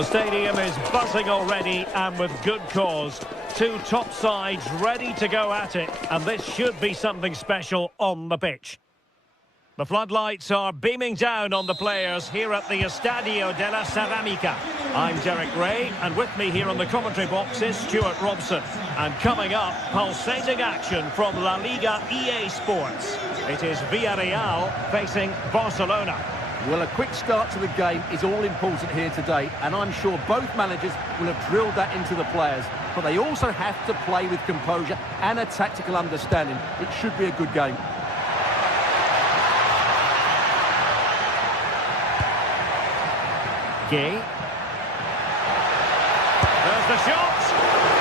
The stadium is buzzing already, and with good cause. Two top sides ready to go at it, and this should be something special on the pitch. The floodlights are beaming down on the players here at the Estadio de la Ceramica. I'm Derek Ray, and with me here on the commentary box is Stuart Robson. And coming up, pulsating action from La Liga EA Sports. It is Villarreal facing Barcelona. Well, a quick start to the game is all important here today, and I'm sure both managers will have drilled that into the players. But they also have to play with composure and a tactical understanding. It should be a good game. Gay. There's the shot.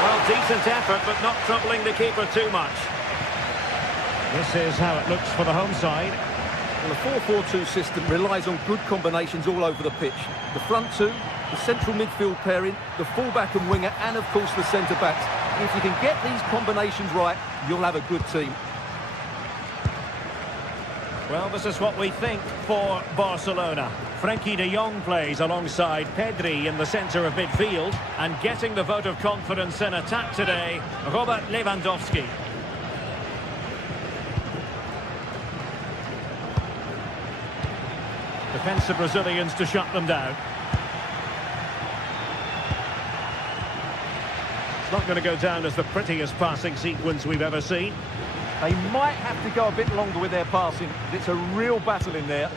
Well, decent effort, but not troubling the keeper too much. This is how it looks for the home side. Well, the 4-4-2 system relies on good combinations all over the pitch. The front two, the central midfield pairing, the fullback and winger, and of course the centre-backs. If you can get these combinations right, you'll have a good team. Well, this is what we think for Barcelona. Frenkie de Jong plays alongside Pedri in the centre of midfield, and getting the vote of confidence in attack today, Robert Lewandowski. Defensive Brazilians to shut them down. It's not going to go down as the prettiest passing sequence we've ever seen. They might have to go a bit longer with their passing. It's a real battle in there.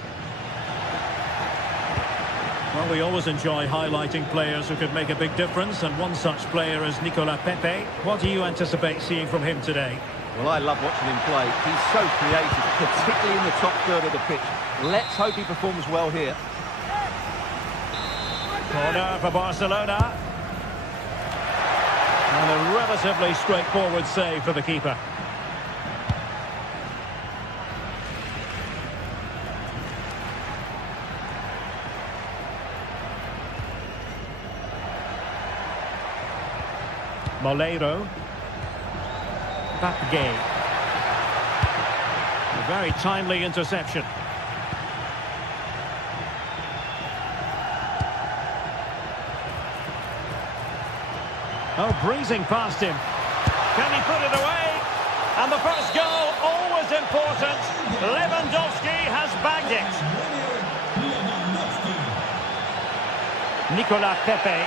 Well, we always enjoy highlighting players who could make a big difference, and one such player is Nicolas Pepe. What do you anticipate seeing from him today? Well, I love watching him play. He's so creative, particularly in the top third of the pitch. Let's hope he performs well here. Corner for Barcelona. And a relatively straightforward save for the keeper. Moleiro. Gay. A very timely interception. Oh, breezing past him. Can he put it away? And the first goal, always important. Lewandowski has bagged it. Nicolas Pepe.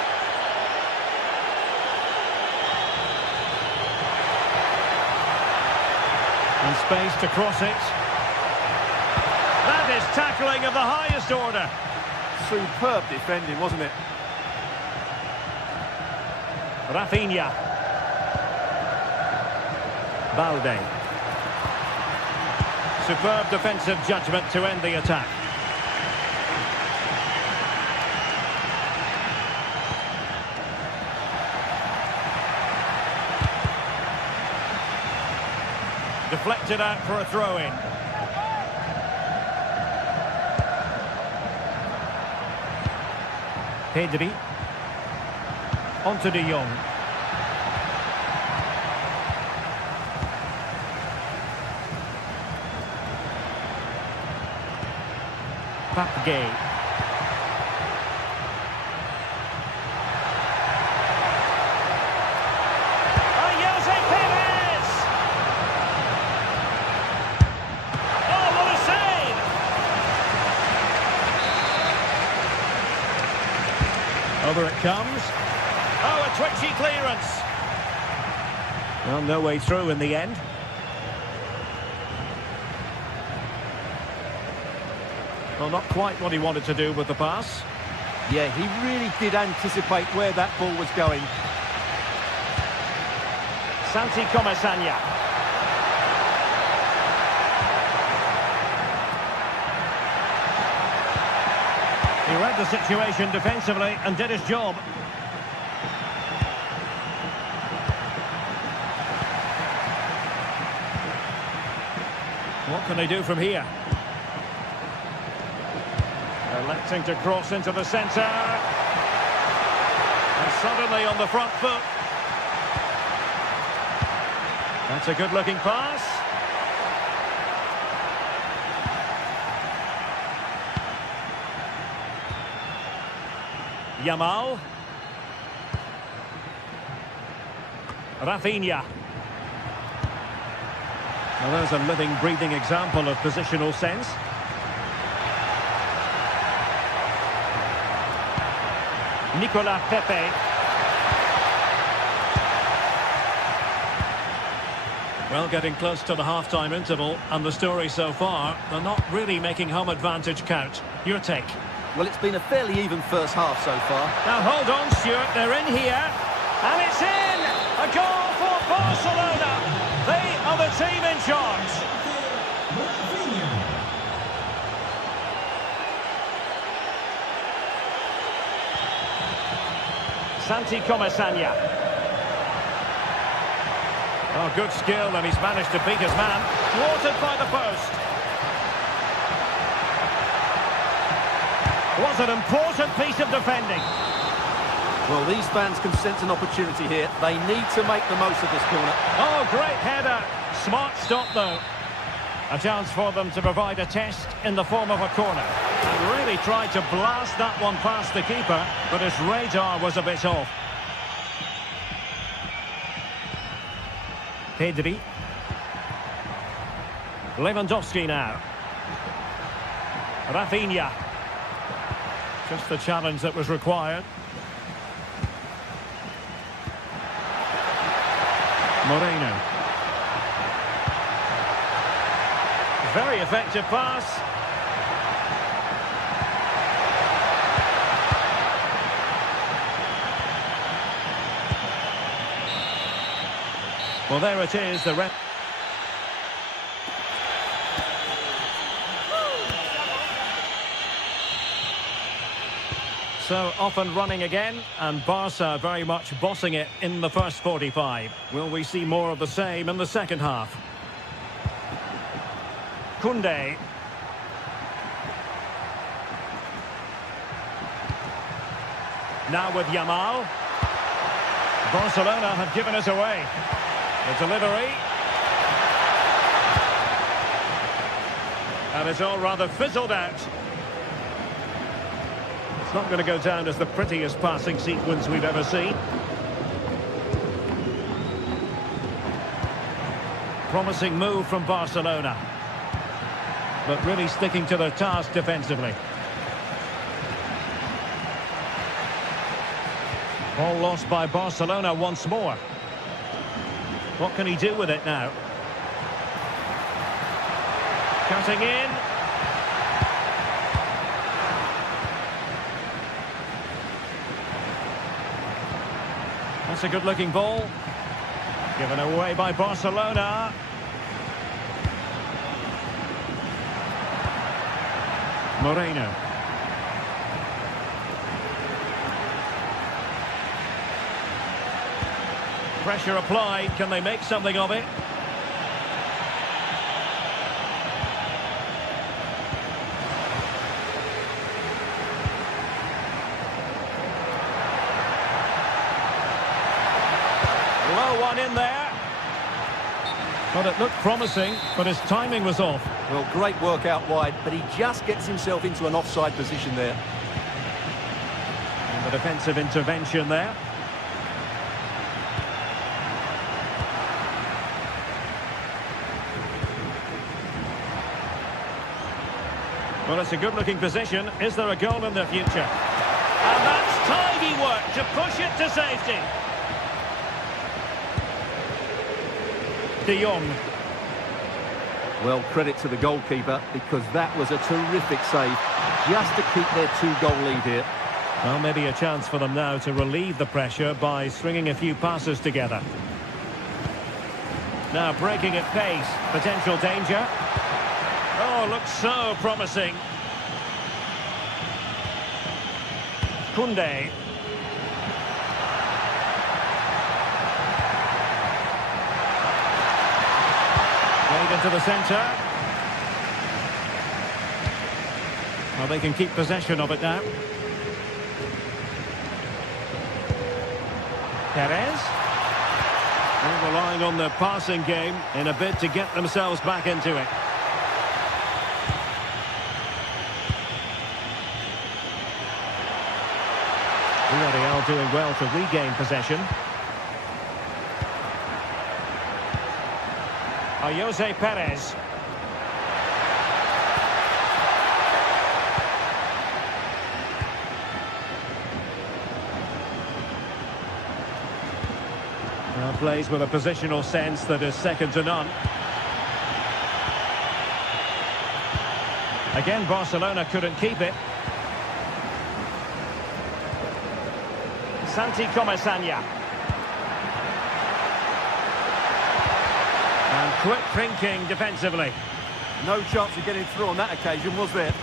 And space to cross it. That is tackling of the highest order. Superb defending, wasn't it? Rafinha. Balde. Superb defensive judgment to end the attack. Deflected out for a throw-in. Pedri. Onto de Jong. Gay. Over it comes. Oh, a twitchy clearance. Well, no way through in the end. Well, not quite what he wanted to do with the pass. Yeah, he really did anticipate where that ball was going. Santi Comesaña. He read the situation defensively and did his job. What can they do from here? Electing to cross into the centre. And suddenly on the front foot. That's a good-looking pass. Yamal. Rafinha. Well, there's a living, breathing example of positional sense. Nicolas Pepe. Well, getting close to the half-time interval, and the story so far, they're not really making home advantage count. Your take? Well, it's been a fairly even first half so far. Now, hold on, Stuart. They're in here. And it's in! A goal for Barcelona. They are the team in charge. Santi Comesaña. Oh, good skill, and he's managed to beat his man. Thwarted by the post. Was an important piece of defending. Well, these fans can sense an opportunity here. They need to make the most of this corner. Oh, great header. Smart stop, though. A chance for them to provide a test in the form of a corner. And really tried to blast that one past the keeper, but his radar was a bit off. Pedri. Lewandowski now. Rafinha. Just the challenge that was required. Moreno. Very effective pass. Well, there it is, the ref. So, off and running again, and Barca very much bossing it in the first 45. Will we see more of the same in the second half? Koundé. Now with Yamal. Barcelona have given us away. The delivery. And it's all rather fizzled out. It's not going to go down as the prettiest passing sequence we've ever seen. Promising move from Barcelona. But really sticking to their task defensively. Ball lost by Barcelona once more. What can he do with it now? Cutting in. That's a good-looking ball. Given away by Barcelona. Moreno. Pressure applied. Can they make something of it? Low one in there. Well, it looked promising, but his timing was off. Well, great work out wide, but he just gets himself into an offside position there. And the defensive intervention there. Well, it's a good-looking position. Is there a goal in the future? And that's tidy work to push it to safety. De Jong. Well, credit to the goalkeeper, because that was a terrific save, just to keep their two-goal lead here. Well, maybe a chance for them now to relieve the pressure by stringing a few passes together. Now breaking at pace. Potential danger. Oh, looks so promising. Koundé. Played into the centre. Well, they can keep possession of it now. Perez. They're relying on their passing game in a bid to get themselves back into it. Villarreal doing well to regain possession. Jose Perez. Well, plays with a positional sense that is second to none. Again, Barcelona couldn't keep it. Santi Comesaña. And quick thinking defensively. No chance of getting through on that occasion, was there?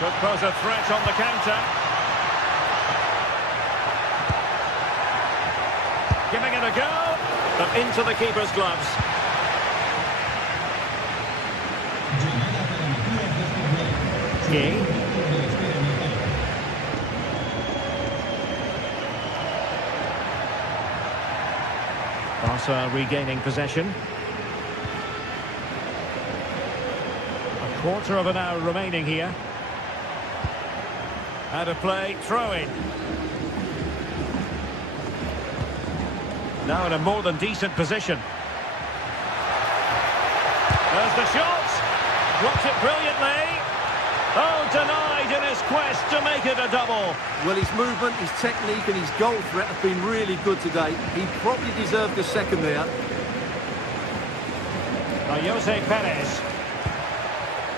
Could pose a threat on the counter. Giving it a go, but into the keeper's gloves. Key. Barca regaining possession. A quarter of an hour remaining here. Out of play, throw in. Now in a more than decent position. There's the shot. Blocks it brilliantly. Oh, denied in his quest to make it a double. Well, his movement, his technique and his goal threat have been really good today. He probably deserved a second there. Jose Perez.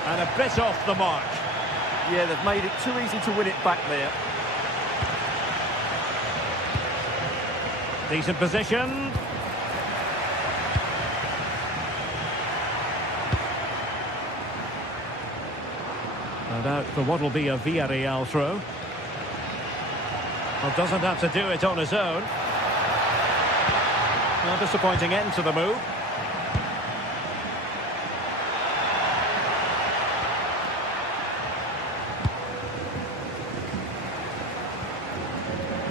And a bit off the mark. Yeah, they've made it too easy to win it back there. Decent position. And out for what will be a Villarreal throw. Well, doesn't have to do it on his own. A disappointing end to the move.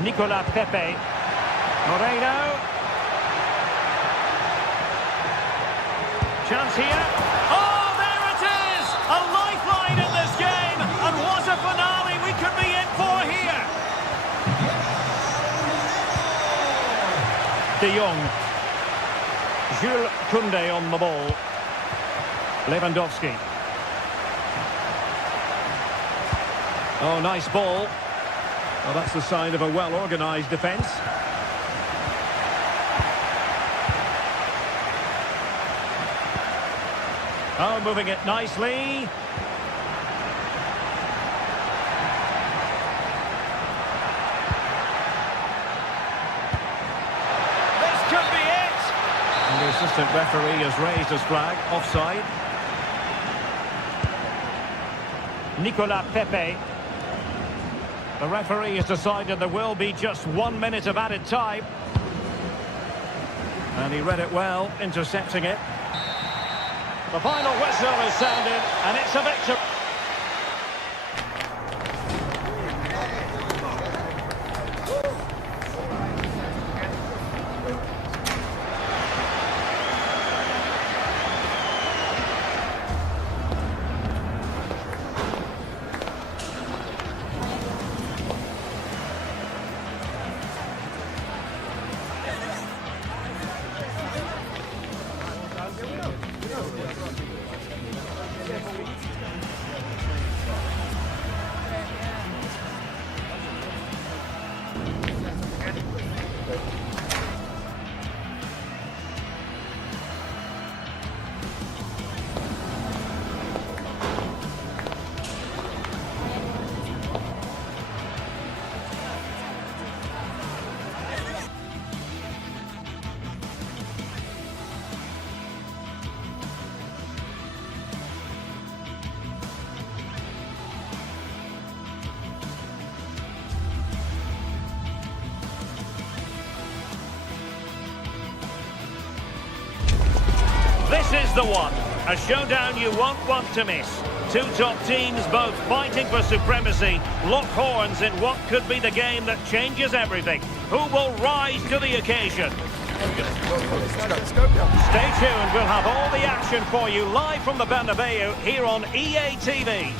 Nicolas Pepe. Moreno. Chance here. Oh, there it is! A lifeline in this game. And what a finale we could be in for here. De Jong. Jules Koundé on the ball. Lewandowski. Oh, nice ball. Well, that's the sign of a well-organised defence. Oh, moving it nicely. This could be it! And the assistant referee has raised his flag, offside. Nicolas Pepe. The referee has decided there will be just 1 minute of added time. And he read it well, intercepting it. The final whistle is sounded, and it's a victory. This is the one, a showdown you won't want to miss. Two top teams both fighting for supremacy, lock horns in what could be the game that changes everything. Who will rise to the occasion? Stay tuned, we'll have all the action for you live from the Bernabeu here on EA TV.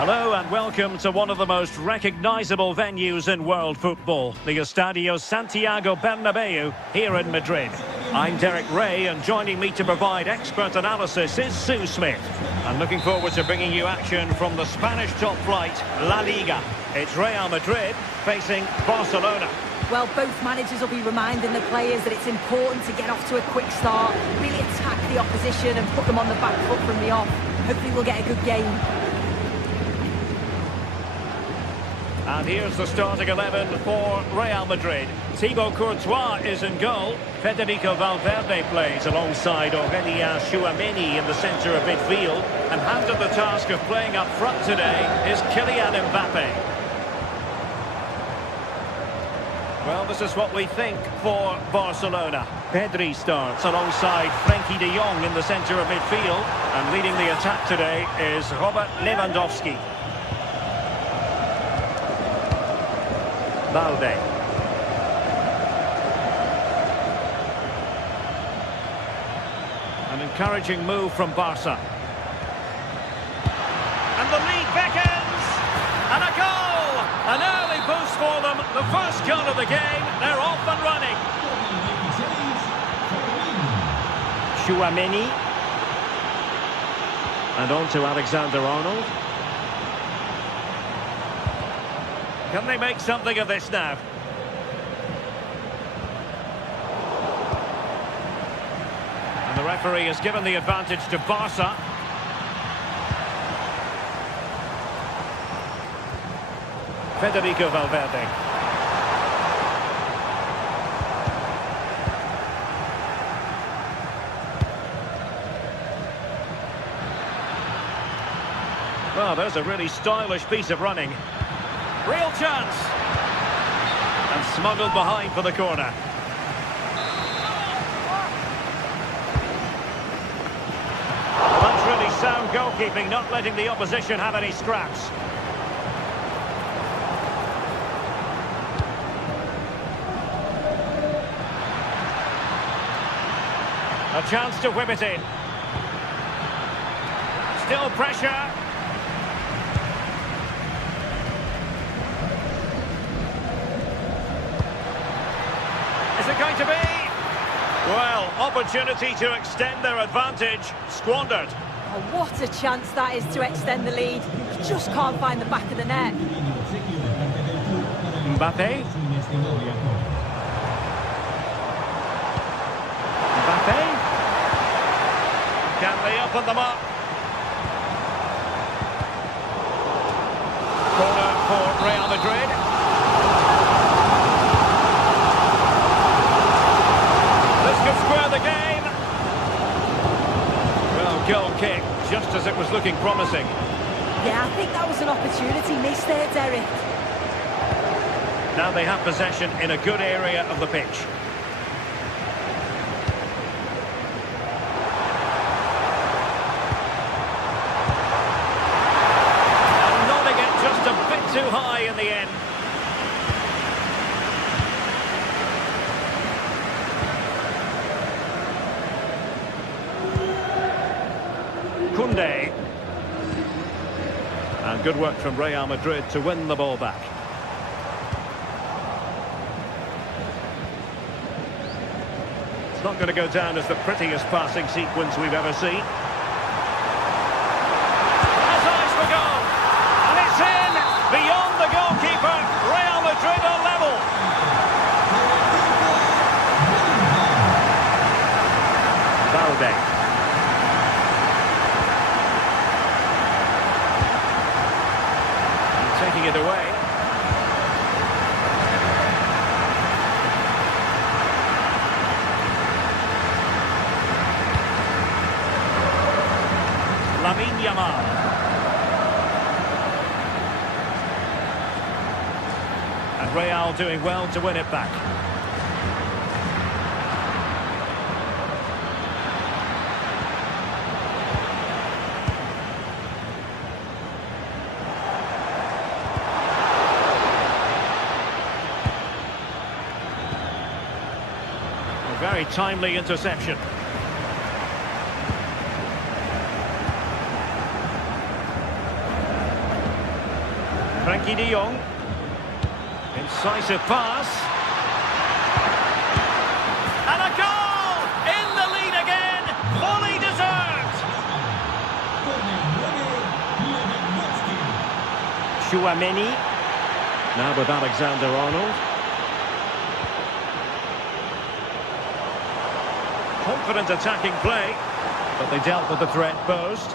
Hello and welcome to one of the most recognisable venues in world football, the Estadio Santiago Bernabeu here in Madrid. I'm Derek Ray, and joining me to provide expert analysis is Sue Smith. And looking forward to bringing you action from the Spanish top flight, La Liga. It's Real Madrid facing Barcelona. Well, both managers will be reminding the players that it's important to get off to a quick start, really attack the opposition and put them on the back foot from the off. Hopefully we'll get a good game. And here's the starting 11 for Real Madrid. Thibaut Courtois is in goal. Federico Valverde plays alongside Aurélien Tchouameni in the centre of midfield. And handed the task of playing up front today is Kylian Mbappe. Well, this is what we think for Barcelona. Pedri starts alongside Frenkie de Jong in the centre of midfield. And leading the attack today is Robert Lewandowski. Valde. An encouraging move from Barca. And the lead beckons! And a goal! An early boost for them. The first goal of the game. They're off and running. Tchouameni. And on to Alexander-Arnold. Can they make something of this now? And the referee has given the advantage to Barca. Federico Valverde. Well, there's a really stylish piece of running. Real chance. And smuggled behind for the corner. Well, that's really sound goalkeeping, not letting the opposition have any scraps. A chance to whip it in. Still pressure. Is it going to be? Well, opportunity to extend their advantage, squandered. Oh, what a chance that is to extend the lead. You just can't find the back of the net. Mbappe. Mbappe. Can they open them up? Corner for Real Madrid. Square the game. Well, goal kick, just as it was looking promising. Yeah, I think that was an opportunity missed there, Derek. Now they have possession in a good area of the pitch. And nodding it just a bit too high in the end. Koundé. And good work from Real Madrid to win the ball back. It's not going to go down as the prettiest passing sequence we've ever seen. Has eyes for goal. And it's in! Beyond the goalkeeper. Real Madrid are level. Valde. Taking it away. Lamine Yamal. And Real doing well to win it back. Very timely interception. Frenkie de Jong. Incisive pass. And a goal! In the lead again! Fully deserved! Chouameni. Now with Alexander-Arnold. Confident attacking play, but they dealt with the threat posed.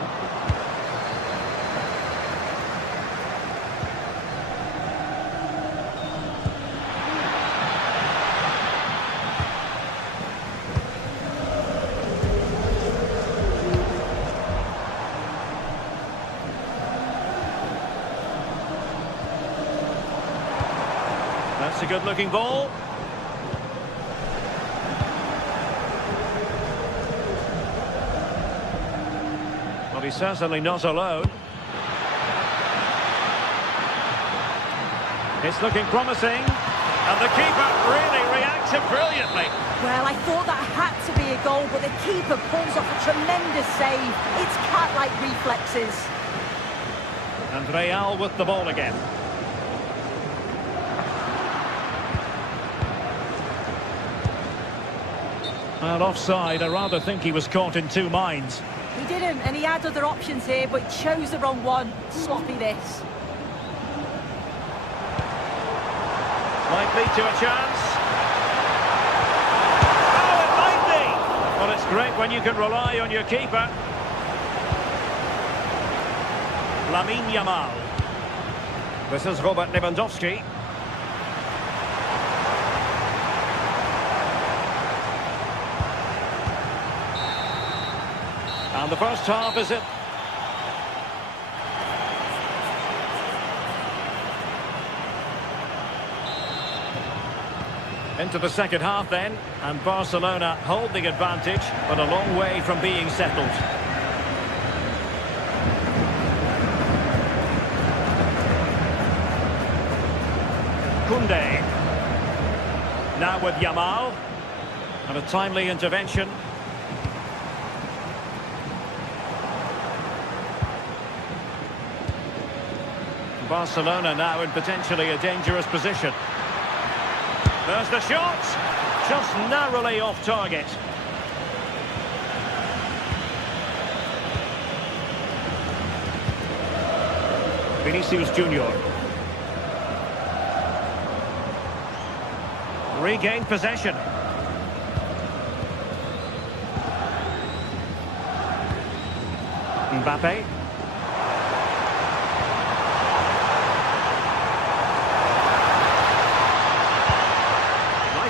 That's a good-looking ball. Well, he's certainly not alone. It's looking promising. And the keeper really reacted brilliantly. Well, I thought that had to be a goal, but the keeper pulls off a tremendous save. It's cat-like reflexes. And Real with the ball again. Well, offside, I rather think he was caught in two minds. He didn't, and he had other options here, but he chose the wrong one. Sloppy this. Might lead to a chance. Oh, it might be! Well, it's great when you can rely on your keeper. Lamine Yamal. This is Robert Lewandowski. And the first half is it. Into the second half then, and Barcelona hold the advantage, but a long way from being settled. Koundé. Now with Yamal. And a timely intervention. Barcelona now in potentially a dangerous position. There's the shot, just narrowly off target. Vinicius Junior. Regained possession. Mbappe.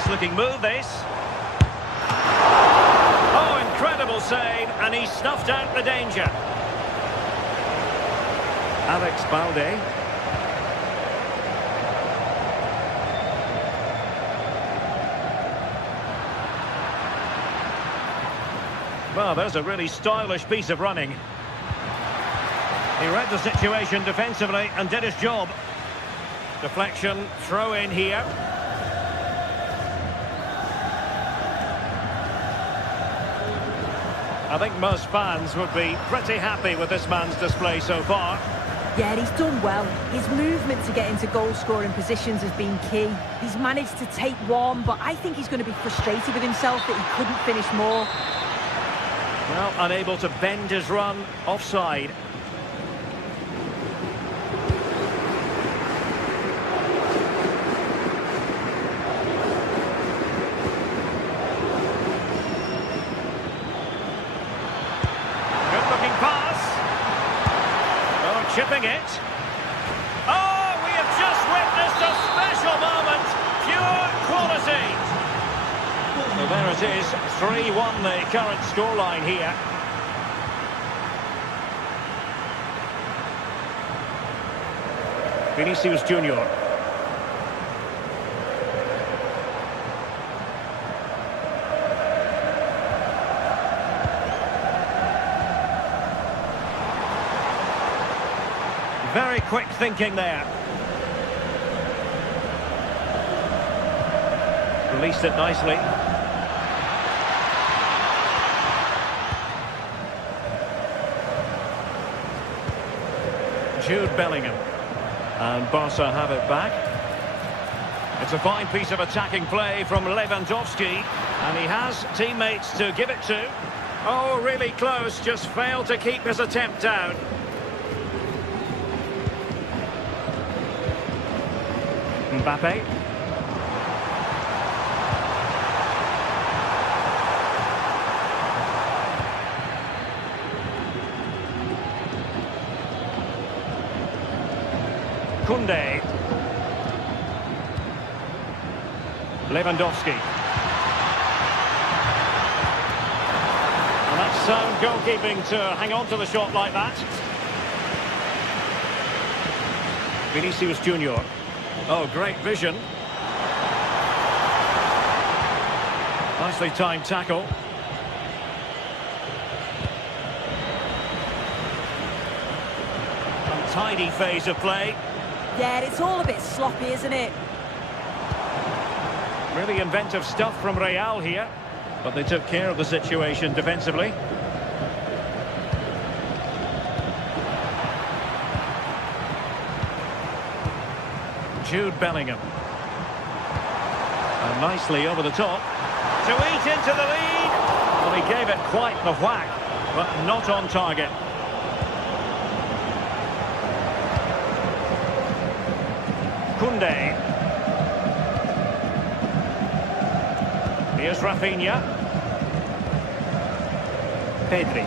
Looking move this. Oh, incredible save, and he snuffed out the danger. Alex Balde. Well, there's a really stylish piece of running. He read the situation defensively and did his job. Deflection, throw in here. I think most fans would be pretty happy with this man's display so far. Yeah, he's done well. His movement to get into goal-scoring positions has been key. He's managed to take one, but I think he's going to be frustrated with himself that he couldn't finish more. Well, unable to bend his run, offside. Chipping it. Oh, we have just witnessed a special moment. Pure quality. So there it is. 3-1 the current scoreline here. Vinicius Junior. Very quick thinking there. Released it nicely. Jude Bellingham. And Barca have it back. It's a fine piece of attacking play from Lewandowski. And he has teammates to give it to. Oh, really close, just failed to keep his attempt down. Mbappe. Koundé. Lewandowski. And that's sound goalkeeping to hang on to the shot like that. Vinicius Junior. Oh, great vision. Nicely timed tackle. Untidy phase of play. Yeah, it's all a bit sloppy, isn't it? Really inventive stuff from Real here, but they took care of the situation defensively. Jude Bellingham. And nicely over the top. To eat into the lead. Well, he gave it quite the whack, but not on target. Koundé. Here's Rafinha. Pedri.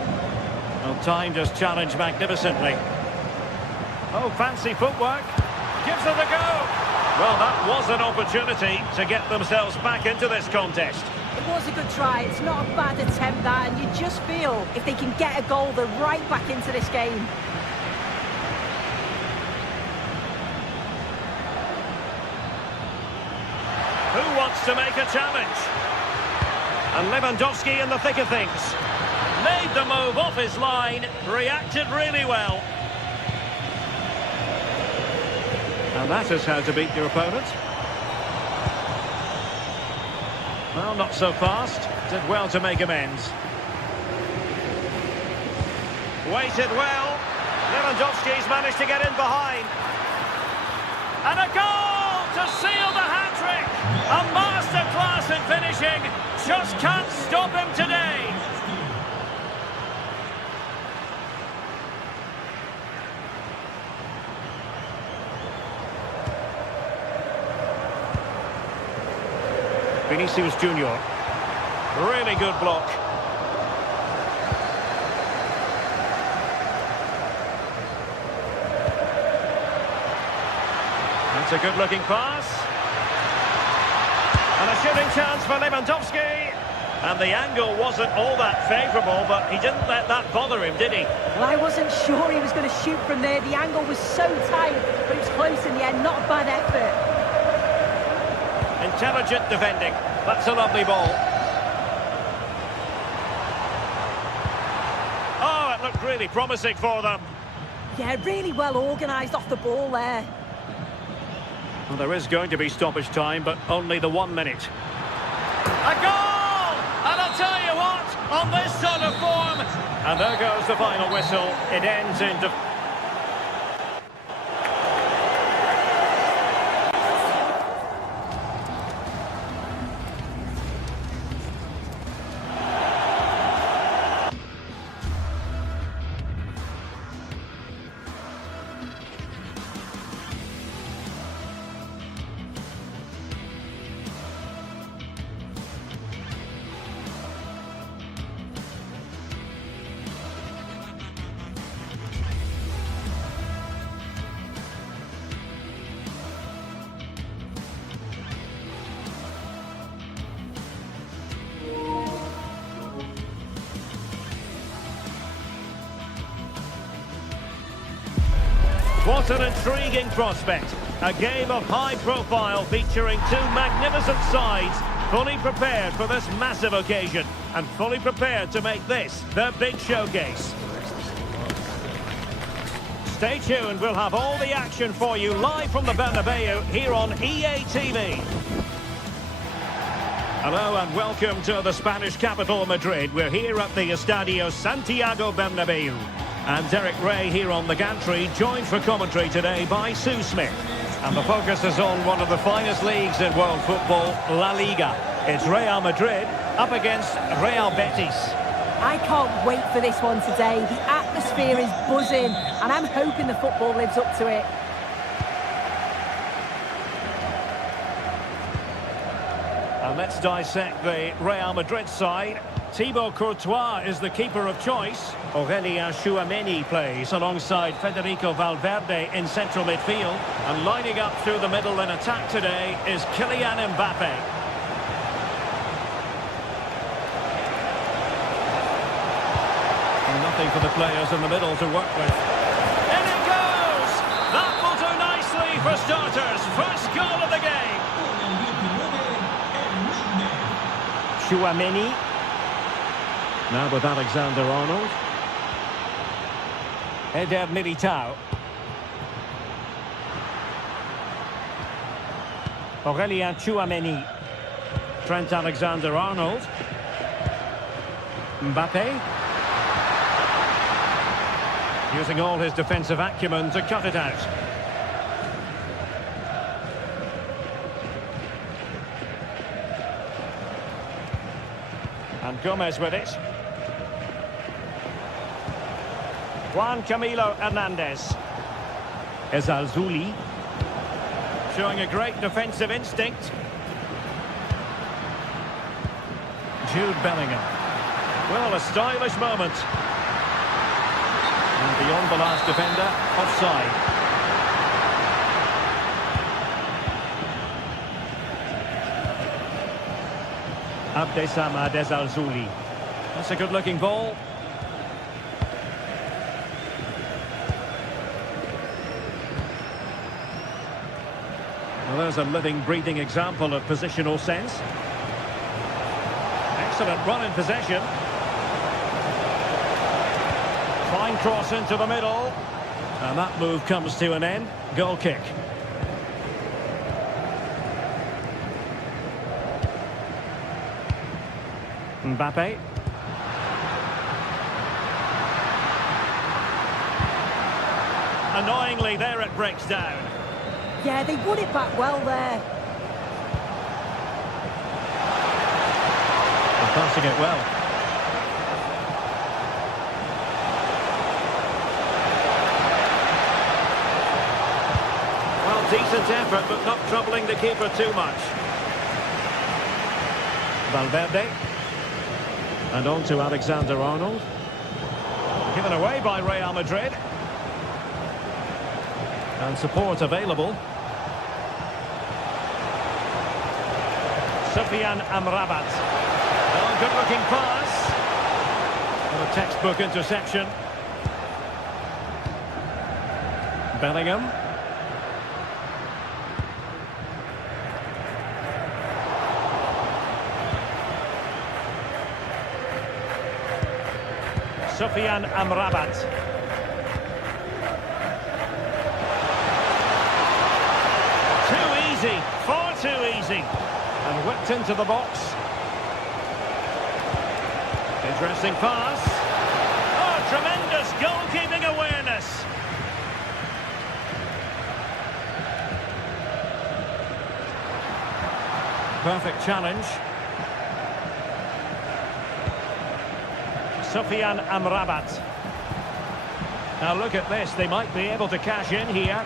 Well, time just challenged magnificently. Oh, fancy footwork. Gives it a go. Well, that was an opportunity to get themselves back into this contest. It was a good try. It's not a bad attempt, that, and you just feel if they can get a goal, they're right back into this game. Who wants to make a challenge? And Lewandowski in the thick of things. Made the move off his line, reacted really well. And that is how to beat your opponent. Well, not so fast. Did well to make amends. Waited well. Lewandowski's managed to get in behind. And a goal to seal the hat-trick. A masterclass in finishing. Just can't stop him today. Vinicius Junior. Really good block. That's a good-looking pass. And a shooting chance for Lewandowski. And the angle wasn't all that favourable, but he didn't let that bother him, did he? Well, I wasn't sure he was going to shoot from there. The angle was so tight, but it was close in the end. Not a bad effort. Intelligent defending. That's a lovely ball. Oh, it looked really promising for them. Yeah, really well organised off the ball there. Well, there is going to be stoppage time, but only the 1 minute. A goal! And I'll tell you what, on this sort of form. And there goes the final whistle. It ends in... What an intriguing prospect. A game of high profile featuring two magnificent sides, fully prepared for this massive occasion and fully prepared to make this their big showcase. Stay tuned, we'll have all the action for you live from the Bernabeu here on EA TV. Hello and welcome to the Spanish capital, Madrid. We're here at the Estadio Santiago Bernabeu. And Derek Ray here on the gantry, joined for commentary today by Sue Smith. And the focus is on one of the finest leagues in world football, La Liga. It's Real Madrid up against Real Betis. I can't wait for this one today. The atmosphere is buzzing, and I'm hoping the football lives up to it. And let's dissect the Real Madrid side. Thibaut Courtois is the keeper of choice. Aurélien Tchouameni plays alongside Federico Valverde in central midfield. And lining up through the middle in attack today is Kylian Mbappe. And nothing for the players in the middle to work with. In it goes! That will do nicely for starters. First goal of the game. Tchouameni. Now with Alexander-Arnold. Eder Militao. Aurélien Tchouameni. Trent Alexander-Arnold. Mbappe. Using all his defensive acumen to cut it out. And Gomez with it. Juan Camilo Hernandez. Ezalzouli. Showing a great defensive instinct. Jude Bellingham. Well, a stylish moment. And beyond the last defender, offside. Abdessamad Ezalzouli. That's a good-looking ball. Well, there's a living, breathing example of positional sense. Excellent run in possession. Fine cross into the middle. And that move comes to an end. Goal kick. Mbappe. Annoyingly, there it breaks down. Yeah, they won it back well there. They're passing it well. Well, decent effort, but not troubling the keeper too much. Valverde. And on to Alexander-Arnold. Given away by Real Madrid. And support available. Sofiane Amrabat. Oh, good-looking pass. And a textbook interception. Bellingham. Sofiane Amrabat. Too easy, far too easy. And whipped into the box. Interesting pass. Oh, tremendous goalkeeping awareness. Perfect challenge. Sofiane Amrabat. Now look at this, they might be able to cash in here.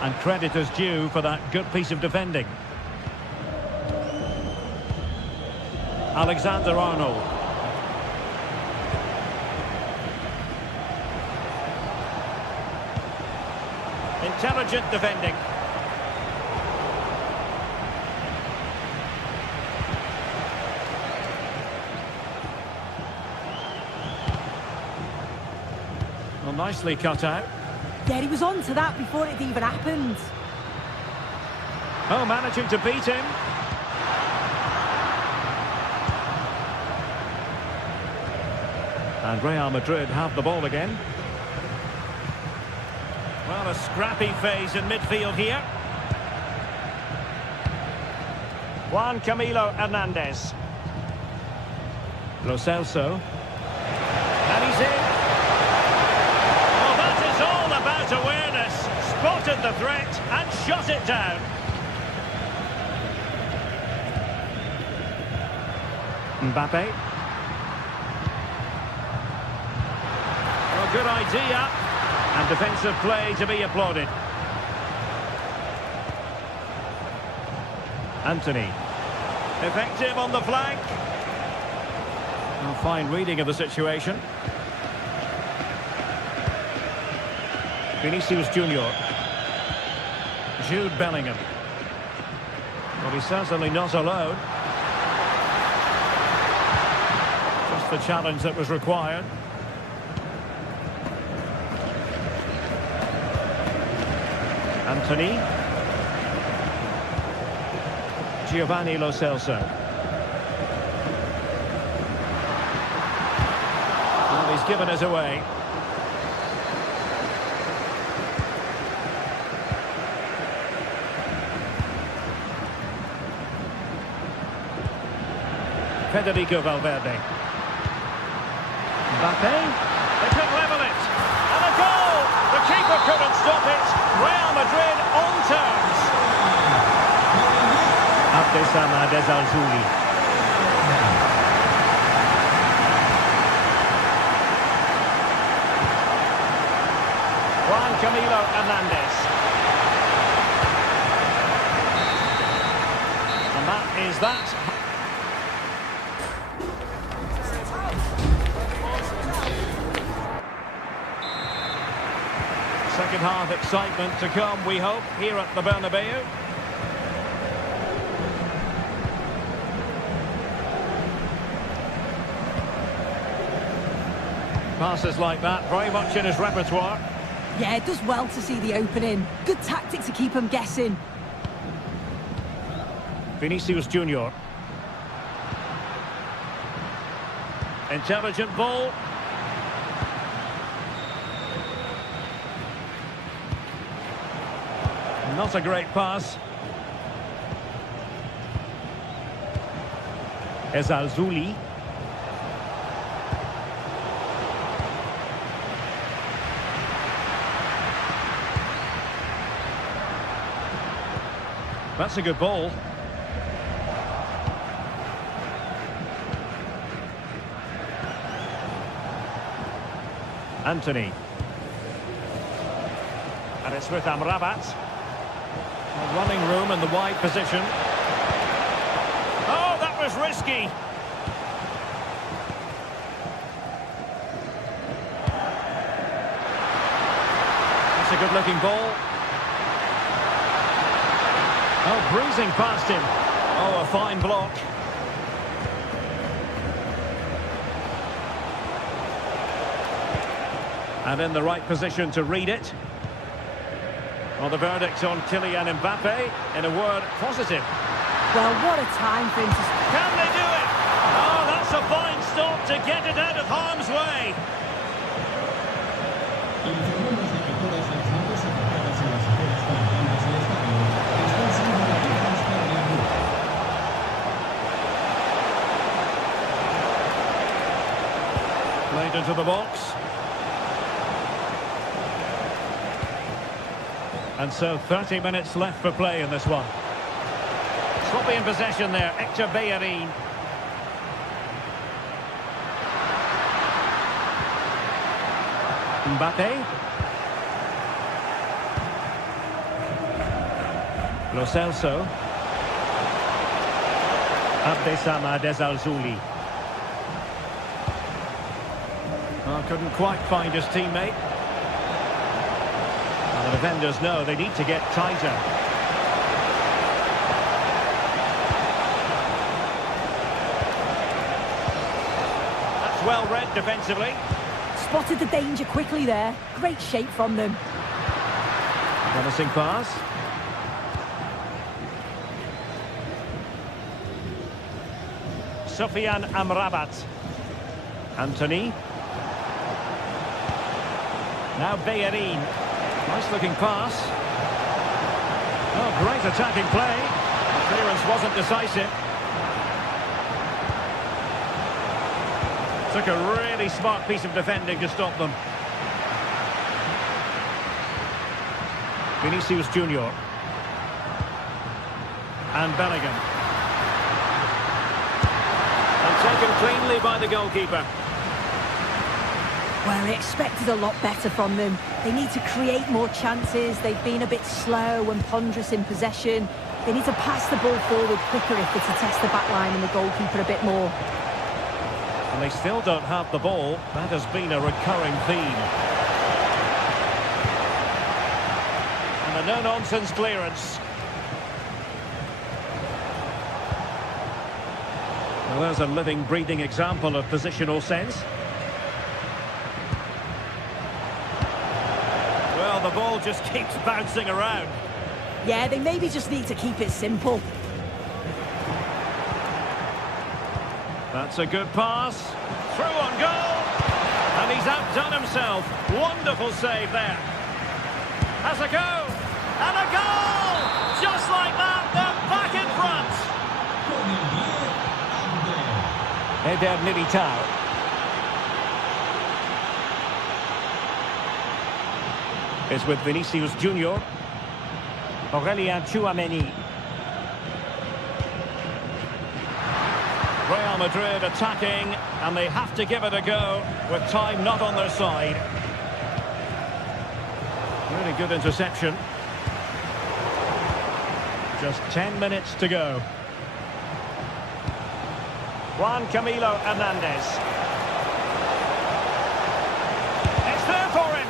And credit is due for that good piece of defending. Alexander-Arnold. Intelligent defending. Well, nicely cut out. Yeah, he was on to that before it even happened. Oh, managing to beat him. And Real Madrid have the ball again. Well, a scrappy phase in midfield here. Juan Camilo Hernandez. Lo Celso. And he's in. shut it down. Mbappe. Well, good idea. And defensive play to be applauded. Anthony. Effective on the flank. A fine reading of the situation. Vinicius Junior. Jude Bellingham. Well, he's certainly not alone. Just the challenge that was required. Anthony. Giovanni Lo Celso. Well, he's given us away. Federico Valverde. Mbappe. They could level it. And a goal! The keeper couldn't stop it. Real Madrid on terms. Abdesama Desazuli. Juan Camilo Hernandez. And that is that. Second half excitement to come, we hope, here at the Bernabeu. Passes like that, very much in his repertoire. Yeah, it does well to see the opening. Good tactic to keep him guessing. Vinicius Junior. Intelligent ball. Not a great pass. Ezalzouli. That's a good ball. Anthony. And it's with Amrabat. Running room in the wide position. Oh, that was risky. That's a good-looking ball. Oh, breezing past him. Oh, a fine block. And in the right position to read it. Well, the verdict on Kylian Mbappe, in a word, positive. Well, what a time for him to... Can they do it? Oh, that's a fine stop to get it out of harm's way. Played into the box. And so 30 minutes left for play in this one. Sloppy in possession there, Hector Bellerin. Mbappe. Lo Celso. Abdesama Desazuli. Oh, couldn't quite find his teammate. The defenders know they need to get tighter. That's well read defensively. Spotted the danger quickly there. Great shape from them. Promising pass. Sofian Amrabat. Anthony. Now Bellerin. Nice looking pass. Oh, great attacking play. The clearance wasn't decisive. Took a really smart piece of defending to stop them. Vinicius Junior. And Bellingham. And taken cleanly by the goalkeeper. Well, I expected a lot better from them. They need to create more chances. They've been a bit slow and ponderous in possession. They need to pass the ball forward quicker if they're to test the back line and the goalkeeper a bit more. And they still don't have the ball. That has been a recurring theme. And a no-nonsense clearance. Well, there's a living, breathing example of positional sense. Well, the ball just keeps bouncing around. Yeah, they maybe just need to keep it simple. That's a good pass. Through on goal. And he's outdone himself. Wonderful save there. Has a go. And a goal! Just like that, they're back in front. Eder Militao. It's with Vinicius Junior. Aurelien Tchouameni. Real Madrid attacking, and they have to give it a go with time not on their side. Really good interception. Just 10 minutes to go. Juan Camilo Hernandez. It's there for him.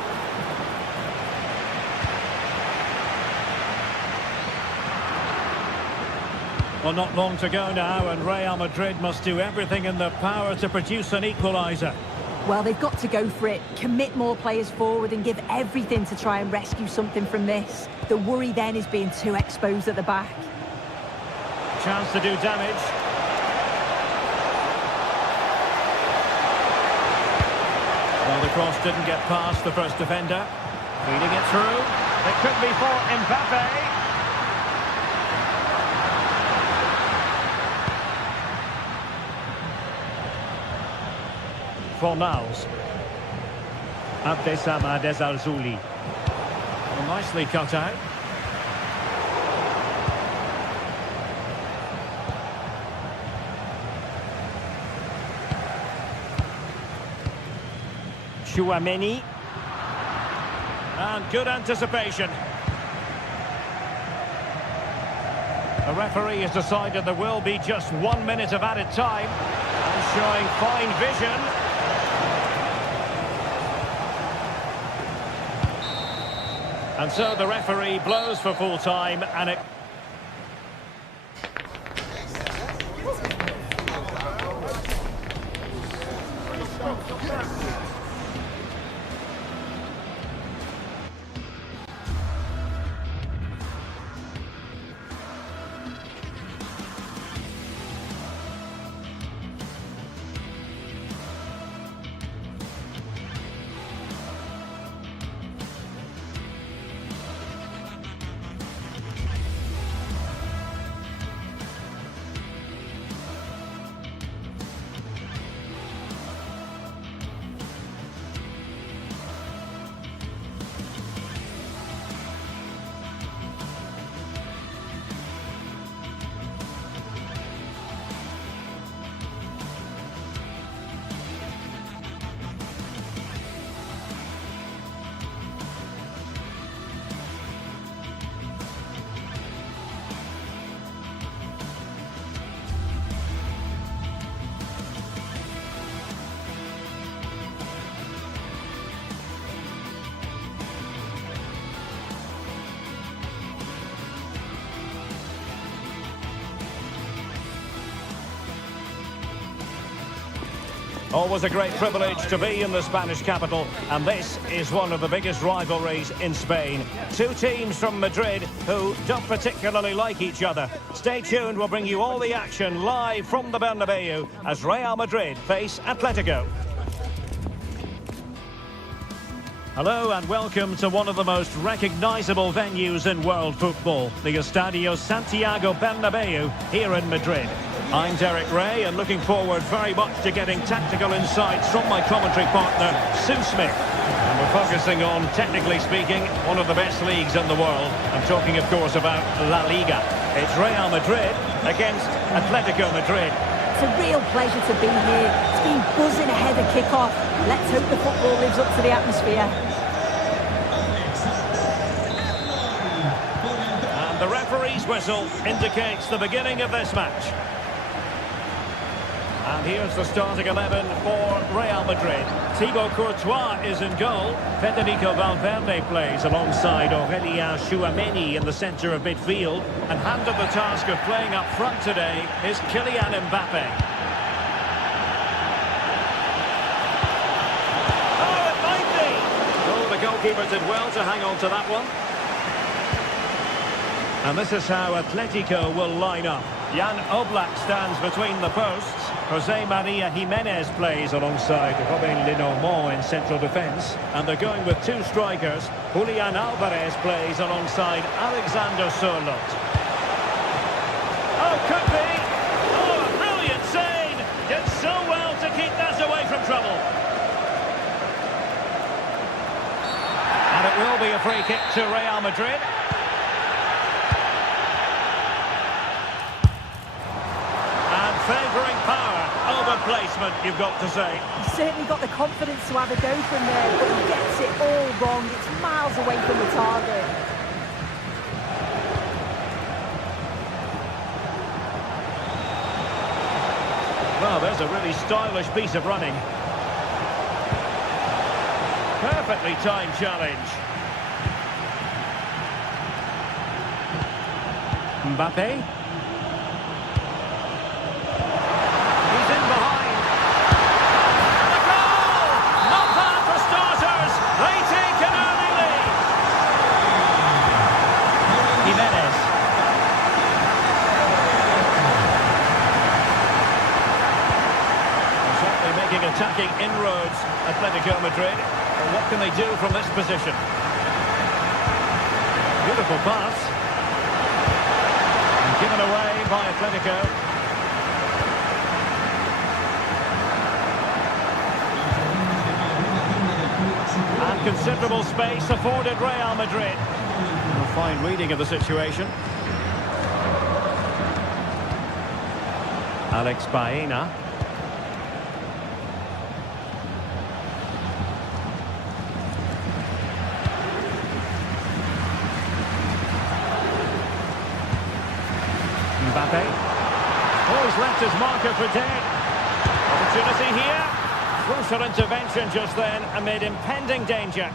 Well, not long to go now, and Real Madrid must do everything in their power to produce an equaliser. Well, they've got to go for it, commit more players forward and give everything to try and rescue something from this. The worry then is being too exposed at the back. Chance to do damage. Well, the cross didn't get past the first defender. Feeding it through. It could be for Mbappe. Fornals. Abdessamad Ezzalzouli. Well, nicely cut out. Tchouameni. And good anticipation. The referee has decided there will be just 1 minute of added time. And showing fine vision. And so the referee blows for full time, and it... Always a great privilege to be in the Spanish capital, and this is one of the biggest rivalries in Spain. Two teams from Madrid who don't particularly like each other. Stay tuned, we'll bring you all the action live from the Bernabeu as Real Madrid face Atlético. Hello and welcome to one of the most recognisable venues in world football, the Estadio Santiago Bernabeu here in Madrid. I'm Derek Ray and looking forward very much to getting tactical insights from my commentary partner, Sue Smith. And we're focusing on, technically speaking, one of the best leagues in the world. I'm talking, of course, about La Liga. It's Real Madrid against Atlético Madrid. It's a real pleasure to be here. It's been buzzing ahead of kick-off. Let's hope the football lives up to the atmosphere. And the referee's whistle indicates the beginning of this match. And here's the starting 11 for Real Madrid. Thibaut Courtois is in goal. Federico Valverde plays alongside Aurélien Tchouameni in the centre of midfield. And handed the task of playing up front today is Kylian Mbappe. Oh, it might be! Oh, the goalkeeper did well to hang on to that one. And this is how Atlético will line up. Jan Oblak stands between the posts. Jose Maria Jimenez plays alongside Robin Lenormand in central defence. And they're going with two strikers. Julian Alvarez plays alongside Alexander Sørloth. Oh, could be! Oh, a brilliant save! Did so well to keep that away from trouble. And it will be a free kick to Real Madrid. Favouring power over placement, you've got to say. He's certainly got the confidence to have a go from there, but he gets it all wrong. It's miles away from the target. Well, there's a really stylish piece of running. Perfectly timed challenge. Mbappe. Attacking inroads, Atlético Madrid. Well, what can they do from this position? Beautiful pass. And given away by Atlético. And considerable space afforded Real Madrid. A fine reading of the situation. Alex Baena. Mbappe. Oh, he's left his marker for dead. Opportunity here. Crucial intervention just then amid impending danger.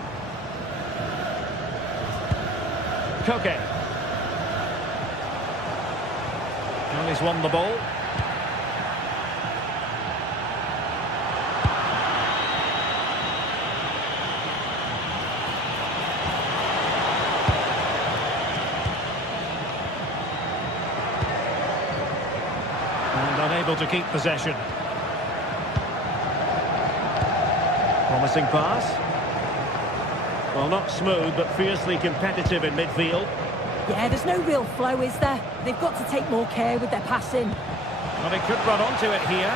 Koke. Well, he's won the ball. Unable to keep possession. Promising pass. Well, not smooth, but fiercely competitive in midfield. Yeah, there's no real flow, is there? They've got to take more care with their passing. Well, they could run onto it here.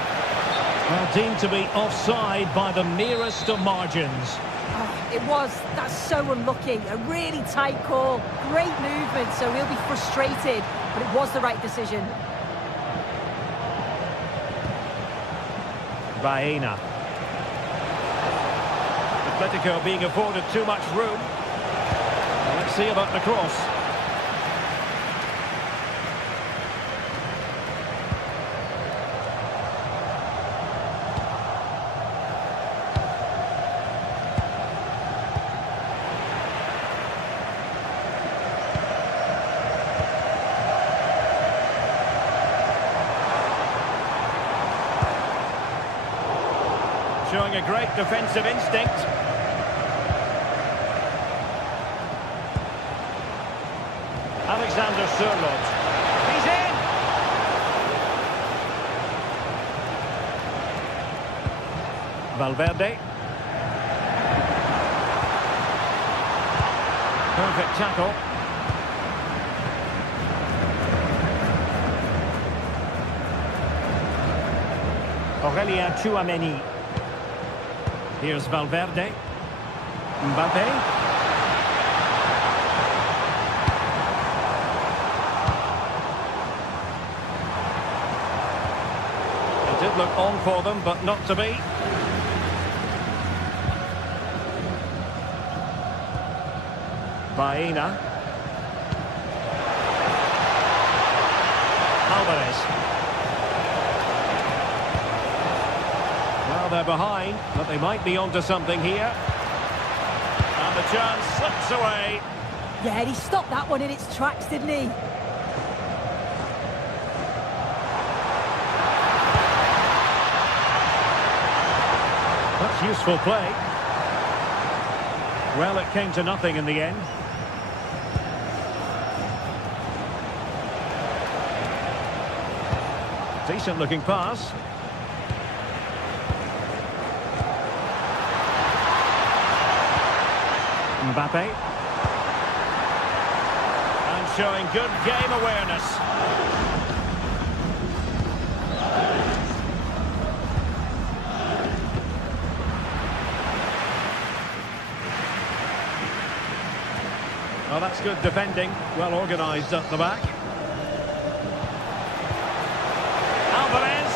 Well, deemed to be offside by the merest of margins. Oh, it was. That's so unlucky. A really tight call. Great movement, so he'll be frustrated. But it was the right decision. Baena. Atlético being afforded too much room. Well, let's see about the cross. Showing a great defensive instinct. Alexander Sørloth. He's in! Valverde. Perfect tackle. Aurélien Tchouameni. Here's Valverde. Mbappe. Could look on for them, but not to be. Baena. Alvarez. Well, they're behind, but they might be onto something here. And the chance slips away. Yeah, he stopped that one in its tracks, didn't he? That's useful play. Well, it came to nothing in the end. Decent looking pass. Mbappe. And showing good game awareness. Well, that's good defending. Well organised up the back. Alvarez.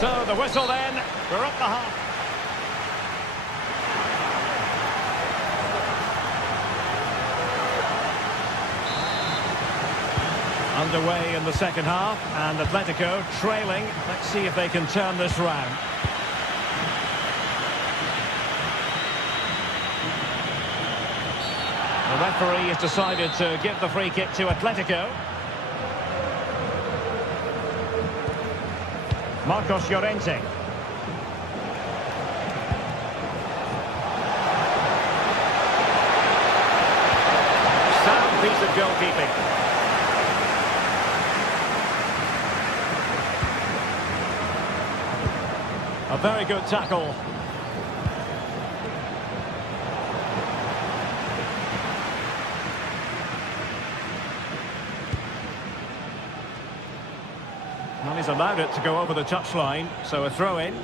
So the whistle then. We're up the half. Underway in the second half, and Atlético trailing. Let's see if they can turn this round. The referee has decided to give the free kick to Atlético. Marcos Llorente. Sound piece of goalkeeping. A very good tackle. Well, he's allowed it to go over the touchline, so a throw-in.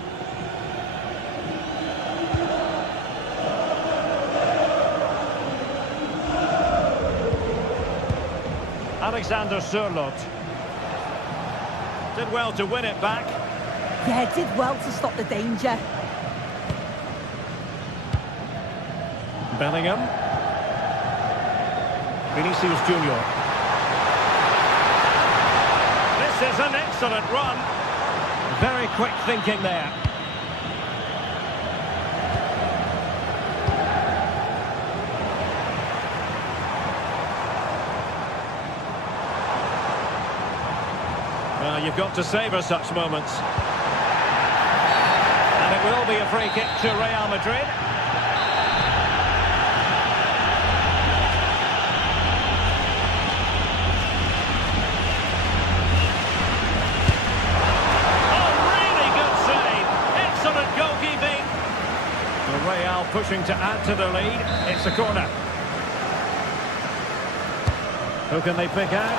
Alexander Sørloth. Did well to win it back. Yeah, did well to stop the danger. Bellingham. Vinicius Junior. This is an excellent run. Very quick thinking there. Well, you've got to savour such moments. And it will be a free kick to Real Madrid. Oh, really good save. Excellent goalkeeping. The Real pushing to add to the lead. It's a corner. Who can they pick out?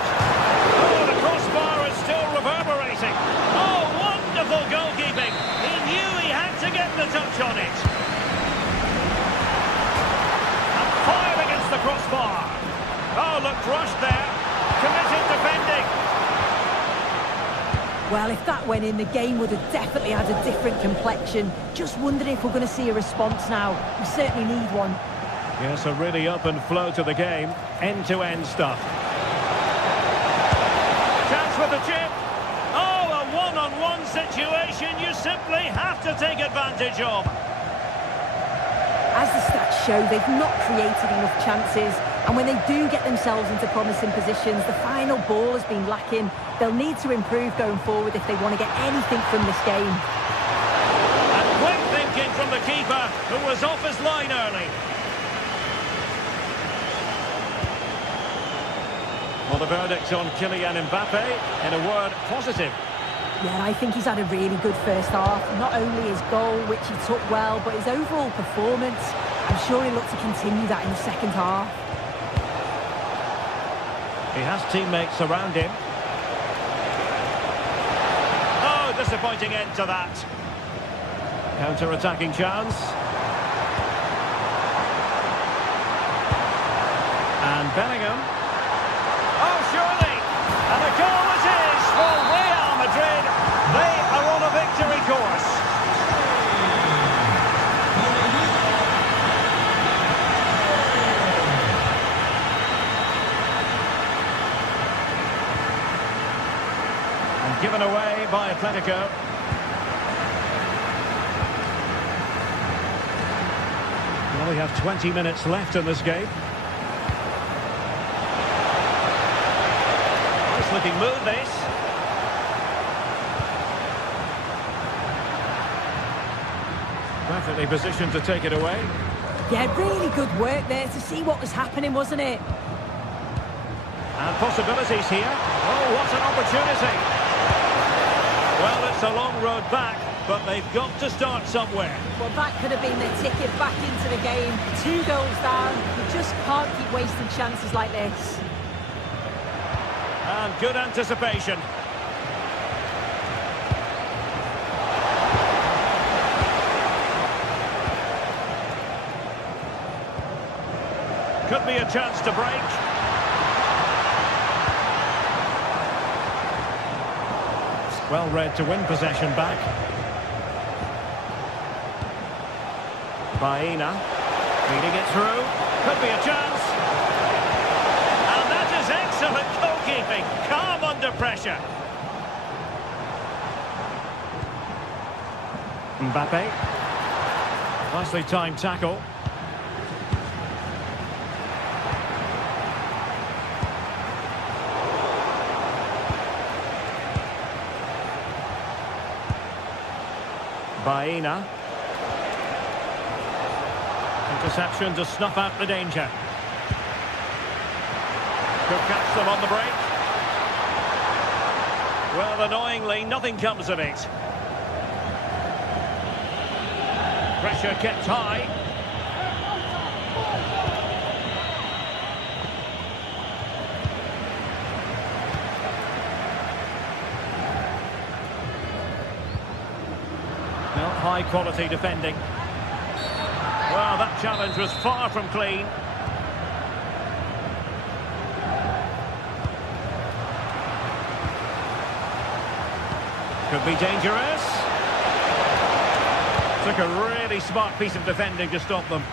Oh, the crossbar is still reverberating. Oh, wonderful goalkeeping. He knew he had to get the touch on it. And fired against the crossbar. Oh, looked rushed there. Committed defending. Well, if that went in, the game would have definitely had a different complexion. Just wondering if we're going to see a response now. We certainly need one. Yes, a really open flow to the game. End-to-end stuff. Chance with the chip. Oh, a one-on-one situation you simply have to take advantage of. As the stats show, they've not created enough chances, and when they do get themselves into promising positions, the final ball has been lacking. They'll need to improve going forward if they want to get anything from this game. And quick thinking from the keeper, who was off his line early. Well, the verdict on Kylian Mbappe, in a word, positive. Yeah, I think he's had a really good first half. Not only his goal, which he took well, but his overall performance. I'm sure he'll look to continue that in the second half. He has teammates around him. Oh, disappointing end to that. Counter-attacking chance. And Bellingham. Oh, surely! And the goal it is for Real Madrid. They are on a victory course. And given away by Atlético. Well, we have 20 minutes left in this game. Nice looking move, this. Perfectly positioned to take it away. Yeah, really good work there to see what was happening, wasn't it? And possibilities here. Oh, what an opportunity. Well, it's a long road back, but they've got to start somewhere. Well, that could have been their ticket back into the game. 2 goals down. You just can't keep wasting chances like this. And good anticipation. Could be a chance to break. Well read to win possession back. Baena feeding it through. Could be a chance. And that is excellent goalkeeping. Calm under pressure. Mbappe. Nicely timed tackle. Baena. Interception to snuff out the danger. Could catch them on the break. Well, annoyingly, nothing comes of it. Pressure kept high. Well, high quality defending. Well, that challenge was far from clean. Could be dangerous. Took a really smart piece of defending to stop them.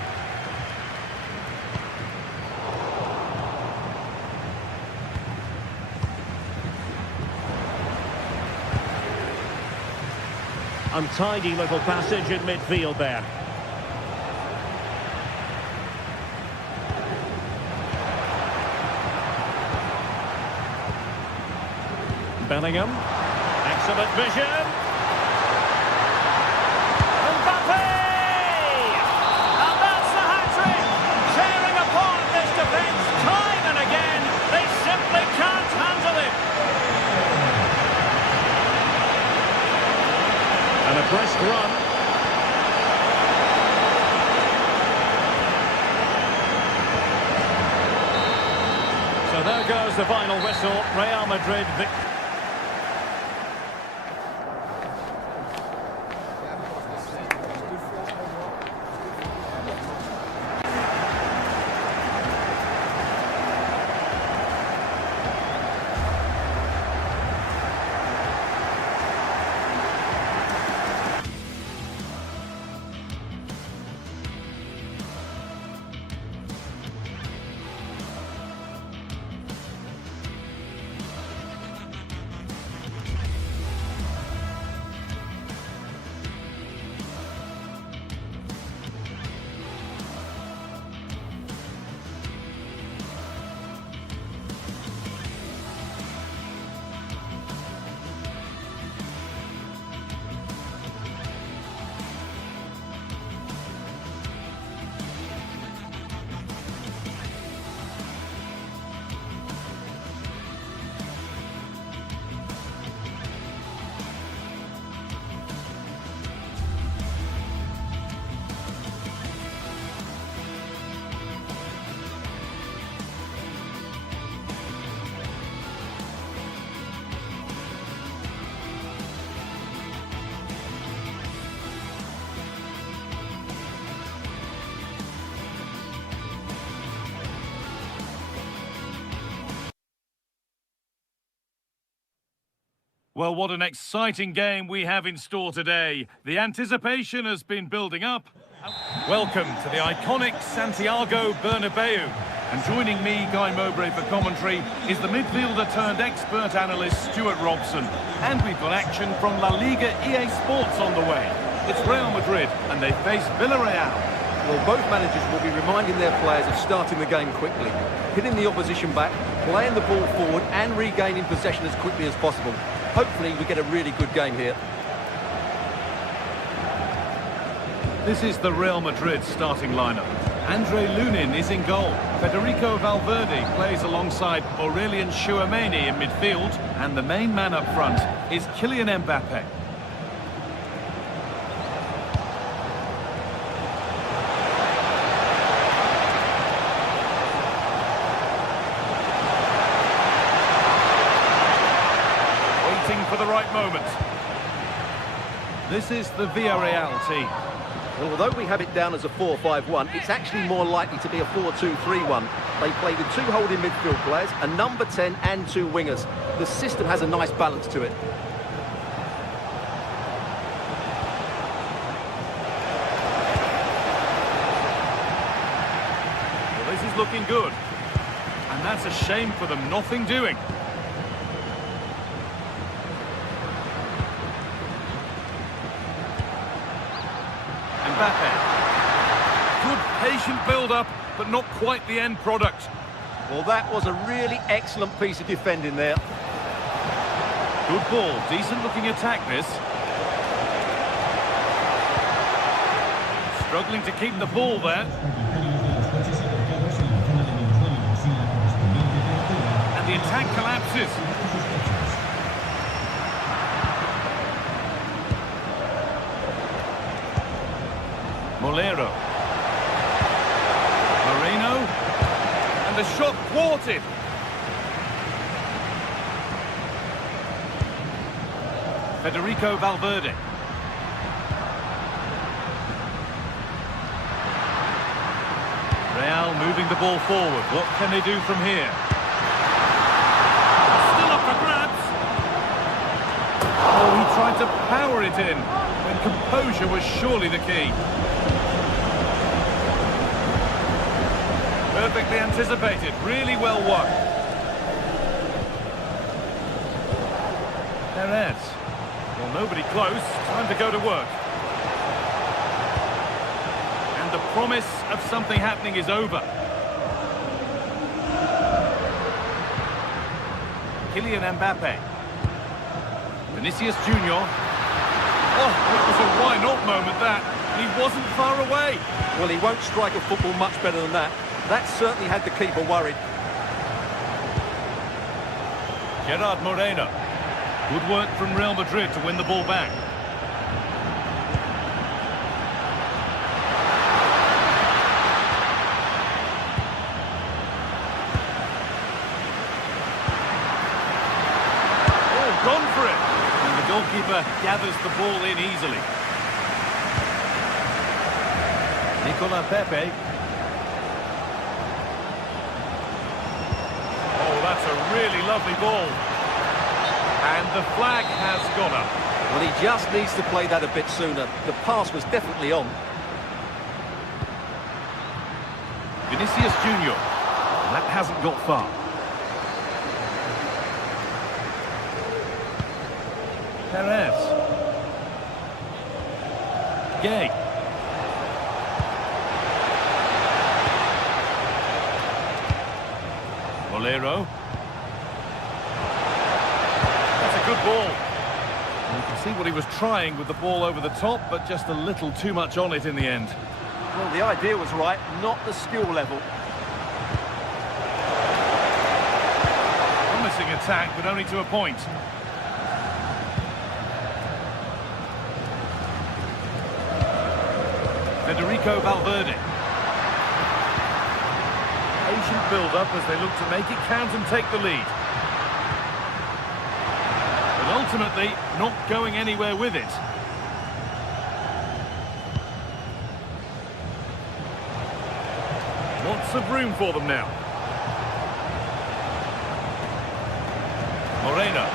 Untidy little passage in midfield there. Bellingham. Excellent vision. Mbappe! And that's the hat-trick! Tearing apart this defence time and again. They simply can't handle it. And a brisk run. So there goes the final whistle. Real Madrid victory. Well, what an exciting game we have in store today. The anticipation has been building up. Welcome to the iconic Santiago Bernabeu. And joining me, Guy Mowbray, for commentary is the midfielder-turned-expert analyst Stuart Robson. And we've got action from La Liga GTSports on the way. It's Real Madrid, and they face Villarreal. Well, both managers will be reminding their players of starting the game quickly, hitting the opposition back, playing the ball forward and regaining possession as quickly as possible. Hopefully we get a really good game here. This is the Real Madrid starting lineup. Andre Lunin is in goal. Federico Valverde plays alongside Aurelien Tchouameni in midfield. And the main man up front is Kylian Mbappe. For the right moment. This is the Villarreal team. Well, although we have it down as a 4-5-1, it's actually more likely to be a 4-2-3-1. They play with two holding midfield players, a number 10 and two wingers. The system has a nice balance to it. Well, this is looking good. And that's a shame for them, nothing doing. Mbappe. Good patient build-up, but not quite the end product. Well, that was a really excellent piece of defending there. Good ball, decent-looking attack this. Struggling to keep the ball there. And the attack collapses. Molero. Moreno. And the shot thwarted. Federico Valverde. Real moving the ball forward. What can they do from here? Still up for grabs. Oh, he tried to power it in when composure was surely the key. Perfectly anticipated, really well won. Perez. Well, nobody close, time to go to work. And the promise of something happening is over. Kylian Mbappe. Vinicius Junior. Oh, it was a why not moment that. He wasn't far away. Well, he won't strike a football much better than that. That certainly had the keeper worried. Gerard Moreno. Good work from Real Madrid to win the ball back. Oh, gone for it. And the goalkeeper gathers the ball in easily. Nicolas Pepe. That's a really lovely ball. And the flag has gone up. Well, he just needs to play that a bit sooner. The pass was definitely on. Vinicius Junior. That hasn't got far. Perez. Gay. Molero. That's a good ball. And you can see what he was trying with the ball over the top, but just a little too much on it in the end. Well, the idea was right, not the skill level. Promising attack, but only to a point. Federico Valverde. Patient build-up as they look to make it count and take the lead. But ultimately, not going anywhere with it. Lots of room for them now. Moreno.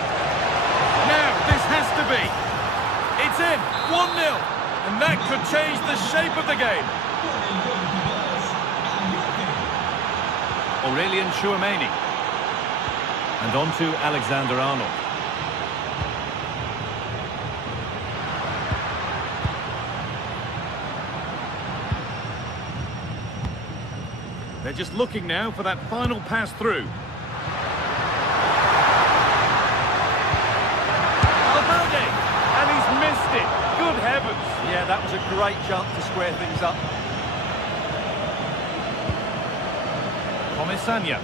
Now! 1-0, and that could change the shape of the game. Aurelian Chouameni. And on to Alexander-Arnold. They're just looking now for that final pass through. Valverde, and he's missed it. Good heavens. Yeah, that was a great chance to square things up. Comesaña.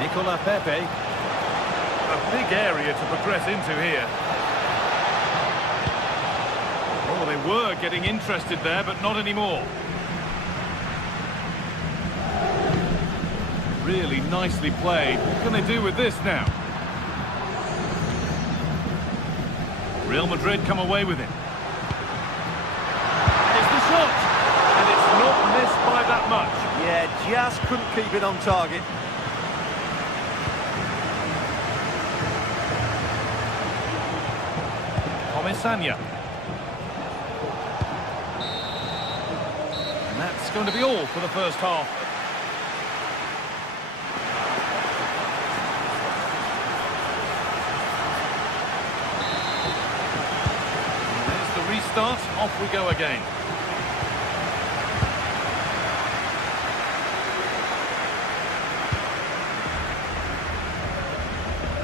Nicola Pepe. A big area to progress into here. Oh, they were getting interested there, but not anymore. Really nicely played. What can they do with this now? Real Madrid come away with it. It's the shot! And it's not missed by that much. Yeah, just couldn't keep it on target. Comesaña. And that's going to be all for the first half. And there's the restart. Off we go again.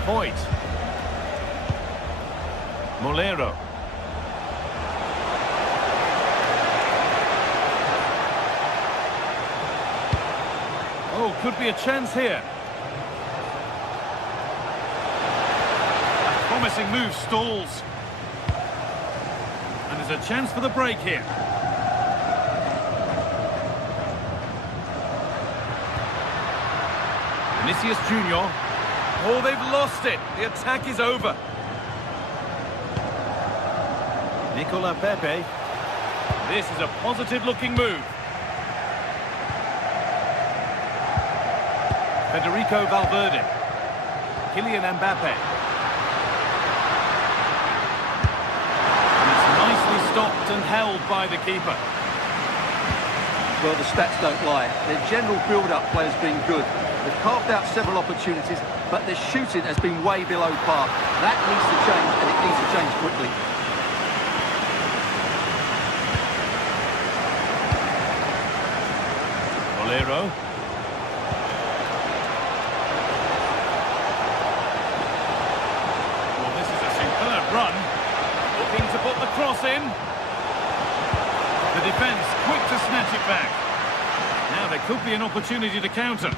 Voigt. Molero. Oh, could be a chance here. A promising move stalls. And there's a chance for the break here. Vinicius Junior. Oh, they've lost it. The attack is over. Nicola Pepe. This is a positive-looking move. Federico Valverde. Kylian Mbappe. And it's nicely stopped and held by the keeper. Well, the stats don't lie. Their general build-up play has been good. They've carved out several opportunities, but their shooting has been way below par. That needs to change, and it needs to change quickly. Molero. Well, this is a superb run. Looking to put the cross in. The defence quick to snatch it back. Now there could be an opportunity to counter.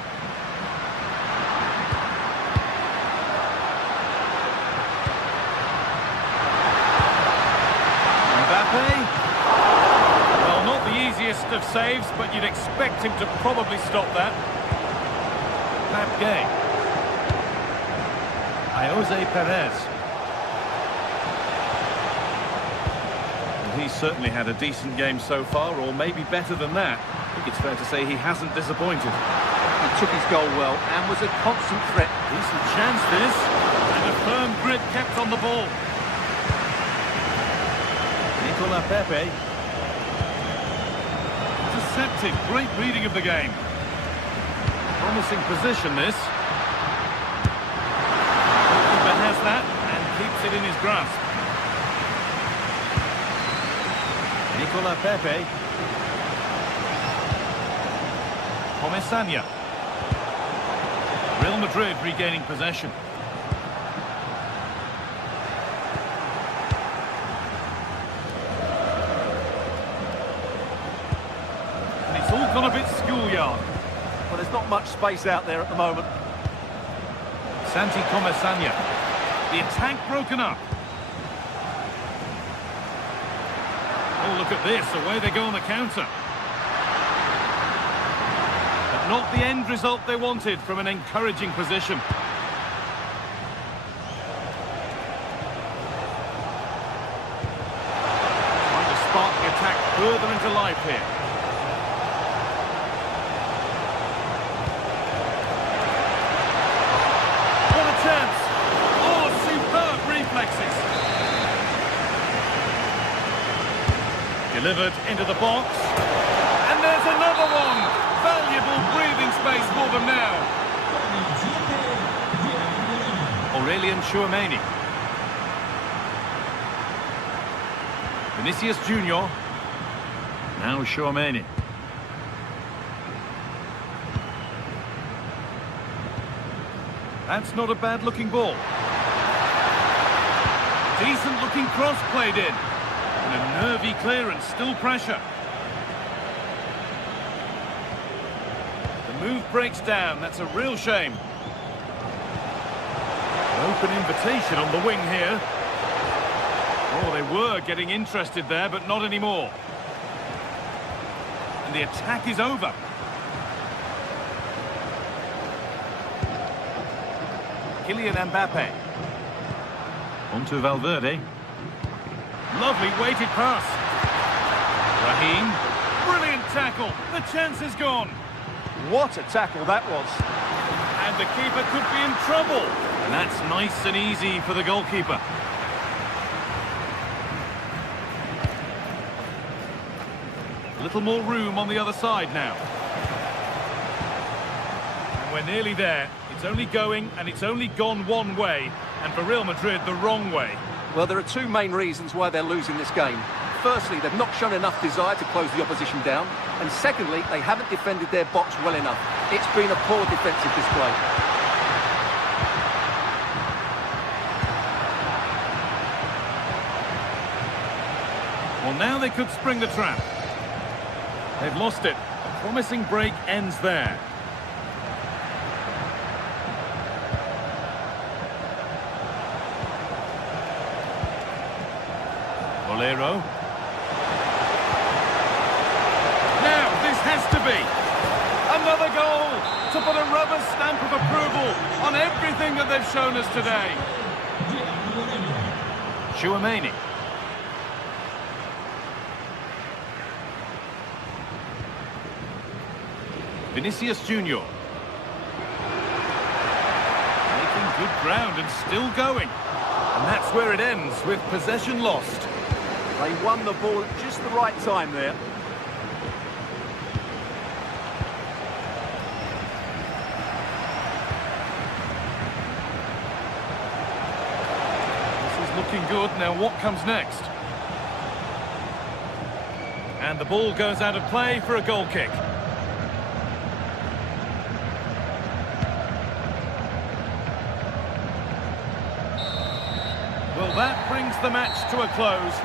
Well, not the easiest of saves, but you'd expect him to probably stop that. Bad game. Jose Perez. Well, he's certainly had a decent game so far, or maybe better than that. I think it's fair to say he hasn't disappointed. He took his goal well and was a constant threat. Decent chance this, and a firm grip kept on the ball. Nicola Pepe. Intercepted, great reading of the game. Promising position this. Goalkeeper has that and keeps it in his grasp. Nicola Pepe. Comesaña. Real Madrid regaining possession. It's all gone a bit schoolyard. Well, there's not much space out there at the moment. Santi Comesaña. The attack broken up. Oh, look at this. Away they go on the counter. But not the end result they wanted from an encouraging position. Trying to spark the attack further into life here. Chance. Oh, superb Delivered into the box. And there's another one. Valuable breathing space for them now. Aurelian Tchouameni. Vinicius Junior. Now Tchouameni. That's not a bad-looking ball. Decent-looking cross played in. And a nervy clearance, still pressure. The move breaks down, that's a real shame. An open invitation on the wing here. Oh, they were getting interested there, but not anymore. And the attack is over. Kylian Mbappe. On to Valverde. Lovely weighted pass. Raheem. Brilliant tackle. The chance is gone. What a tackle that was. And the keeper could be in trouble. And that's nice and easy for the goalkeeper. A little more room on the other side now. And we're nearly there. It's only going and it's only gone one way, and for Real Madrid, the wrong way. Well, there are two main reasons why they're losing this game. Firstly, they've not shown enough desire to close the opposition down, and secondly, they haven't defended their box well enough. It's been a poor defensive display. Well, now they could spring the trap. They've lost it. A promising break ends there. Bolero. Now, this has to be another goal to put a rubber stamp of approval on everything that they've shown us today. Tchouameni. Vinicius Junior. Making good ground and still going. And that's where it ends, with possession lost. They won the ball at just the right time there. This is looking good. Now what comes next? And the ball goes out of play for a goal kick. Well, that brings the match to a close.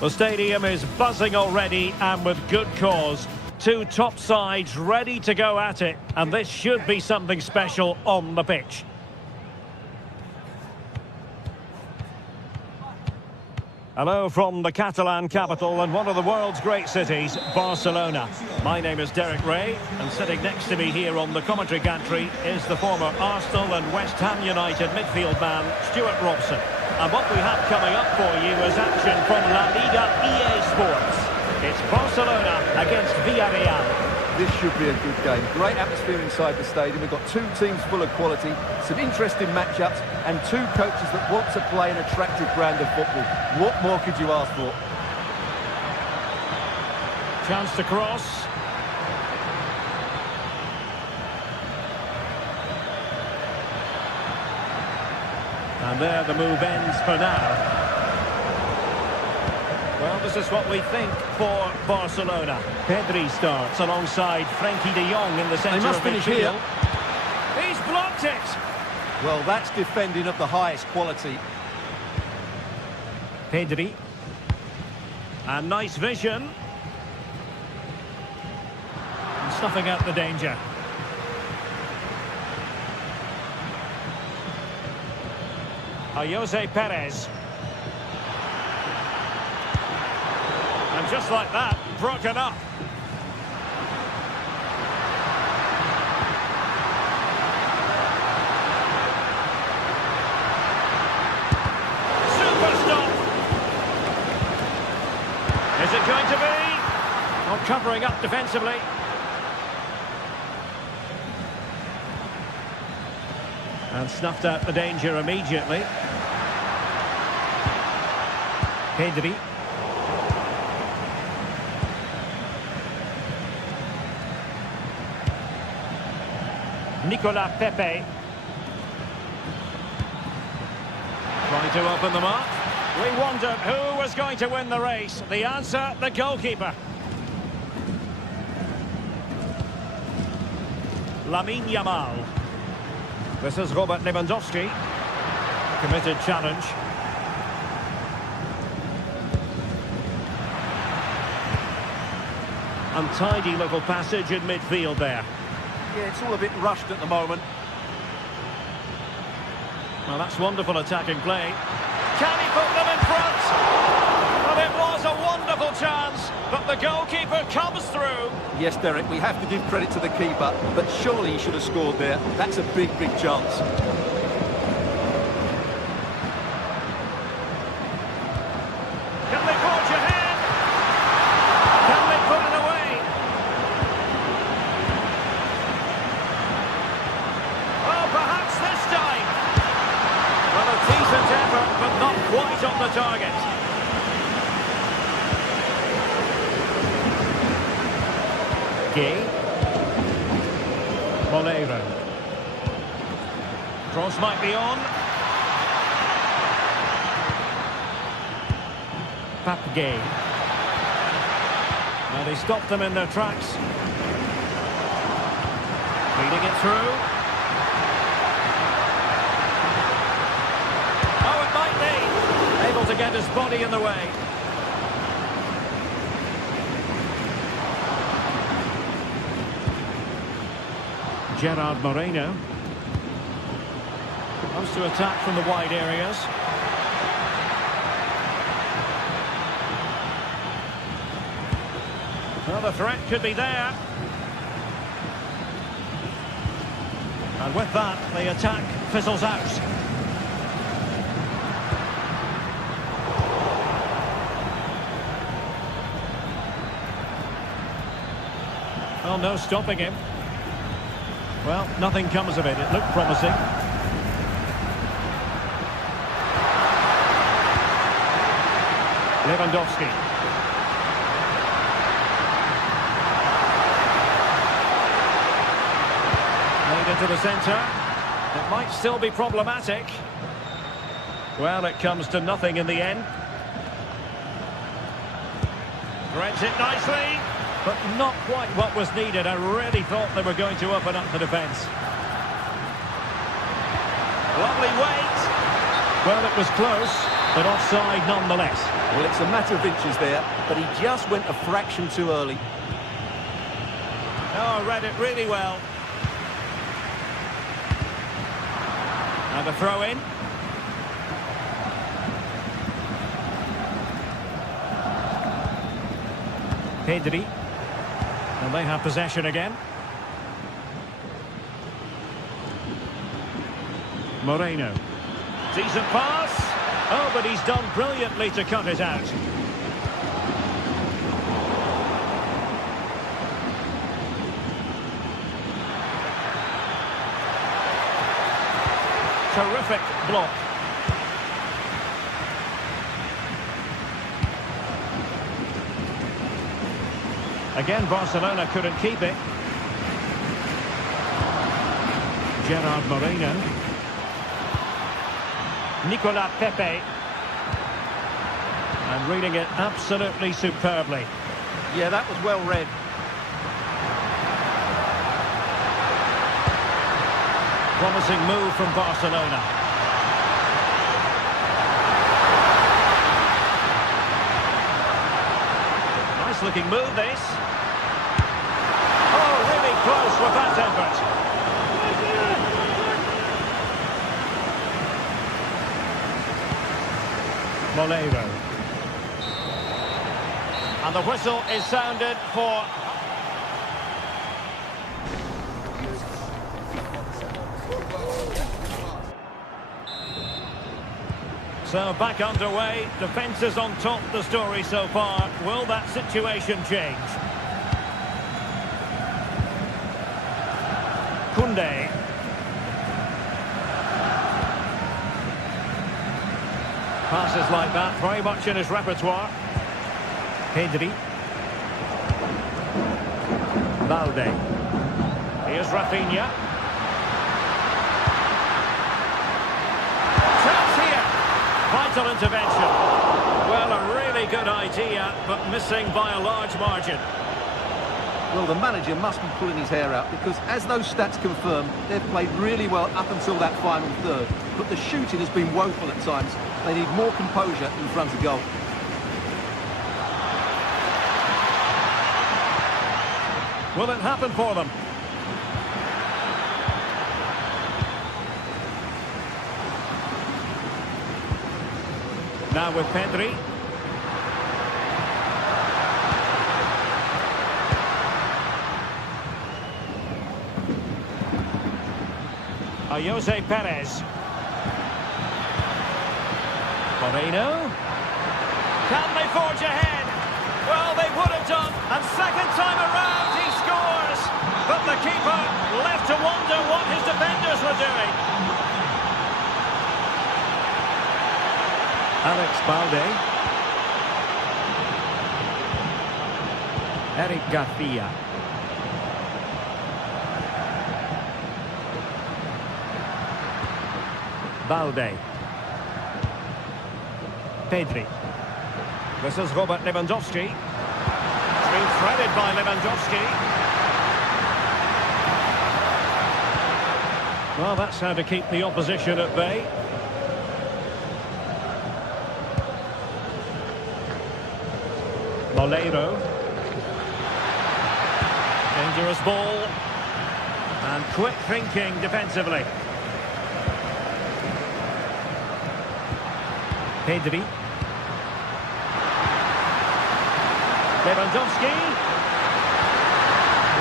The stadium is buzzing already, and with good cause. Two top sides ready to go at it, and this should be something special on the pitch. Hello from the Catalan capital and one of the world's great cities, Barcelona. My name is Derek Ray, and sitting next to me here on the commentary gantry is the former Arsenal and West Ham United midfield man, Stuart Robson. And what we have coming up for you is action from La Liga EA Sports. It's Barcelona against Villarreal. This should be a good game. Great atmosphere inside the stadium. We've got two teams full of quality, some interesting matchups, and two coaches that want to play an attractive brand of football. What more could you ask for? Chance to cross. And there the move ends for now. Well, this is what we think for Barcelona. Pedri starts alongside Frankie de Jong in the centre They must of finish midfield. here. He's blocked it. Well, that's defending of the highest quality. Pedri. And nice vision. And snuffing out the danger. Jose Perez. And just like that, broken up. Super stop. Is it going to be? Not covering up defensively. And snuffed out the danger immediately. Pedri. Nicolas Pepe. Trying to open them up. We wondered who was going to win the race. The answer, the goalkeeper. Lamine Yamal. This is Robert Lewandowski. Committed challenge. Untidy little passage in midfield there. Yeah, it's all a bit rushed at the moment. Well, that's wonderful attacking play. Can he put them in front? Well, it was a wonderful chance, but the goalkeeper comes through. Yes, Derek, we have to give credit to the keeper, but surely he should have scored there. That's a big, big chance. Can they forge ahead? Can they put it away? Oh, perhaps this time. Well, a decent effort, but not quite on the target. Gay. Molero. Cross might be on. Pape Gay. Well, they stopped them in their tracks. Feeding it through. Oh, it might be. Able to get his body in the way. Gerard Moreno. Wants to attack from the wide areas. Well, the threat could be there. And with that, the attack fizzles out. Well, no stopping him. Well, nothing comes of it. It looked promising. Lewandowski. Made into the centre. It might still be problematic. Well, it comes to nothing in the end. Threads it nicely. But not quite what was needed. I really thought they were going to open up the defence. Lovely weight. Well, it was close, but offside nonetheless. Well, it's a matter of inches there, but he just went a fraction too early. Oh, read it really well. And a throw in. Pedri. And they have possession again. Moreno. Decent pass. Oh, but he's done brilliantly to cut it out. Terrific block. Again, Barcelona couldn't keep it. Gerard Moreno. Nicolas Pepe. And reading it absolutely superbly. Yeah, that was well read. Promising move from Barcelona. Nice looking move, this. Oh, really close with that effort. Molero. And the whistle is sounded for... So back underway, defence is on top, the story so far. Will that situation change? Koundé. Passes like that, very much in his repertoire. Pedri. Valde. Here's Rafinha. Chance here. Vital intervention. Well, a really good idea, but missing by a large margin. Well, the manager must be pulling his hair out because, as those stats confirm, they've played really well up until that final third. But the shooting has been woeful at times. They need more composure in front of goal. Will it happen for them? Now with Pedri. Jose Perez. Moreno. Can they forge ahead? Well, they would have done. And second time around, he scores. But the keeper left to wonder what his defenders were doing. Alex Balde. Eric Garcia. Balde. Pedri. This is Robert Lewandowski. It's been threaded by Lewandowski. Well, that's how to keep the opposition at bay. Molero. Dangerous ball. And quick thinking defensively. Pedri. Lewandowski.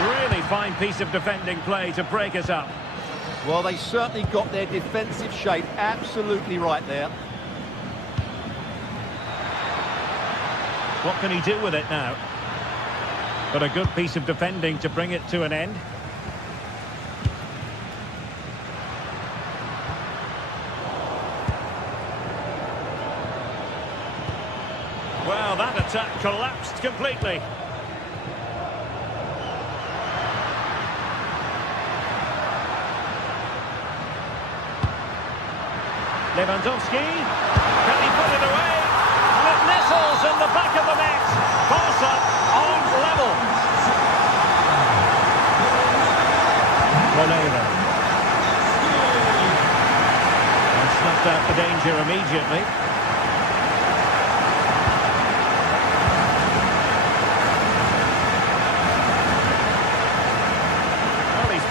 Really fine piece of defending play to break us up. Well, they certainly got their defensive shape absolutely right there. What can he do with it now? But a good piece of defending to bring it to an end. Well, that attack collapsed completely. Lewandowski. Can he put it away? And it nestles in the back of the net. Barca on level. Molero. And snuffed out the danger immediately.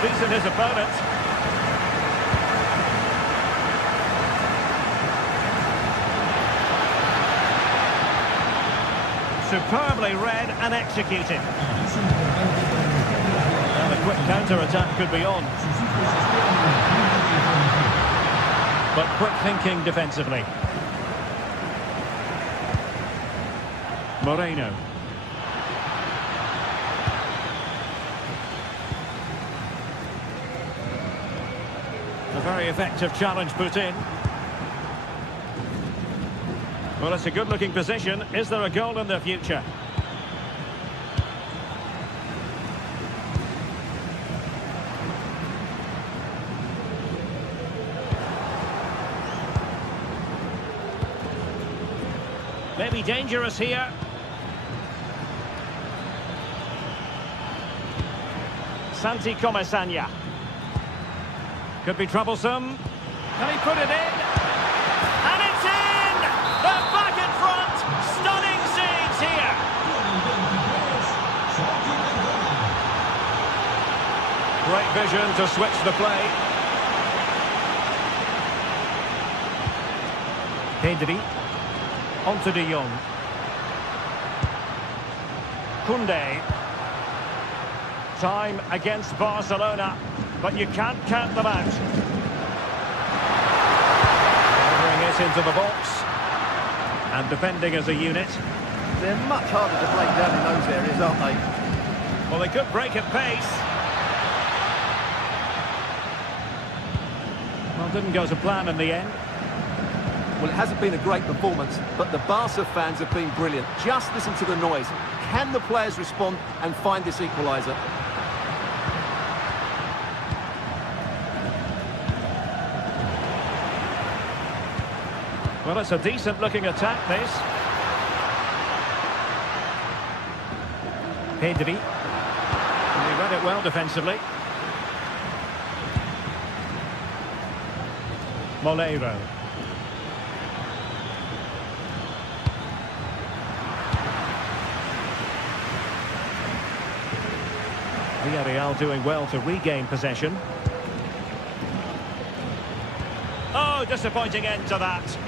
Beaten his opponent. Superbly read and executed. quick counter-attack could be on. But quick thinking defensively. Moreno. A very effective challenge put in. Well, it's a good-looking position. Is there a goal in the future? Maybe dangerous here. Santi Comesanya. Could be troublesome. Can he put it in? And it's in! They're back in front! Stunning scenes here! Great vision to switch the play. Pedri. Onto De Jong. Koundé. Time against Barcelona, but you can't count them out. Delivering it into the box. And defending as a unit. They're much harder to play down in those areas, aren't they? Well, they could break at pace. Well, didn't go to plan in the end. Well, it hasn't been a great performance, but the Barca fans have been brilliant. Just listen to the noise. Can the players respond and find this equaliser? Well, it's a decent-looking attack, this. Pedri. And he read it well defensively. Molero. Villarreal doing well to regain possession. Oh, disappointing end to that.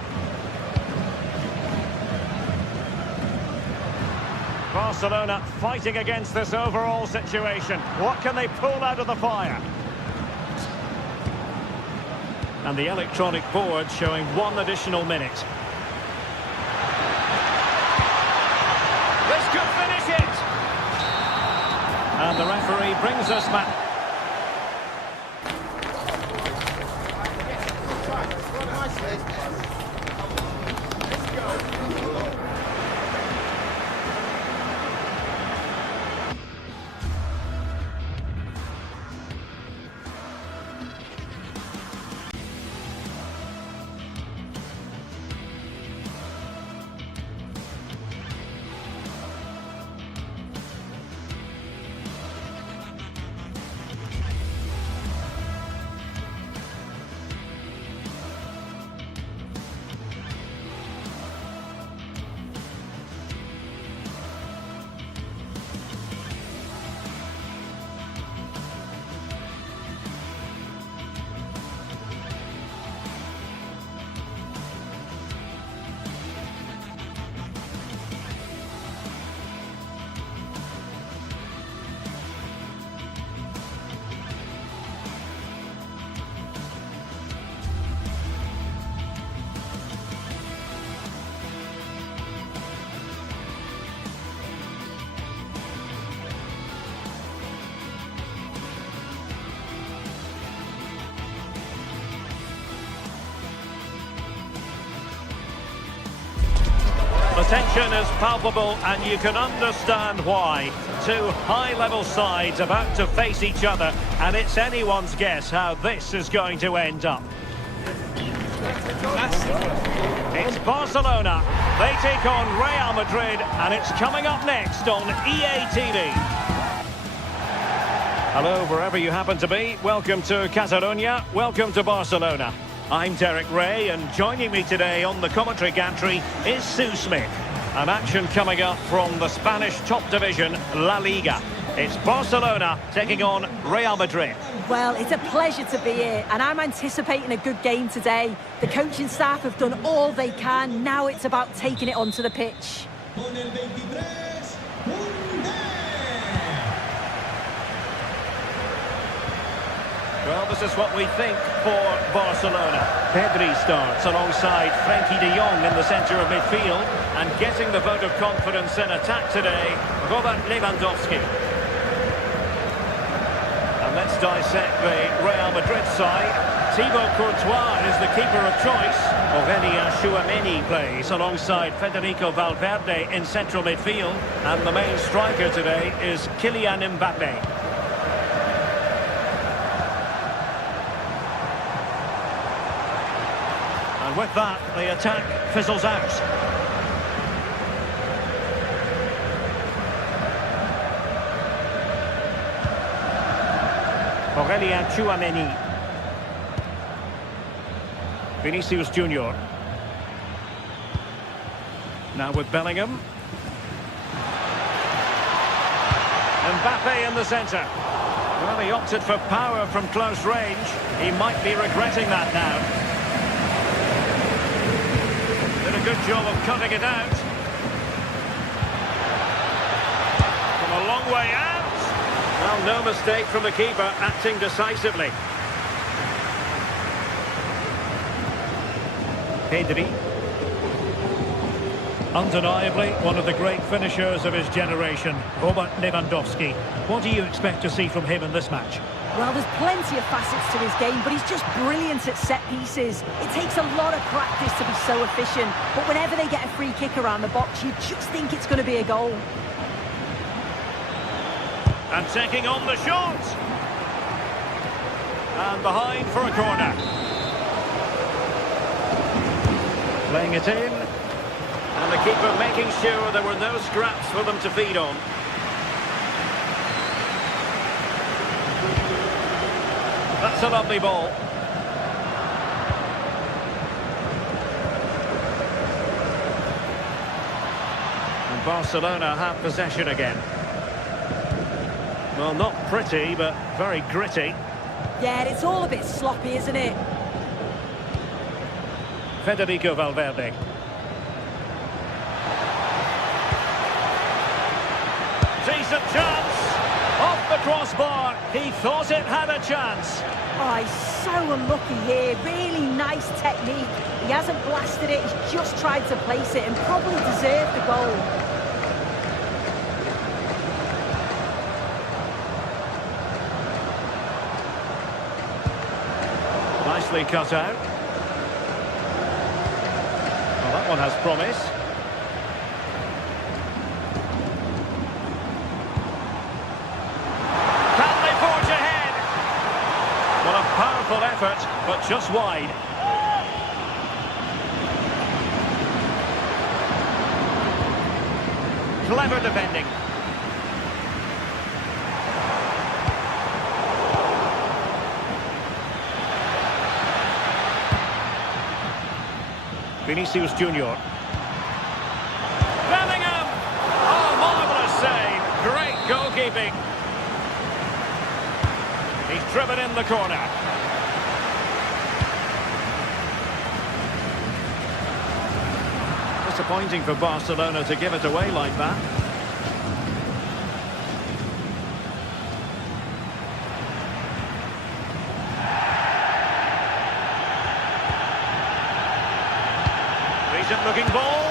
Barcelona fighting against this overall situation. What can they pull out of the fire? And the electronic board showing 1 additional minute. This could finish it! And the referee brings us back. The tension is palpable and you can understand why. Two high-level sides about to face each other, and it's anyone's guess how this is going to end up. It's Barcelona. They take on Real Madrid, and it's coming up next on EA TV. Hello, wherever you happen to be. Welcome to Catalonia. Welcome to Barcelona. I'm Derek Ray, and joining me today on the commentary gantry is Sue Smith. An action coming up from the Spanish top division, La Liga. It's Barcelona taking on Real Madrid. Well, it's a pleasure to be here, and I'm anticipating a good game today. The coaching staff have done all they can. Now it's about taking it onto the pitch. Well, this is what we think for Barcelona. Pedri starts alongside Frenkie de Jong in the centre of midfield, and getting the vote of confidence in attack today, Robert Lewandowski. And let's dissect the Real Madrid side. Thibaut Courtois is the keeper of choice. Aurélien Tchouameni plays alongside Federico Valverde in central midfield. And the main striker today is Kylian Mbappe. And with that, the attack fizzles out. Aurélien Tchouameni. Vinicius Junior. Now with Bellingham. Mbappe in the centre. Well, he opted for power from close range. He might be regretting that now. Did a good job of cutting it out. From a long way out. Well, no mistake from the keeper, acting decisively. Pedri. Undeniably one of the great finishers of his generation, Robert Lewandowski. What do you expect to see from him in this match? Well, there's plenty of facets to his game, but he's just brilliant at set pieces. It takes a lot of practice to be so efficient, but whenever they get a free kick around the box, you just think it's going to be a goal. And taking on the shot. And behind for a corner. Playing it in. And the keeper making sure there were no scraps for them to feed on. That's a lovely ball. And Barcelona have possession again. Well, not pretty, but very gritty. Yeah, it's all a bit sloppy, isn't it? Federico Valverde. Decent chance. Off the crossbar. He thought it had a chance. Oh, he's so unlucky here. Really nice technique. He hasn't blasted it. He's just tried to place it and probably deserved the goal. Nicely cut out. Well, that one has promise. Can they forge ahead? Well, a powerful effort, but just wide. Clever defending. Vinicius Junior. Bellingham! Oh, marvellous save. Great goalkeeping. He's driven in the corner. Disappointing for Barcelona to give it away like that. Looking ball.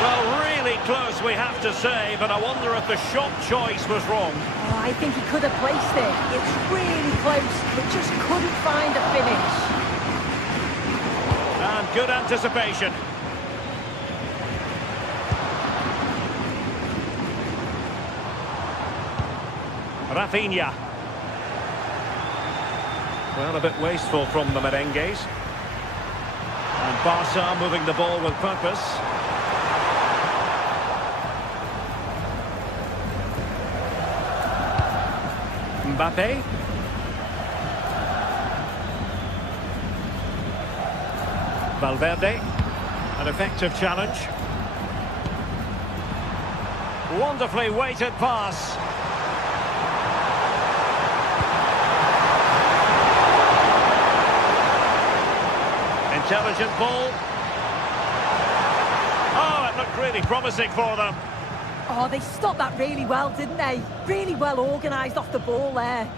Well, really close, we have to say, but I wonder if the shot choice was wrong. Oh, I think he could have placed it. It's really close, but just couldn't find a finish. And good anticipation. Rafinha. Well, a bit wasteful from the merengues. And Barca moving the ball with purpose. Mbappe. Valverde. An effective challenge. Wonderfully weighted pass. Intelligent ball. Oh, it looked really promising for them. Oh, they stopped that really well, didn't they? Really well organised off the ball there.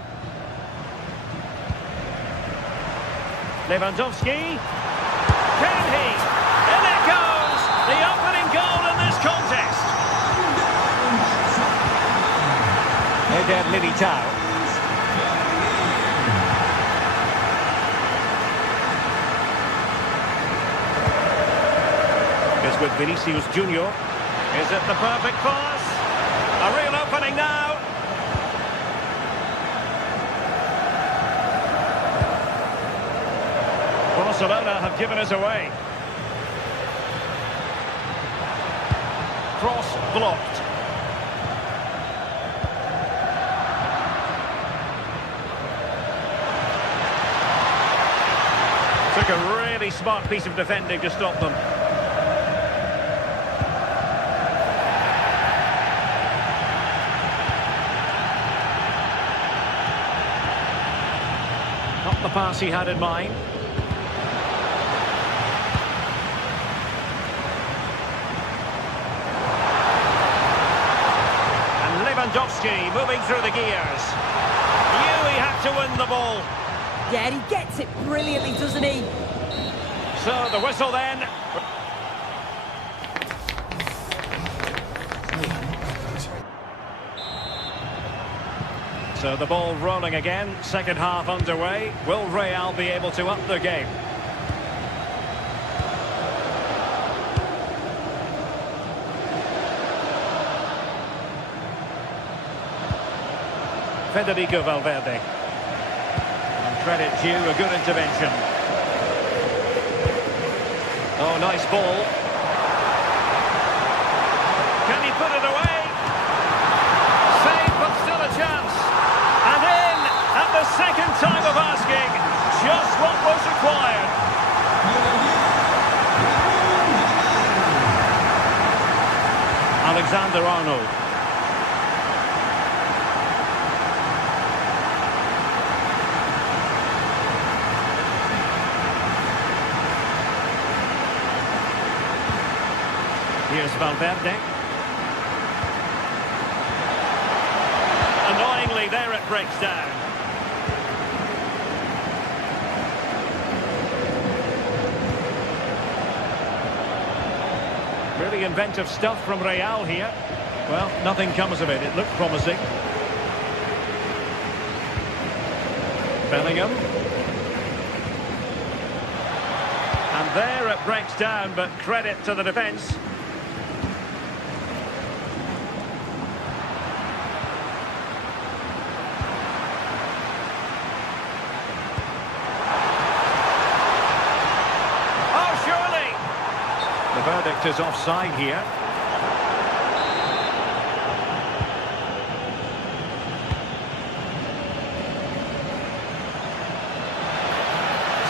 Lewandowski. Can he? And it goes! The opening goal in this contest. Eder Militao. Is with Vinicius Junior. Is it the perfect pass? A real opening now. Barcelona have given us away. Cross blocked. Took a really smart piece of defending to stop them. Not the pass he had in mind. Lewandowski moving through the gears. Knew he had to win the ball. Yeah, and he gets it brilliantly, doesn't he? So the whistle then. So the ball rolling again. Second half underway. Will Real be able to up their game? Federico Valverde. And credit due, a good intervention. Oh, nice ball. Can he put it away? Save, but still a chance. And in at the second time of asking, just what was required. Alexander-Arnold. Here's Valverde. Annoyingly, there it breaks down. Really inventive stuff from Real here. Well, nothing comes of it. It looked promising. Bellingham. And there it breaks down, but credit to the defence. The verdict is offside here.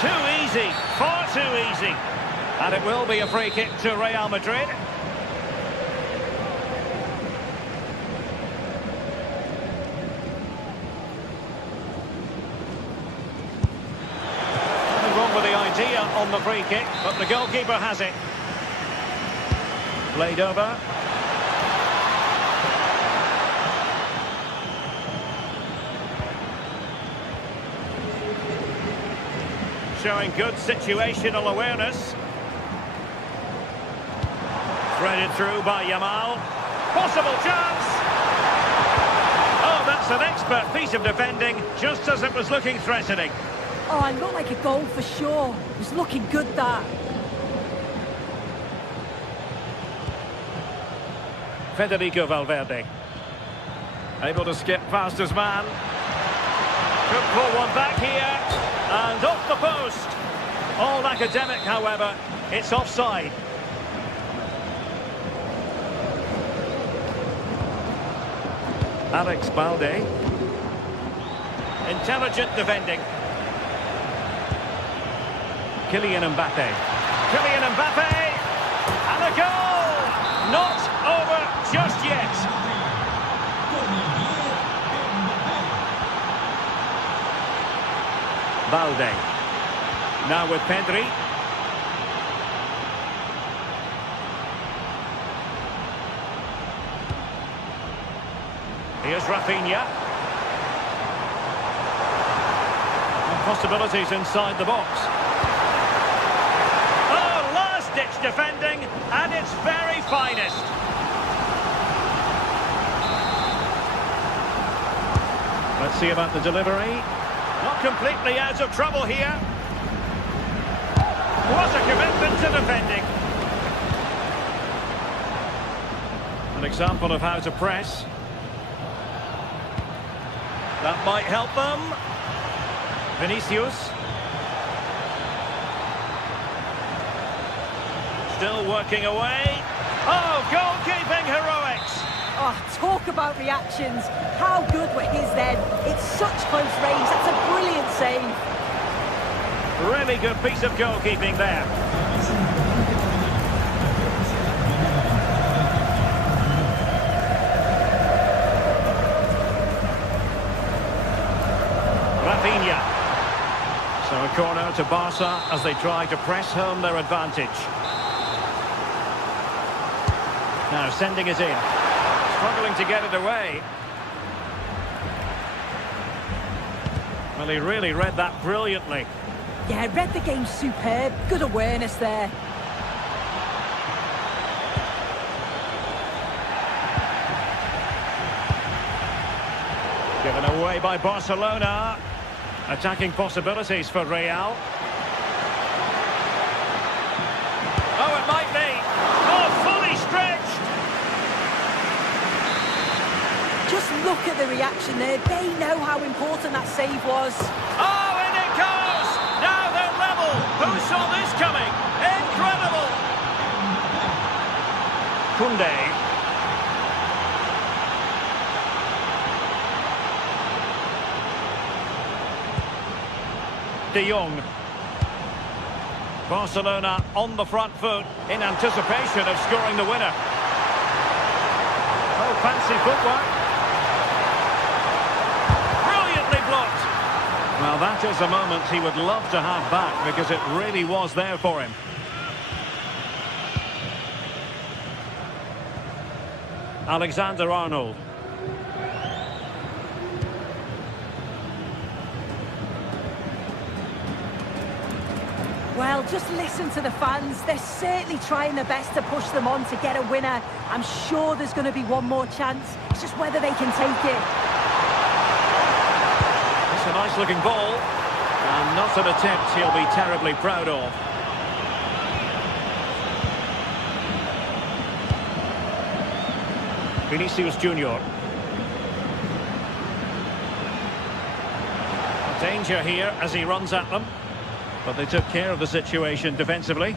Too easy, far too easy. And it will be a free kick to Real Madrid. Nothing wrong with the idea on the free kick, but the goalkeeper has it. Played over. Showing good situational awareness. Threaded through by Yamal. Possible chance! Oh, that's an expert piece of defending, just as it was looking threatening. Oh, it looked like a goal for sure. It was looking good, that. Federico Valverde. Able to skip past his man. Could pull one back here. And off the post. All academic, however. It's offside. Alex Balde. Intelligent defending. Kylian Mbappe. Kylian Mbappe. And a goal! Not over just yet. Balde. Now with Pedri. Here's Rafinha. And possibilities inside the box. defending at its very finest. Let's see about the delivery. Not completely out of trouble here. What a commitment to defending. An example of how to press. That might help them. Vinicius. Still working away. Oh, goalkeeping heroics. Oh, talk about reactions. How good were his then? It's such close range. That's a brilliant save. Really good piece of goalkeeping there. Rafinha. So a corner to Barca as they try to press home their advantage. Now sending it in. Struggling to get it away. Well, he really read that brilliantly. Yeah, read the game superb. Good awareness there. Given away by Barcelona. Attacking possibilities for Real. Oh, it might be. Oh, fully stretched. Just look at the reaction there. They know how important that save was. Oh, and it goes! Now they're level. Who saw this coming? Incredible! Koundé. De Jong. Barcelona on the front foot in anticipation of scoring the winner. Oh, fancy footwork. Brilliantly blocked. Well, that is a moment he would love to have back because it really was there for him. Alexander-Arnold. Well, just listen to the fans. They're certainly trying their best to push them on to get a winner. I'm sure there's going to be one more chance. It's just whether they can take it. It's a nice-looking ball. And not an attempt he'll be terribly proud of. Vinicius Junior. Danger here as he runs at them. But they took care of the situation defensively.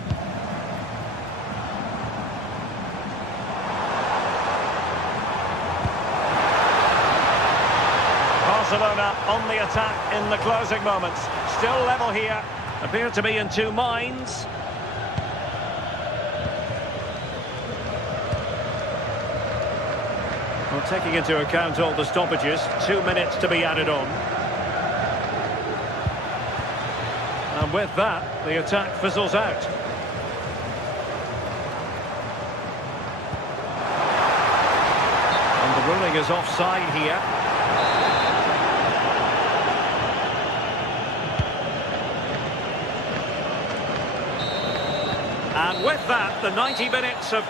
Barcelona on the attack in the closing moments. Still level here. Appear to be in two minds. Well, taking into account all the stoppages, 2 minutes to be added on. And with that, the attack fizzles out. And the ruling is offside here. And with that, the 90 minutes of...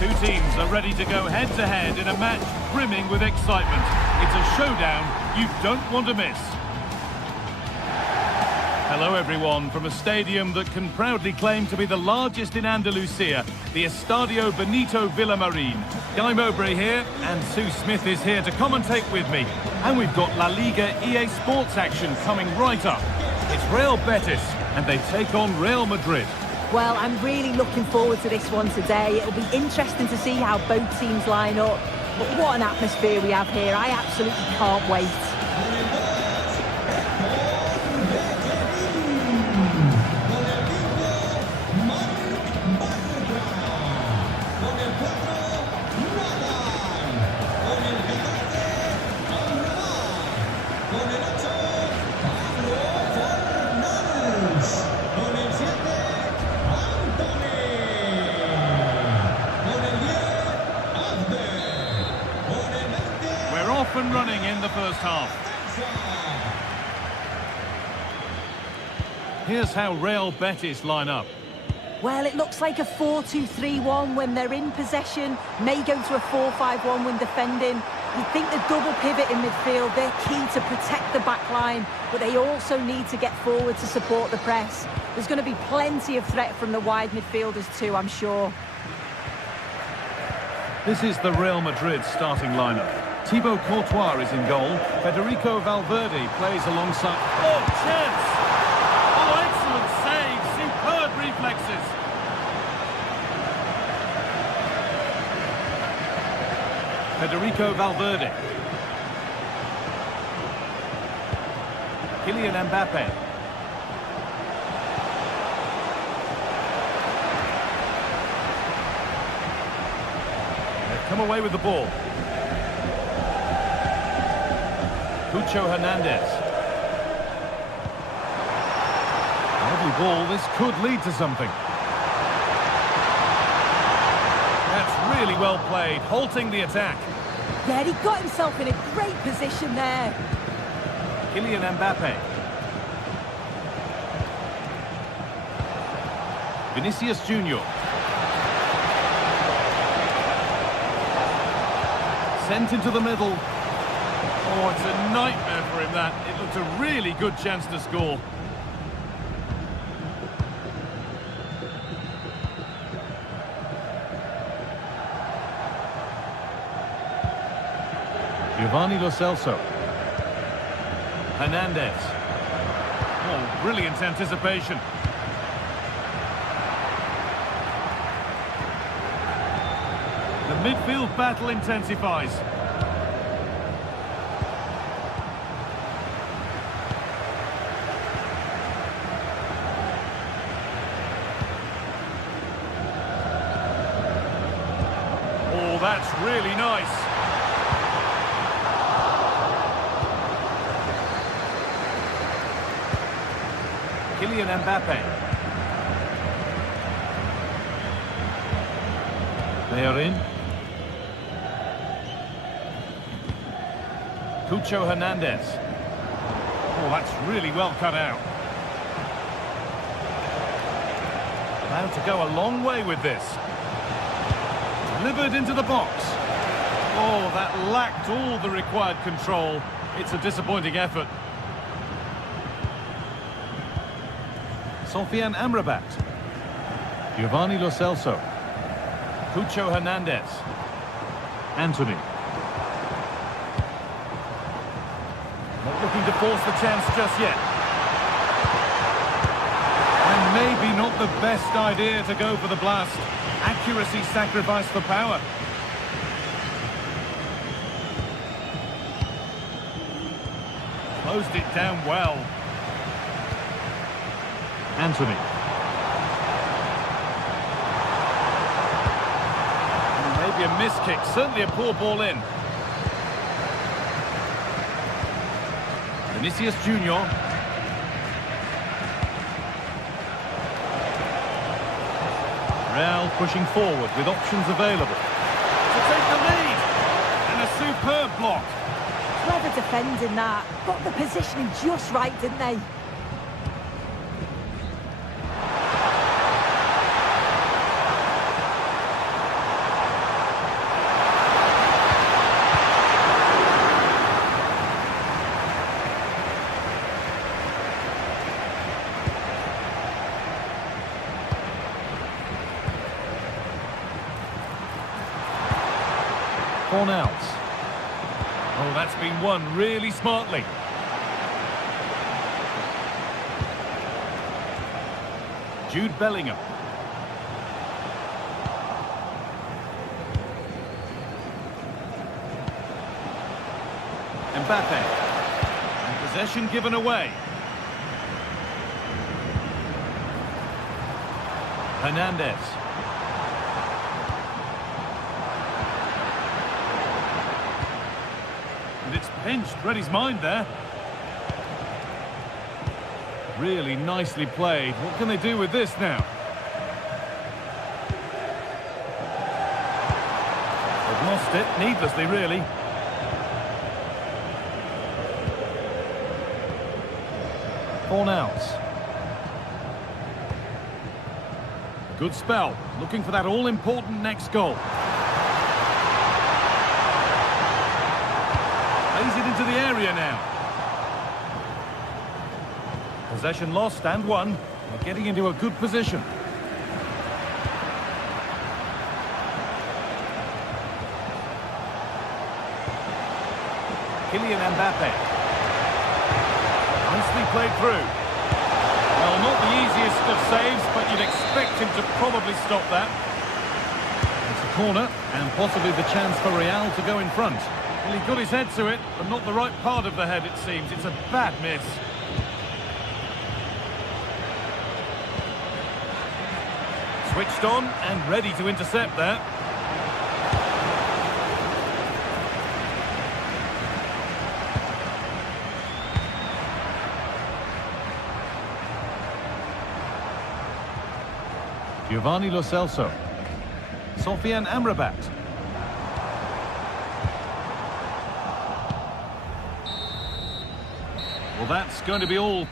Two teams are ready to go head-to-head in a match brimming with excitement. It's a showdown you don't want to miss. Hello everyone, from a stadium that can proudly claim to be the largest in Andalusia, the Estadio Benito Villamarín. Guy Mowbray here, and Sue Smith is here to commentate with me. And we've got La Liga EA Sports action coming right up. It's Real Betis, and they take on Real Madrid. Well, I'm really looking forward to this one today. It'll be interesting to see how both teams line up. But what an atmosphere we have here. I absolutely can't wait. Off and running in the first half. Here's how Real Betis line up. Well, it looks like a 4-2-3-1 when they're in possession. May go to a 4-5-1 when defending. You think the double pivot in midfield, they're key to protect the back line, but they also need to get forward to support the press. There's going to be plenty of threat from the wide midfielders too, I'm sure. This is the Real Madrid starting lineup. Thibaut Courtois is in goal. Federico Valverde plays alongside... Oh, chance! Oh, excellent save! Superb reflexes! Federico Valverde. Kylian Mbappe. They've come away with the ball. Cucho Hernandez. Lovely ball, this could lead to something. That's really well played, halting the attack. Yeah, he got himself in a great position there. Kylian Mbappe. Vinicius Junior. Sent into the middle. Oh, it's a nightmare for him, that. It looked a really good chance to score. Giovanni Lo Celso. Hernandez. Oh, brilliant anticipation. The midfield battle intensifies. That's really nice. Kylian Mbappe. They are in. Cucho Hernandez. Oh, that's really well cut out. Allowed to go a long way with this. Delivered into the box. Oh, that lacked all the required control. It's a disappointing effort. Sofiane Amrabat. Giovanni Lo Celso. Cucho Hernandez. Anthony. Not looking to force the chance just yet. And maybe not the best idea to go for the blast. Accuracy sacrificed for power. Closed it down well. Anthony. Maybe a miss kick, certainly a poor ball in. Vinicius Junior. Real pushing forward with options available. To take the lead. And a superb block. Clever defending that. Got the positioning just right, didn't they? Cornels. Oh, that's been won really smartly. Jude Bellingham. Mbappe. And possession given away. Hernandez. And it's pinched. Read his mind there. Really nicely played. What can they do with this now? They've lost it, needlessly, really. Fornals. Good spell. Looking for that all-important next goal. Plays it into the area now. Possession lost and won. They're getting into a good position. Kylian Mbappe. Nicely played through. Well, not the easiest of saves, but you'd expect him to probably stop that. It's a corner, and possibly the chance for Real to go in front. Well, he got his head to it, but not the right part of the head, it seems. It's a bad miss. Switched on and ready to intercept there. Giovanni Lo Celso. Sofian Amrabat. Well, that's going to be all.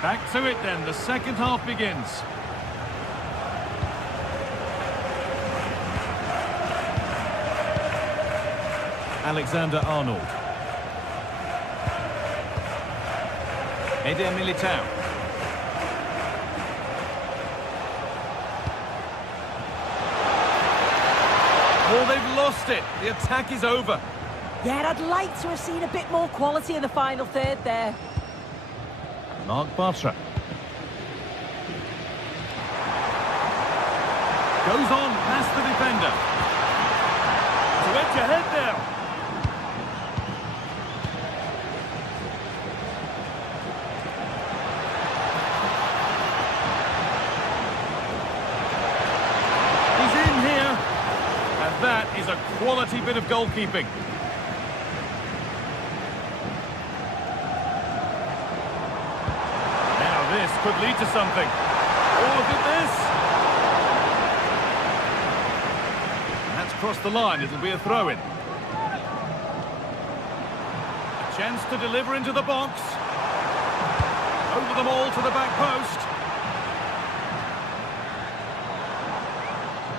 Back to it then, the second half begins. Alexander-Arnold. Eder Militao. Oh, they've lost it. The attack is over. Yeah, I'd like to have seen a bit more quality in the final third there. Mark Bartra. Goes on past the defender. To edge ahead now. He's in here. And that is a quality bit of goalkeeping. This could lead to something. Oh, look at this! And that's crossed the line. It'll be a throw-in. A chance to deliver into the box. Over them all to the back post.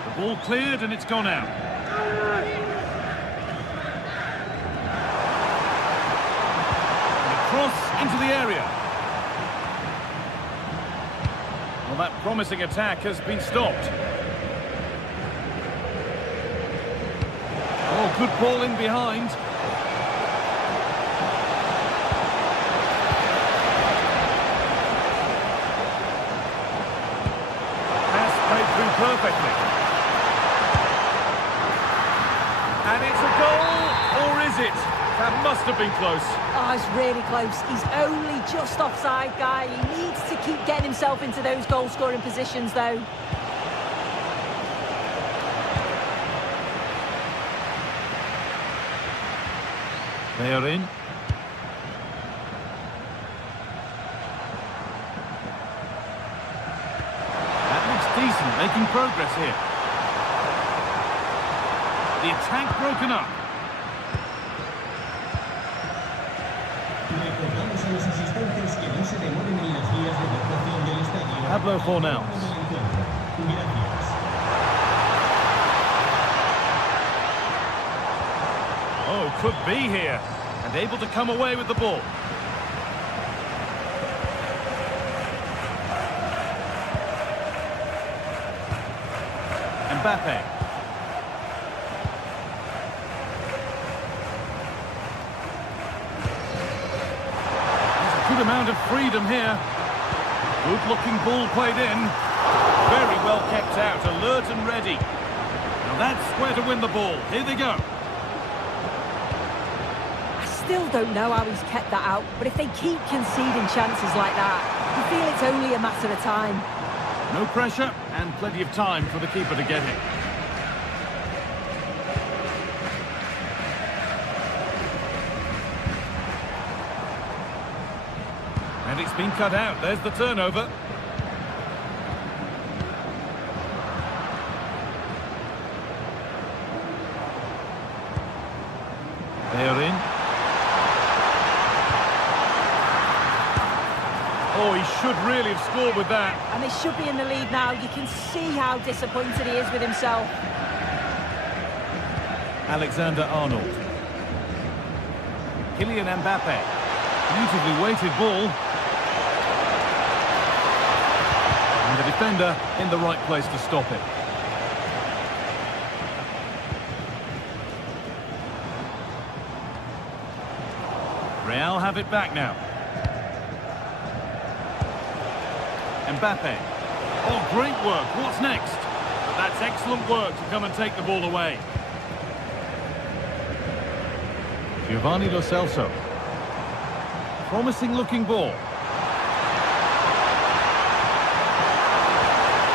The ball cleared and it's gone out. And a cross into the area. Well, that promising attack has been stopped. Oh, good ball in behind. Pass played through perfectly. And it's a goal, or is it? That must have been close. Oh, it's really close. He's only just offside, guy. He needs to keep getting himself into those goal-scoring positions, though. They are in. That looks decent, making progress here. The attack broken up. Pablo Fornals. Oh, could be here. And able to come away with the ball. Mbappe. There's a good amount of freedom here. Good-looking ball played in. Very well kept out, alert and ready. Now that's where to win the ball. Here they go. I still don't know how he's kept that out, but if they keep conceding chances like that, you feel it's only a matter of time. No pressure and plenty of time for the keeper to get it. And it's been cut out. There's the turnover. They're in. Oh, he should really have scored with that. And they should be in the lead now. You can see how disappointed he is with himself. Alexander-Arnold. Kylian Mbappe. Beautifully weighted ball. And the defender in the right place to stop it. Real have it back now. Mbappe. Oh, great work. What's next? But that's excellent work to come and take the ball away. Giovanni Lo Celso. Promising looking ball.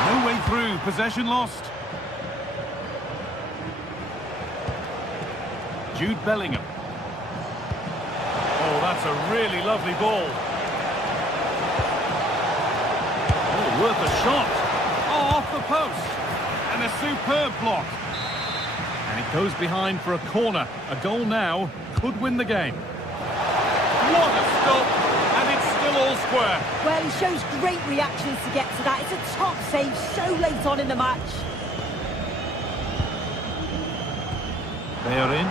No way through. Possession lost. Jude Bellingham. Oh, that's a really lovely ball. Oh, worth a shot. Oh, off the post. And a superb block. And it goes behind for a corner. A goal now could win the game. What a stop. And it's still all square. Well, he shows great reactions to get to that. It's a top save so late on in the match. They are in.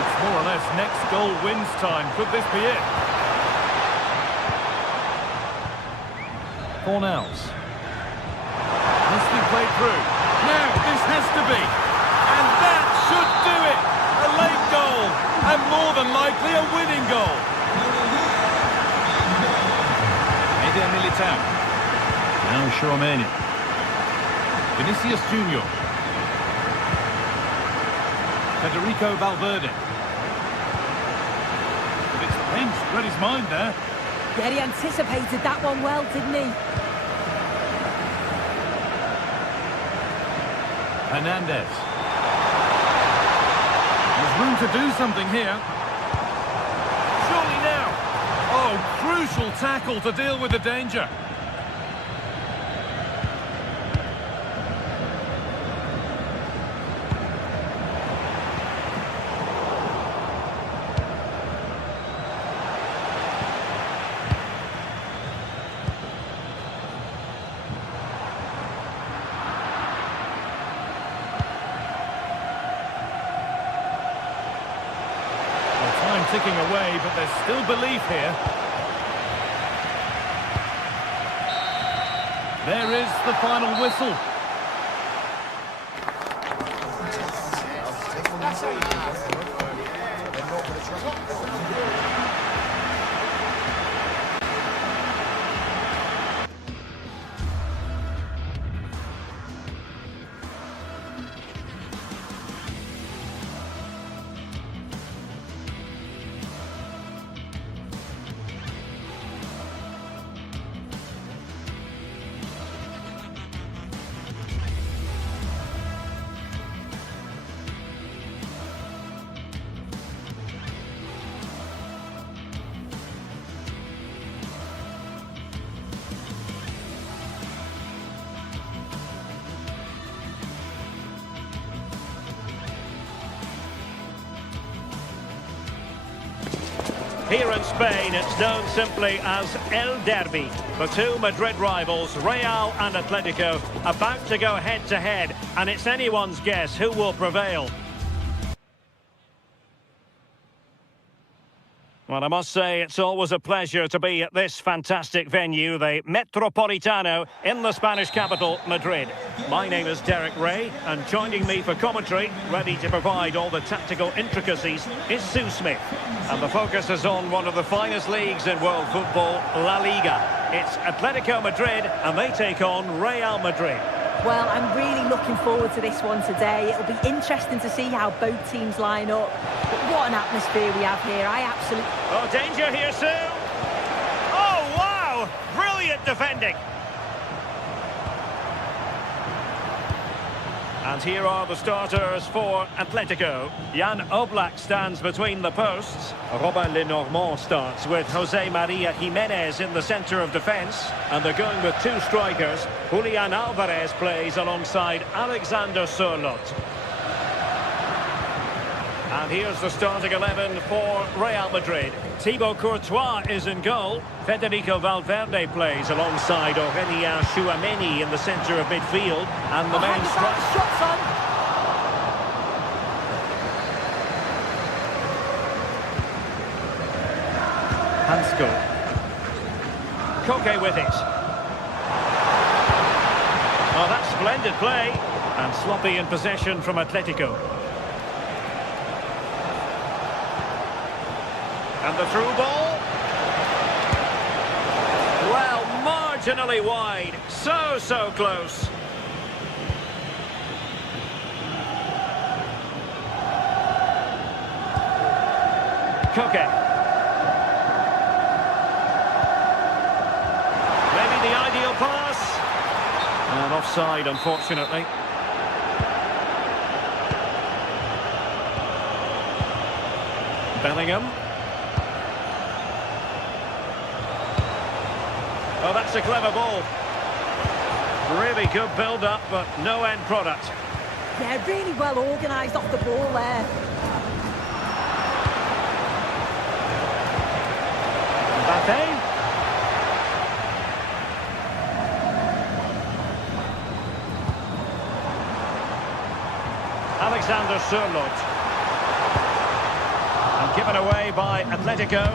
It's more or less next goal wins time. Could this be it? Cornels. Must be played through. Now, this has to be. And that should do it. A late goal. And more than likely a winning goal. Eder Militao. Now Tchouaméni. Vinicius Junior. Federico Valverde. But it's the bench. Read his mind there. Yeah, he anticipated that one well, didn't he? Hernandez. There's room to do something here. Surely now. Oh, crucial tackle to deal with the danger. Ticking away, but there's still belief here. There is the final whistle. Here in Spain, it's known simply as El Derby. The two Madrid rivals, Real and Atlético, about to go head-to-head, and it's anyone's guess who will prevail. Well, I must say, it's always a pleasure to be at this fantastic venue, the Metropolitano, in the Spanish capital, Madrid. My name is Derek Ray, and joining me for commentary, ready to provide all the tactical intricacies, is Sue Smith. And the focus is on one of the finest leagues in world football, La Liga. It's Atletico Madrid, and they take on Real Madrid. Well, I'm really looking forward to this one today. It'll be interesting to see how both teams line up. But what an atmosphere we have here. I absolutely... Oh, danger here, Sue. Oh, wow! Brilliant defending. And here are the starters for Atletico. Jan Oblak stands between the posts. Robin Lenormand starts with Jose Maria Jimenez in the centre of defence. And they're going with two strikers. Julian Alvarez plays alongside Alexander Sørloth. And here's the starting 11 for Real Madrid. Thibaut Courtois is in goal. Federico Valverde plays alongside Aurélien Tchouaméni in the centre of midfield. And the main striker... Shots on! Hansko. Koke with it. Oh, that's splendid play. And sloppy in possession from Atletico. And the through ball. Well, marginally wide. So close. Koke. Maybe the ideal pass. And offside, unfortunately. Bellingham. Oh, that's a clever ball. Really good build-up, but no end product. Yeah, really well organised off the ball there. Mbappe. Alexander Sørloth. And given away by Atletico.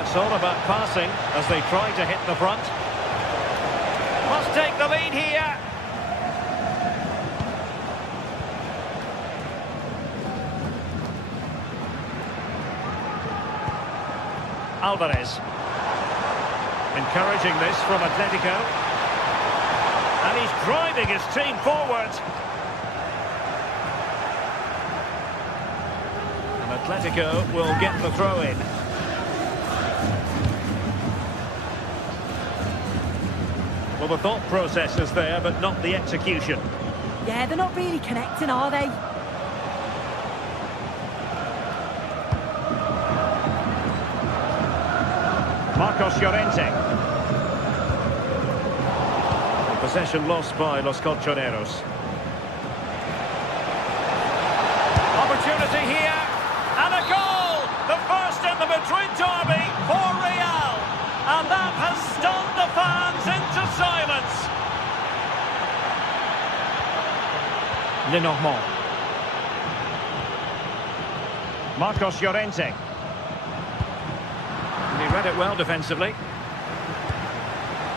It's all about passing as they try to hit the front. Must take the lead here. Alvarez. Encouraging this from Atletico. And he's driving his team forward. And Atletico will get the throw in. Well, the thought process is there, but not the execution. Yeah, they're not really connecting, are they? Marcos Llorente. Possession lost by Los Colchoneros. Opportunity here, and a goal! The first in the Madrid derby for Real. And that has stunned the fans into silence. Lenormand. Marcos Llorente. And he read it well defensively.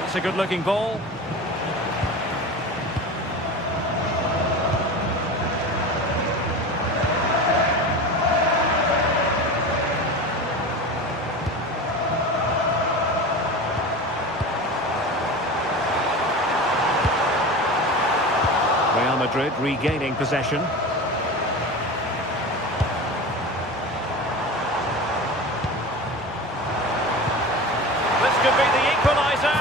That's a good-looking ball. Real Madrid regaining possession. This could be the equaliser.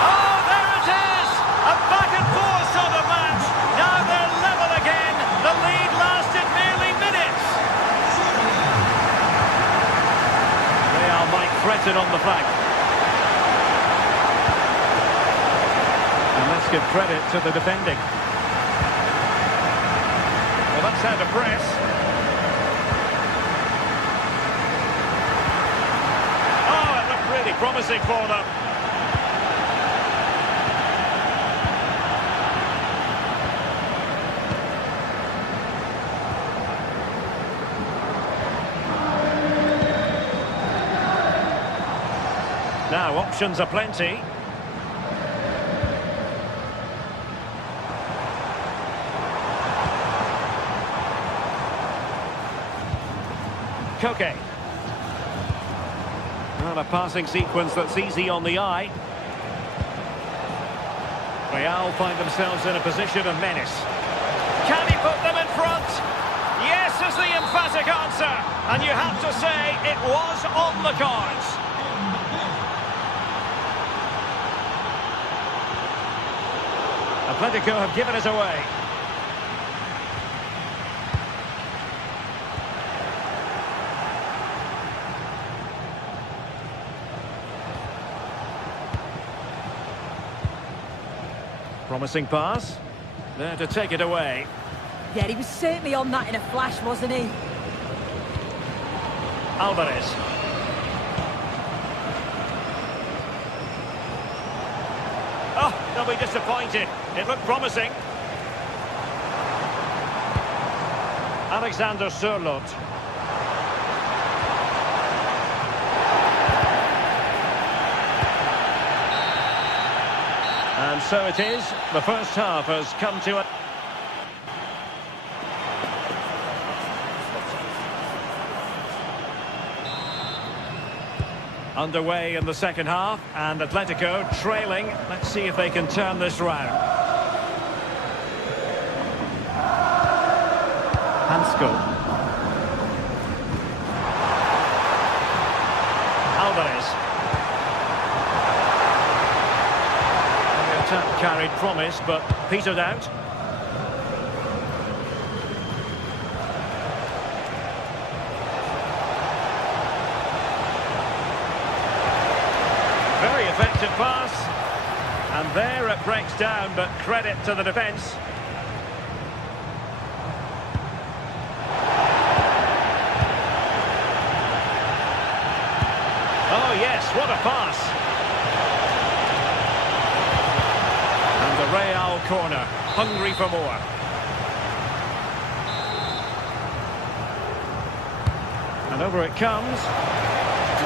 Oh, there it is! A back and forth sort of match. Now they're level again. The lead lasted merely minutes. Real might threaten on the flank. And let's give credit to the defending. Well, that's how to press. Oh, it looked really promising for them. Now, options are plenty. Koke. Well, a passing sequence that's easy on the eye. Real find themselves in a position of menace. Can he put them in front? Yes is the emphatic answer. And you have to say it was on the cards. Atlético have given it away. Promising pass. There to take it away. Yeah, he was certainly on that in a flash, wasn't he? Alvarez. Oh, they'll be disappointed. It looked promising. Alexander Sørloth. And so it is. The first half has come to an... Underway in the second half, and Atlético trailing. Let's see if they can turn this round. Hansko. Alvarez. The attack carried promise, but petered out. Very effective pass, and there it breaks down, but credit to the defence. Oh yes, what a pass! And the Real corner, hungry for more. And over it comes.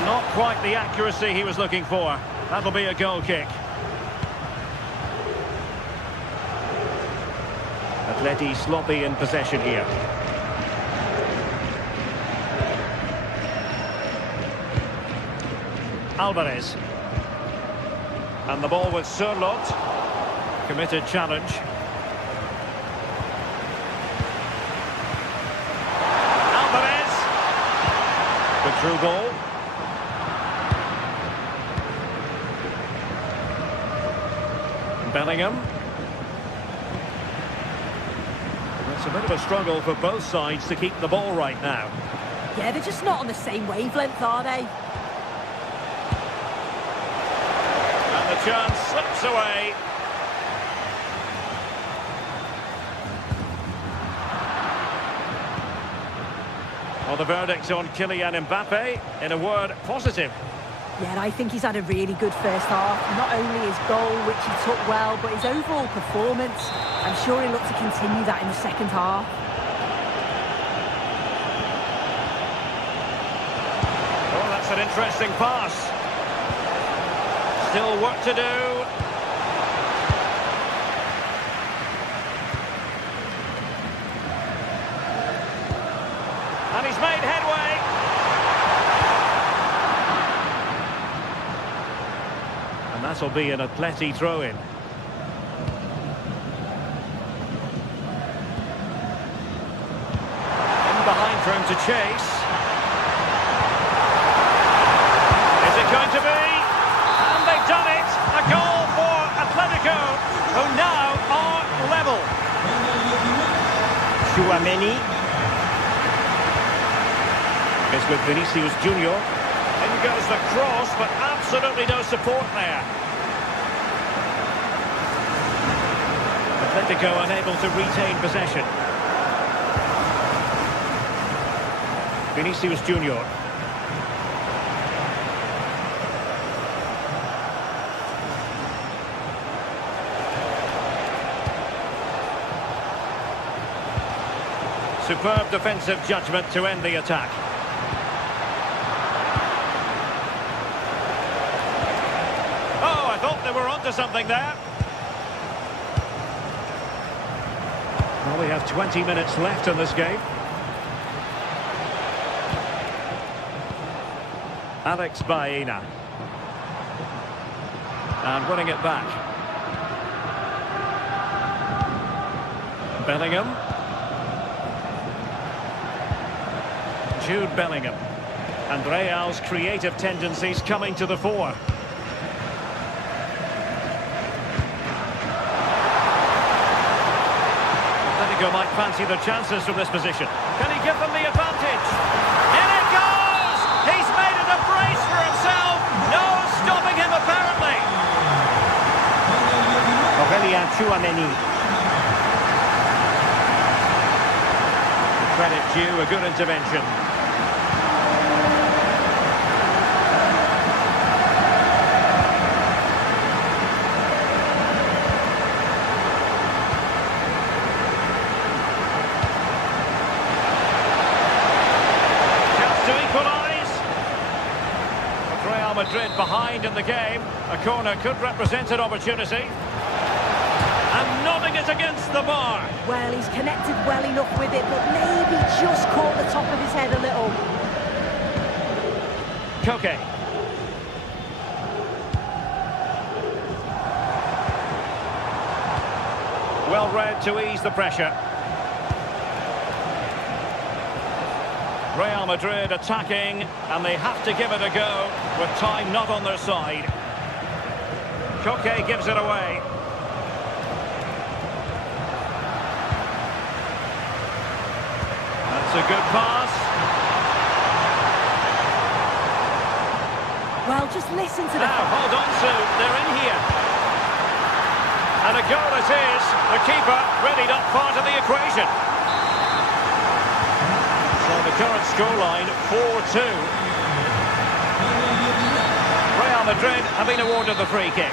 Not quite the accuracy he was looking for. That'll be a goal kick. Atleti sloppy in possession here. Alvarez. And the ball with Sørloth. Committed challenge. Alvarez. Good through ball. Bellingham. It's a bit of a struggle for both sides to keep the ball right now. Yeah, they're just not on the same wavelength, are they? And the chance slips away. Well, the verdict on Kylian Mbappe, in a word, positive. Yeah, I think he's had a really good first half. Not only his goal, which he took well, but his overall performance. I'm sure he'll look to continue that in the second half. Oh, that's an interesting pass. Still work to do. And he's made headway. And that'll be an Atleti throw-in. In behind for him to chase. Is it going to be? And they've done it! A goal for Atletico, who now are level. Tchouaméni is with Vinicius Junior. In goes the cross, but absolutely no support there. Atletico unable to retain possession. Vinicius Junior. Superb defensive judgment to end the attack. Oh, I thought they were onto something there. Well, we have 20 minutes left in this game. Alex Baena. And winning it back. Bellingham. Jude Bellingham. And Real's creative tendencies coming to the fore. Atletico might fancy the chances from this position. Can he give them the advantage? In it goes! He's made it a brace for himself! No stopping him, apparently! Aurélien Tchouameni. Credit due, a good intervention. Real Madrid behind in the game. A corner could represent an opportunity. And nodding it against the bar. Well, he's connected well enough with it, but maybe just caught the top of his head a little. Koke. Well read to ease the pressure. Real Madrid attacking, and they have to give it a go, with time not on their side. Koke gives it away. That's a good pass. Well, just listen to Now, hold on, Sue, they're in here. And a goal it is. The keeper really not part of the equation. So the current scoreline, 4-2. Real Madrid have been awarded the free kick.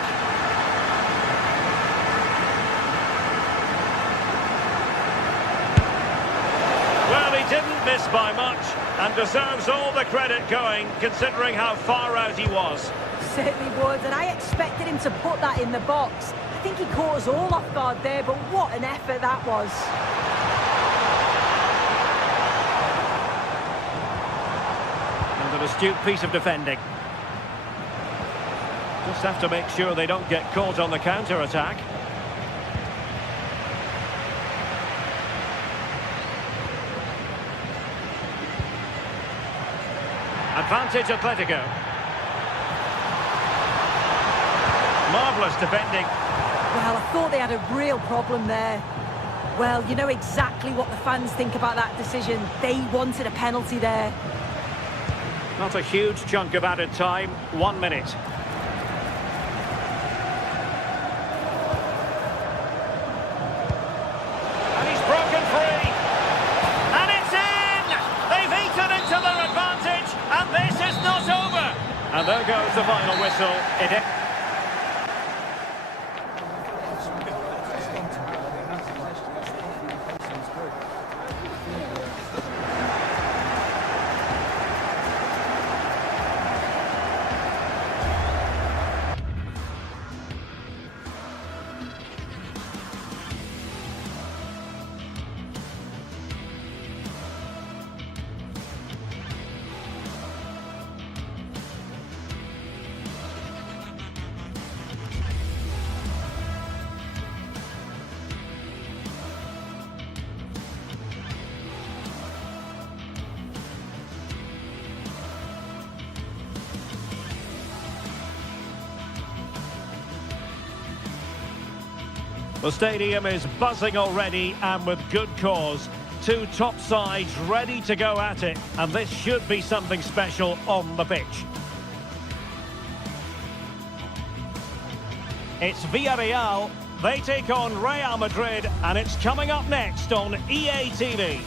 Well, he didn't miss by much and deserves all the credit going, considering how far out he was. Certainly would, and I expected him to put that in the box. I think he caught us all off guard there, but what an effort that was. An astute piece of defending. Just have to make sure they don't get caught on the counter-attack. Advantage Atlético. Marvellous defending. Well, I thought they had a real problem there. Well, you know exactly what the fans think about that decision. They wanted a penalty there. Not a huge chunk of added time, 1 minute. And he's broken free. And it's in! They've eaten into their advantage, and this is not over. And there goes the final whistle. The stadium is buzzing already, and with good cause. Two top sides ready to go at it, and this should be something special on the pitch. It's Villarreal. They take on Real Madrid, and it's coming up next on EA TV.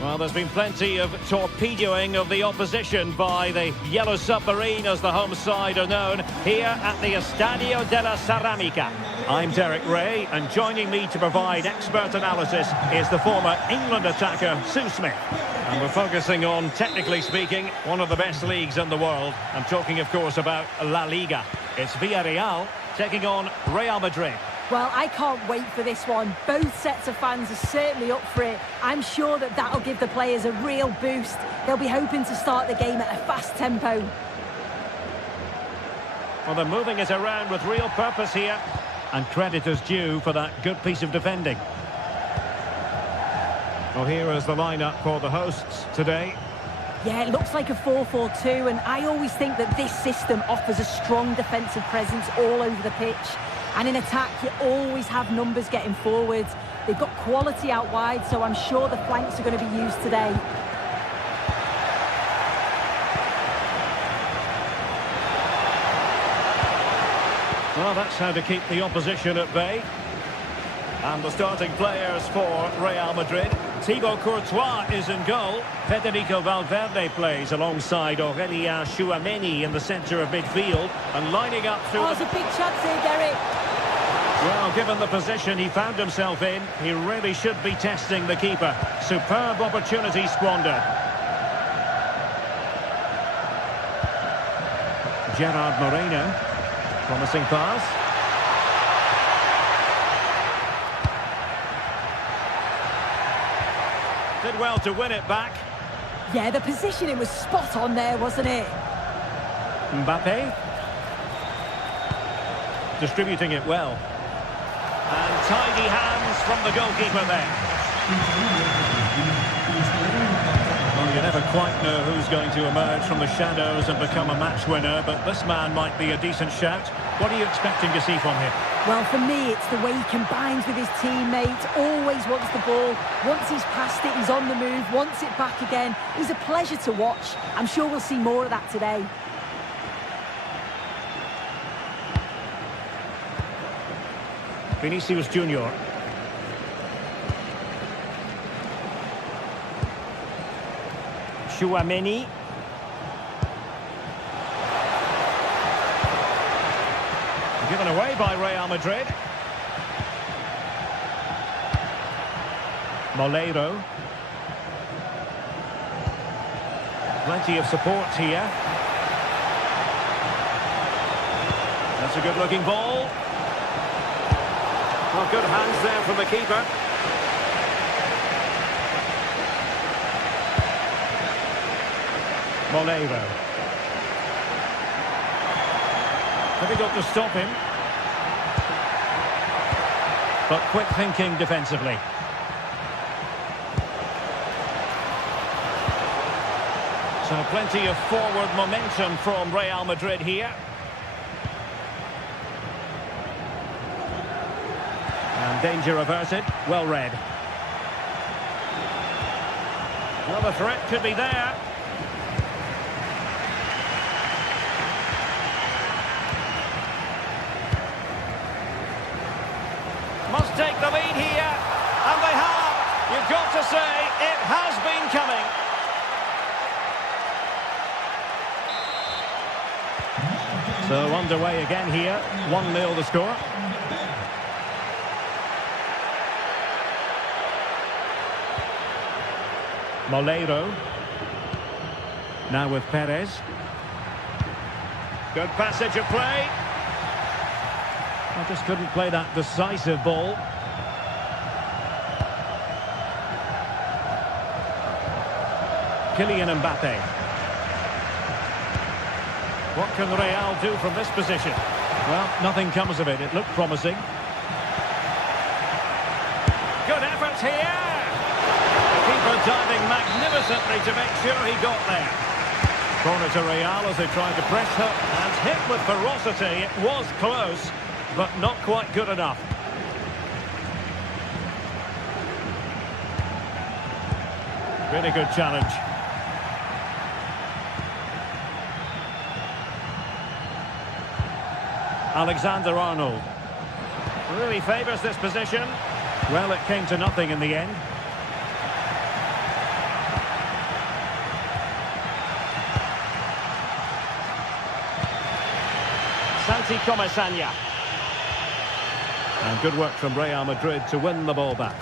Well, there's been plenty of torpedoing of the opposition by the Yellow Submarine, as the home side are known, here at the Estadio de la Ceramica. I'm Derek Ray, and joining me to provide expert analysis is the former England attacker, Sue Smith. And we're focusing on, technically speaking, one of the best leagues in the world. I'm talking, of course, about La Liga. It's Villarreal taking on Real Madrid. Well, I can't wait for this one. Both sets of fans are certainly up for it. I'm sure that that'll give the players a real boost. They'll be hoping to start the game at a fast tempo. Well, they're moving it around with real purpose here. And credit is due for that good piece of defending. Well, here is the lineup for the hosts today. Yeah, it looks like a 4-4-2, and I always think that this system offers a strong defensive presence all over the pitch. And in attack, you always have numbers getting forward. They've got quality out wide, so I'm sure the flanks are going to be used today. Well, that's how to keep the opposition at bay. And the starting players for Real Madrid. Thibaut Courtois is in goal. Federico Valverde plays alongside Aurélien Tchouaméni in the centre of midfield. And lining up through... Oh, there's a big chance here, Derek. Well, given the position he found himself in, he really should be testing the keeper. Superb opportunity squandered. Gerard Moreno. Promising pass. Did well to win it back. Yeah, the positioning was spot on there, wasn't it? Mbappe. Distributing it well. And tidy hands from the goalkeeper there. Well, you never quite know who's going to emerge from the shadows and become a match winner, but this man might be a decent shout. What are you expecting to see from him? Well, for me, it's the way he combines with his teammates, always wants the ball. Once he's passed it, he's on the move, wants it back again. He's a pleasure to watch. I'm sure we'll see more of that today. Vinicius Junior. Tchouaméni. Given away by Real Madrid. Moleiro. Plenty of support here. That's a good-looking ball. Well, good hands there from the keeper. Moleiro. Difficult to stop him. But quick thinking defensively. So plenty of forward momentum from Real Madrid here. And danger averted. Well read. Well, the threat could be there. Must take the lead here, and they have. You've got to say, it has been coming. So underway again here, 1-0 the score. Moleiro. Now with Perez. Good passage of play. I just couldn't play that decisive ball. Kylian Mbappe. What can Real do from this position? Well, nothing comes of it. It looked promising. Good effort here. The keeper diving magnificently to make sure he got there. Corner to Real as they tried to press her and hit with ferocity. It was close, but not quite good enough. Really good challenge. Alexander-Arnold. Really favours this position. Well, it came to nothing in the end. Santi Comesaña. And good work from Real Madrid to win the ball back.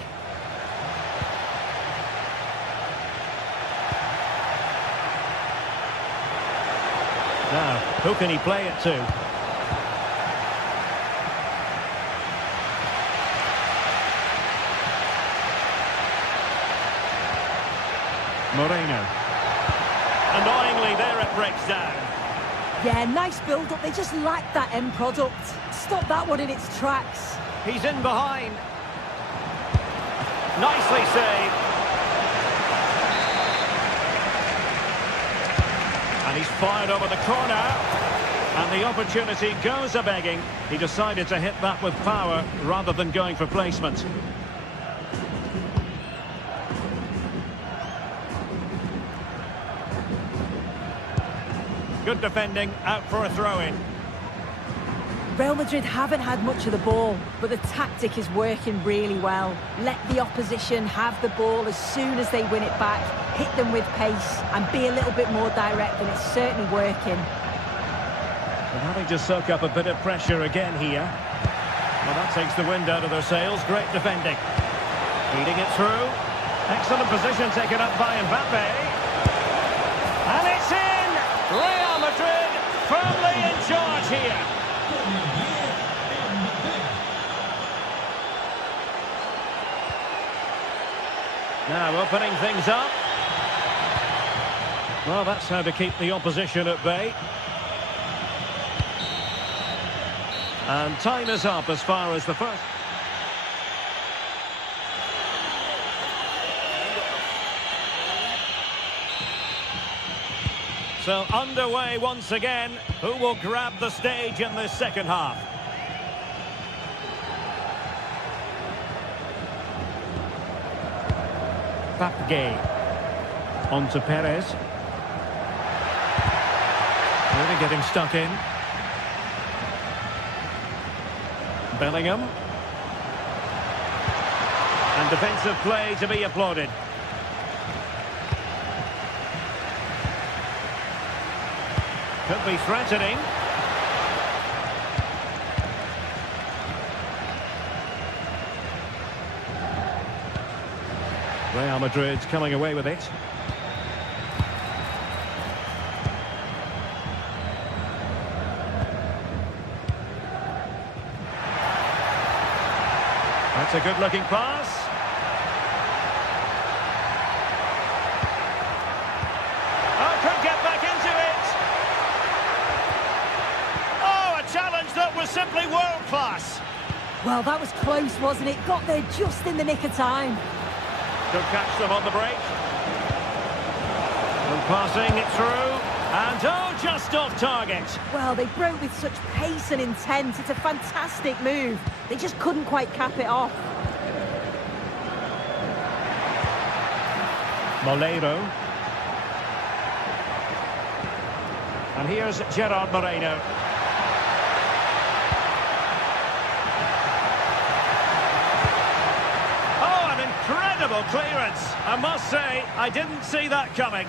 Now, who can he play it to? Moreno. Annoyingly, there it breaks down. Yeah, nice build-up. They just lack that end product. Stop that one in its tracks. He's in behind. Nicely saved. And he's fired over the corner. And the opportunity goes a-begging. He decided to hit that with power rather than going for placement. Good defending, out for a throw-in. Real Madrid haven't had much of the ball, but the tactic is working really well. Let the opposition have the ball as soon as they win it back, hit them with pace, and be a little bit more direct, and it's certainly working. And having to soak up a bit of pressure again here. Well, that takes the wind out of their sails. Great defending. Feeding it through. Excellent position taken up by Mbappe. And it's in! Real Madrid firmly in charge here. Now opening things up. Well, that's how to keep the opposition at bay. And time is up as far as the first. So underway once again. Who will grab the stage in this second half? Papgay. On to Perez. Really getting stuck in. Bellingham. And defensive play to be applauded. Could be threatening. Real Madrid's coming away with it. That's a good-looking pass. Oh, could get back into it. Oh, a challenge that was simply world-class. Well, that was close, wasn't it? Got there just in the nick of time. Could catch them on the break. And passing it through. And oh, just off target. Well, they broke with such pace and intent. It's a fantastic move. They just couldn't quite cap it off. Molero. And here's Gerard Moreno. Oh, an incredible clearance. I must say, I didn't see that coming.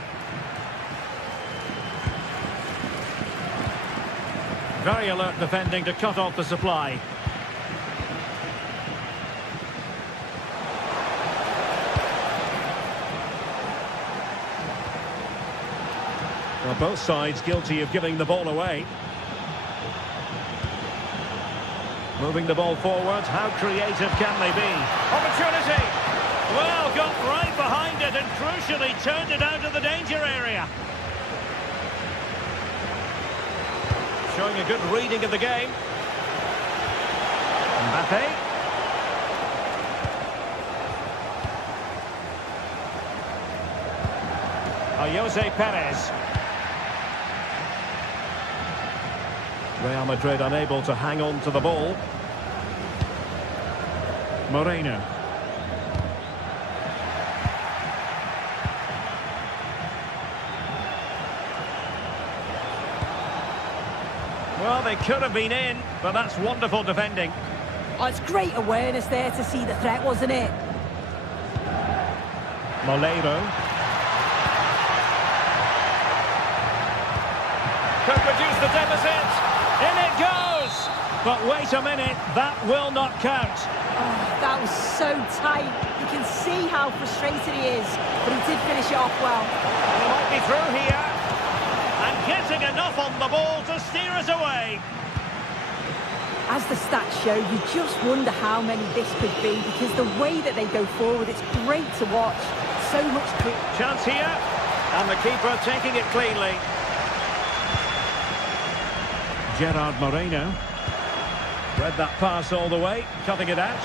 Very alert defending to cut off the supply. Well, both sides guilty of giving the ball away. Moving the ball forward, how creative can they be? Opportunity! Well, got right behind it and crucially turned it out of the danger area. Showing a good reading of the game. Mbappe. Jose Perez. Real Madrid unable to hang on to the ball. Moreno. Well, they could have been in, but that's wonderful defending. Oh, it's great awareness there to see the threat, wasn't it? Molero. Could reduce the deficit. In it goes! But wait a minute, that will not count. Oh, that was so tight. You can see how frustrated he is, but he did finish it off well. He might be through here. And getting enough on the ball to steer us away. As the stats show, you just wonder how many this could be, because the way that they go forward, it's great to watch. so much... Chance here, and the keeper taking it cleanly. Gerard Moreno. Read that pass all the way, cutting it out.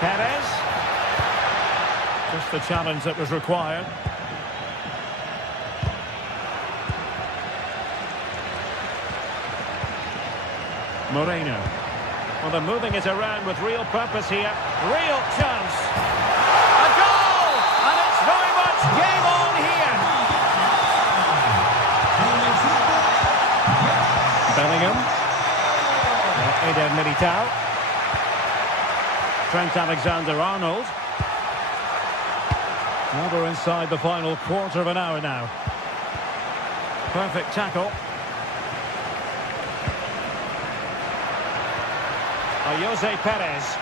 Perez. Just the challenge that was required. Moreno. Well, they're moving it around with real purpose here. Real chance. A goal! And it's very much game on here. Bellingham. Eder Militao. Trent Alexander-Arnold. Well, we're inside the final quarter of an hour now. Perfect tackle. Jose Perez.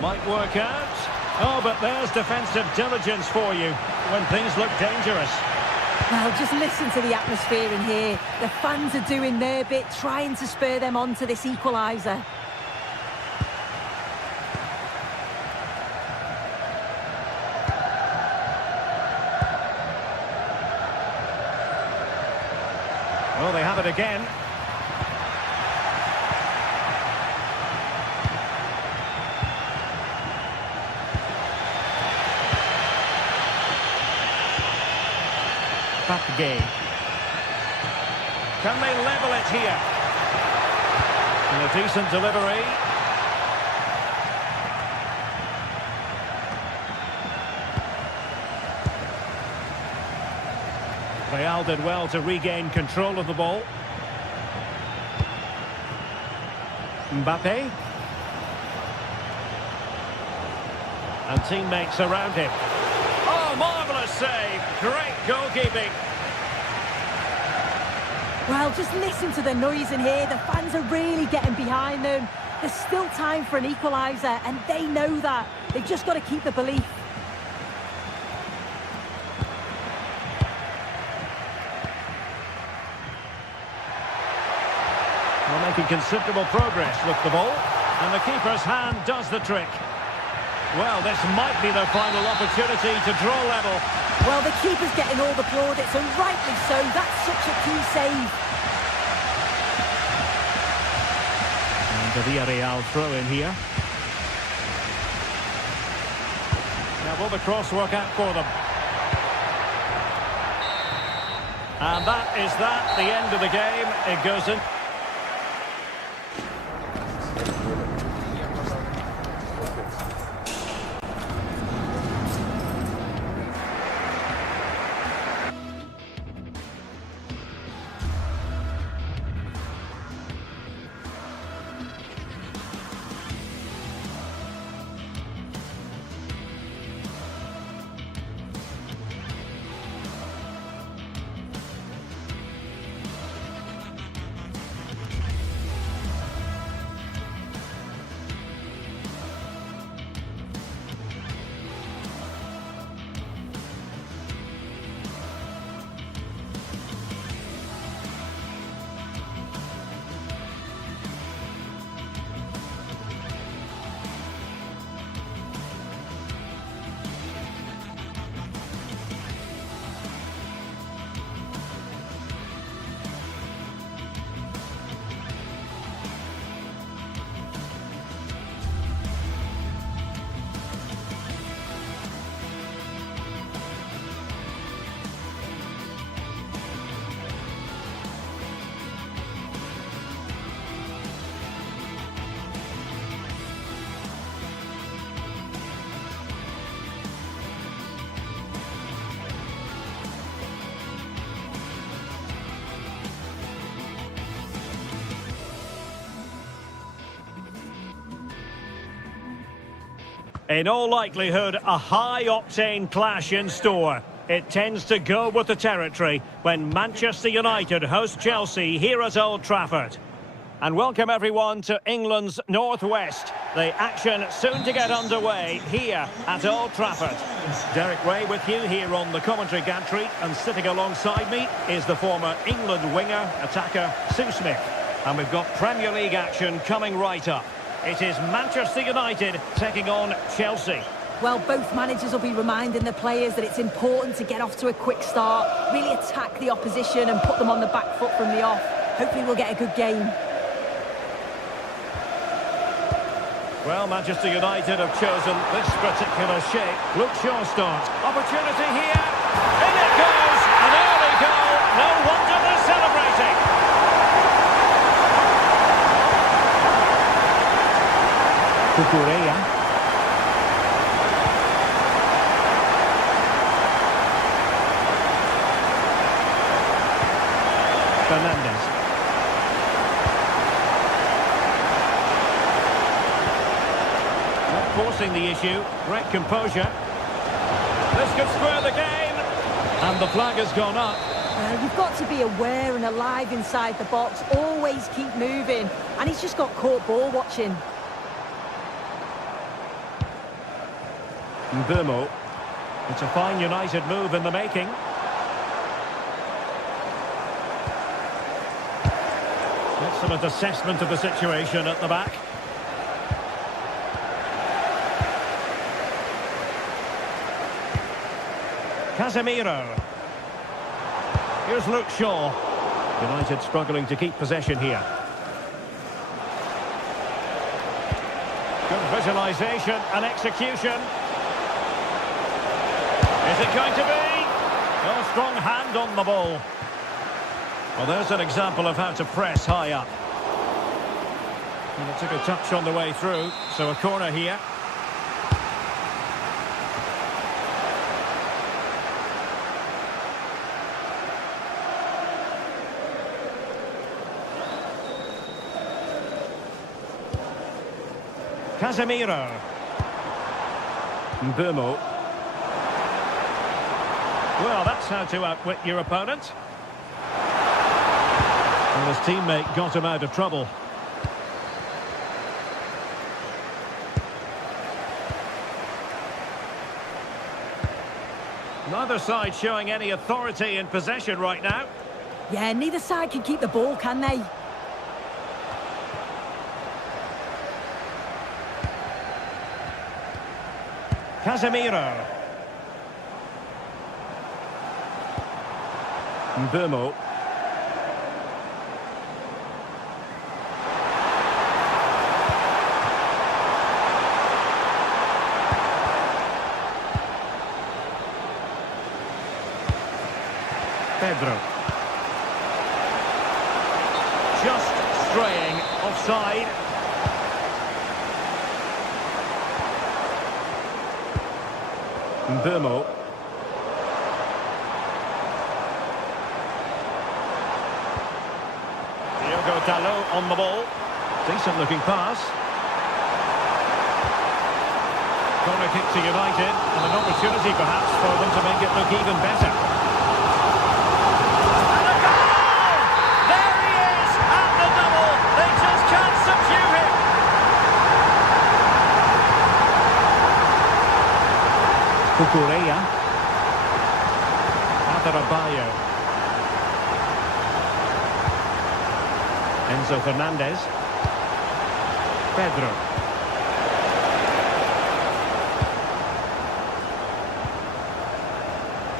Might work out. Oh, but there's defensive diligence for you when things look dangerous. Well, just listen to the atmosphere in here. The fans are doing their bit, trying to spur them on to this equaliser. Well, they have it again. Gay. Can they level it here? And a decent delivery. Real did well to regain control of the ball. Mbappe. And teammates around him. Oh, marvellous save. Great goalkeeping. Well, just listen to the noise in here. The fans are really getting behind them. There's still time for an equaliser, and they know that. They've just got to keep the belief. Well, making considerable progress with the ball, and the keeper's hand does the trick. Well, this might be their final opportunity to draw level. Well, the keeper's getting all the plaudits, and rightly so. That's such a key save. And the Villarreal throw in here. Now, will the cross work out for them? And that is that, the end of the game. It goes in. In all likelihood, a high-octane clash in store. It tends to go with the territory when Manchester United host Chelsea here at Old Trafford. And welcome everyone to England's North West. The action soon to get underway here at Old Trafford. Derek Ray with you here on the commentary gantry, and sitting alongside me is the former England winger, attacker, Sue Smith. And we've got Premier League action coming right up. It is Manchester United taking on Chelsea. Well, both managers will be reminding the players that it's important to get off to a quick start, really attack the opposition and put them on the back foot from the off. Hopefully we'll get a good game. Well, Manchester United have chosen this particular shape. Luke Shaw starts. Opportunity here. In it goes. An early goal. No wonder they're celebrating. Cucurella. Fernandes. Not forcing the issue. Great composure. This could square the game. And the flag has gone up. You've got to be aware and alive inside the box. Always keep moving. And he's just got caught ball watching. Mbermo. It's a fine United move in the making. Excellent assessment of the situation at the back. Casemiro. Here's Luke Shaw. United struggling to keep possession here. Good visualisation and execution. Is it going to be? No strong hand on the ball. Well, there's an example of how to press high up. And it took a touch on the way through, so a corner here. Casemiro. Mbermo. Well, that's how to outwit your opponent. And his teammate got him out of trouble. Neither side showing any authority in possession right now. Yeah, neither side can keep the ball, can they? Casemiro. Mbermo. Pedro. Just straying offside. Mbermo. Diogo Dalot on the ball. Decent looking pass. Corner kick to United, and an opportunity perhaps for them to make it look even better. Cucurella. Adarabioyo. Enzo Fernandez. Pedro.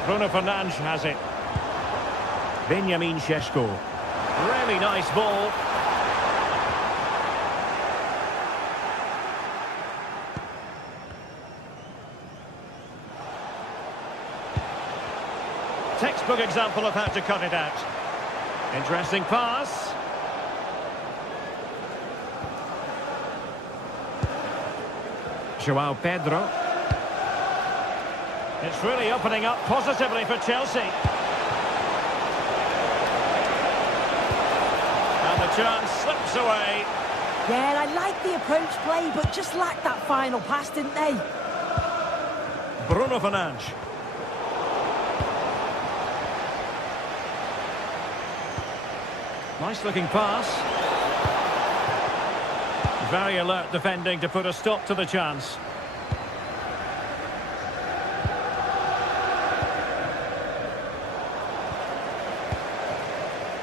Bruno Fernandes has it. Benjamin Sesko. Really nice ball. Textbook example of how to cut it out. Interesting pass. João Pedro. It's really opening up positively for Chelsea. And the chance slips away. Yeah, I like the approach play, but just lacked that final pass, didn't they? Bruno Fernandes. Nice looking pass. Very alert defending to put a stop to the chance.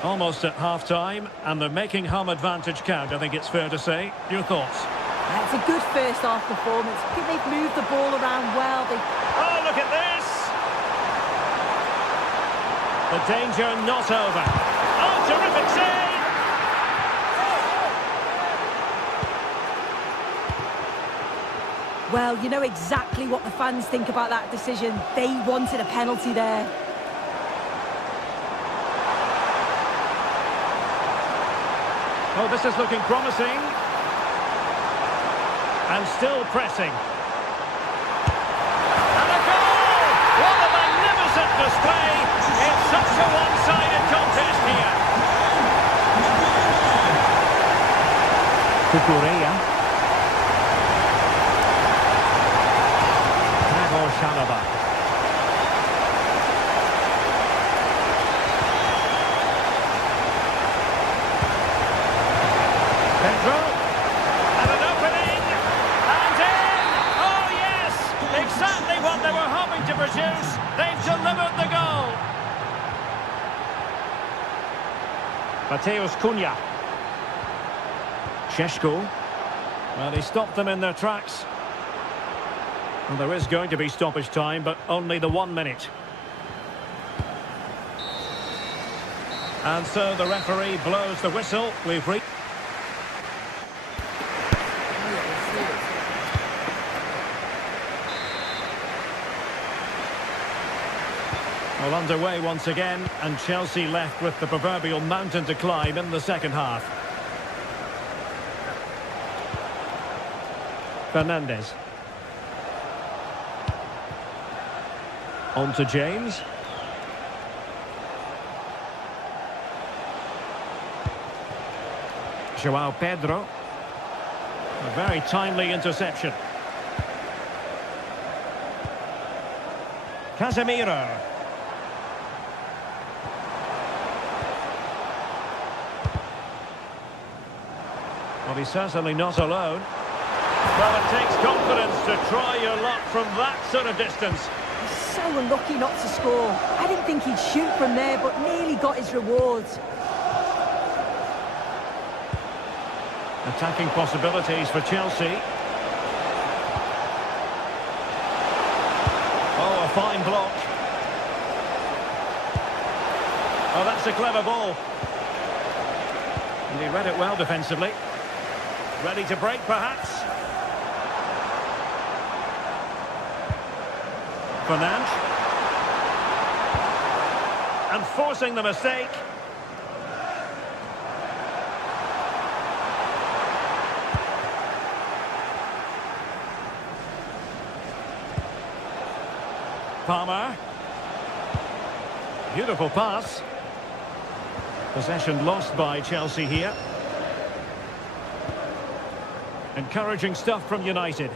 Almost at half-time, and they're making home advantage count, I think it's fair to say. Your thoughts? It's a good first-half performance. I think they've moved the ball around well. Oh, look at this! The danger not over. Oh, terrific save! Well, you know exactly what the fans think about that decision. They wanted a penalty there. Oh, this is looking promising. And still pressing. And a goal! What a magnificent display! It's such a one-sided contest here. Cucurella. Trevor Chalobah. Pedro, and an opening, and in! Oh yes, exactly what they were hoping to produce. They've delivered the goal. Mateus Cunha. Šeško. Well, he stopped them in their tracks. Well, there is going to be stoppage time, but only the 1 minute. And so the referee blows the whistle. We've reached... Well, underway once again, and Chelsea left with the proverbial mountain to climb in the second half. Fernandes. On to James. João Pedro. A very timely interception. Casemiro. Well, he's certainly not alone. Well, it takes confidence to try your luck from that sort of distance. He's so unlucky not to score. I didn't think he'd shoot from there, but nearly got his rewards. Attacking possibilities for Chelsea. Oh, a fine block. Oh, that's a clever ball. And he read it well defensively. Ready to break, perhaps. Fernandes. And forcing the mistake. Palmer. Beautiful pass. Possession lost by Chelsea here. Encouraging stuff from United.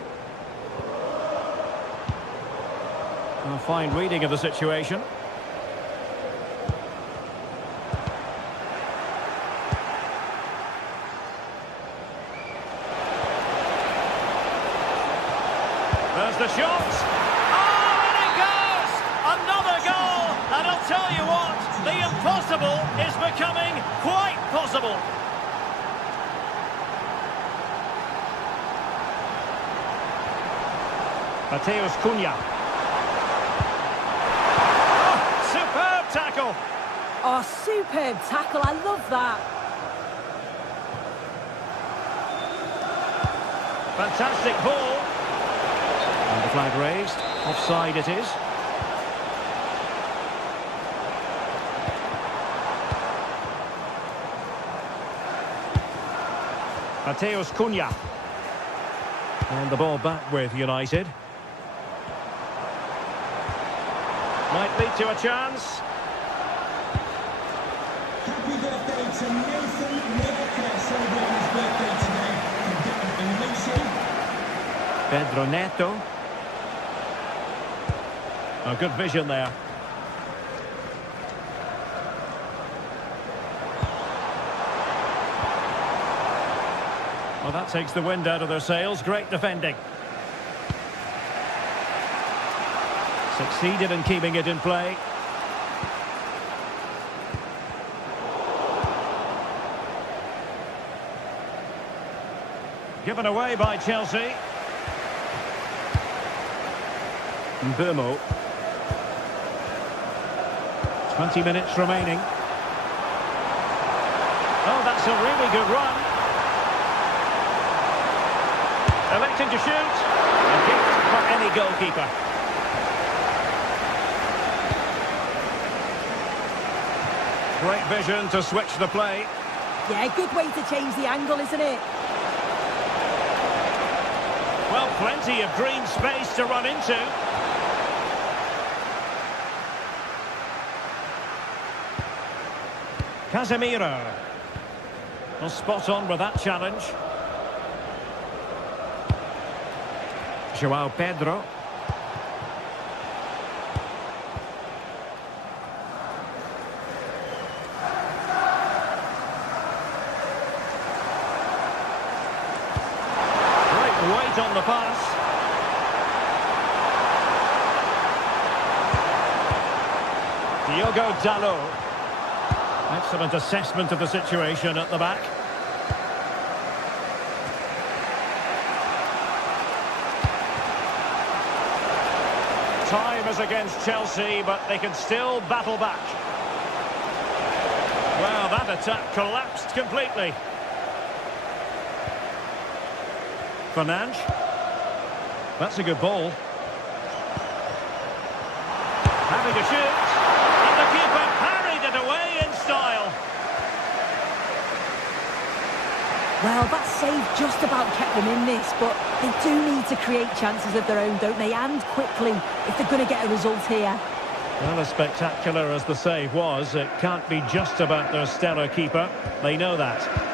A fine reading of the situation. There's the shot. Oh, and it goes! Another goal! And I'll tell you what, the impossible is becoming quite possible. Mateus Cunha. Oh, superb tackle. Oh, superb tackle. I love that. Fantastic ball. And the flag raised. Offside it is. Mateus Cunha. And the ball back with United. Might lead to a chance. Happy birthday to Nathan Walker, celebrating his birthday today. And Lucy. Pedro Neto. Oh, good vision there. Well, that takes the wind out of their sails. Great defending. Succeeded in keeping it in play. Given away by Chelsea. Mbeumo. 20 minutes remaining. Oh, that's a really good run. Electing to shoot. A gift for any goalkeeper. Great vision to switch the play. Yeah, good way to change the angle, isn't it? Well, plenty of green space to run into. Casemiro. Well, spot on with that challenge. João Pedro. Weight on the pass. Diogo Dalot. Excellent assessment of the situation at the back. Time is against Chelsea, but they can still battle back. Well, that attack collapsed completely. Fernandes. That's a good ball. Having a shoot. And the keeper parried it away in style. Well, that save just about kept them in this, but they do need to create chances of their own, don't they? And quickly, if they're going to get a result here. Well, as spectacular as the save was, it can't be just about their stellar keeper. They know that.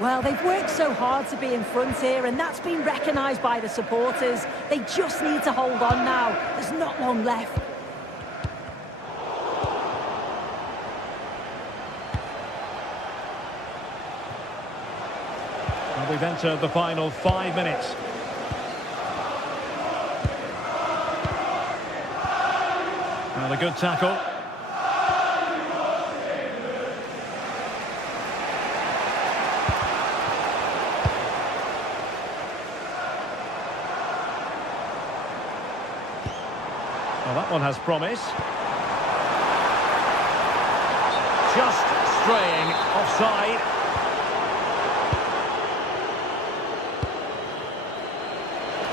Well, they've worked so hard to be in front here, and that's been recognised by the supporters. They just need to hold on now. There's not long left. Well, we've entered the final 5 minutes. Well, a good tackle. Well, that one has promise. Just straying offside.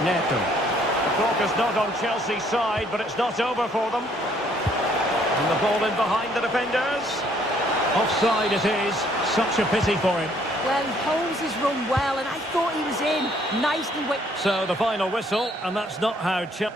Neto. The clock is not on Chelsea's side, but it's not over for them. And the ball in behind the defenders. Offside it is. Such a pity for him. Well, he holds his run well, and I thought he was in. Nicely wait. So the final whistle, and that's not how Chelsea...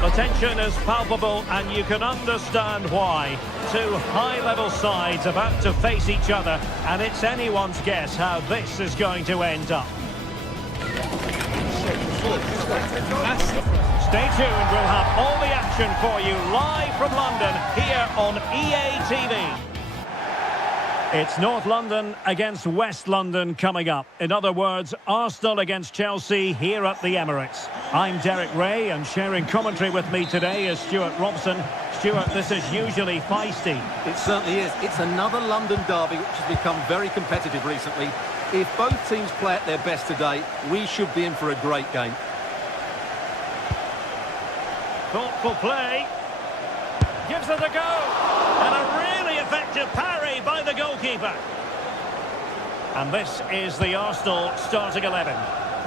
The tension is palpable, and you can understand why. Two high-level sides about to face each other, and it's anyone's guess how this is going to end up. Stay tuned, we'll have all the action for you live from London, here on EA TV. It's North London against West London coming up. In other words, Arsenal against Chelsea here at the Emirates. I'm Derek Ray, and sharing commentary with me today is Stuart Robson. Stuart, this is usually feisty. It certainly is. It's another London derby which has become very competitive recently. If both teams play at their best today, we should be in for a great game. Thoughtful play. Gives it a go. And a really effective parry by the goalkeeper. And this is the Arsenal starting 11.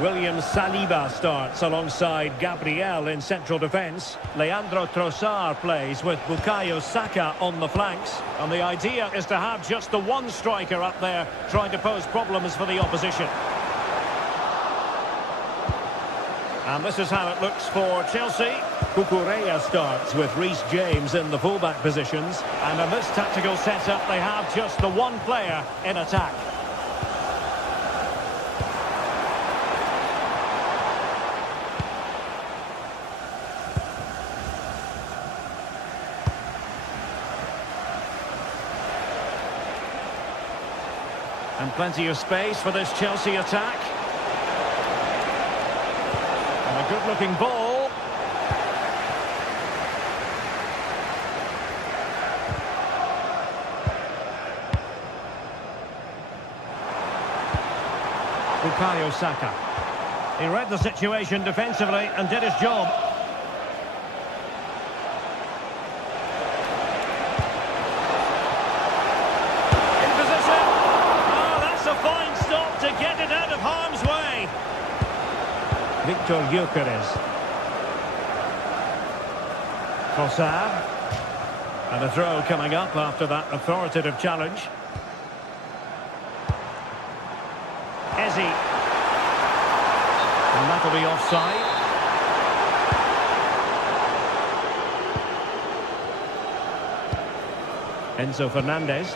William Saliba starts alongside Gabriel in central defence. Leandro Trossard plays with Bukayo Saka on the flanks. And the idea is to have just the one striker up there trying to pose problems for the opposition. And this is how it looks for Chelsea. Cucurella starts with Reece James in the fullback positions. And in this tactical setup, they have just the one player in attack. And plenty of space for this Chelsea attack. And a good-looking ball. Bukayo Saka. He read the situation defensively and did his job. In position. Oh, that's a fine stop to get it out of harm's way. Victor Gyökeres. Trossard. And a throw coming up after that authoritative challenge. Ezzy. And that'll be offside. Enzo Fernandez.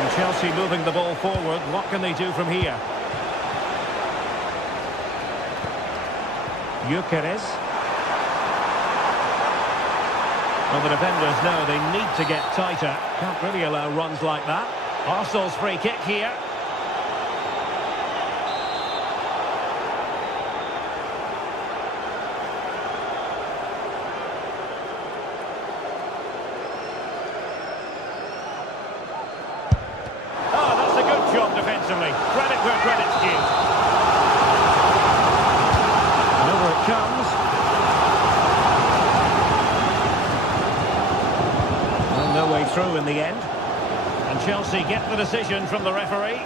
And Chelsea moving the ball forward. What can they do from here? Gyökeres. Well, the defenders know they need to get tighter. Can't really allow runs like that. Arsenal's free kick here. Oh, that's a good job defensively. Credit where credit's due. And over it comes. No way through in the end. And Chelsea get the decision from the referee.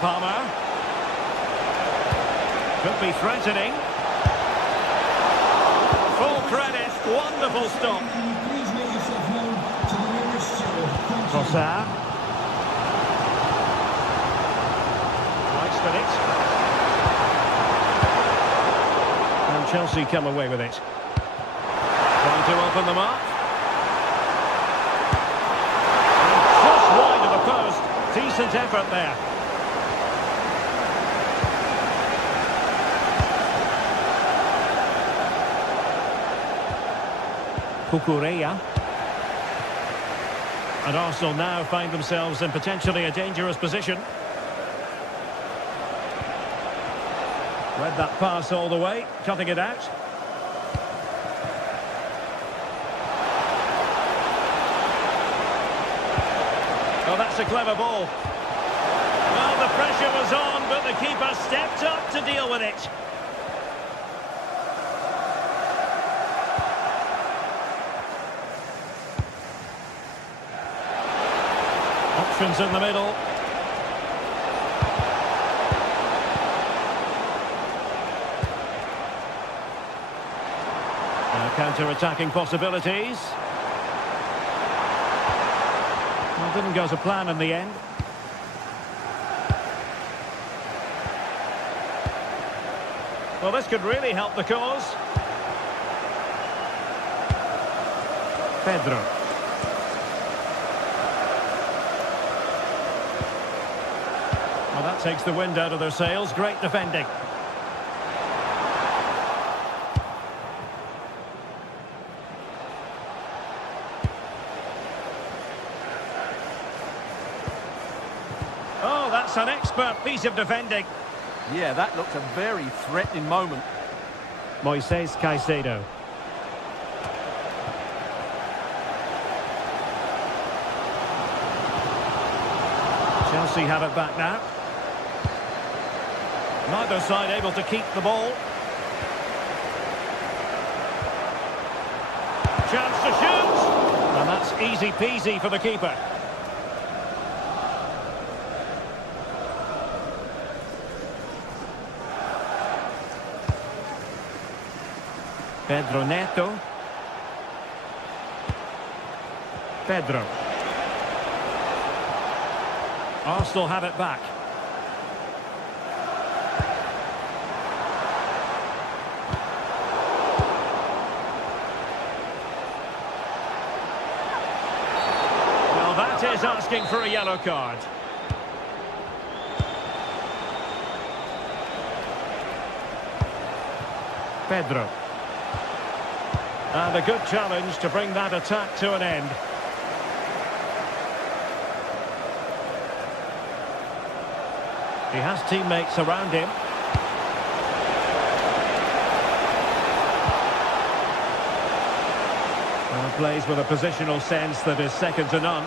Palmer. Could be threatening. Full credit. Wonderful stop. Please make yourself known to the nearest steward. Trossard. It. And Chelsea come away with it. Trying to open them up. And just wide of the post. Decent effort there. Cucurella. And Arsenal now find themselves in potentially a dangerous position. Read that pass all the way, cutting it out. Oh, that's a clever ball. Well, the pressure was on, but the keeper stepped up to deal with it. Options in the middle. Counter-attacking possibilities. Well, didn't go to plan in the end. Well, this could really help the cause. Pedro. that takes the wind out of their sails. Great defending. Oh, that's an expert piece of defending. Yeah, that looked a very threatening moment. Moises Caicedo. Chelsea have it back now. Neither side able to keep the ball. Chance to shoot! And that's easy peasy for the keeper. Pedro Neto. Pedro. Arsenal have it back. Well, that is asking for a yellow card. Pedro. And a good challenge to bring that attack to an end. He has teammates around him. And plays with a positional sense that is second to none.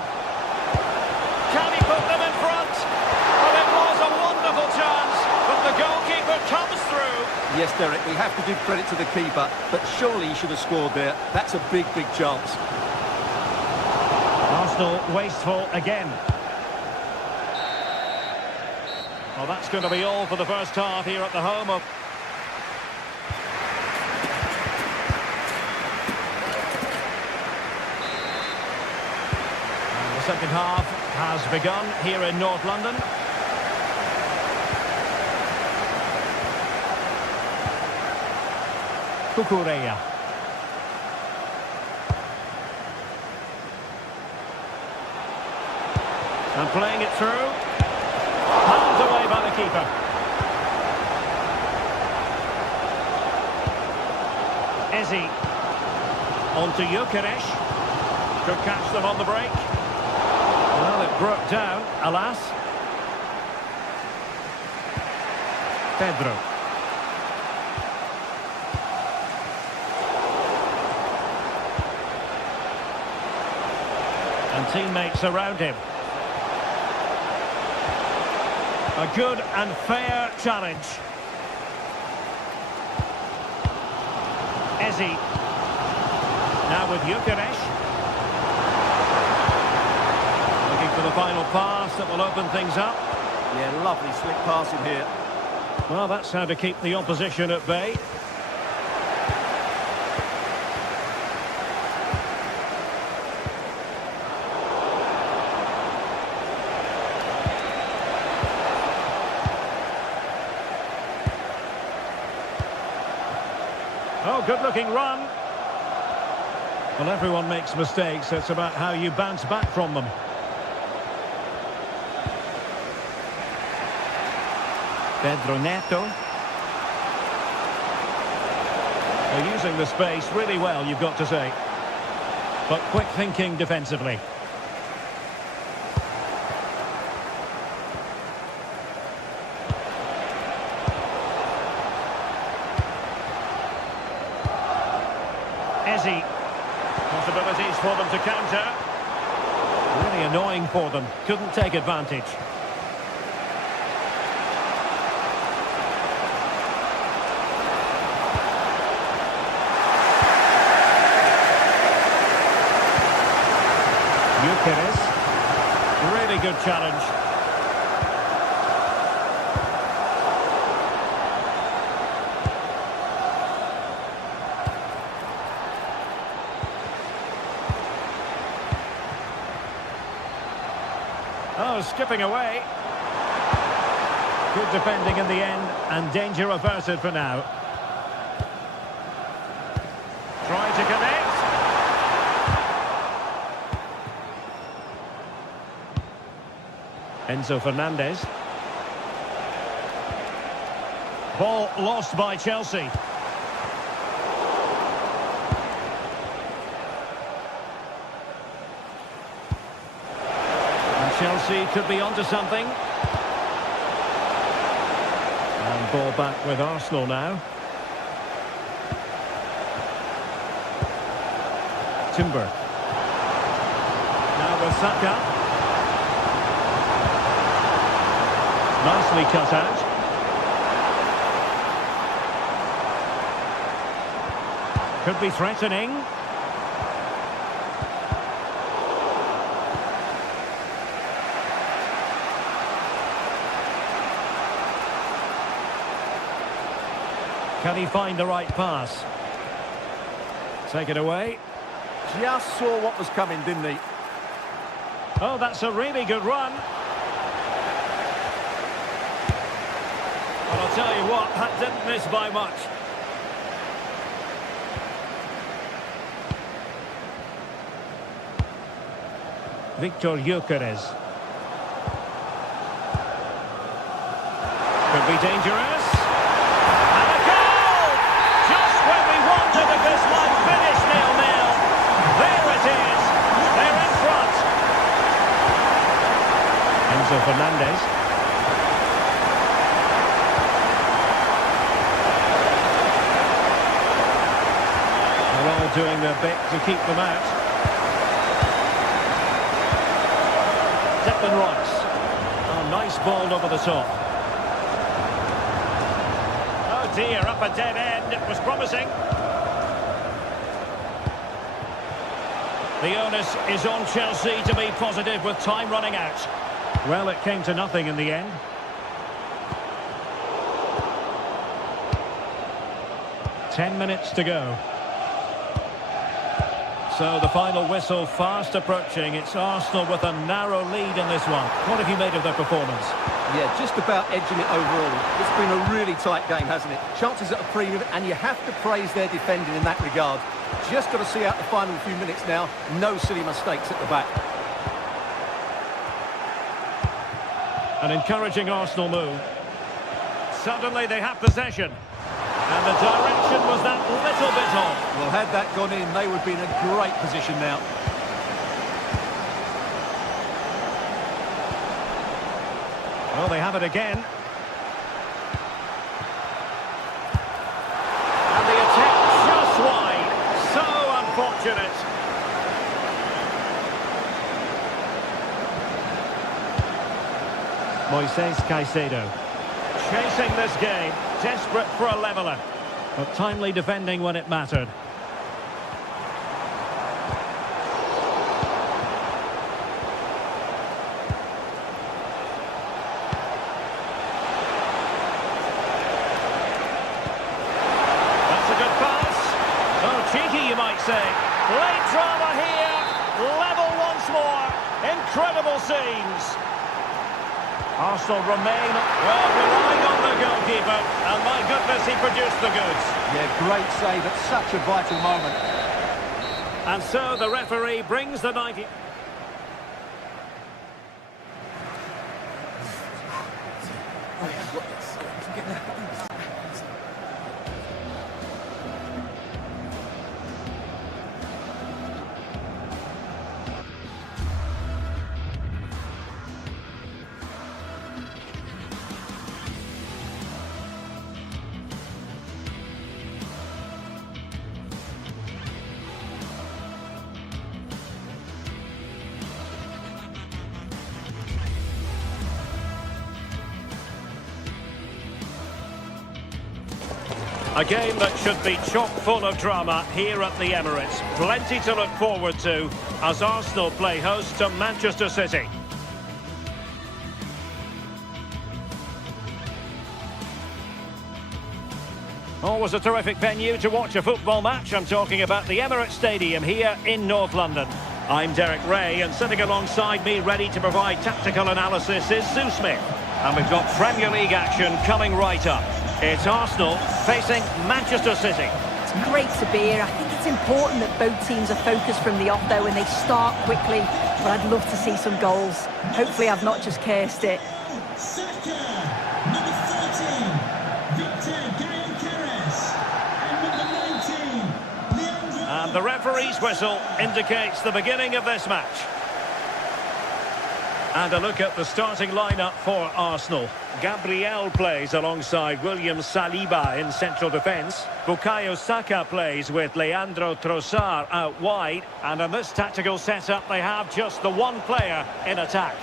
Can he put them in front? Well, it was a wonderful chance, but the goalkeeper comes through. Yes, Derek, we have to give credit to the keeper, but surely he should have scored there. That's a big, big chance. Arsenal wasteful again. Well, that's going to be all for the first half here at the home of... And the second half has begun here in North London. Cucurella. And playing it through. Pulled away by the keeper. Ezi. On to Gyökeres. Could catch them on the break. Well, it broke down, alas. Pedro. And teammates around him. A good and fair challenge. Ezi. Now with Gyökeres. Looking for the final pass that will open things up. Yeah, lovely slick passing here. Well, that's how to keep the opposition at bay. Oh, good-looking run. Well, everyone makes mistakes. It's about how you bounce back from them. Pedro Neto. They're using the space really well, you've got to say. But quick thinking defensively. Ezi. Possibilities for them to counter. Really annoying for them. Couldn't take advantage. Gyökeres. Really good challenge. Oh, skipping away. Good defending in the end, and danger averted for now. Trying to connect. Enzo Fernandez. Ball lost by Chelsea. And Chelsea could be onto something. And ball back with Arsenal now. Timber. Now with Saka. Nicely cut out. Could be threatening. Can he find the right pass? Take it away. Just saw what was coming, didn't he? Oh, that's a really good run. Well, I'll tell you what, that didn't miss by much. Victor Gyökeres. Could be dangerous. And a goal! Just when we wondered if this might finish 0-0. There it is. They're in front. Enzo Fernandez. They're all doing their bit to keep them out. Declan Rice. Oh, nice ball over the top. Oh dear, up a dead end. It was promising. The onus is on Chelsea to be positive with time running out. Well, it came to nothing in the end. Ten minutes to go. So the final whistle fast approaching. It's Arsenal with a narrow lead in this one. What have you made of their performance? Yeah, just about edging it overall. It's been a really tight game, hasn't it? Chances at a premium, and you have to praise their defending in that regard. Just got to see out the final few minutes now. No silly mistakes at the back. An encouraging Arsenal move. Suddenly they have possession. And the direction was that little bit off. Well, had that gone in, they would be in a great position now. Well, they have it again. And the attack just wide. So unfortunate. Moises Caicedo. Chasing this game, desperate for a leveller, but timely defending when it mattered. That's a good pass. Oh, cheeky, you might say. Late drama here, level once more. Incredible scenes. Arsenal remain, well, relying on the goalkeeper, and my goodness, he produced the goods. Yeah, great save at such a vital moment. And so the referee brings the 90... A game that should be chock full of drama here at the Emirates. Plenty to look forward to as Arsenal play host to Manchester City. Always a terrific venue to watch a football match. I'm talking about the Emirates Stadium here in North London. I'm Derek Ray, and sitting alongside me ready to provide tactical analysis is Sue Smith. And we've got Premier League action coming right up. It's Arsenal facing Manchester City. It's great to be here. I think it's important that both teams are focused from the off, though, and they start quickly. But I'd love to see some goals. Hopefully I've not just cursed it. Saka, number 13, Victor And the referee's whistle indicates the beginning of this match. And a look at the starting lineup for Arsenal. Gabriel plays alongside William Saliba in central defence. Bukayo Saka plays with Leandro Trossard out wide. And in this tactical setup, they have just the one player in attack.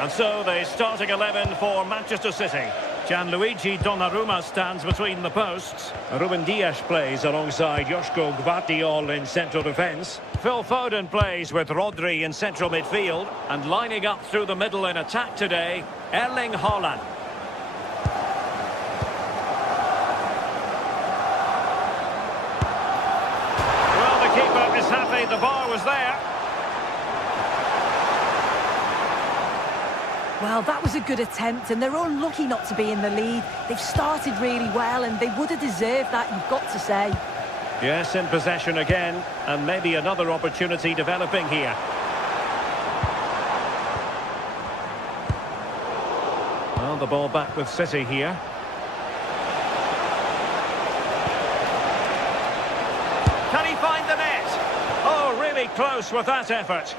And so the starting 11 for Manchester City. Gianluigi Donnarumma stands between the posts. Ruben Dias plays alongside Joško Gvardiol in central defence. Phil Foden plays with Rodri in central midfield. And lining up through the middle in attack today, Erling Haaland. Well, the keeper is happy the bar was there. Well, that was a good attempt, and they're unlucky not to be in the lead. They've started really well, and they would have deserved that, you've got to say. Yes, in possession again, and maybe another opportunity developing here. Well, the ball back with City here. Can he find the net? Oh, really close with that effort.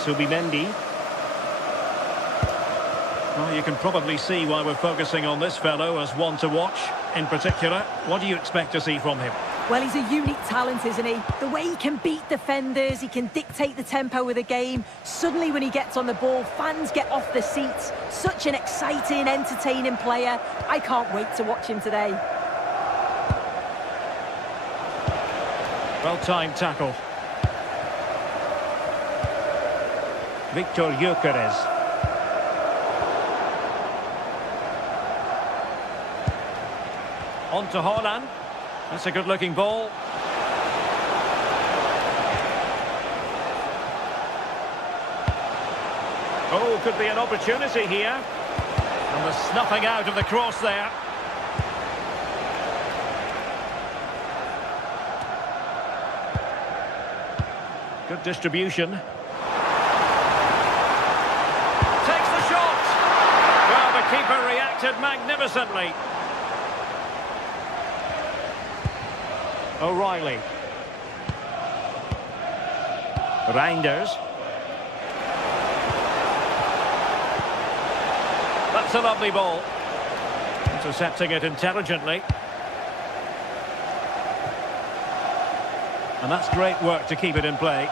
Subimendi. Well, you can probably see why we're focusing on this fellow as one to watch. In particular, what do you expect to see from him? Well, he's a unique talent, isn't he? The way he can beat defenders, he can dictate the tempo of the game. Suddenly, when he gets on the ball, fans get off their seats. Such an exciting, entertaining player. I can't wait to watch him today. Well-timed tackle. Victor Gyökeres. On to Haaland. That's a good-looking ball. Oh, could be an opportunity here. And the snuffing out of the cross there. Good distribution. Keeper reacted magnificently. O'Reilly. Reinders. That's a lovely ball. Intercepting it intelligently. And that's great work to keep it in play.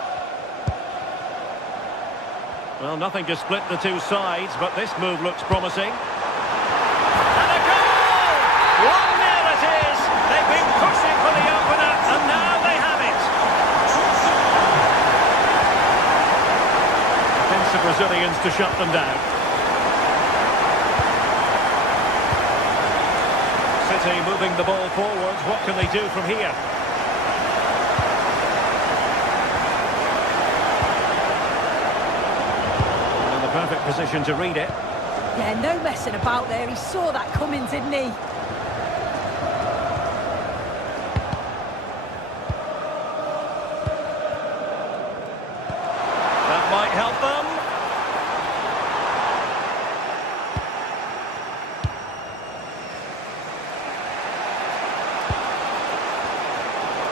Well, nothing to split the two sides, but this move looks promising. And a goal! 1-0 it is! They've been pushing for the opener, and now they have it! Against the Brazilians to shut them down. City moving the ball forwards. What can they do from here? Perfect position to read it. Yeah, no messing about there. He saw that coming, didn't he? That might help them.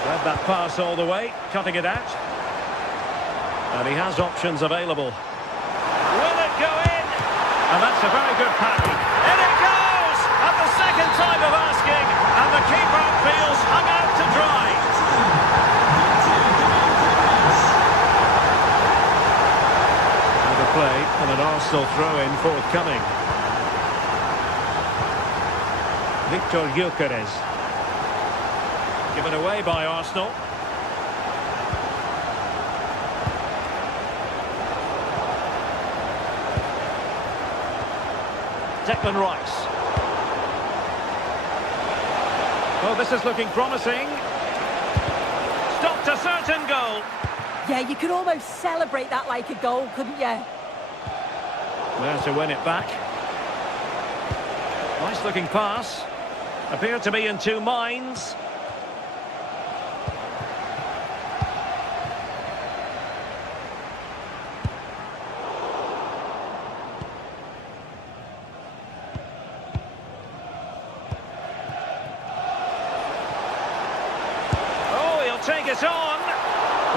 Read that pass all the way, cutting it out. And he has options available. And that's a very good parry. In it goes! At the second time of asking, and the keeper feels hung out to dry. And the play, and an Arsenal throw-in forthcoming. Victor Gyökeres. Given away by Arsenal. Declan Rice. Oh, this is looking promising. Stopped a certain goal. Yeah, you could almost celebrate that like a goal, couldn't you? There to win it back. Nice looking pass. Appeared to be in two minds. take it on.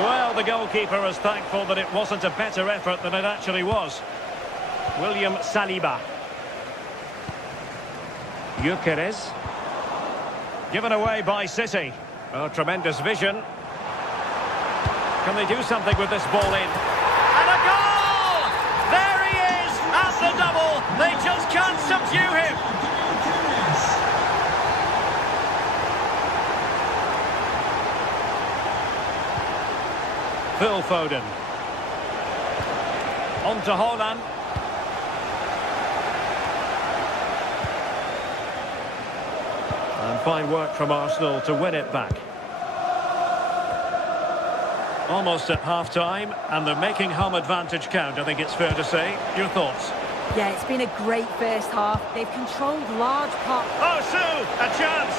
Well, the goalkeeper is thankful that it wasn't a better effort than it actually was. William Saliba. Gyökeres. Given away by City. Oh, tremendous vision. Can they do something with this ball in? And a goal! There he is! At the double! They just can't subdue him! Phil Foden. On to Haaland. And fine work from Arsenal to win it back. Almost at half-time, and they're making home advantage count, I think it's fair to say. Your thoughts? Yeah, it's been a great first half. They've controlled large parts. Oh, Sue! A chance!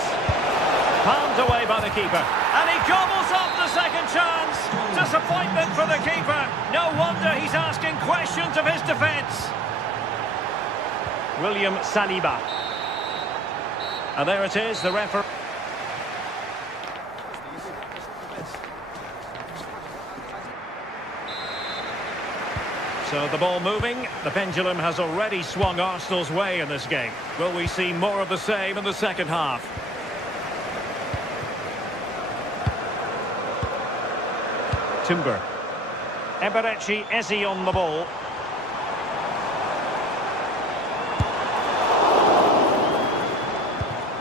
Palmed away by the keeper. And he gobbles up the second chance! Disappointment for the keeper. No wonder he's asking questions of his defence. William Saliba. And there it is, the referee. So the ball moving. The pendulum has already swung Arsenal's way in this game. Will we see more of the same in the second half? Timber. Eberechi Eze on the ball.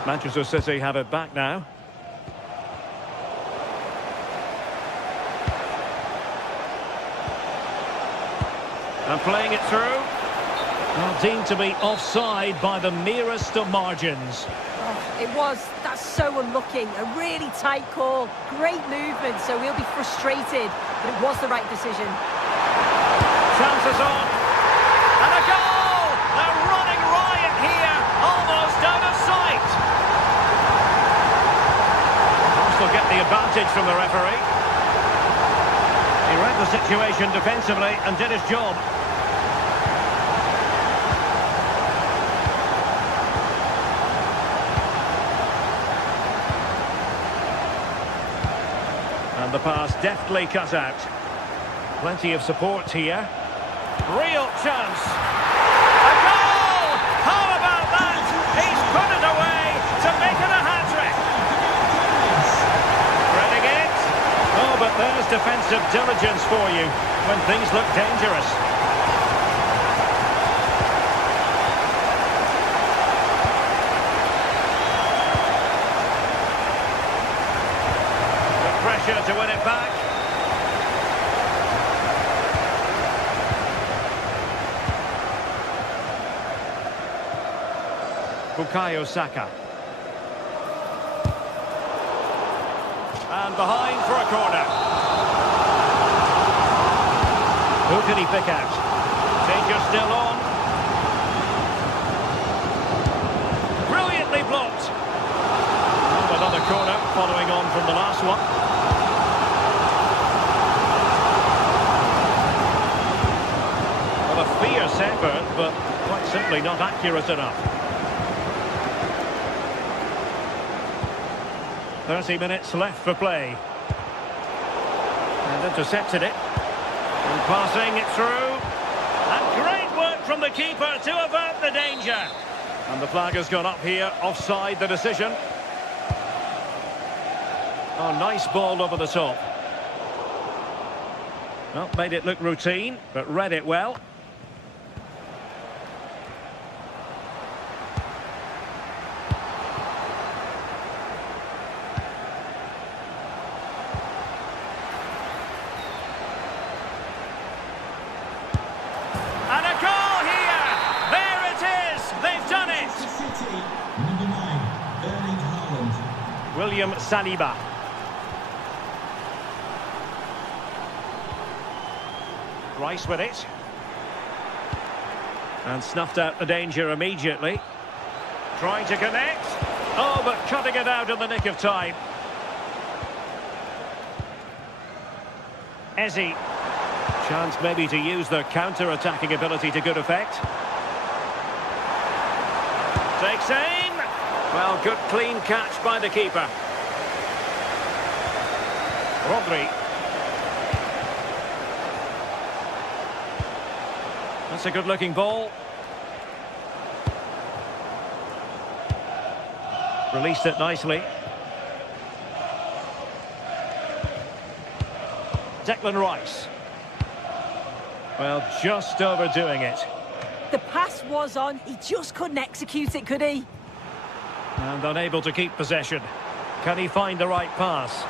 Manchester City have it back now. And playing it through. Well, deemed to be offside by the merest of margins. Oh, it was. That's so unlucky. A really tight call. Great movement, so we'll be frustrated. But it was the right decision. Chances on. And a goal! They're running riot here. Almost out of sight. Arsenal get the advantage from the referee. He read the situation defensively and did his job. And the pass deftly cut out. Plenty of support here. Real chance. A goal! How about that? He's put it away to make it a hat-trick. Reading it. Oh, but there's defensive diligence for you when things look dangerous. To win it back. Bukayo Saka. And behind for a corner. Who can he pick out? Danger still on. Brilliantly blocked. And another corner following on from the last one. A fierce effort, but quite simply not accurate enough. 30 minutes left for play. And intercepted it. And passing it through. And great work from the keeper to avert the danger. And the flag has gone up here, offside the decision. Oh, nice ball over the top. Well, made it look routine, but read it well. William Saliba. Rice with it. And snuffed out the danger immediately. Trying to connect. Oh, but cutting it out in the nick of time. Eze. Chance maybe to use their counter-attacking ability to good effect. Takes aim. Well, good clean catch by the keeper. Rodri. That's a good-looking ball. Released it nicely. Declan Rice. Well, just overdoing it. The pass was on, he just couldn't execute it, could he? And unable to keep possession. Can he find the right pass?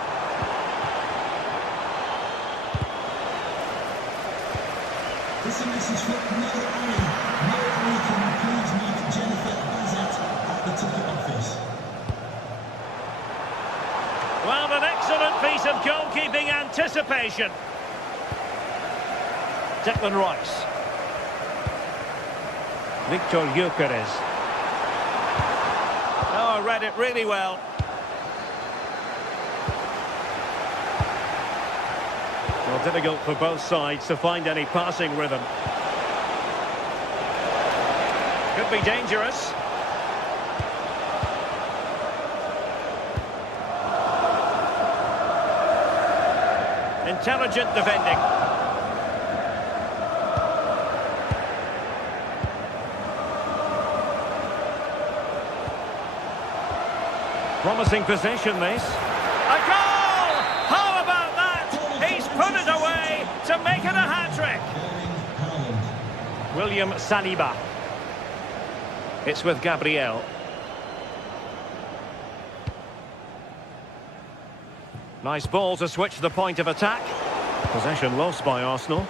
This is a message for Mother Annie. Mother Annie, can you please meet Jennifer Bazat at the ticket office? Well, an excellent piece of goalkeeping anticipation. Declan Rice. Victor Gyökeres. Oh, read it really well. Well, difficult for both sides to find any passing rhythm. Could be dangerous. Intelligent defending. Promising possession, this. A goal! How about that? He's put it away to make it a hat-trick. William Saliba. It's with Gabriel. Nice ball to switch the point of attack. Possession lost by Arsenal.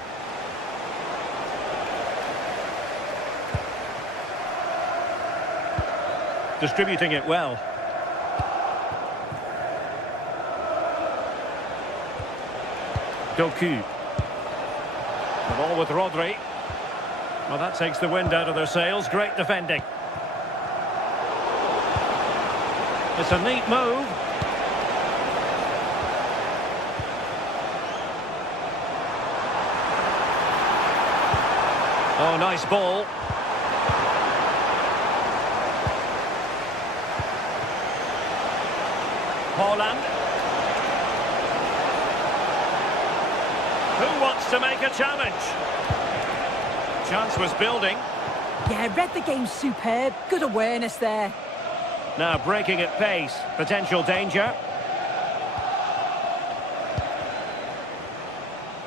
Distributing it well. Doku. The ball with Rodri. Well, that takes the wind out of their sails. Great defending. It's a neat move. Oh, nice ball. Haaland. Who wants to make a challenge? Chance was building. Yeah, read the game superb. Good awareness there. Now breaking at pace. Potential danger.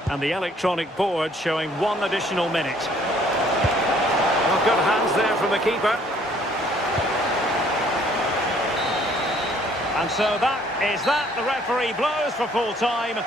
And the electronic board showing 1 additional minute. Well, good hands there from the keeper. And so that is that. The referee blows for full time.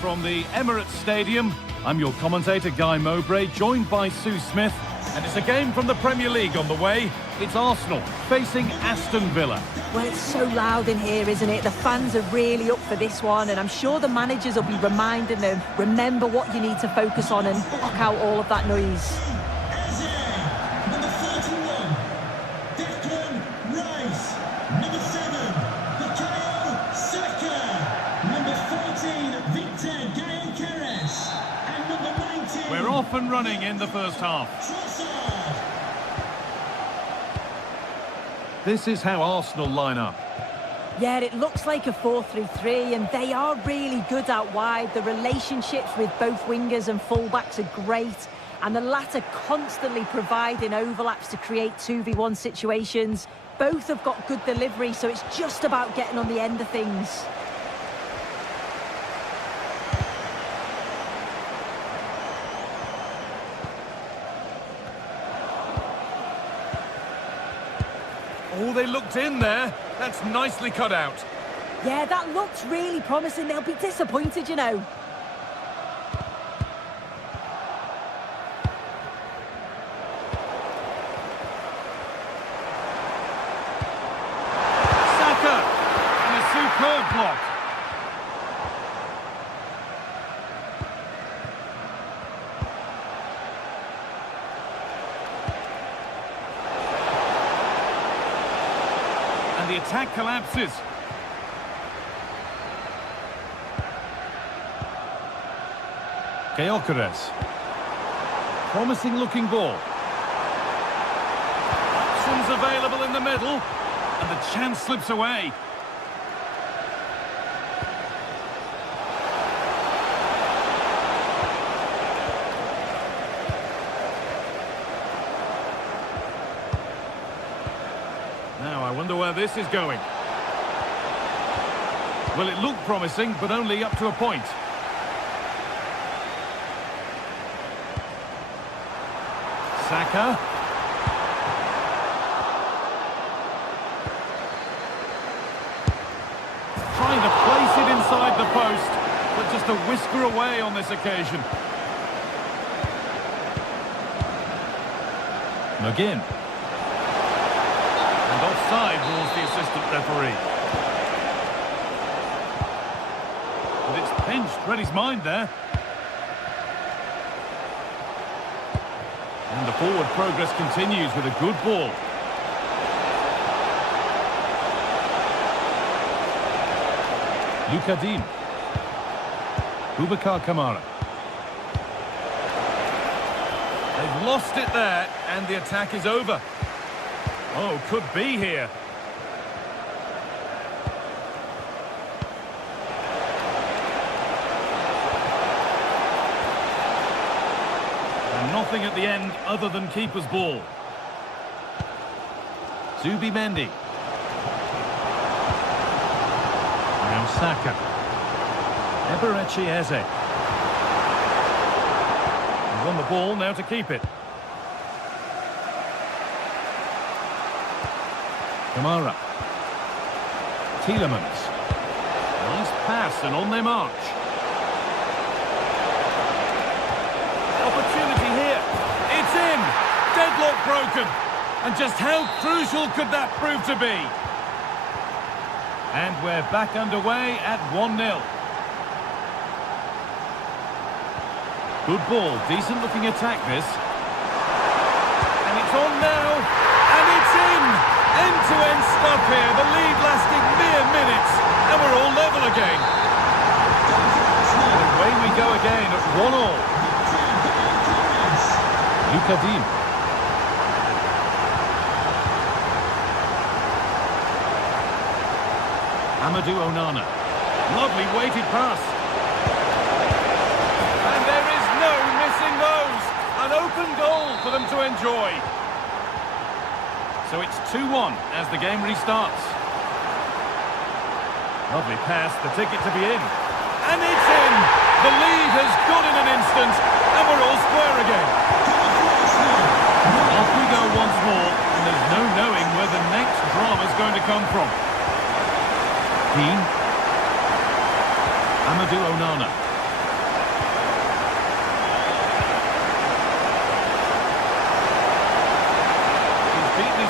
From the Emirates Stadium, I'm your commentator Guy Mowbray, joined by Sue Smith, and it's a game from the Premier League on the way. It's Arsenal facing Aston Villa. Well, it's so loud in here, isn't it? The fans are really up for this one, and I'm sure the managers will be reminding them, remember what you need to focus on and block out all of that noise. Number 41, Declan Rice. Number 7, Bukayo Saka. Number 14, Victor Gyökeres. And number 19... We're off and running in the first half. This is how Arsenal line up. Yeah, it looks like a 4-3-3, and they are really good out wide. The relationships with both wingers and fullbacks are great, and the latter constantly providing overlaps to create 2v1 situations. Both have got good delivery, so it's just about getting on the end of things. Oh, they looked in there. That's nicely cut out. Yeah, that looks really promising. They'll be disappointed, you know. Saka! And a superb block. And the attack collapses. Gyökeres. Promising looking ball. Options available in the middle. And the chance slips away. Now I wonder where this is going. Well, it looked promising, but only up to a point. Saka. Trying to place it inside the post, but just a whisker away on this occasion. McGinn. And offside rules the assistant referee. But it's pinched Reddy's mind there. And the forward progress continues with a good ball. Luka Dean. Boubacar Kamara. They've lost it there, and the attack is over. Oh, could be here. And nothing at the end other than keeper's ball. Zubimendi. Now Saka. Eberechi Eze. He's won the ball, now to keep it. Kamara. Tielemans. Nice pass and on they march. Opportunity here. It's in. Deadlock broken. And just how crucial could that prove to be? And we're back underway at 1-0. Good ball. Decent looking attack this. And it's on now. And it's in. End-to-end stuff here, the lead lasting mere minutes, and we're all level again. And away we go again at 1-1. Luka Dean. Amadou Onana. Lovely weighted pass. And there is no missing those. An open goal for them to enjoy. So it's 2-1 as the game restarts. Lovely pass, the ticket to be in. And it's in! The lead has gone in an instant, and we're all square again. Off we go once more, and there's no knowing where the next drama's going to come from. Dean. Amadou Onana.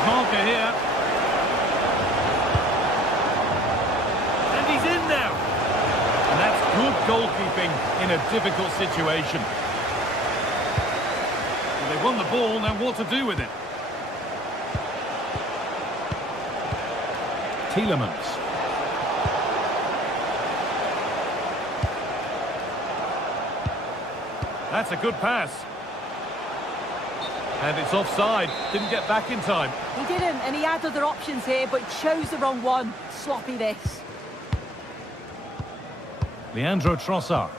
Marker here. And he's in now. And that's good goalkeeping in a difficult situation. Well, they won the ball, now what to do with it? Tielemans. That's a good pass. And it's offside. Didn't get back in time. He didn't, and he had other options here, but chose the wrong one. Sloppy this. Leandro Trossard.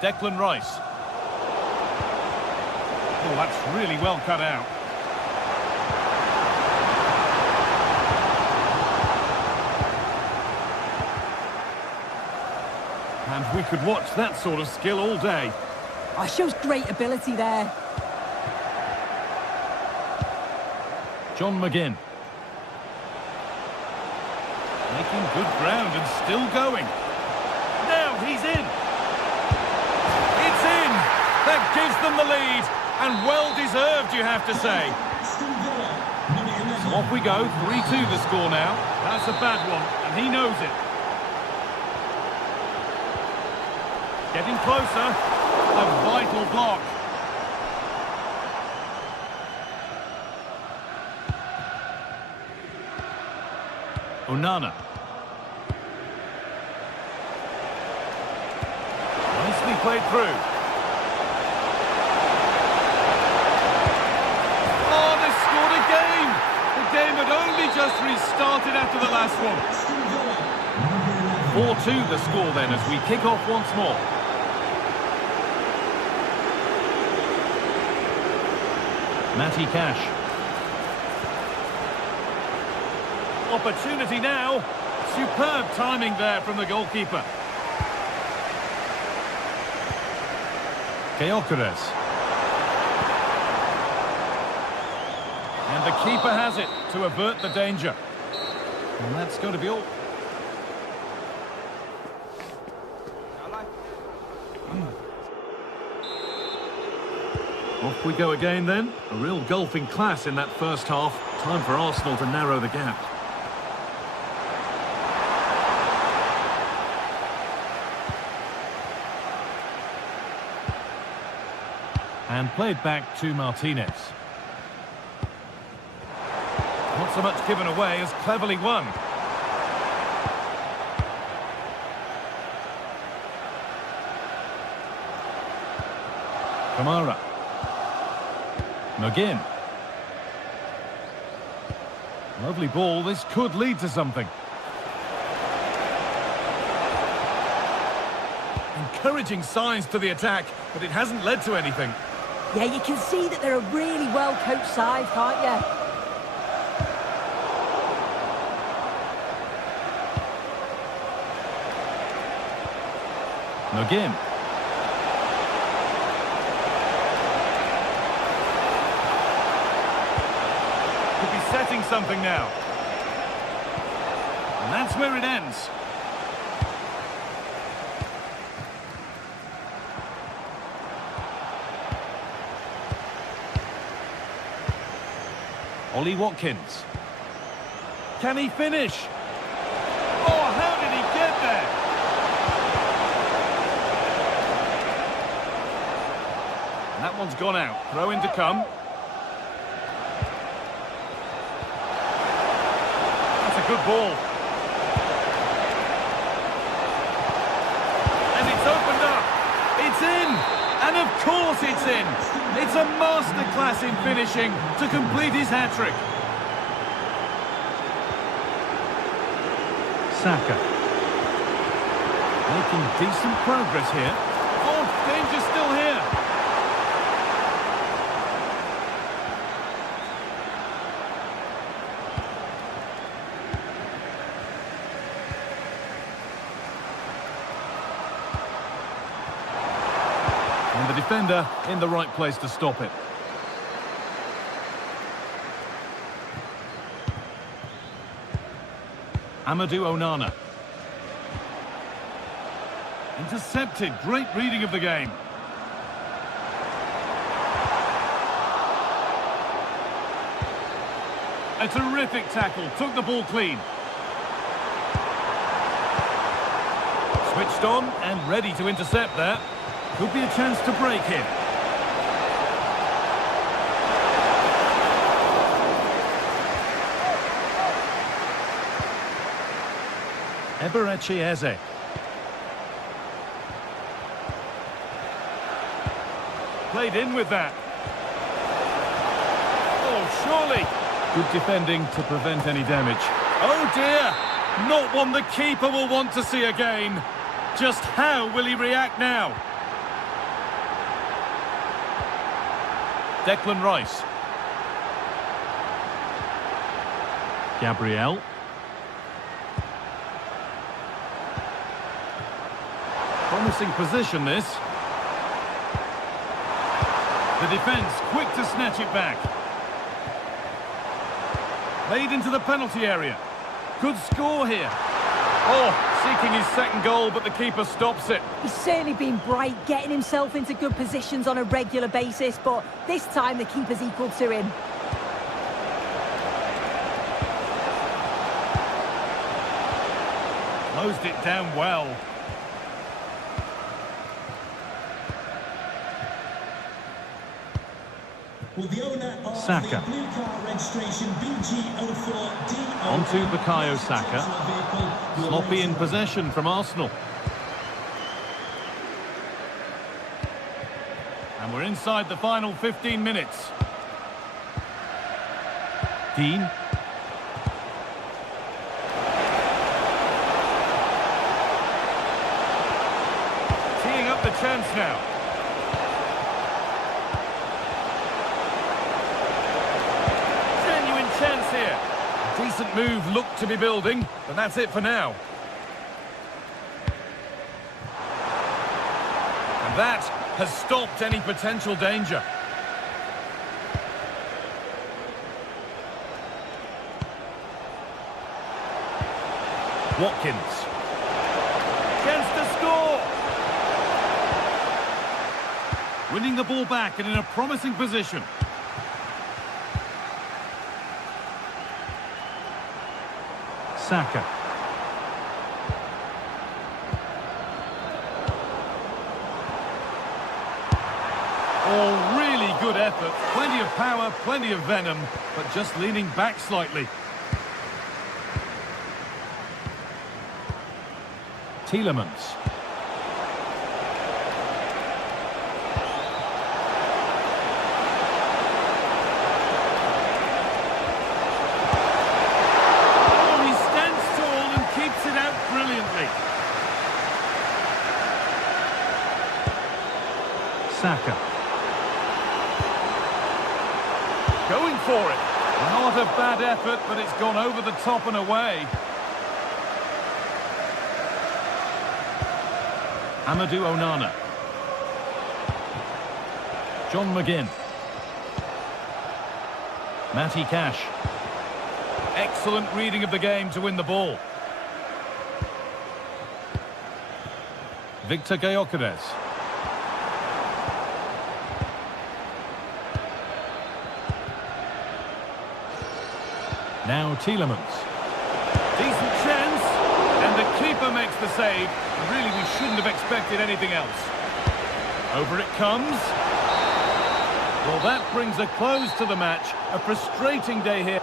Declan Rice. Oh, that's really well cut out. And we could watch that sort of skill all day. Oh, shows great ability there. John McGinn. Making good ground and still going. Now he's in. It's in. That gives them the lead. And well-deserved, you have to say. So off we go. 3-2 the score now. That's a bad one, and he knows it. Getting closer. A vital block. Onana. Nicely played through. Oh, they scored again! The game had only just restarted after the last one. 4-2 the score then as we kick off once more. Matty Cash. Opportunity now. Superb timing there from the goalkeeper. Gyökeres. And the keeper has it to avert the danger. And that's going to be all. Off we go again then. A real golfing class in that first half. Time for Arsenal to narrow the gap. And played back to Martinez. Not so much given away as cleverly won. Kamara. McGinn. Lovely ball. This could lead to something. Encouraging signs to the attack, but it hasn't led to anything. Yeah, you can see that they're a really well-coached side, can't you? McGinn. Could be setting something now. And that's where it ends. Ollie Watkins. Can he finish? Oh, how did he get there? And that one's gone out. Throw in to come. That's a good ball. And it's opened up. It's in. And of course it's in. It's a masterclass in finishing to complete his hat-trick. Saka. Making decent progress here. Oh, danger still here. And the defender in the right place to stop it. Amadou Onana. Intercepted. Great reading of the game. A terrific tackle. Took the ball clean. Switched on and ready to intercept there. Could be a chance to break here. Eberechi Eze. Played in with that. Oh, surely. Good defending to prevent any damage. Oh dear! Not one the keeper will want to see again. Just how will he react now? Declan Rice. Gabriel. Promising position, this. The defence quick to snatch it back. Played into the penalty area. Good score here. Oh, seeking his second goal, but the keeper stops it. He's certainly been bright, getting himself into good positions on a regular basis, but this time the keeper's equal to him. Closed it down well. Well, the owner of Saka. the blue car registration BG04D Onto Bukayo Saka. Sloppy in possession from Arsenal. And we're inside the final 15 minutes. Dean. Teeing up the chance now. Genuine chance here. Decent move looked to be building, but that's it for now. And that has stopped any potential danger. Watkins. Chance to score! Winning the ball back and in a promising position. Saka. Oh, really good effort. Plenty of power, plenty of venom, but just leaning back slightly. Tielemans. Oh, he stands tall and keeps it out brilliantly. Saka. Going for it. Not a bad effort, but it's gone over the top and away. Amadou Onana. John McGinn. Matty Cash. Excellent reading of the game to win the ball. Victor Gyökeres. Now Tielemans. Decent chance. And the keeper makes the save. Really, we shouldn't have expected anything else. Over it comes. Well, that brings a close to the match. A frustrating day here.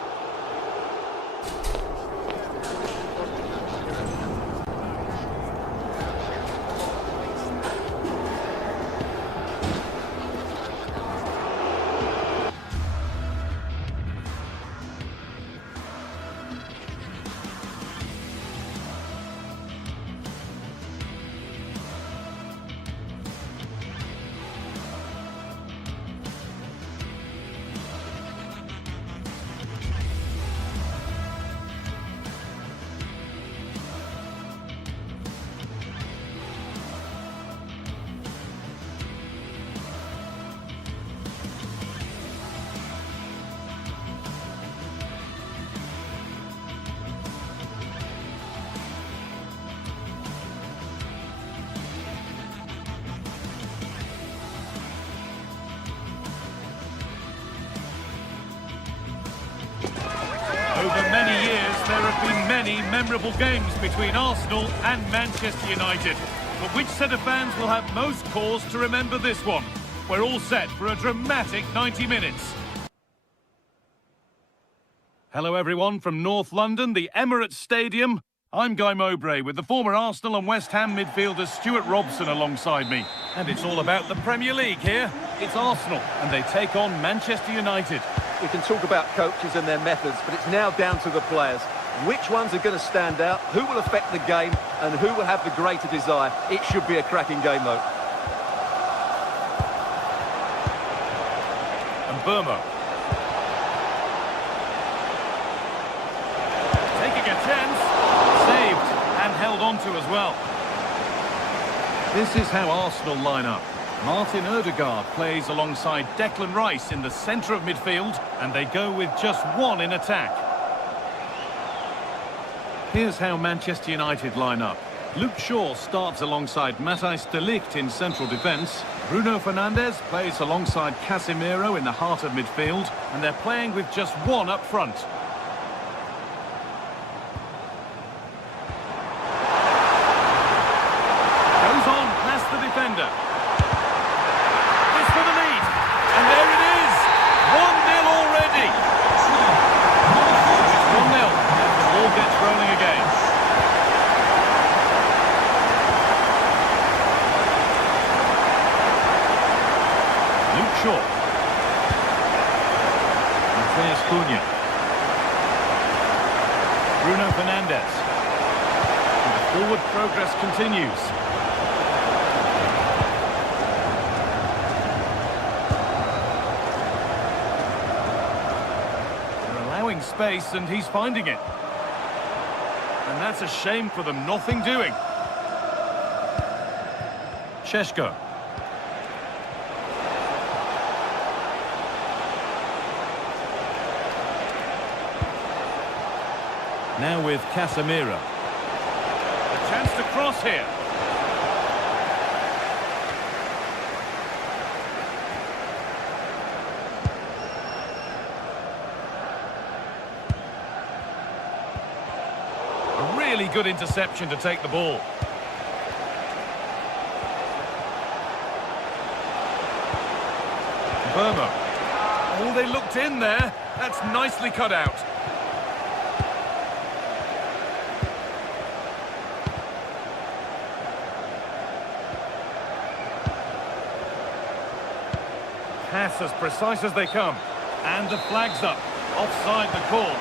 Over many years, there have been many memorable games between Arsenal and Manchester United. But which set of fans will have most cause to remember this one? We're all set for a dramatic 90 minutes. Hello everyone from North London, the Emirates Stadium. I'm Guy Mowbray with the former Arsenal and West Ham midfielder Stuart Robson alongside me. And it's all about the Premier League here. It's Arsenal and they take on Manchester United. We can talk about coaches and their methods, but it's now down to the players. Which ones are going to stand out, who will affect the game, and who will have the greater desire. It should be a cracking game, though. And Burma. Taking a chance. Saved and held on to as well. This is how Arsenal line up. Martin Ødegaard plays alongside Declan Rice in the centre of midfield, and they go with just one in attack. Here's how Manchester United line up. Luke Shaw starts alongside Matthijs de Ligt in central defence. Bruno Fernandes plays alongside Casemiro in the heart of midfield, and they're playing with just one up front. Goes on past the defender. This for the lead, and there it is! 1-0 already! It's 1-0, and the ball gets rolling again. Luke Shaw. Matheus Cunha. Bruno Fernandes. And the forward progress continues. They're allowing space and he's finding it. And that's a shame for them, nothing doing. Šeško. Now with Casemiro. A chance to cross here. A really good interception to take the ball. Burma. Oh, they looked in there. That's nicely cut out. Pass as precise as they come. And the flag's up. Offside the call.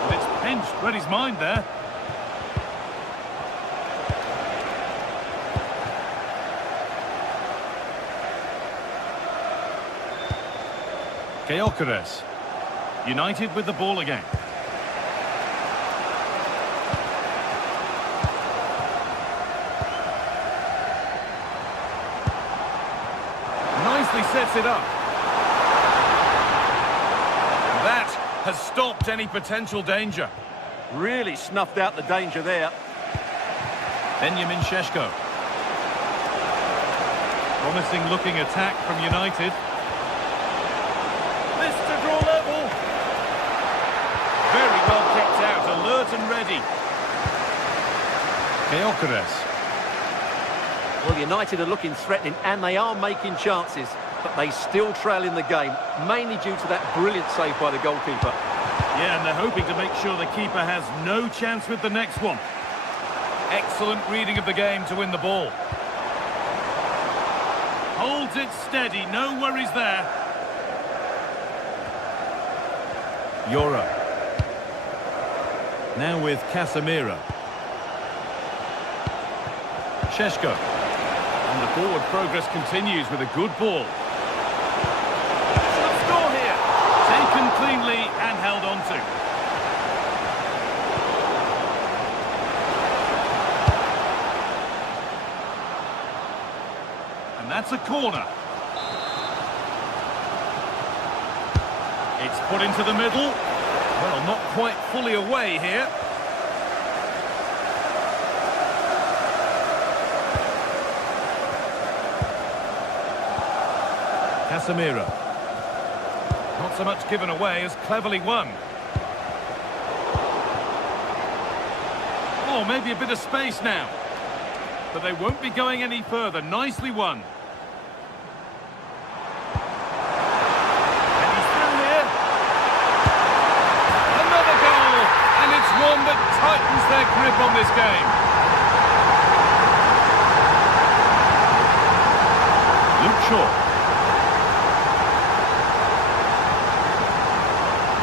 And it's pinched. Read his mind there. Gyökeres. United with the ball again. Nicely sets it up. That has stopped any potential danger. Really snuffed out the danger there. Benjamin Šeško. Promising looking attack from United. This to draw level. Very well kept out, alert and ready. Gyökeres. Well, United are looking threatening and they are making chances, but they still trail in the game, mainly due to that brilliant save by the goalkeeper. Yeah, and they're hoping to make sure the keeper has no chance with the next one. Excellent reading of the game to win the ball. Holds it steady, no worries there. Yora. Now with Casemiro. Šeško. And the forward progress continues with a good ball. Should score here. Taken cleanly and held on to. And that's a corner. It's put into the middle. Well, not quite fully away here. Casemiro. Not so much given away as cleverly won. Oh, maybe a bit of space now. But they won't be going any further. Nicely won. And he's through here. their grip on this game. Luke Shaw.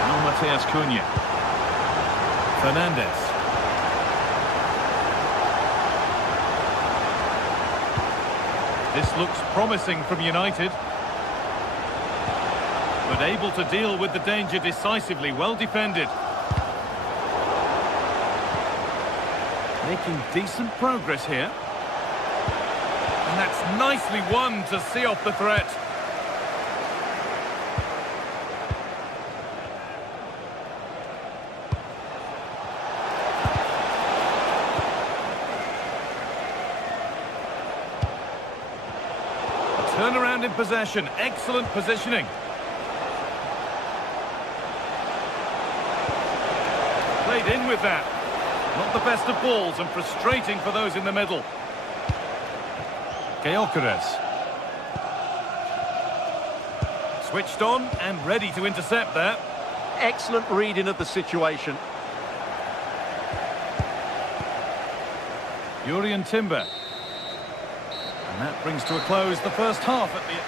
Now Matheus Cunha. Fernandes. This looks promising from United. But able to deal with the danger decisively, well defended. Making decent progress here. And that's nicely won to see off the threat. A turnaround in possession, excellent positioning. Played in with that. Not the best of balls and frustrating for those in the middle. Gyökeres. Switched on and ready to intercept there. Excellent reading of the situation. Jurriën Timber. And that brings to a close the first half at the...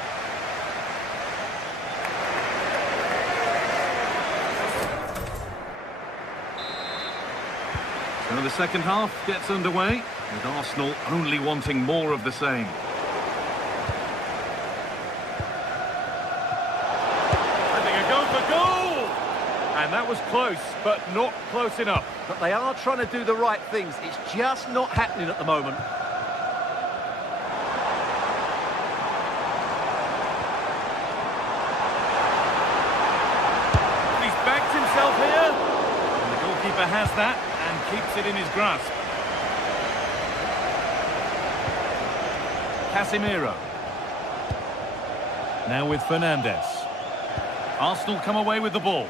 So the second half gets underway, with Arsenal only wanting more of the same. Having a go for goal! And that was close, but not close enough. But they are trying to do the right things. It's just not happening at the moment. He's backed himself here. And the goalkeeper has that. And keeps it in his grasp. Casemiro. Now with Fernandes. Arsenal come away with the ball.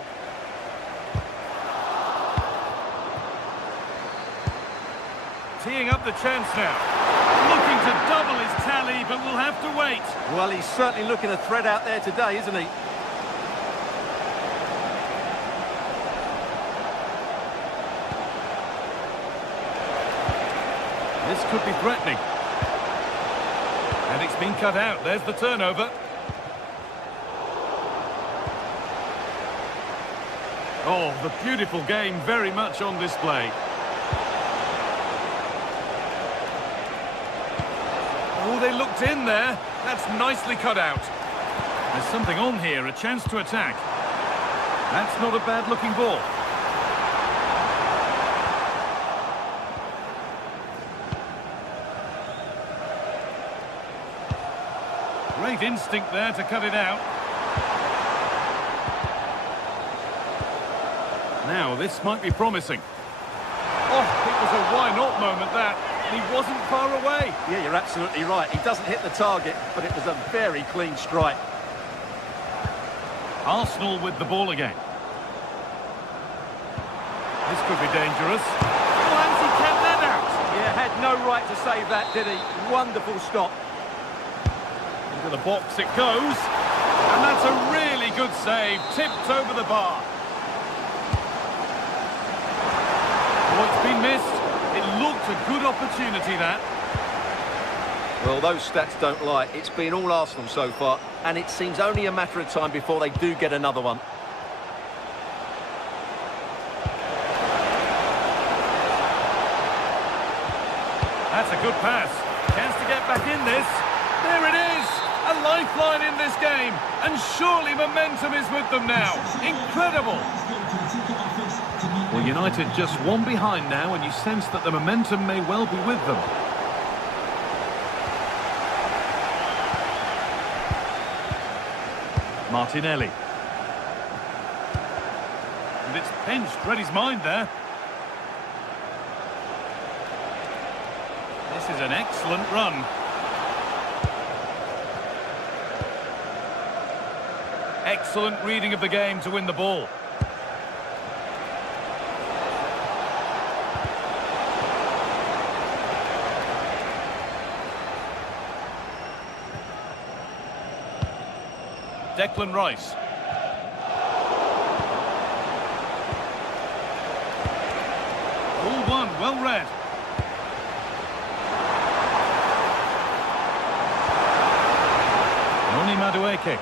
Teeing up the chance now. Looking to double his tally, but we'll have to wait. Well, he's certainly looking a threat out there today, isn't he? This could be threatening. And it's been cut out. There's the turnover. Oh, the beautiful game very much on display. Oh, they looked in there. That's nicely cut out. There's something on here, a chance to attack. That's not a bad-looking ball. Great instinct there to cut it out. Now, this might be promising. Oh, it was a why-not moment, that. And he wasn't far away. Yeah, you're absolutely right. He doesn't hit the target, but it was a very clean strike. Arsenal with the ball again. This could be dangerous. Oh, and he kept that out. Yeah, had no right to save that, did he? Wonderful stop. Into the box it goes. And that's a really good save. Tipped over the bar. Oh, it's been missed. It looked a good opportunity, that. Well, those stats don't lie. It's been all Arsenal so far, and it seems only a matter of time before they do get another one. That's a good pass. Chance to get back in this. There it is. A lifeline in this game. And surely momentum is with them now. Incredible. Well, United just one behind now, and you sense that the momentum may well be with them. Martinelli. And it's pinched, read his mind there. This is an excellent run. Excellent reading of the game to win the ball. Declan Rice. All done, well read. Noni Madueke.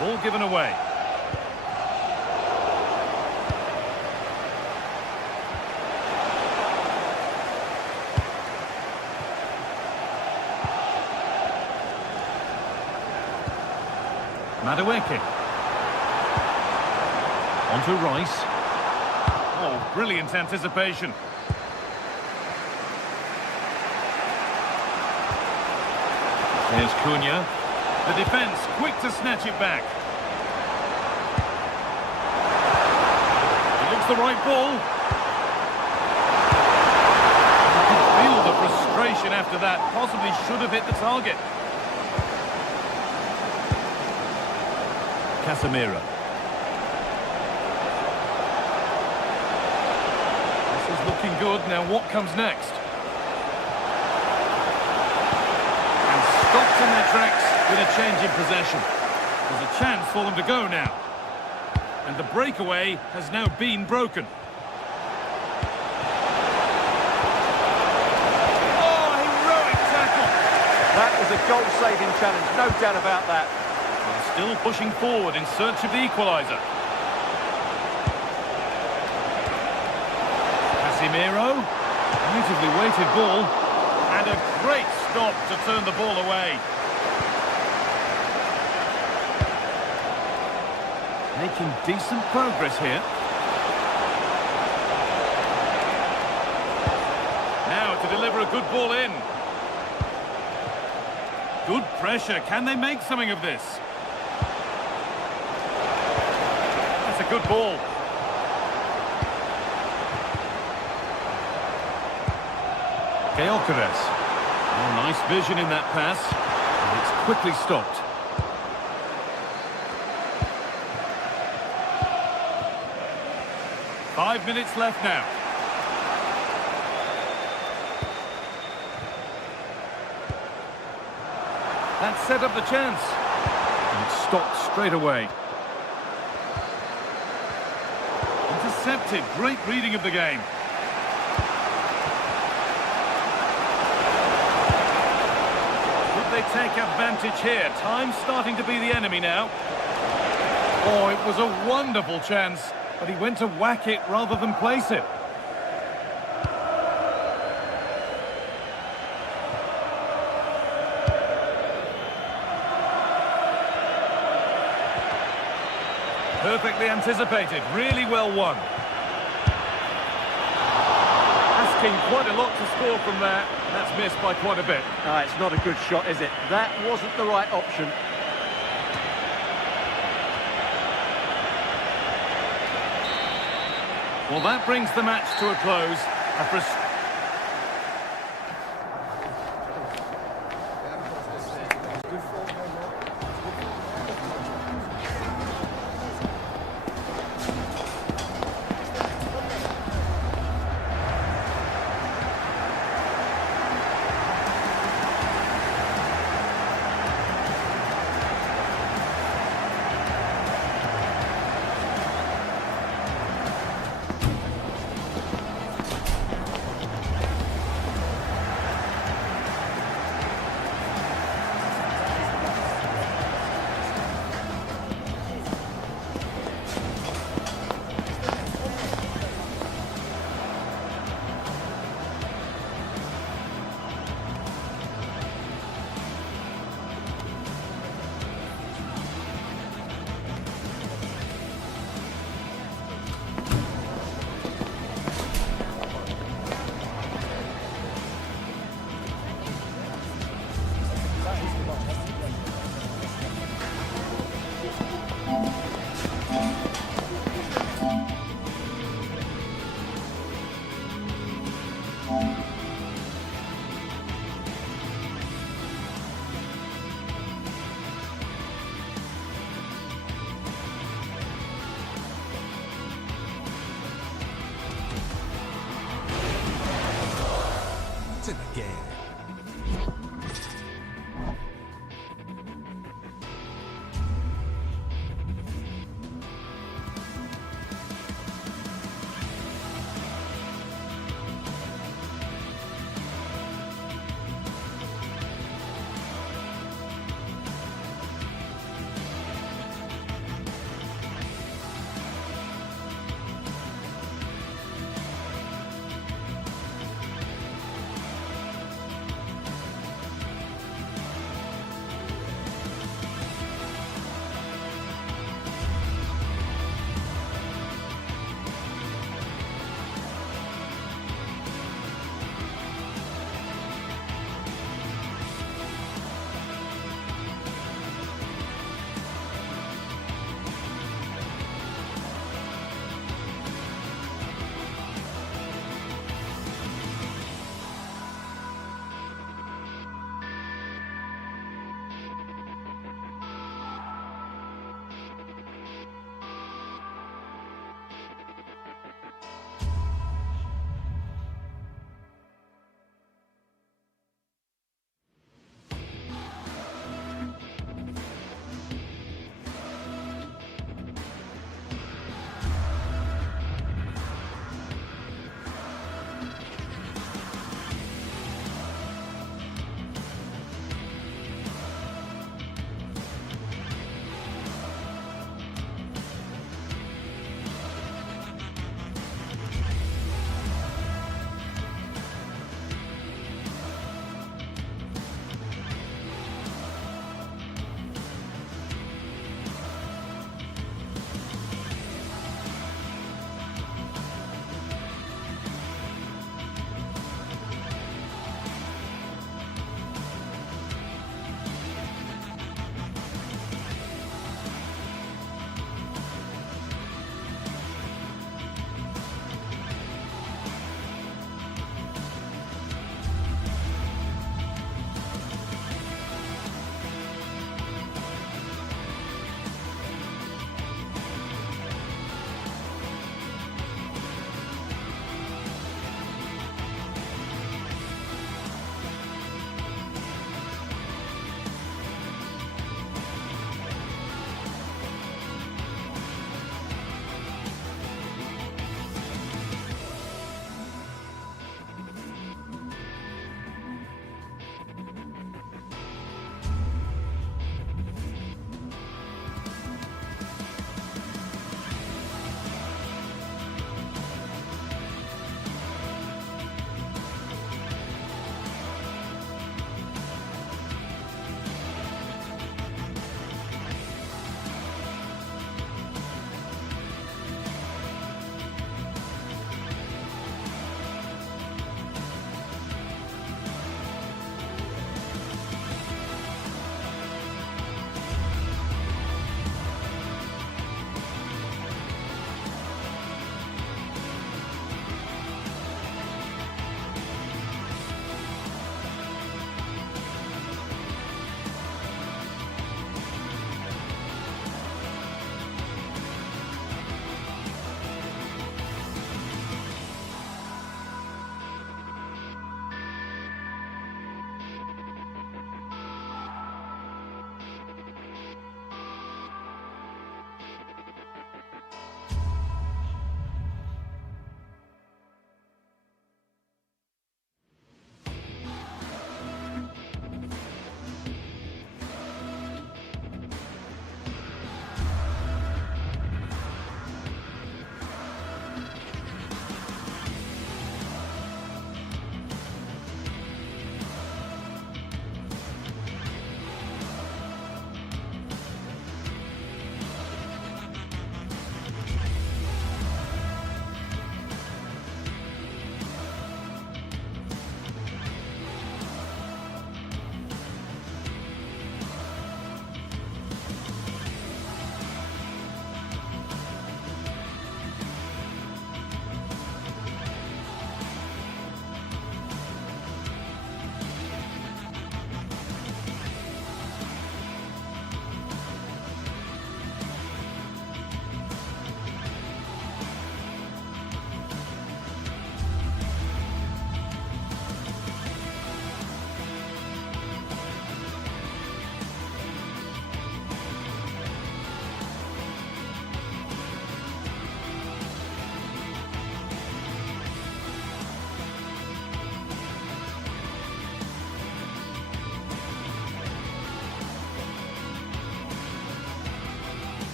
Ball given away. Madueke. On to Rice. Oh, brilliant anticipation. There's Cunha. The defence quick to snatch it back. It looks the right ball. You can feel the frustration after that. Possibly should have hit the target. Casemiro. This is looking good. Now what comes next? And stopped in their tracks with a change in possession. There's a chance for them to go now. And the breakaway has now been broken. Oh, heroic tackle! That was a goal-saving challenge, no doubt about that. Still pushing forward in search of the equaliser. Casemiro. Beautifully weighted ball. And a great stop to turn the ball away. Making decent progress here. Now to deliver a good ball in. Good pressure. Can they make something of this? That's a good ball. Gyökeres. Oh, nice vision in that pass. And it's quickly stopped. Five minutes left now. That set up the chance. And it stopped straight away. Intercepted. Great reading of the game. Could they take advantage here? Time's starting to be the enemy now. Oh, it was a wonderful chance, but he went to whack it rather than place it. Perfectly anticipated, really well won. Asking quite a lot to score from there. That's missed by quite a bit. It's not a good shot, is it? That wasn't the right option. Well, that brings the match to a close.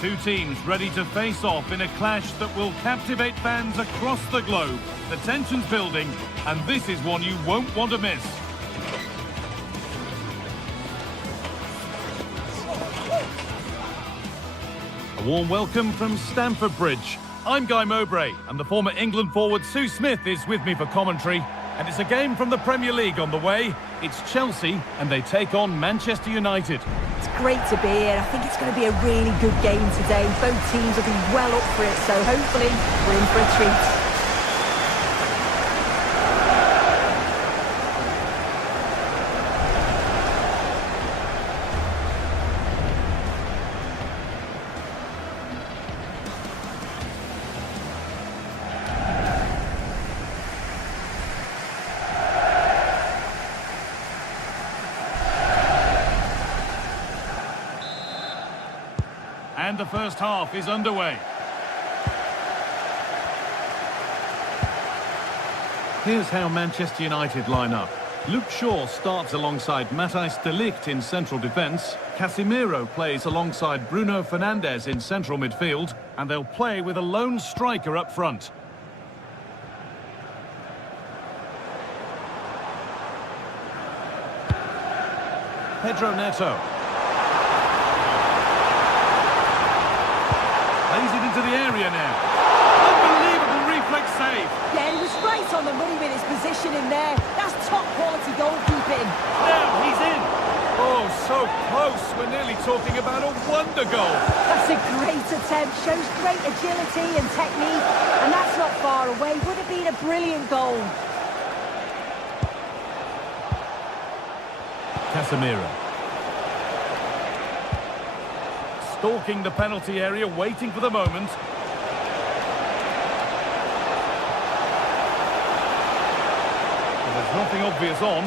Two teams ready to face off in a clash that will captivate fans across the globe. The tension's building, and this is one you won't want to miss. A warm welcome from Stamford Bridge. I'm Guy Mowbray, and the former England forward Sue Smith is with me for commentary. And it's a game from the Premier League on the way. It's Chelsea, and they take on Manchester United. It's great to be here. I think it's going to be a really good game today. Both teams will be well up for it, so hopefully we're in for a treat. And the first half is underway. Here's how Manchester United line up. Luke Shaw starts alongside Matthijs de Ligt in central defence. Casemiro plays alongside Bruno Fernandes in central midfield. And they'll play with a lone striker up front. Pedro Neto. Plays it into the area now. Unbelievable reflex save. Yeah, he was right on the money with his positioning there. That's top quality goalkeeping. Now he's in. Oh, so close. We're nearly talking about a wonder goal. That's a great attempt. Shows great agility and technique. And that's not far away. Would have been a brilliant goal. Casemiro. Stalking the penalty area, waiting for the moment. And there's nothing obvious on.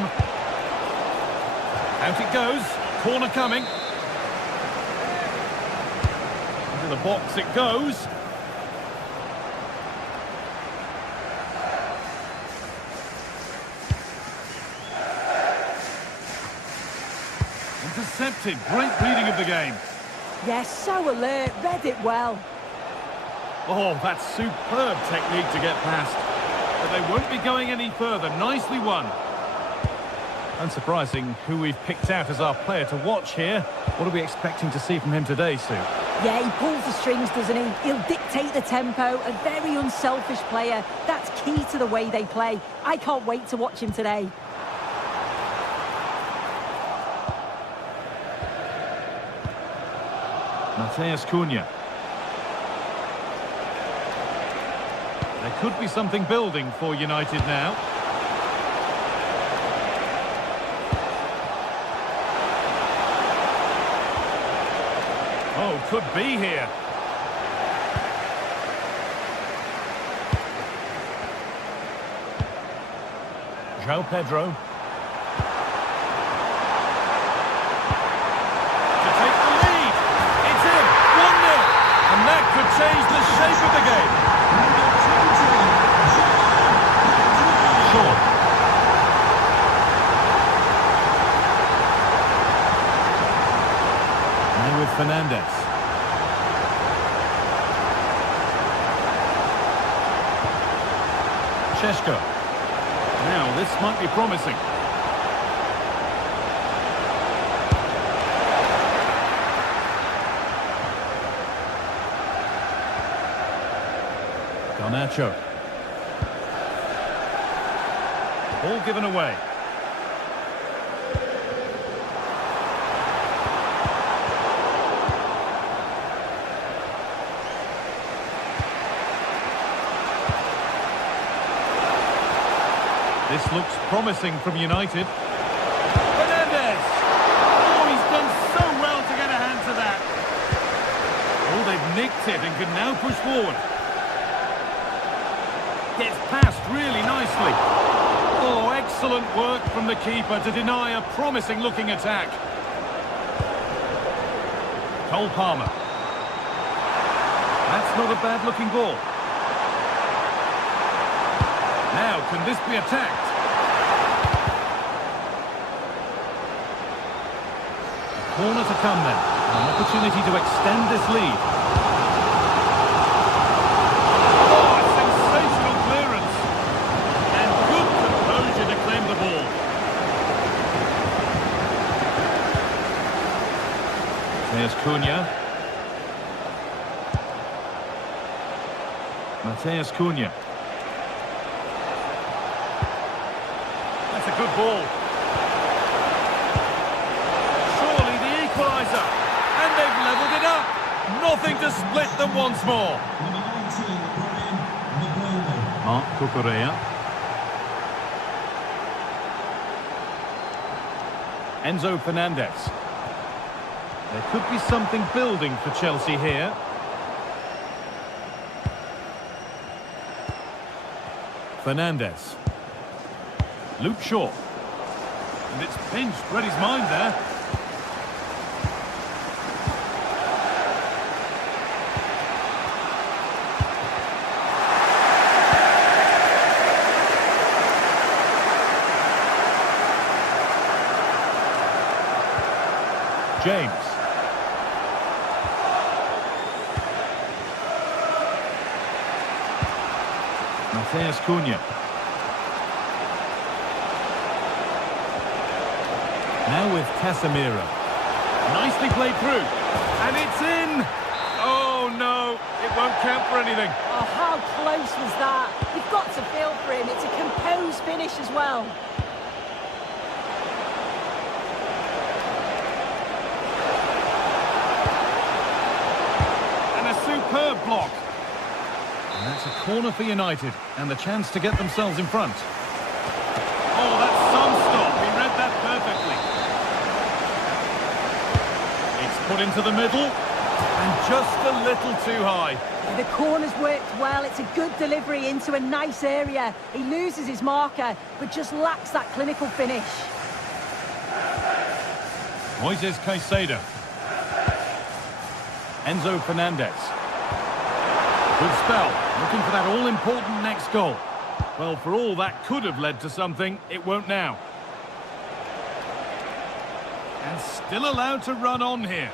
Out it goes. Corner coming. Into the box it goes. Intercepted. Great reading of the game. Yes, so alert, read it well. Oh, that's superb technique to get past. But they won't be going any further. Nicely won. Unsurprising who we've picked out as our player to watch here. What are we expecting to see from him today, Sue? Yeah, he pulls the strings, doesn't he? He'll dictate the tempo, a very unselfish player. That's key to the way they play. I can't wait to watch him today. Matheus Cunha. There could be something building for United now. Oh, could be here. João Pedro. Change the shape of the game. Shaw. Now with Fernandes. Šeško. Now this might be promising. Garnacho. Ball given away. This looks promising from United. Fernandes! Oh, he's done so well to get a hand to that. Oh, they've nicked it and can now push forward. Gets past really nicely. Oh, excellent work from the keeper to deny a promising-looking attack. Cole Palmer. That's not a bad-looking ball. Now, can this be attacked? A corner to come then. An opportunity to extend this lead. Matheus Cunha. Matheus Cunha. That's a good ball. Surely the equaliser. And they've levelled it up. Nothing to split them once more. Number 19, Brian Maguire. Marc Cucurella. Enzo Fernandez. There could be something building for Chelsea here. Fernandez. Luke Shaw. And it's pinched, read his mind there. James. Matheus Cunha. Now with Casemiro. Nicely played through. And it's in! Oh no, it won't count for anything. Oh, how close was that? You've got to feel for him. It's a composed finish as well. And a superb block. And that's a corner for United, and the chance to get themselves in front. Oh, that's some stop. He read that perfectly. It's put into the middle, and just a little too high. The corner's worked well. It's a good delivery into a nice area. He loses his marker, but just lacks that clinical finish. Moises Caicedo. Enzo Fernandez. Good spell, looking for that all-important next goal. Well, for all that could have led to something, it won't now. And still allowed to run on here.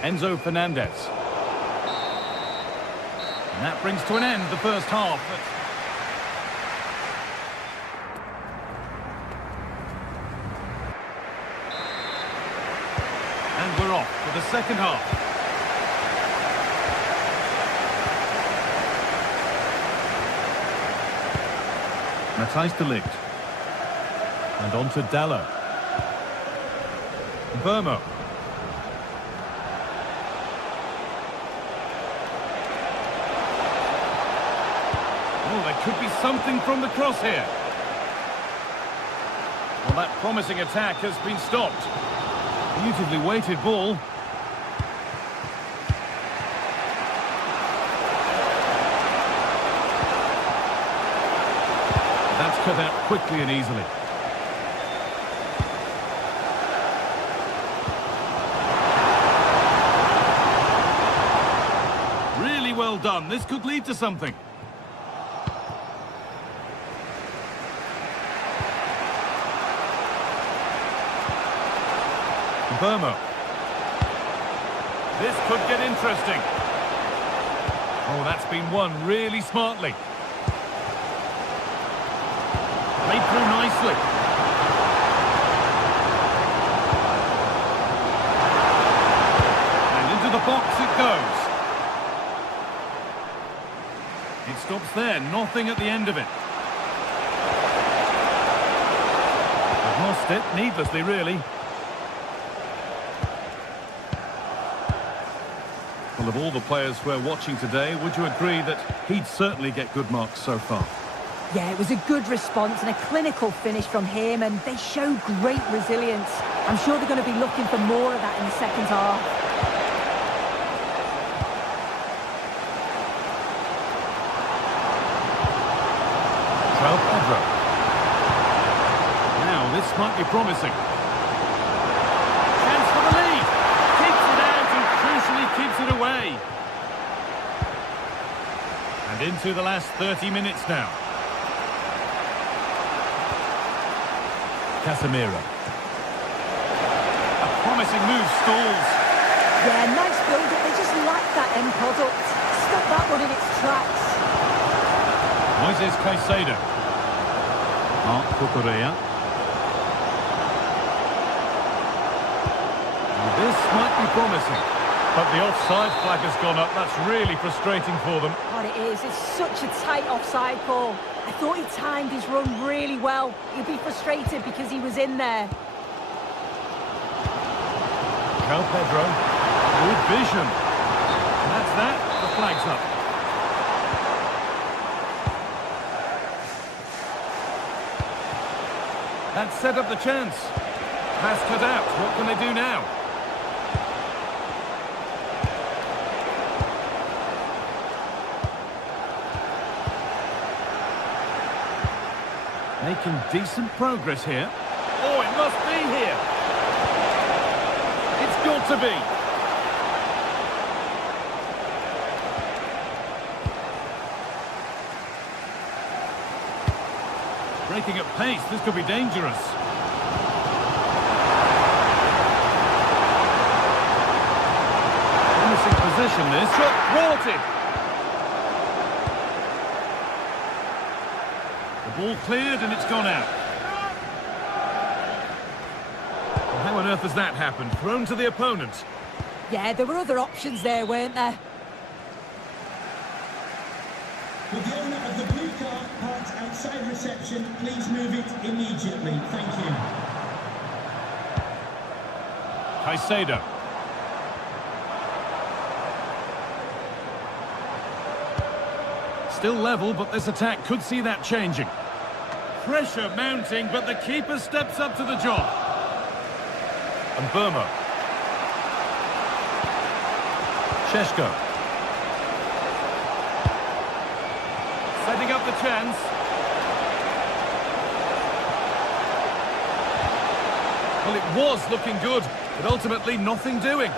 Enzo Fernandez. And that brings to an end the first half. And we're off for the second half. Matthijs de Ligt. And on to Dallo. Burmo. Oh, there could be something from the cross here. Well, that promising attack has been stopped. Beautifully weighted ball. That's cut out quickly and easily. Really well done. This could lead to something. Burmo. This could get interesting. Oh, that's been won really smartly. Played through nicely. And into the box it goes. It stops there, nothing at the end of it. They've lost it, needlessly really. Well, of all the players we're watching today, would you agree that he'd certainly get good marks so far? Yeah, it was a good response and a clinical finish from him, and they show great resilience. I'm sure they're going to be looking for more of that in the second half. Pedro. Now, this might be promising. Chance for the lead. Keeps it out and crucially keeps it away. And into the last 30 minutes now. Casemiro. A promising move stalls. Yeah, nice build-up. They just lack that end product. Stop that one in its tracks. Moises Caicedo. Cucurella. This might be promising. But the offside flag has gone up. That's really frustrating for them. God, it is. It's such a tight offside call. I thought he timed his run really well. He'd be frustrated because he was in there. Cal Pedro. Good vision. And that's that. The flag's up. That set up the chance. Pass cut out. What can they do now? Making decent progress here. Oh, it must be here. It's got to be. Breaking at pace, this could be dangerous. Promising position this. Shot thwarted. The ball cleared and it's gone out. Well, how on earth has that happened? Thrown to the opponent. Yeah, there were other options there, weren't there? Would the owner of the blue car parked outside reception please move it immediately? Thank you. Caicedo. Still level, but this attack could see that changing. Pressure mounting, but the keeper steps up to the job. And Burma. Sheshko. Setting up the chance. Well, it was looking good, but ultimately nothing doing.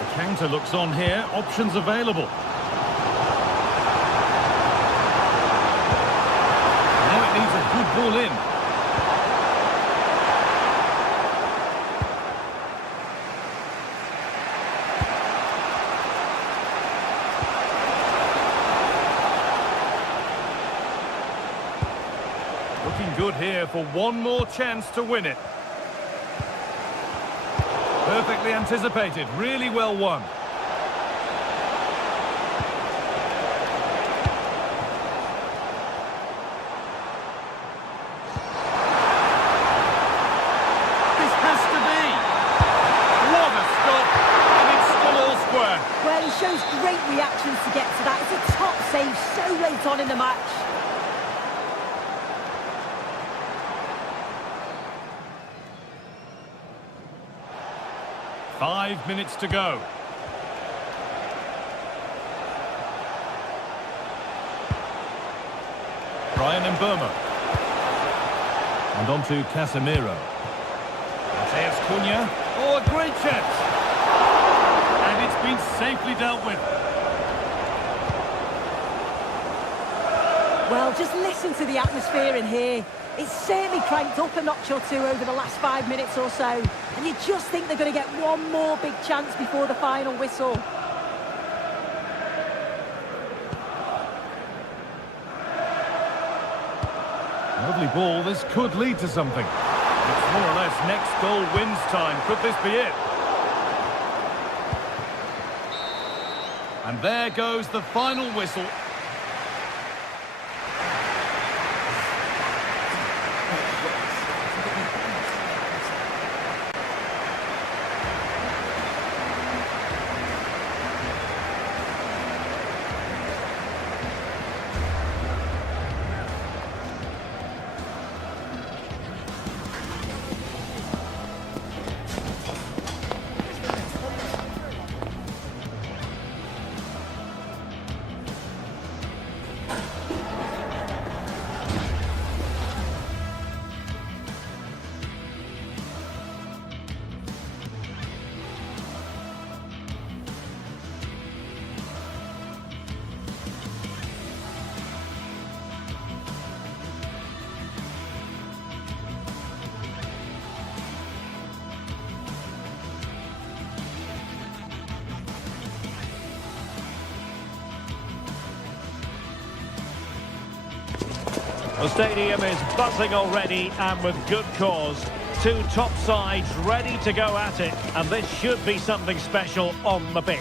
The counter looks on here, options available. Now it needs a good ball in. Looking good here for one more chance to win it. Perfectly anticipated, really well won. This has to be. What a stop, and it's still all square. Well, he shows great reactions to get to that. It's a top save so late on in the match. Five minutes to go. Brian Mbeumo. And on to Casemiro. Mateus Cunha. Oh, a great chance. And it's been safely dealt with. Well, just listen to the atmosphere in here. It's certainly cranked up a notch or two over the last 5 minutes or so. And you just think they're going to get one more big chance before the final whistle. Lovely ball, this could lead to something. It's more or less next goal wins time. Could this be it? And there goes the final whistle. The stadium is buzzing already, and with good cause. Two top sides ready to go at it, and this should be something special on the pitch.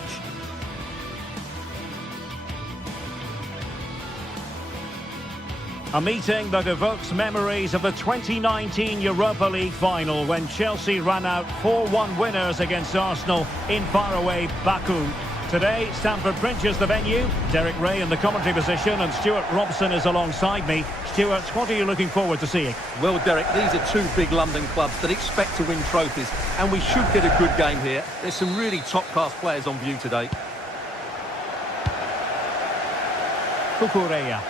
A meeting that evokes memories of the 2019 Europa League final when Chelsea ran out 4-1 winners against Arsenal in faraway Baku. Today, Stamford Bridge is the venue. Derek Ray in the commentary position, and Stuart Robson is alongside me. Stuart, what are you looking forward to seeing? Well, Derek, these are two big London clubs that expect to win trophies, and we should get a good game here. There's some really top-class players on view today. Cucurella.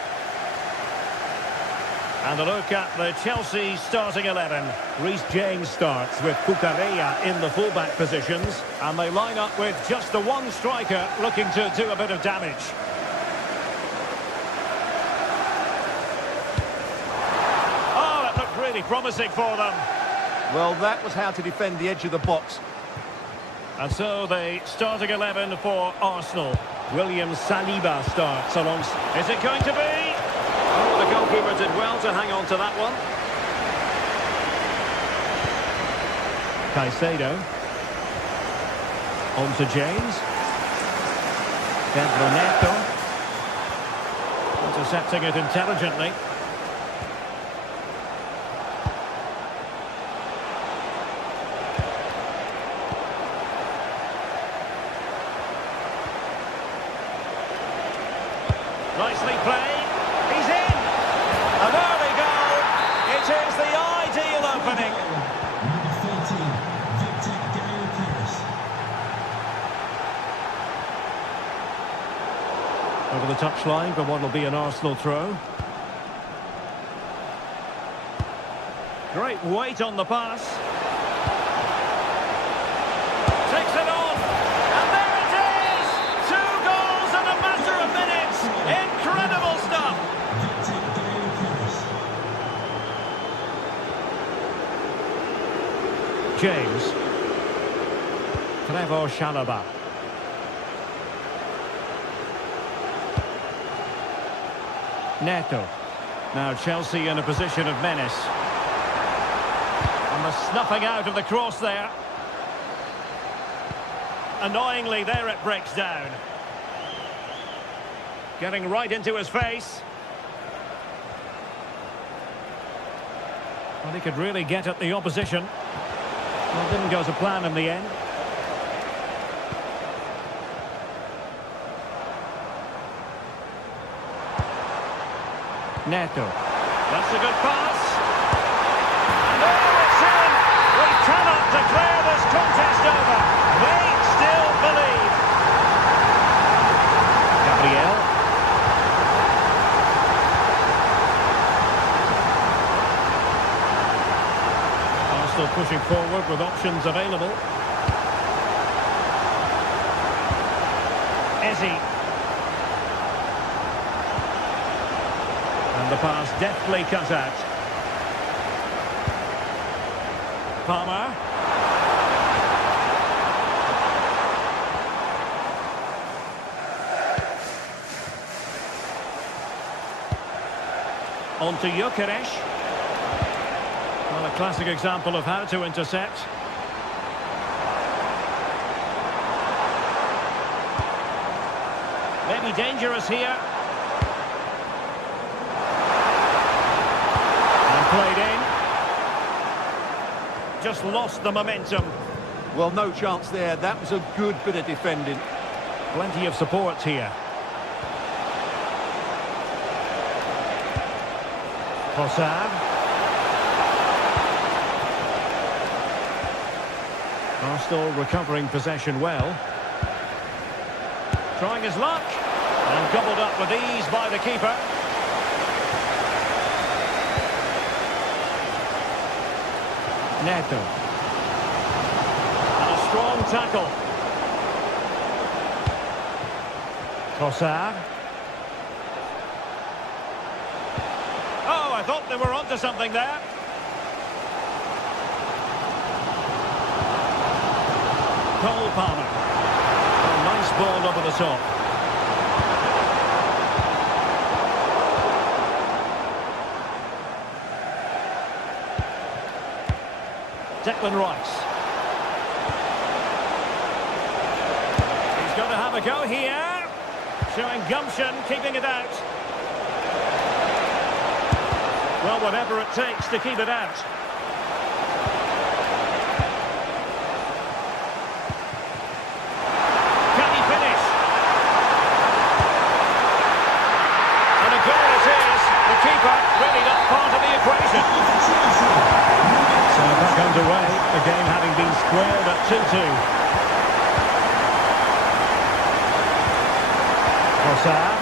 And a look at the Chelsea starting 11. Reece James starts with Cucurella in the fullback positions. And they line up with just the one striker looking to do a bit of damage. Oh, that looked really promising for them. Well, that was how to defend the edge of the box. And so the starting 11 for Arsenal. William Saliba starts alongside. Is it going to be? Oh, the goalkeeper did well to hang on to that one. Caicedo. On to James. Pedro Neto. Intercepting it intelligently. Nicely played. He's in. An early goal. It is the ideal opening. Number 13, Victor Gallagher. Over the touchline for what will be an Arsenal throw. Great weight on the pass. Takes it on. And there it is! 2 goals in a matter of minutes. Incredible stuff. Victor Gallagher. James. Trevor Chalobah. Neto. Now Chelsea in a position of menace. And the snuffing out of the cross there. Annoyingly, there it breaks down. Getting right into his face. Well, he could really get at the opposition. Well, didn't go to plan in the end. Neto. That's a good pass. And there it's in! We cannot declare this contest over. They still believe. Gabriel. Arsenal pushing forward with options available. Eze. And the pass deftly cut out. Palmer. On to Gyökeres. Well, a classic example of how to intercept. Maybe dangerous here. Played in. Just lost the momentum. Well, no chance there. That was a good bit of defending. Plenty of support here. Trossard. Arsenal recovering possession well. Trying his luck. And gobbled up with ease by the keeper. Neto. And a strong tackle. Trossard. Oh, I thought they were onto something there. Cole Palmer. Oh, nice ball over the top. Declan Rice. He's going to have a go here. Showing gumption, keeping it out. Well, whatever it takes to keep it out. Can he finish? And a goal it is. The keeper really not part of the equation. So back underway, the game having been squared at 2-2. Trossard.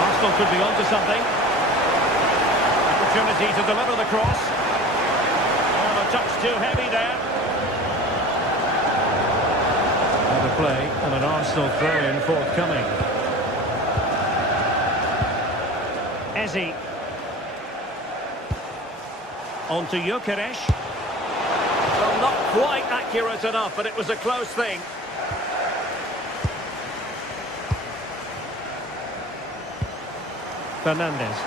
Arsenal could be onto something. Opportunity to deliver the cross. Oh, a touch too heavy there. Another play and an Arsenal throw-in forthcoming. Eze. On to Gyökeres. Well, not quite accurate enough, but it was a close thing. Fernandes.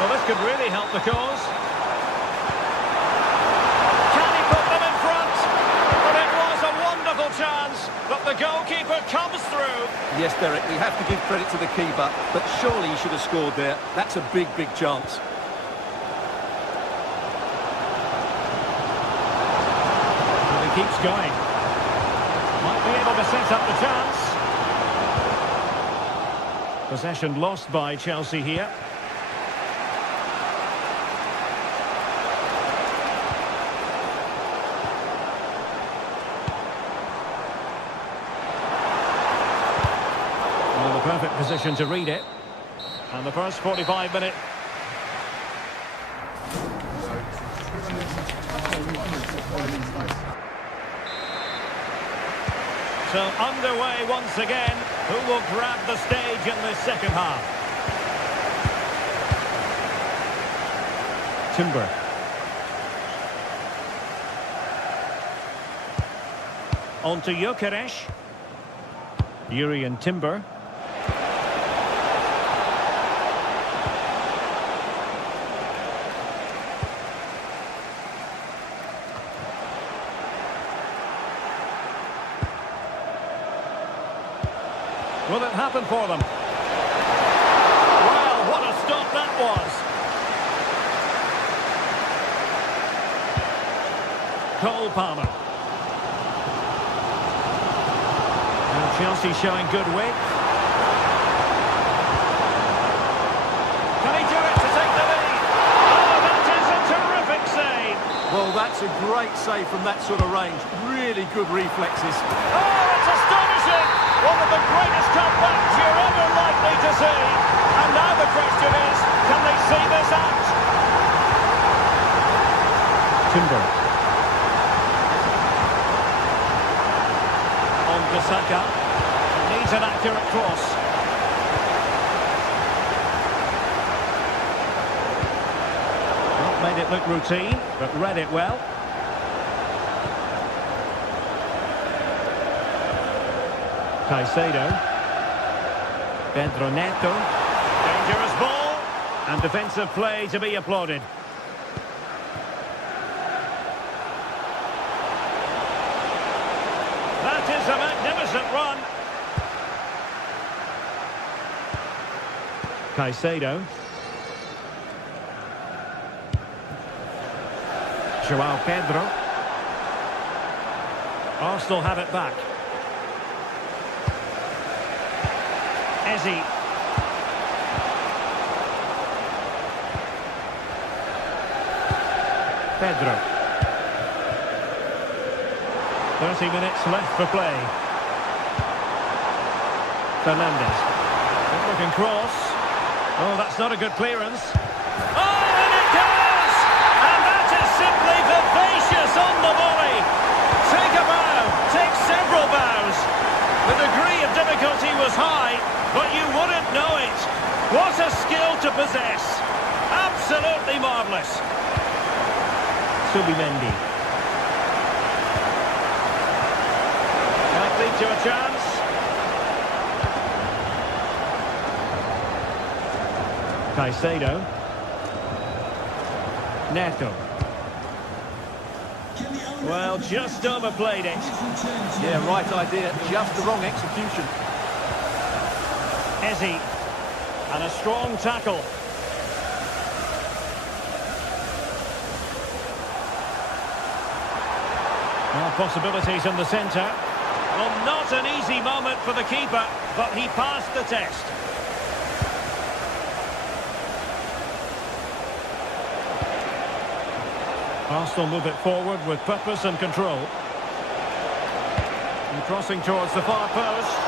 Well, this could really help the cause. Can he put them in front? But it was a wonderful chance, but the goalkeeper comes through. Yes, Derek, we have to give credit to the keeper, but surely he should have scored there. That's a big, big chance. And he keeps going. Might be able to set up the chance. Possession lost by Chelsea here. Well, the perfect position to read it. And the first 45 minutes. So underway once again. Who will grab the stage in the second half? Timber. On to Gyökeres. Jurriën Timber. Will it happen for them? Well, what a stop that was. Cole Palmer. And Chelsea showing good width. Can he do it to take the lead? Oh, that is a terrific save. Well, that's a great save from that sort of range. Really good reflexes. Oh, it's astonishing! One of the greatest comebacks you're ever likely to see. And now the question is, can they see this out? Timber. On to Saka. Needs an accurate cross. Not made it look routine, but read it well. Caicedo. Pedro Neto. Dangerous ball. And defensive play to be applauded. That is a magnificent run. Caicedo. João Pedro. Arsenal have it back. Eze. Pedro. 30 minutes left for play. Fernandes. Good looking cross. Oh, that's not a good clearance. Oh, and it goes! And that is simply vivacious on the volley. Take a bow, take several bows. The degree of difficulty was high, but you wouldn't know it. What a skill to possess. Absolutely marvellous. Subimendi. Might lead to a chance. Caicedo. Neto. Can the owner Well, of the just ball overplayed it. returns Yeah, now? right idea, just the wrong execution. Ezzy. And a strong tackle. Well, possibilities in the centre. Well, not an easy moment for the keeper, but he passed the test. Arsenal move it forward with purpose and control. And crossing towards the far post.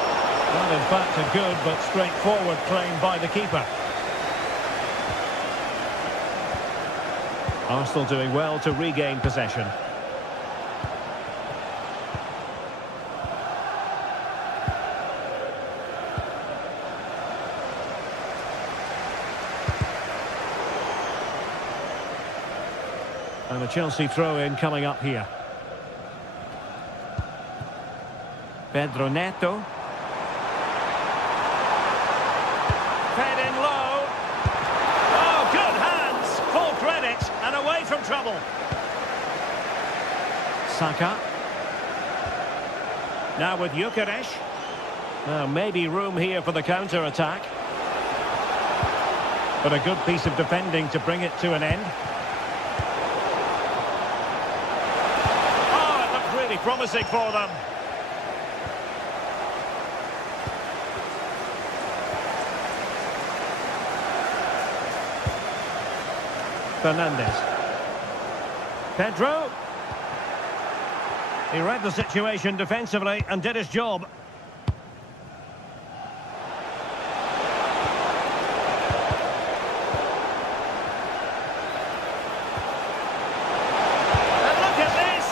Well, in fact, a good but straightforward claim by the keeper. Arsenal doing well to regain possession. And a Chelsea throw-in coming up here. Pedro Neto. Fed in low. Oh, good hands. Full credit and away from trouble. Saka. Now with Gyökeres. Now maybe room here for the counter-attack. But a good piece of defending to bring it to an end. Oh, it looked really promising for them. Fernandez. Pedro. He read the situation defensively and did his job. And look at this!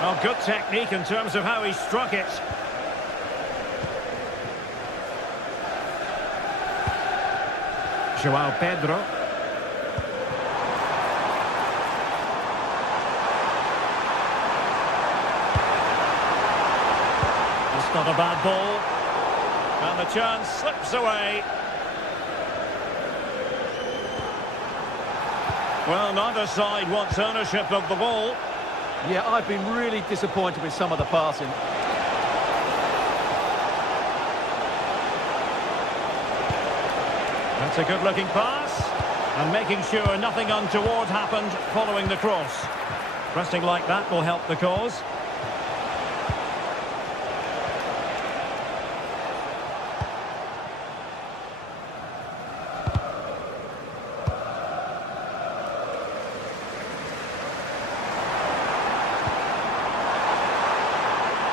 Oh, good technique in terms of how he struck it. João Pedro. Not a bad ball. And the chance slips away. Well, neither side wants ownership of the ball. Yeah, I've been really disappointed with some of the passing. That's a good-looking pass. And making sure nothing untoward happened following the cross. Pressing like that will help the cause.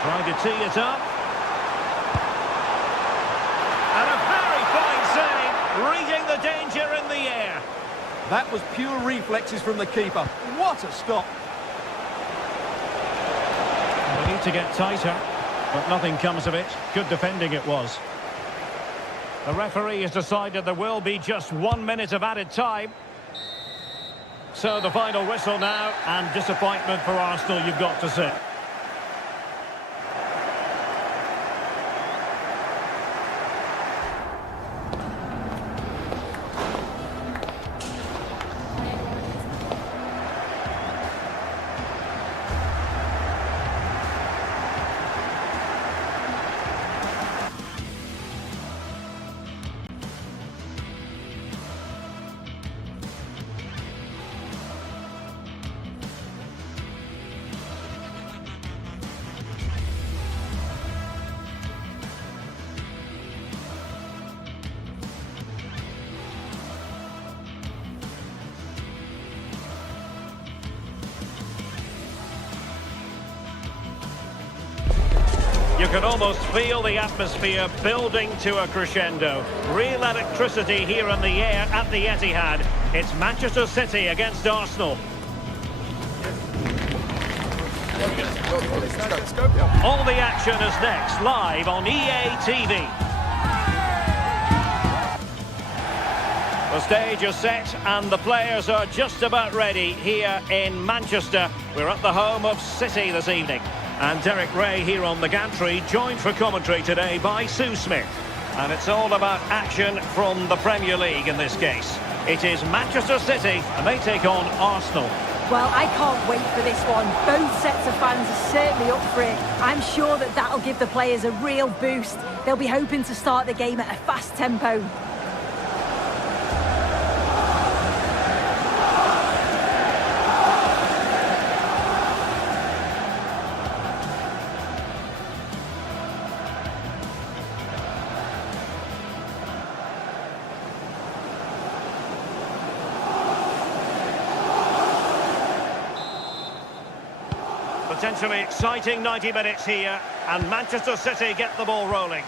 Trying to tee it up. And a very fine save, reading the danger in the air. That was pure reflexes from the keeper. What a stop. They need to get tighter, but nothing comes of it. Good defending it was. The referee has decided there will be just 1 minute of added time. So the final whistle now, and disappointment for Arsenal, you've got to say. You can almost feel the atmosphere building to a crescendo. Real electricity here in the air at the Etihad. It's Manchester City against Arsenal. All the action is next, live on EA TV. The stage is set and the players are just about ready here in Manchester. We're at the home of City this evening. And Derek Ray here on the gantry, joined for commentary today by Sue Smith. And it's all about action from the Premier League in this case. It is Manchester City, and they take on Arsenal. Well, I can't wait for this one. Both sets of fans are certainly up for it. I'm sure that that'll give the players a real boost. They'll be hoping to start the game at a fast tempo. Potentially exciting 90 minutes here, and Manchester City get the ball rolling.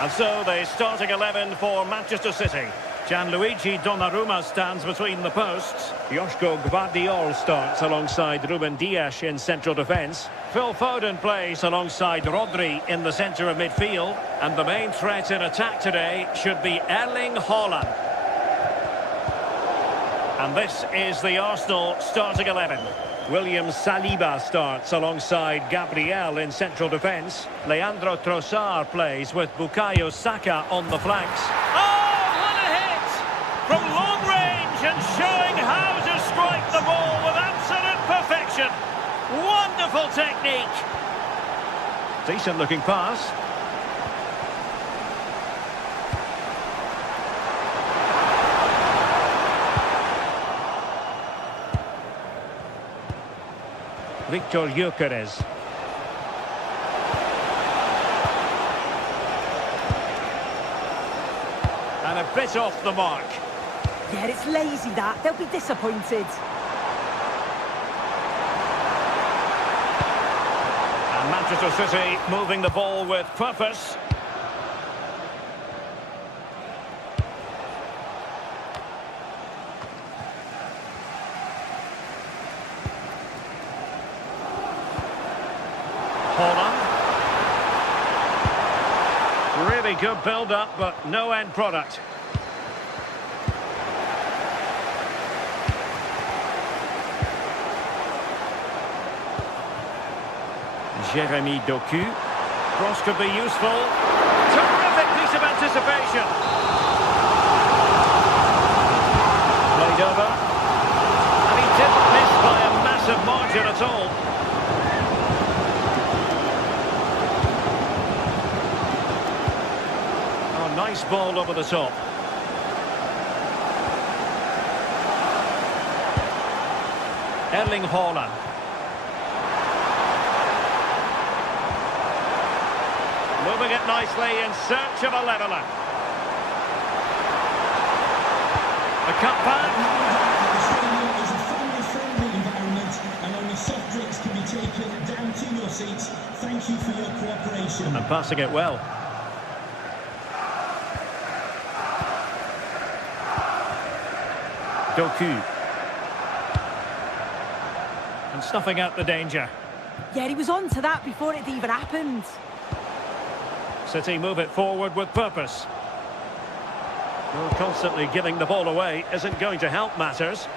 And so the starting 11 for Manchester City. Gianluigi Donnarumma stands between the posts. Joško Gvardiol starts alongside Ruben Dias in central defence. Phil Foden plays alongside Rodri in the centre of midfield. And the main threat in attack today should be Erling Haaland. And this is the Arsenal starting 11. William Saliba starts alongside Gabriel in central defence. Leandro Trossard plays with Bukayo Saka on the flanks. Oh, what a hit! From long range and showing how to strike the ball with absolute perfection. Wonderful technique. Decent looking pass. Victor Gyökeres. And a bit off the mark. Yeah, it's lazy that. They'll be disappointed. And Manchester City moving the ball with purpose. Haaland. Really good build-up, but no end product. Jeremy Doku. Cross could be useful. Terrific piece of anticipation. Played over. And he didn't miss by a massive margin at all. Nice ball over the top. Erling Haaland. Moving it nicely in search of a leveller. The cut back. The stadium is a family-friendly environment, and only soft drinks can be taken down to your seats. Thank you for your cooperation. And passing it well. Doku. And snuffing out the danger. Yeah, he was on to that before it even happened. City move it forward with purpose. Well, constantly giving the ball away isn't going to help matters.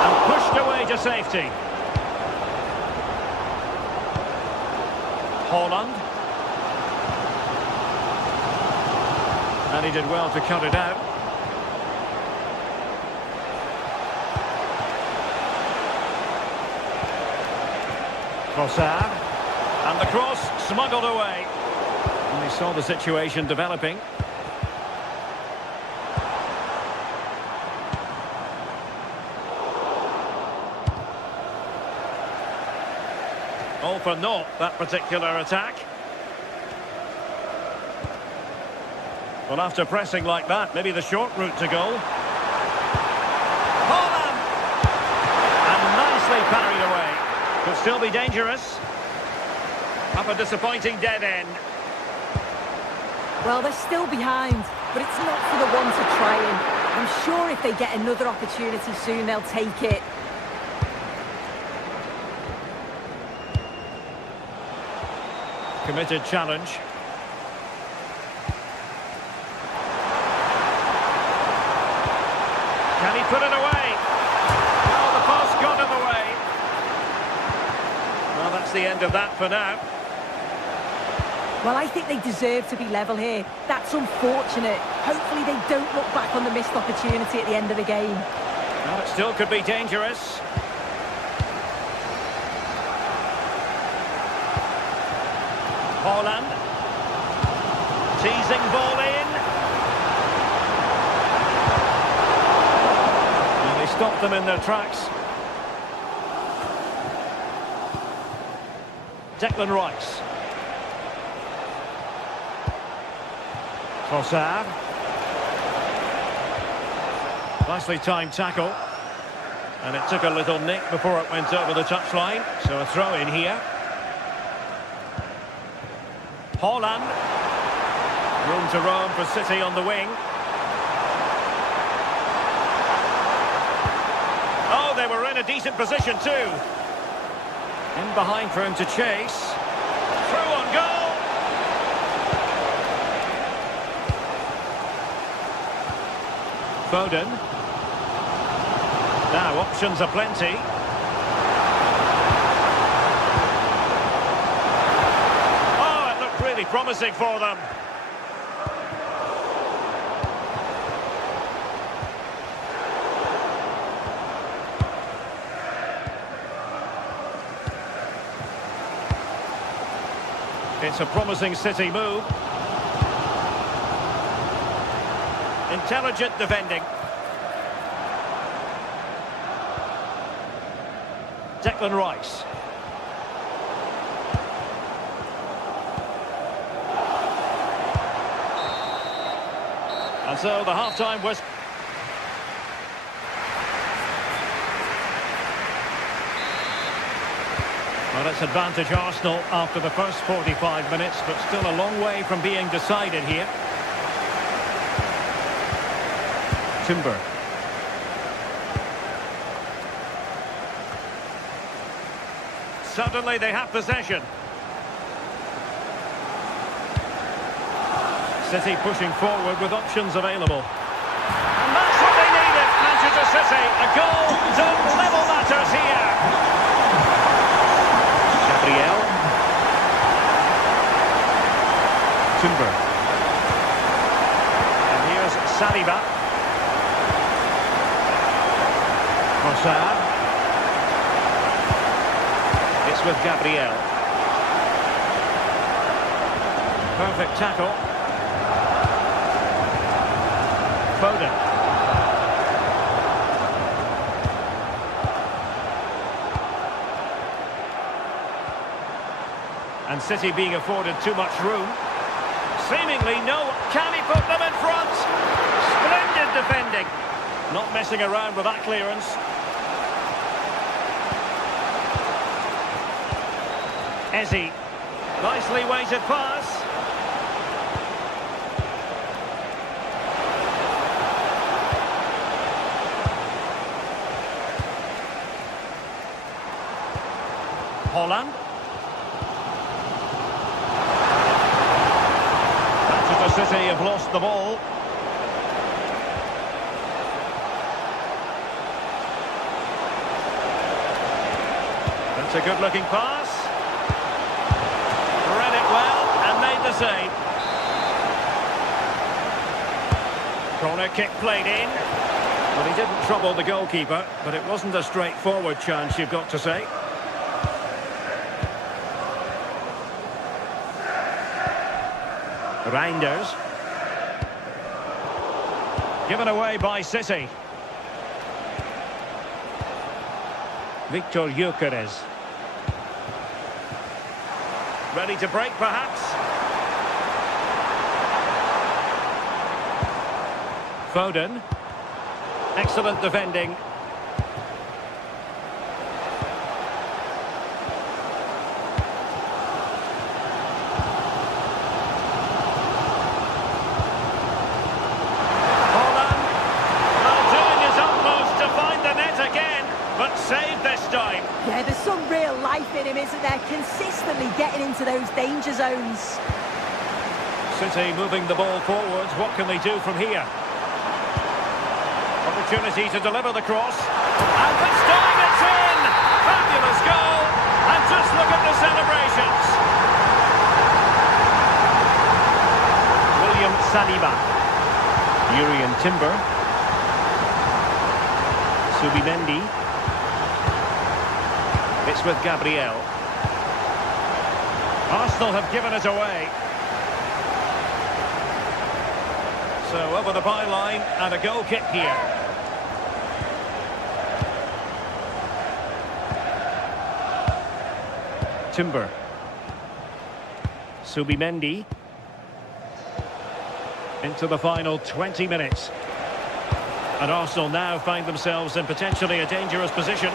And pushed away to safety. Haaland. And he did well to cut it out. Trossard. And the cross smuggled away. And he saw the situation developing. All for naught, that particular attack. Well, after pressing like that, maybe the short route to goal. Haaland! And nicely parried away. Could still be dangerous. Up a disappointing dead end. Well, they're still behind, but it's not for the want of trying. I'm sure if they get another opportunity soon, they'll take it. Committed challenge. Can he put it away? Oh, the pass got in the way. Well, that's that's the end of that for now. Well, I think they deserve to be level here. That's unfortunate. Hopefully they don't look back on the missed opportunity at the end of the game. Well, it still could be dangerous. Haaland. Teasing ball in. And they stopped them in their tracks. Declan Rice. Trossard. Nicely timed tackle. And it took a little nick before it went over the touchline. So a throw in here. Haaland. Room to roam for City on the wing. Oh, they were in a decent position too. In behind for him to chase. Through on goal. Foden. Now options are plenty. Oh, it looked really promising for them. It's a promising City move. Intelligent defending. Declan Rice. And so the half-time whistle. Well, it's advantage Arsenal after the first 45 minutes, but still a long way from being decided here. Timber. Suddenly they have possession. City pushing forward with options available. And that's what they needed, Manchester City. A goal to level matters here. Gabriel. Timber. And here's Saliba. Trossard. It's with Gabriel. Perfect tackle. Foden. And City being afforded too much room. Seemingly no... Can he put them in front? Splendid defending. Not messing around with that clearance. Eze. Nicely weighted pass. Haaland. Manchester City have lost the ball. That's a good-looking pass. Read it well and made the save. Corner kick played in. Well, he didn't trouble the goalkeeper, but it wasn't a straightforward chance, you've got to say. Reinders. Given away by City. Victor Gyökeres. Ready to break, perhaps? Foden. Excellent defending. Yeah, there's some real life in him, isn't there? Consistently getting into those danger zones. City moving the ball forwards. What can they do from here? Opportunity to deliver the cross. And this time it's in! Fabulous goal! And just look at the celebrations. William Saliba. Urian Timber. Subimendi. It's with Gabriel. Arsenal have given it away. So over the byline and a goal kick here. Timber. Subimendi. Into the final 20 minutes. And Arsenal now find themselves in potentially a dangerous position.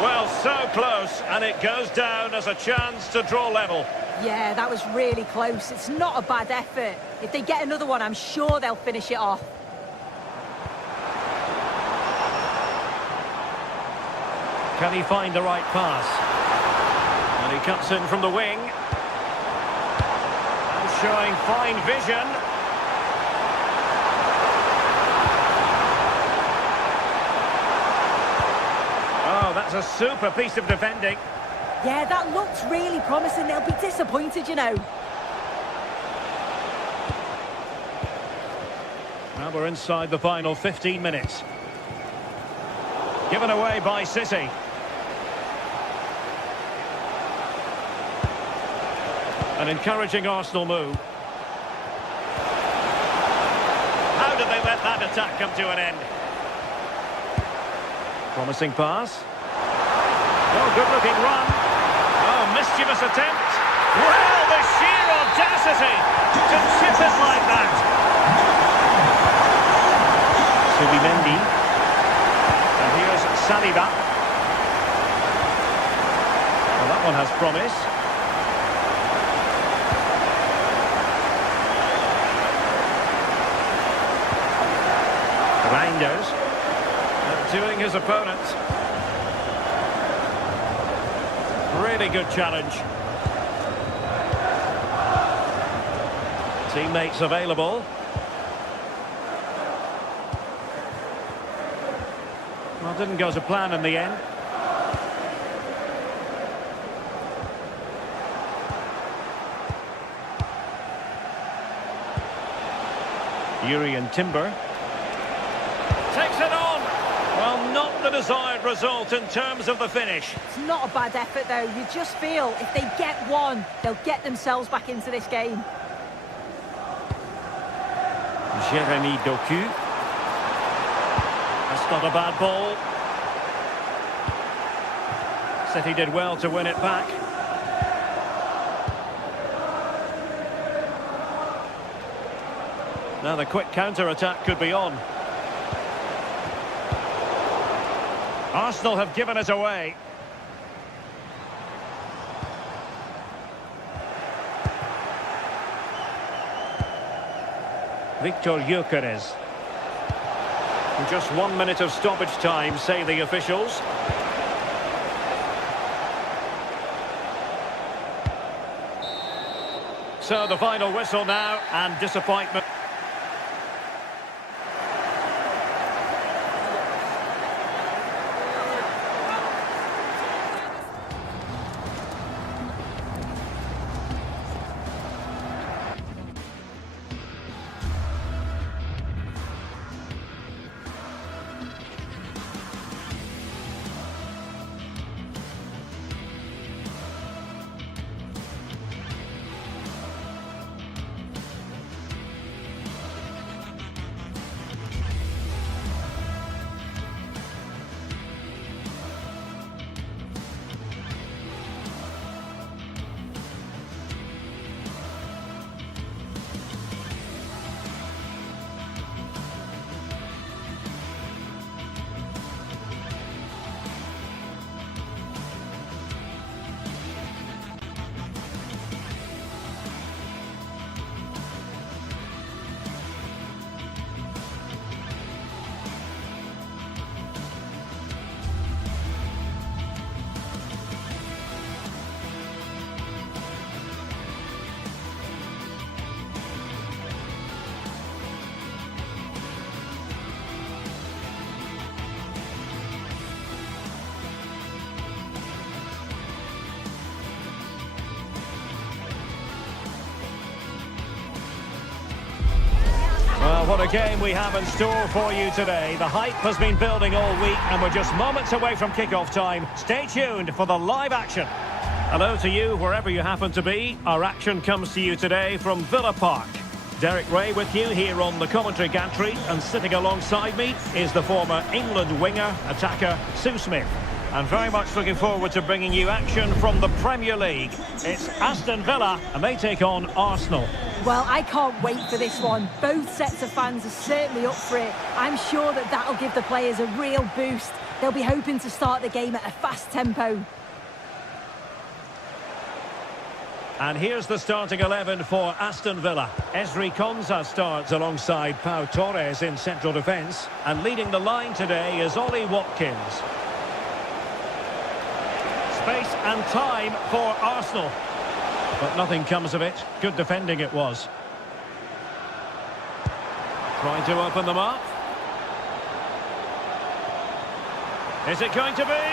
Well, so close, and it goes down as a chance to draw level. Yeah, that was really close. It's not a bad effort. If they get another one, I'm sure they'll finish it off. Can he find the right pass? And he cuts in from the wing. And showing fine vision. Oh, that's a super piece of defending. Yeah, that looks really promising. They'll be disappointed, you know. Now we're inside the final 15 minutes. Given away by City. An encouraging Arsenal move. How did they let that attack come to an end? Promising pass. Oh, good-looking run. Oh, mischievous attempt. Well, the sheer audacity to chip it like that. Subimendi. And here's Saliba. Well, that one has promise. Reinders. Outdoing his opponent. Really good challenge. Teammates available. Well, didn't go to plan in the end. Urian Timber. Takes it on. Well, not the desired result in terms of the finish. It's not a bad effort, though. You just feel if they get one, they'll get themselves back into this game. Jeremy Doku. That's not a bad ball. City did well to win it back. Now the quick counter-attack could be on. Arsenal have given it away. Victor Gyökeres. Just 1 minute of stoppage time, say the officials. So the final whistle now, and disappointment. Well, what a game we have in store for you today. The hype has been building all week and we're just moments away from kick-off time. Stay tuned for the live action. Hello to you, wherever you happen to be. Our action comes to you today from Villa Park. Derek Ray with you here on the commentary gantry, and sitting alongside me is the former England winger, attacker, Sue Smith. And very much looking forward to bringing you action from the Premier League. It's Aston Villa, and they take on Arsenal. Well, I can't wait for this one. Both sets of fans are certainly up for it. I'm sure that that'll give the players a real boost. They'll be hoping to start the game at a fast tempo. And here's the starting 11 for Aston Villa. Ezri Konsa starts alongside Pau Torres in central defence. And leading the line today is Ollie Watkins. Space and time for Arsenal. But nothing comes of it. Good defending it was. Trying to open them up. Is it going to be?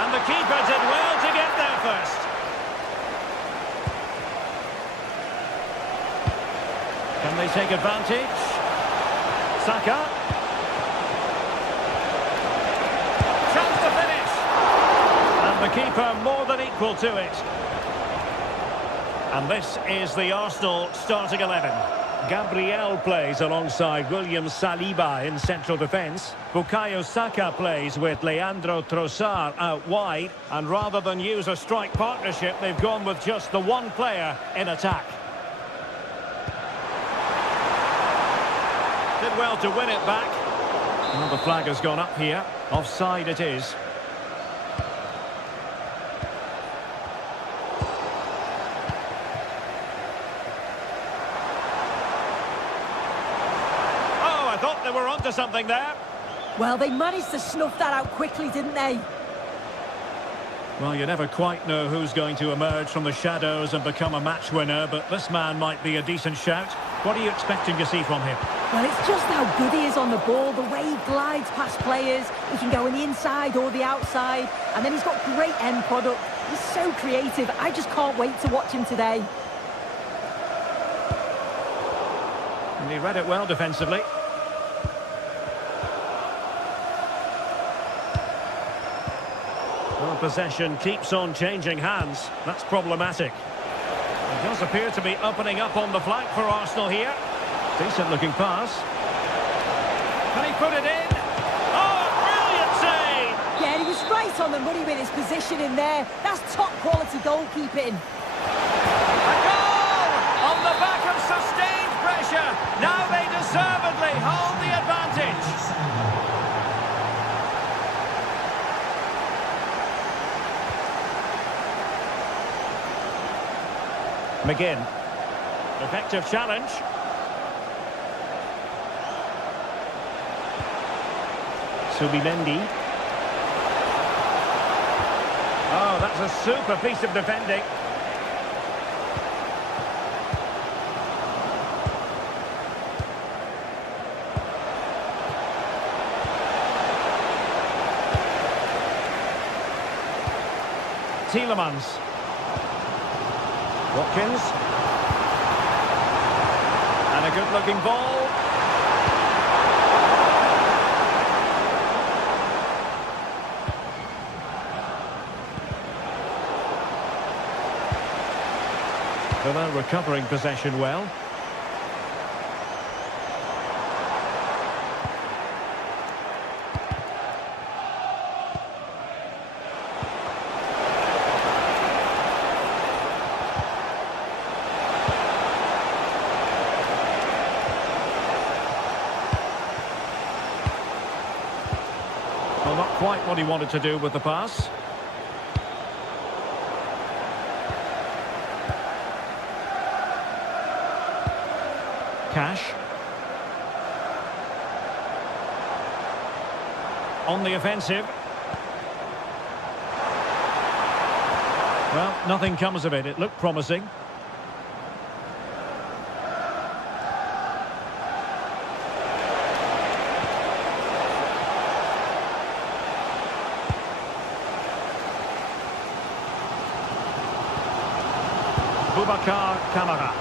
And the keeper did well to get there first. Can they take advantage? Saka. Chance to finish. And the keeper more than equal to it. And this is the Arsenal starting 11. Gabriel plays alongside William Saliba in central defence. Bukayo Saka plays with Leandro Trossard out wide. And rather than use a strike partnership, they've gone with just the one player in attack. Did well to win it back. Well, the flag has gone up here. Offside it is. They were onto something there. Well, they managed to snuff that out quickly, didn't they? Well, you never quite know who's going to emerge from the shadows and become a match winner, but this man might be a decent shout. What are you expecting to see from him? Well, it's just how good he is on the ball, the way he glides past players. He can go on the inside or the outside, and then he's got great end product. He's so creative. I just can't wait to watch him today. And he read it well defensively. Well, possession keeps on changing hands. That's problematic. It does appear to be opening up on the flank for Arsenal here. Decent looking pass. Can he put it in? Oh, brilliant save! Yeah, he was right on the money with his position in there. That's top quality goalkeeping. A goal! On the back of sustained pressure. Now they deservedly hold the advantage. McGinn. Effective challenge. Subimendi. Oh, that's a super piece of defending. Tielemans. Watkins. And a good-looking ball. Villa recovering possession well. Well, not quite what he wanted to do with the pass. Cash. On the offensive. Well, nothing comes of it. It looked promising. Boubacar Kamara.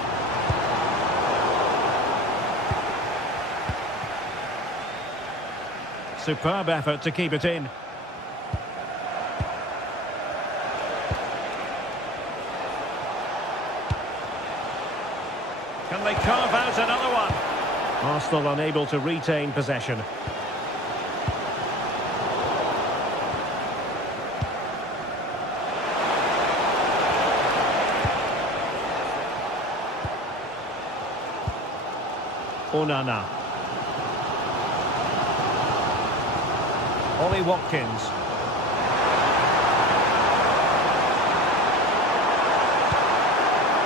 superb effort to keep it in. Can they carve out another one? Arsenal unable to retain possession. Onana. Ollie Watkins.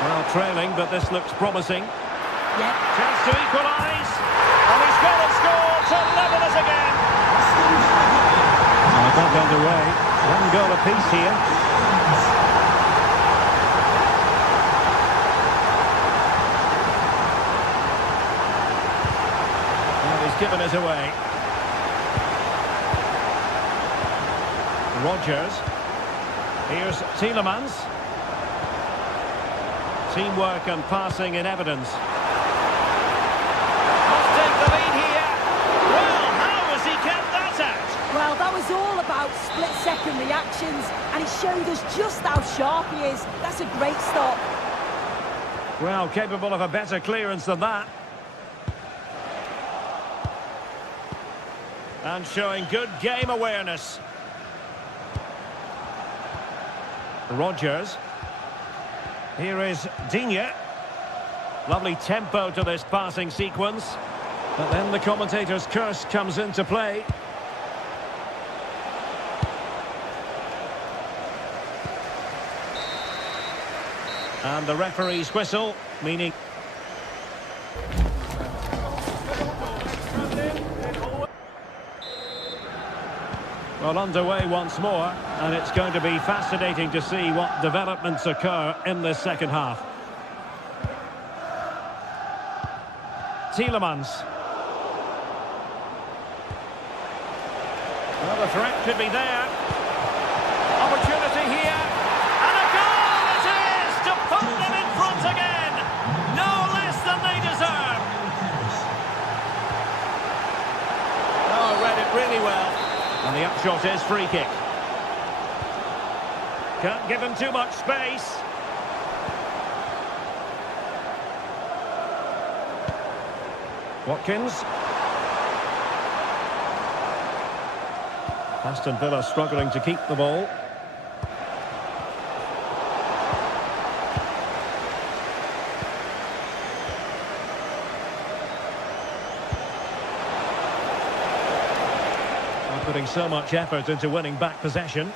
Well, trailing, but this looks promising. Yeah. Chance to equalise. And he's got to score to level us again. Back underway. One goal apiece here. And he's given it away. Rodgers. Here's Tielemans. Teamwork and passing in evidence. Must take the lead here. Well, how has he kept that out? Well, that was all about split-second reactions, and he showed us just how sharp he is. That's a great stop. Well, capable of a better clearance than that. And showing good game awareness. Rodgers. Here is Digne. Lovely tempo to this passing sequence. But then the commentator's curse comes into play. And the referee's whistle, meaning... Well, underway once more, and it's going to be fascinating to see what developments occur in this second half. Tielemans. Well, the threat could be there. Opportunity here. And a goal it is to put them in front again. No less than they deserve. Oh, read it really well. And the upshot is free kick. Can't give him too much space. Watkins. Aston Villa struggling to keep the ball. Putting so much effort into winning back possession.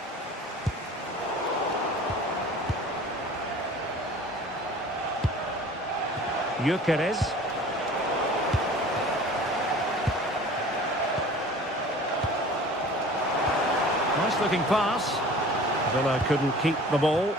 Gyökeres. Nice looking pass. Villa couldn't keep the ball.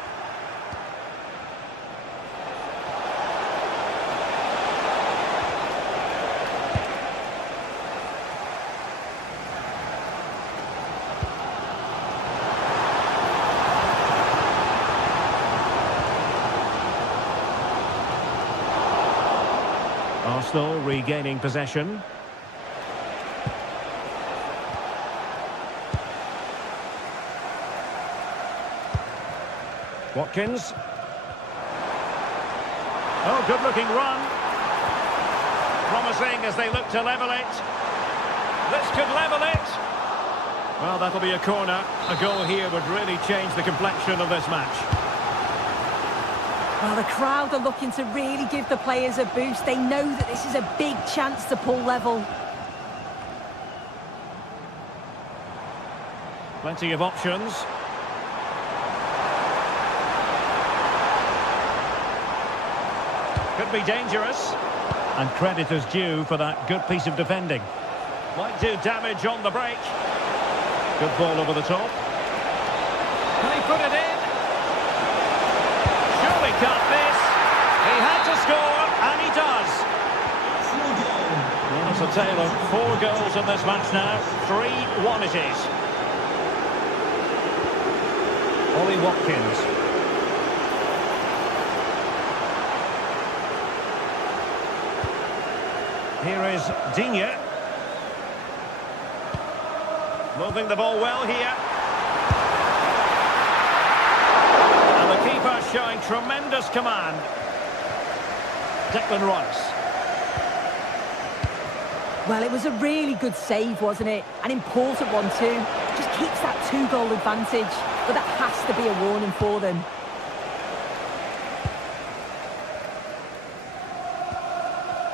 Arsenal regaining possession. Watkins. Oh, good looking run. Promising as they look to level it. This could level it. Well, that'll be a corner. A goal here would really change the complexion of this match. Well, the crowd are looking to really give the players a boost. They know that this is a big chance to pull level. Plenty of options. Could be dangerous. And credit is due for that good piece of defending. Might do damage on the break. Good ball over the top. Can he put it in? Surely can't miss. He had to score, and he does. Well, it's a tale of 4 goals in this match now. 3-1 it is. Ollie Watkins. Here is Digne. Moving the ball well here. And the keeper showing tremendous command. Declan Rice. Well, it was a really good save, wasn't it? An important one too. Just keeps that 2-goal advantage. But that has to be a warning for them.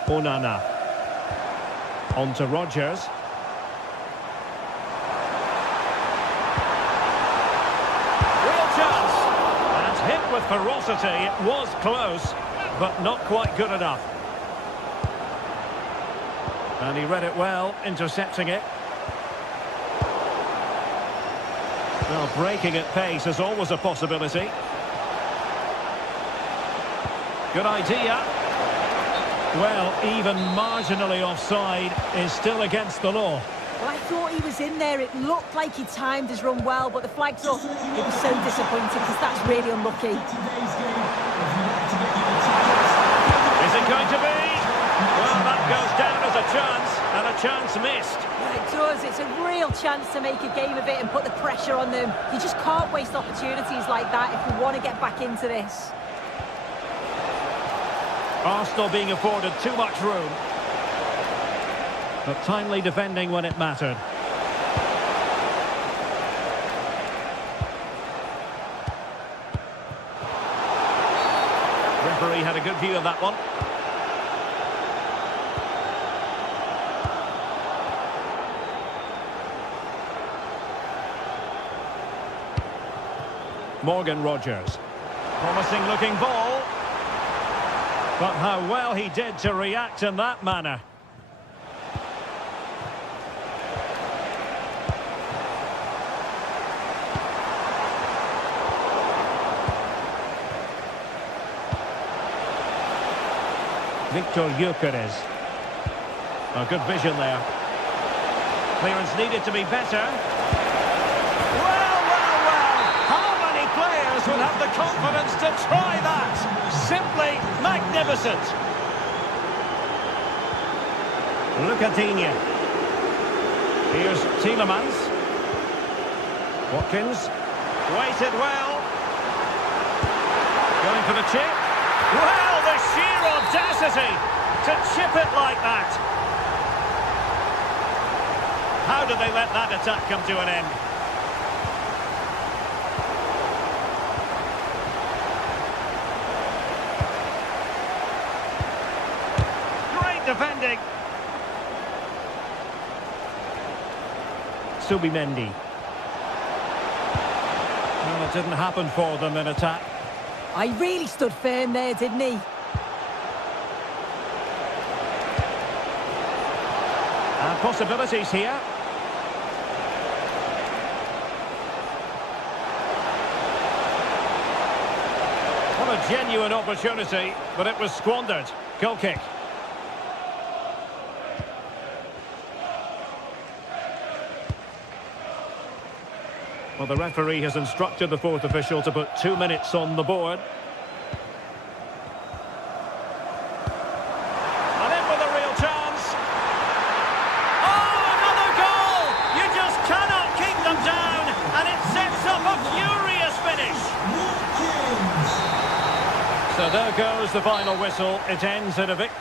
Onana. On to Rodgers. Real chance. And hit with ferocity. It was close, but not quite good enough. And he read it well, intercepting it. Well, breaking at pace is always a possibility. Good idea. Well, even marginally offside is still against the law. Well, I thought he was in there. It looked like he timed his run well, but the flag's up. It was so disappointing because that's really unlucky. Is it going to be? Well, that goes down as a chance, and a chance missed. Yeah, it does. It's a real chance to make a game of it and put the pressure on them. You just can't waste opportunities like that if you want to get back into this. Arsenal being afforded too much room. But timely defending when it mattered. Referee had a good view of that one. Morgan Rodgers. Promising looking ball. But how well he did to react in that manner. Victor Gyökeres. A good vision there. Clearance needed to be better. Would have the confidence to try that. Simply magnificent. Look at Digne. Here's Tielemans. Watkins. Waited well. Going for the chip. Well, the sheer audacity to chip it like that. How did they let that attack come to an end? Defending. Subimendi. Well, it didn't happen for them in attack. I really stood firm there, didn't he? And possibilities here. What a genuine opportunity, but it was squandered. Goal kick. Well, the referee has instructed the fourth official to put 2 minutes on the board. And in with a real chance. Oh, another goal! You just cannot keep them down, and it sets up a furious finish. So there goes the final whistle. It ends in a victory.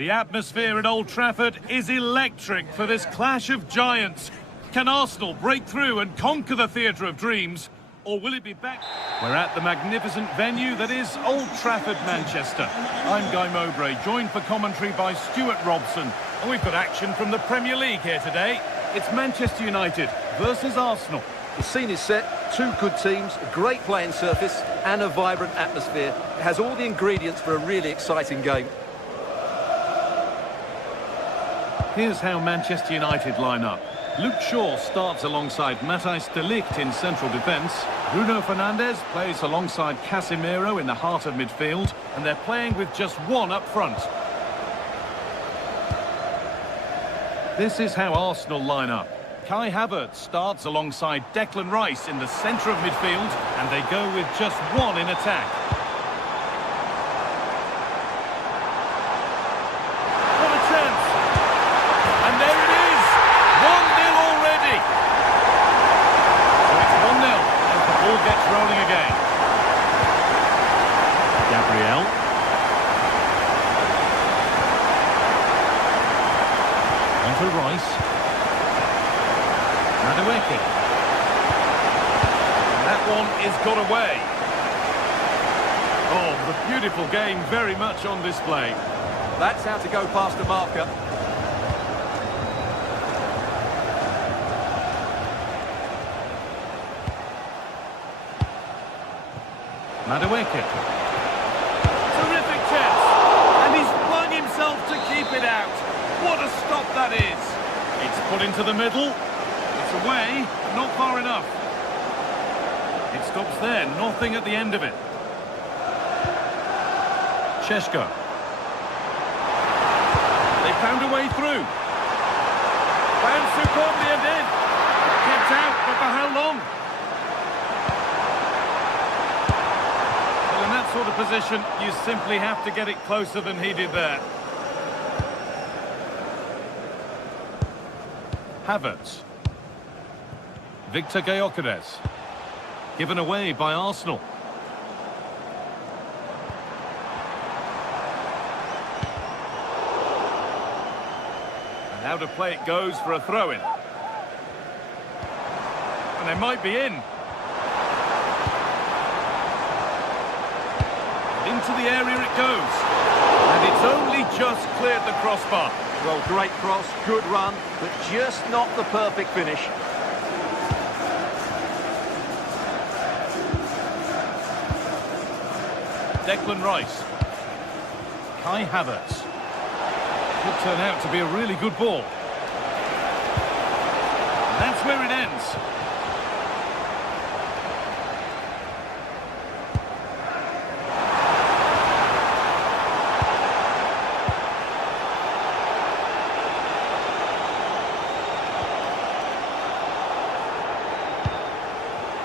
The atmosphere at Old Trafford is electric for this clash of giants. Can Arsenal break through and conquer the theatre of dreams? Or will it be back? We're at the magnificent venue that is Old Trafford, Manchester. I'm Guy Mowbray, joined for commentary by Stuart Robson. And we've got action from the Premier League here today. It's Manchester United versus Arsenal. The scene is set, two good teams, a great playing surface and a vibrant atmosphere. It has all the ingredients for a really exciting game. Here's how Manchester United line up. Luke Shaw starts alongside Matthijs de Ligt in central defence. Bruno Fernandes plays alongside Casemiro in the heart of midfield, and they're playing with just one up front. This is how Arsenal line up. Kai Havertz starts alongside Declan Rice in the centre of midfield, and they go with just one in attack. What a chance! And there it is! 1-0 already! So it's 1-0 as the ball gets rolling again. Gabriel. Onto Rice. Madueke. That one is got away. Oh, the beautiful game very much on display. That's how to go past the marker. Madueke. Terrific chance. And he's flung himself to keep it out. What a stop that is. It's put into the middle. It's away, but not far enough. It stops there, nothing at the end of it. Šeško. They found a way through. Found superbly and in. Kept out, but for how long? Well, in that sort of position, you simply have to get it closer than he did there. Havertz. Victor Gyökeres. Given away by Arsenal. And out of play it goes for a throw-in. And they might be in. Into the area it goes. And it's only just cleared the crossbar. Well, great cross, good run, but just not the perfect finish. Declan Rice. Kai Havertz. Could turn out to be a really good ball. And that's where it ends.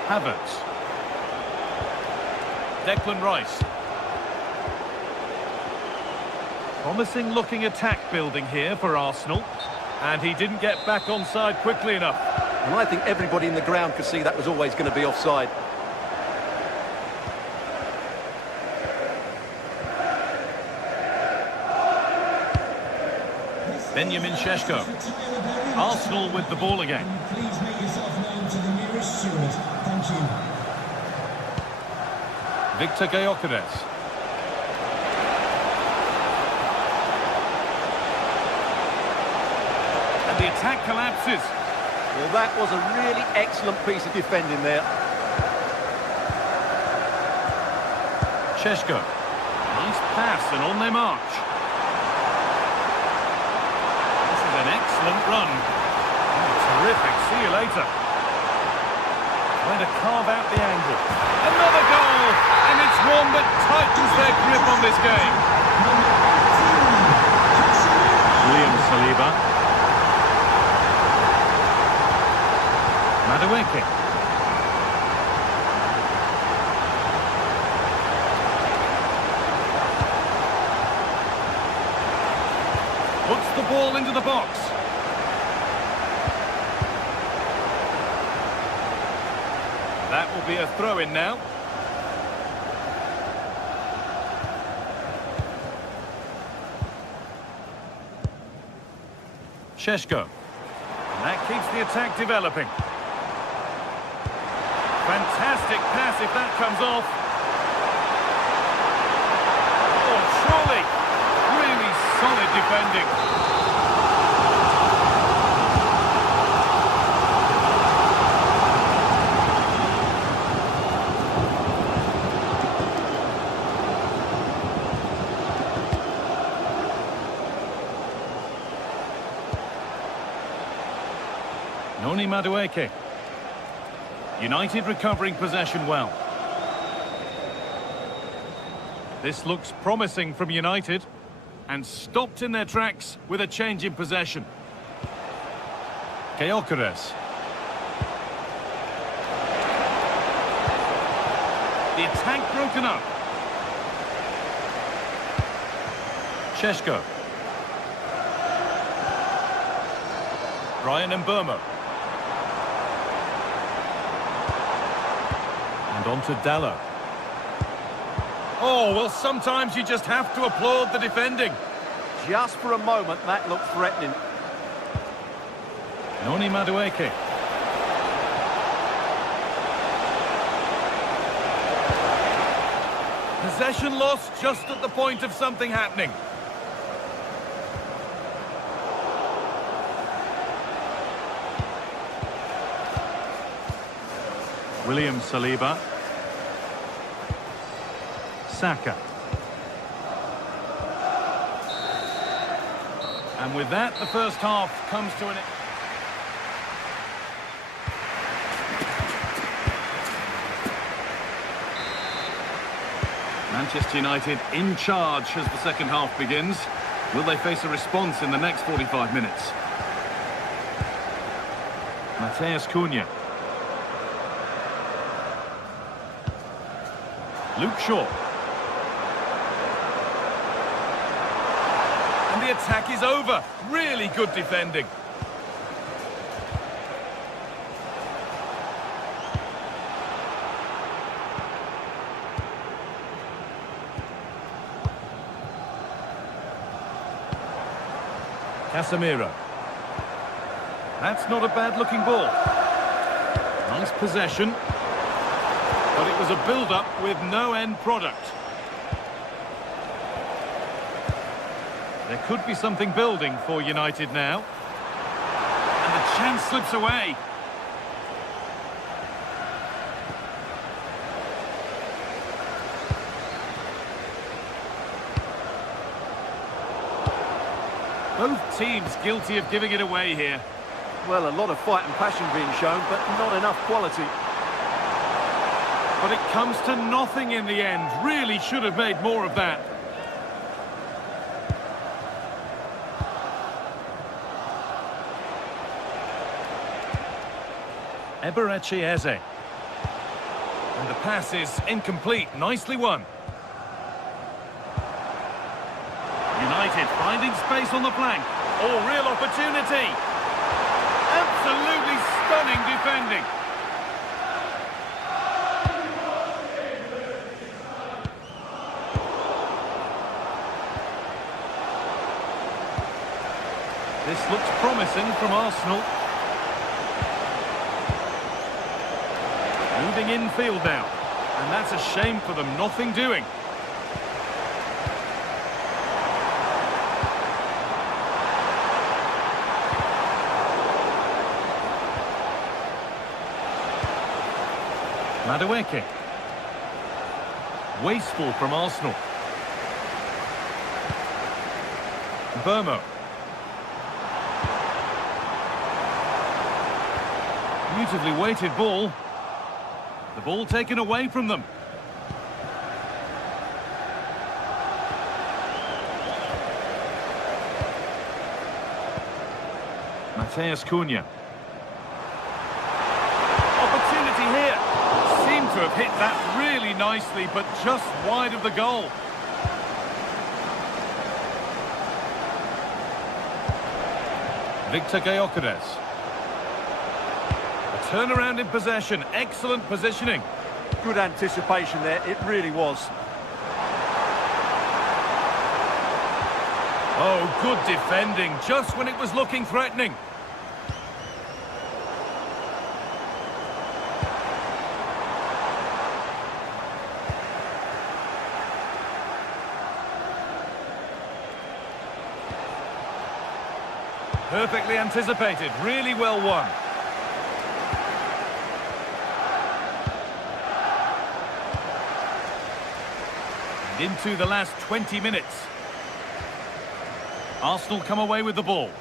Havertz. Declan Rice. Promising looking attack building here for Arsenal. And he didn't get back onside quickly enough. And I think everybody in the ground could see that was always going to be offside. Benjamin Šeško. Arsenal with the ball again. Please make yourself known to the nearest steward. Thank you. Victor Gyökeres. And the attack collapses. Well, that was a really excellent piece of defending there. Šeško. Nice pass and on they march. This is an excellent run. Oh, terrific. See you later. Trying to carve out the angle. Another goal! And it's one that tightens their grip on this game. William Saliba. Madueke. Puts the ball into the box. That will be a throw-in now. Šeško. And that keeps the attack developing. Fantastic pass if that comes off. Oh, surely. Really solid defending. Noni Madueke. United recovering possession well. This looks promising from United, and stopped in their tracks with a change in possession. Gyökeres. The attack broken up. Šeško. Brian Mbeumo. And on to Dallo. Oh, well, sometimes you just have to applaud the defending. Just for a moment, that looked threatening. Noni Madueke. Possession lost just at the point of something happening. William Saliba. Saka. And with that, the first half comes to an end. Manchester United in charge as the second half begins. Will they face a response in the next 45 minutes? Matheus Cunha. Luke Shaw. And the attack is over. Really good defending. Casemiro. That's not a bad-looking ball. Nice possession. But it was a build-up with no end product. There could be something building for United now. And the chance slips away. Both teams guilty of giving it away here. Well, a lot of fight and passion being shown, but not enough quality. But it comes to nothing in the end. Really should have made more of that. Eberechi Eze. And the pass is incomplete. Nicely won. United finding space on the flank. Oh, real opportunity. Absolutely stunning defending. This looks promising from Arsenal. Moving infield now. And that's a shame for them. Nothing doing. Madueke. Wasteful from Arsenal. Mbeumo. Beautifully weighted ball. The ball taken away from them. Matheus Cunha. Opportunity here. Seemed to have hit that really nicely, but just wide of the goal. Victor Gyökeres. A turnaround in possession. Excellent positioning. Good anticipation there, it really was. Oh, good defending, just when it was looking threatening. Perfectly anticipated, really well won. And into the last 20 minutes. Arsenal come away with the ball.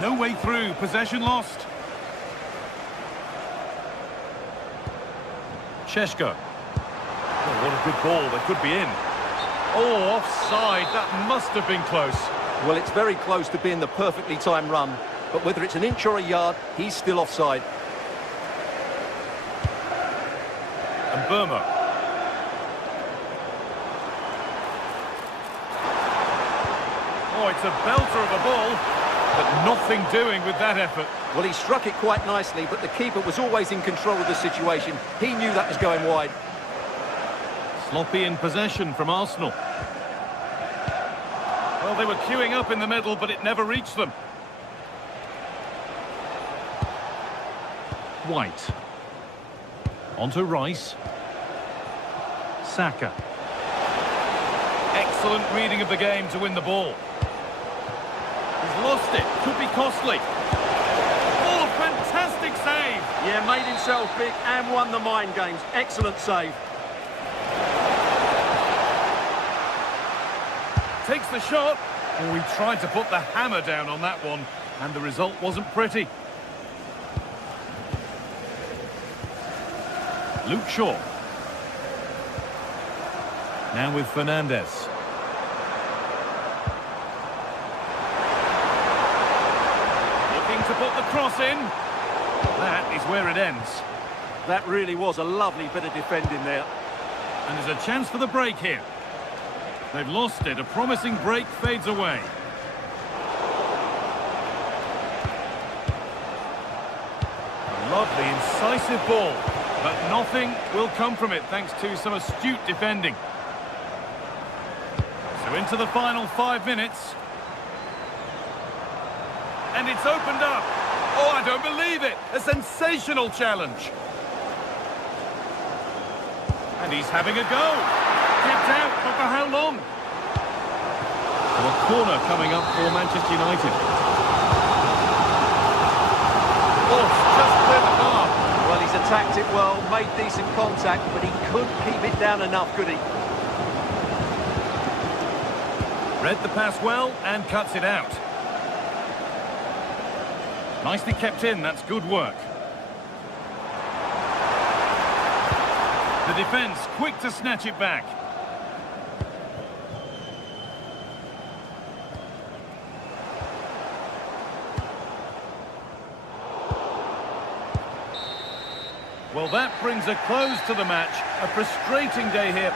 No way through, possession lost. Šeško. Oh, what a good ball, they could be in. Oh, offside, that must have been close. Well, it's very close to being the perfectly timed run, but whether it's an inch or a yard, he's still offside. And Burma. Oh, it's a belter of a ball, but nothing doing with that effort. Well, he struck it quite nicely, but the keeper was always in control of the situation. He knew that was going wide. Sloppy in possession from Arsenal. Well, they were queuing up in the middle, but it never reached them. White. Onto Rice. Saka. Excellent reading of the game to win the ball. He's lost it. Could be costly. Oh, fantastic save. Yeah, made himself big and won the mind games. Excellent save. Takes the shot. Oh, he tried to put the hammer down on that one, and the result wasn't pretty. Luke Shaw. Now with Fernandes. Looking to put the cross in. That is where it ends. That really was a lovely bit of defending there. And there's a chance for the break here. They've lost it. A promising break fades away. A lovely, incisive ball. But nothing will come from it thanks to some astute defending. So into the final 5 minutes. And it's opened up. Oh, I don't believe it. A sensational challenge. And he's having a go. Kept out, but for how long? So a corner coming up for Manchester United. Oh, just clear the bar. Well, he's attacked it well, made decent contact, but he couldn't keep it down enough, could he? Read the pass well and cuts it out. Nicely kept in, that's good work. The defence quick to snatch it back. Well, that brings a close to the match. A frustrating day here.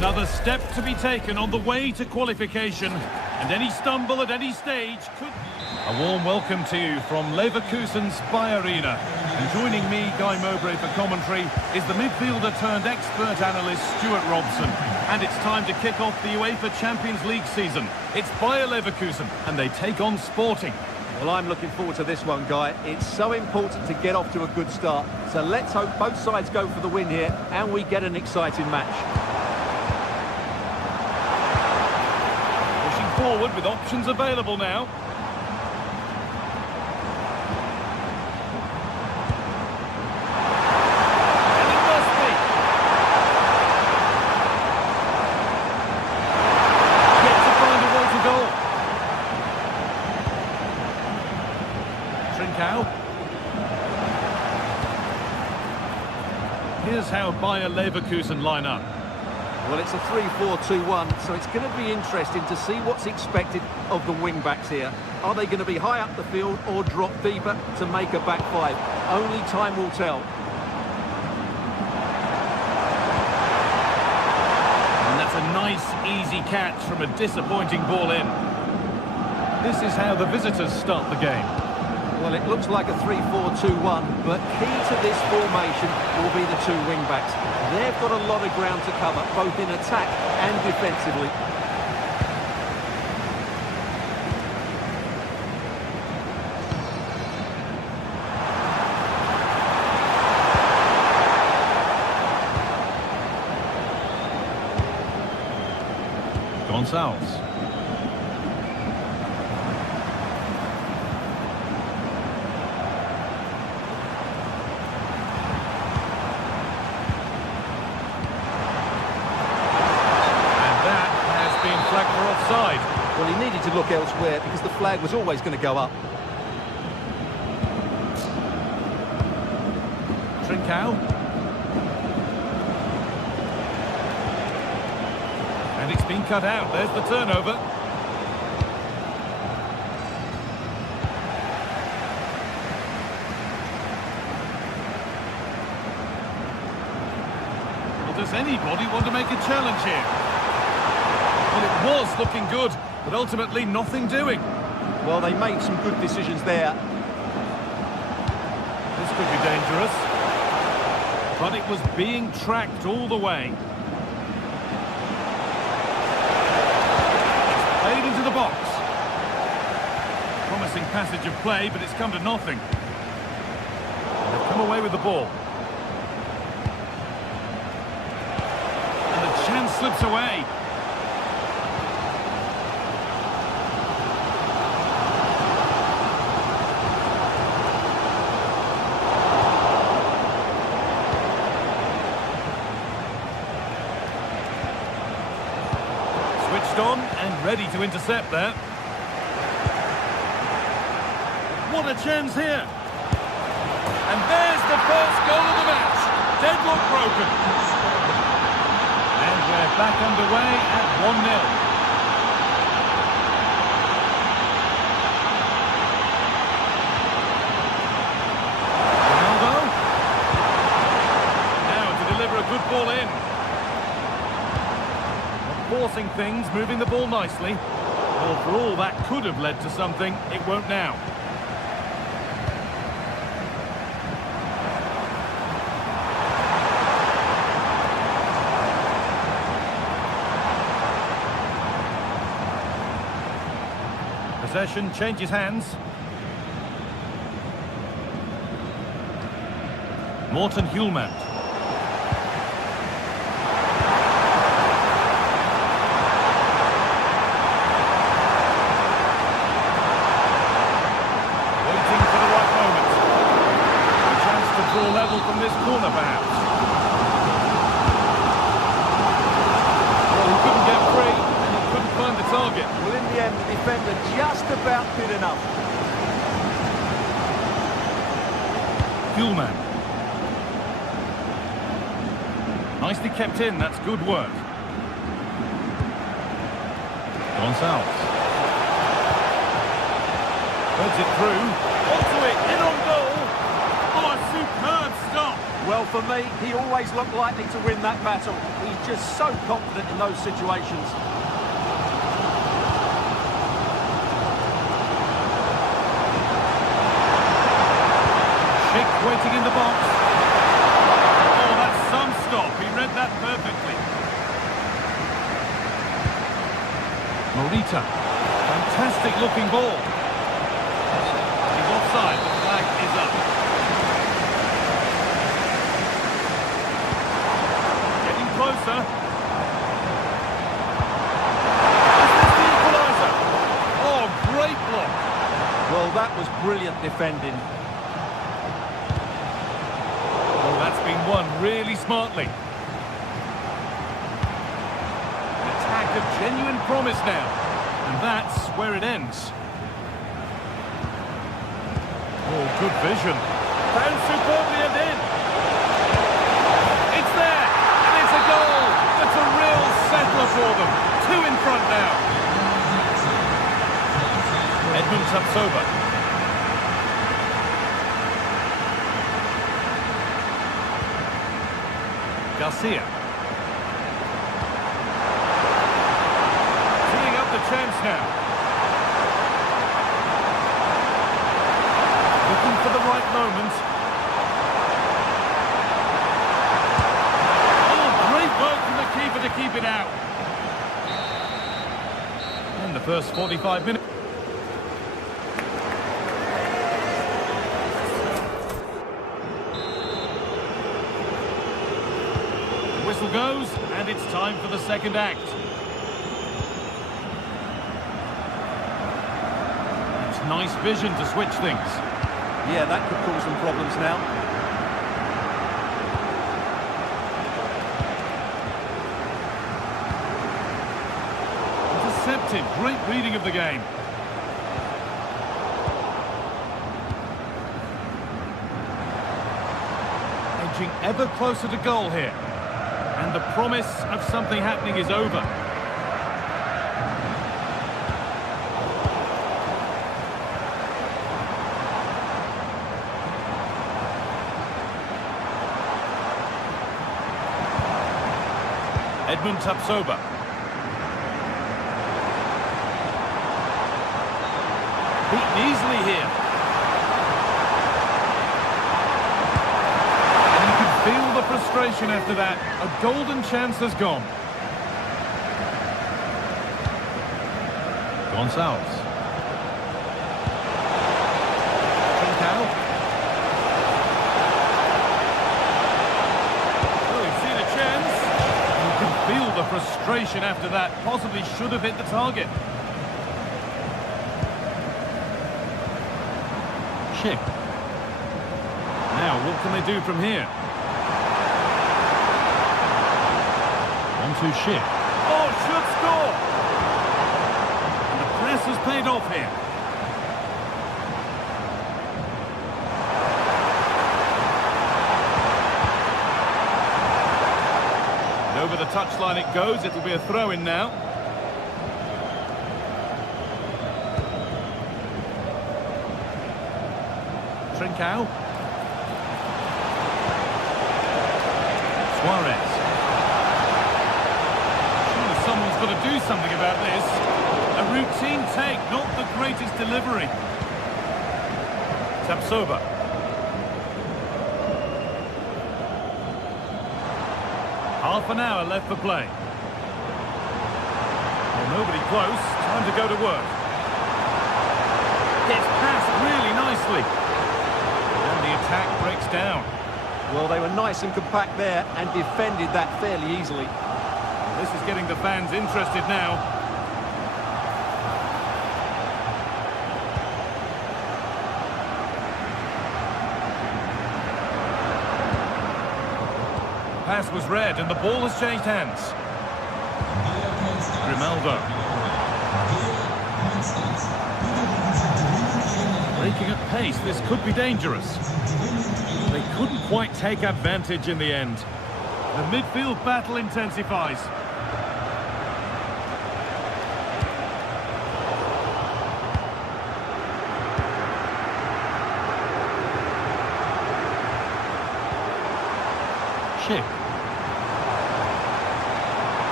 Another step to be taken on the way to qualification, and any stumble at any stage could... A warm welcome to you from Leverkusen's Arena. And joining me, Guy Mowbray, for commentary is the midfielder-turned-expert analyst Stuart Robson. And it's time to kick off the UEFA Champions League season. It's Bayer Leverkusen, and they take on Sporting. Well, I'm looking forward to this one, Guy. It's so important to get off to a good start. So let's hope both sides go for the win here, and we get an exciting match. Pushing forward with options available now. Here's how Bayer Leverkusen line up. Well, it's a 3-4-2-1, so it's going to be interesting to see what's expected of the wing-backs here. Are they going to be high up the field or drop deeper to make a back five? Only time will tell. And that's a nice, easy catch from a disappointing ball in. This is how the visitors start the game. Well, it looks like a 3-4-2-1, but key to this formation will be the two wing-backs. They've got a lot of ground to cover, both in attack and defensively. Gonçalves. Well, he needed to look elsewhere because the flag was always going to go up. Trincao. And it's been cut out. There's the turnover. Well, does anybody want to make a challenge here? Well, it was looking good, but ultimately nothing doing. Well, they made some good decisions there. This could be dangerous. But it was being tracked all the way. It's played into the box. Promising passage of play, but it's come to nothing. They've come away with the ball. And the chance slips away. On and ready to intercept there. What a chance here. And there's the first goal of the match. Deadlock broken. And we're back underway at 1-0. Ronaldo. Now to deliver a good ball in. Forcing things, moving the ball nicely. Well, for all that could have led to something, it won't now. Possession changes hands. Morten Hjulmand. Level from this corner, perhaps. Well, he couldn't get free, and he couldn't find the target. Well, in the end, the defender just about did enough. Hjulmand. Nicely kept in, that's good work. Gonçalves. Threads it through. Onto it, in on goal. Oh, a superb stop. Well for me, he always looked likely to win that battle. He's just so confident in those situations. Schick waiting in the box. Oh, that's some stop. He read that perfectly. Morita. Fantastic looking ball. He's offside. The flag is up. Getting closer. Is this the equaliser? Oh, great block. Well, that was brilliant defending. Oh, that's been won really smartly. An attack of genuine promise now. And that's where it ends. Oh, good vision. Found superbly and in. It's there, and it's a goal. That's a real settler for them. 2 in front now. Edmund Tapsoba. Garcia. Teeing up the chance now. Looking for the right moment. Oh, great work from the keeper to keep it out. In the first 45 minutes. The whistle goes, and it's time for the second act. It's nice vision to switch things. Yeah, that could cause them problems now. Intercepted. Great reading of the game. Edging ever closer to goal here. And the promise of something happening is over. Edmund Tapsoba. Beaten easily here. And you can feel the frustration after that. A golden chance has gone. Gonçalves. Trincao. Oh, he's seen a chance. You can feel the frustration after that. Possibly should have hit the target. Schick. Now, what can they do from here? On to Schick. Oh, should score! And the press has paid off here. And over the touchline it goes. It'll be a throw-in now. Trincao. Suarez. Surely someone's got to do something about this. A routine take, not the greatest delivery. Tapsoba. Half an hour left for play. Well, nobody close. Time to go to work. Gets past really nicely. The attack breaks down. Well, they were nice and compact there and defended that fairly easily. This is getting the fans interested now. The pass was read and the ball has changed hands. Grimaldo. Breaking at pace, this could be dangerous. They couldn't quite take advantage in the end. The midfield battle intensifies. chip.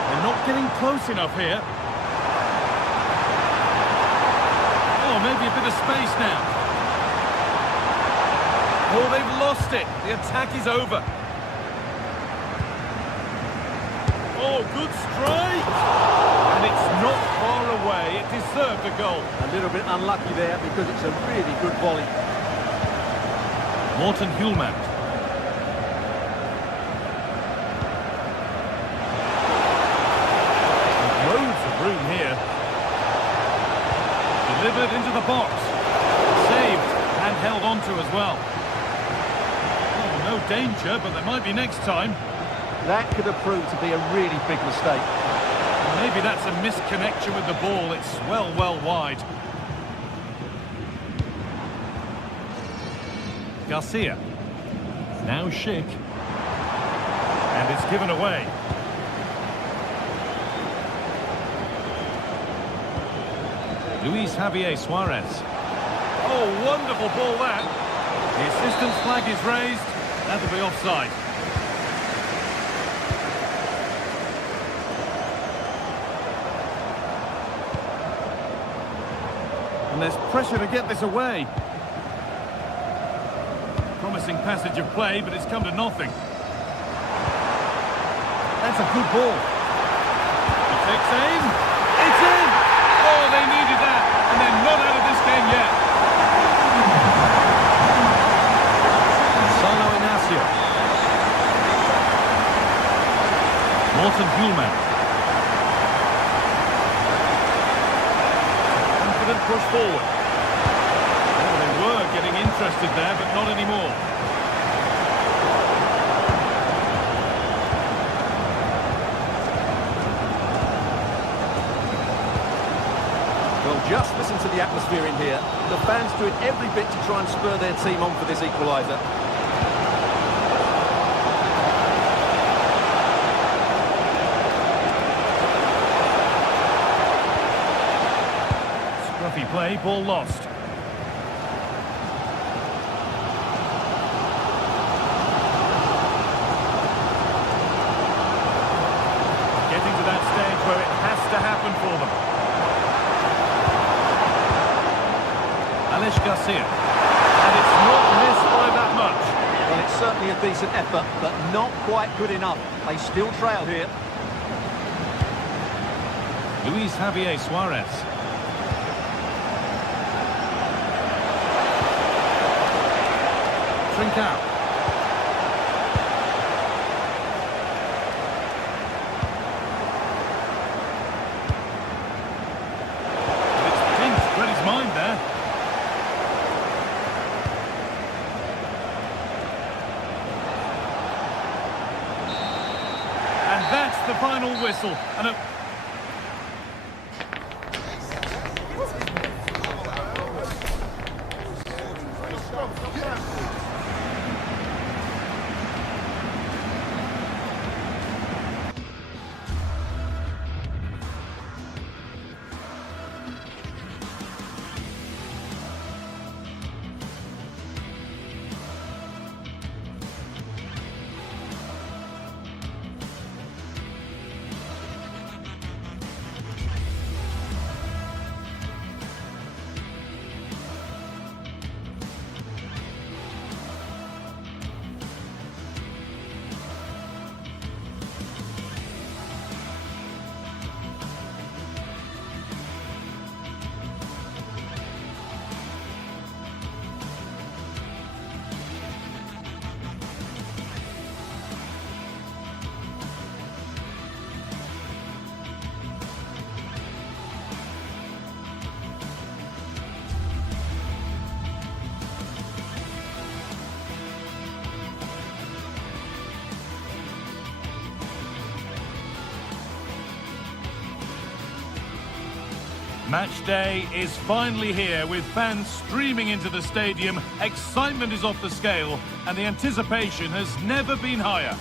They're not getting close enough here. Oh, maybe a bit of space now. Oh, they've lost it. The attack is over. Oh, good strike. And it's not far away. It deserved a goal. A little bit unlucky there because it's a really good volley. Morten Hjulmand. Loads of room here. Delivered into the box. Saved and held onto as well. Oh, no danger, but there might be next time. That could have proved to be a really big mistake. Maybe that's a misconnection with the ball. It's well wide. Garcia. Now Schick. And it's given away. Luis Javier Suarez. Oh, wonderful ball that. The assistant's flag is raised. That'll be offside. And there's pressure to get this away. Promising passage of play, but it's come to nothing. That's a good ball. He takes aim. It's in! Oh, they needed that, and they're not out of this game yet. Sano Inacio. Morten Hjulmand. Confident push forward. Oh, they were getting interested there, but not anymore. Well, just listen to the atmosphere in here. The fans doing every bit to try and spur their team on for this equaliser. Scruffy play, ball lost. Getting to that stage where it has to happen for them. Garcia. And it's not missed by that much. Well, it's certainly a decent effort, but not quite good enough. They still trail here. Luis Javier Suarez. Trincao. It's pinched, read his mind there. That's the final whistle. And match day is finally here, with fans streaming into the stadium. Excitement is off the scale, and the anticipation has never been higher.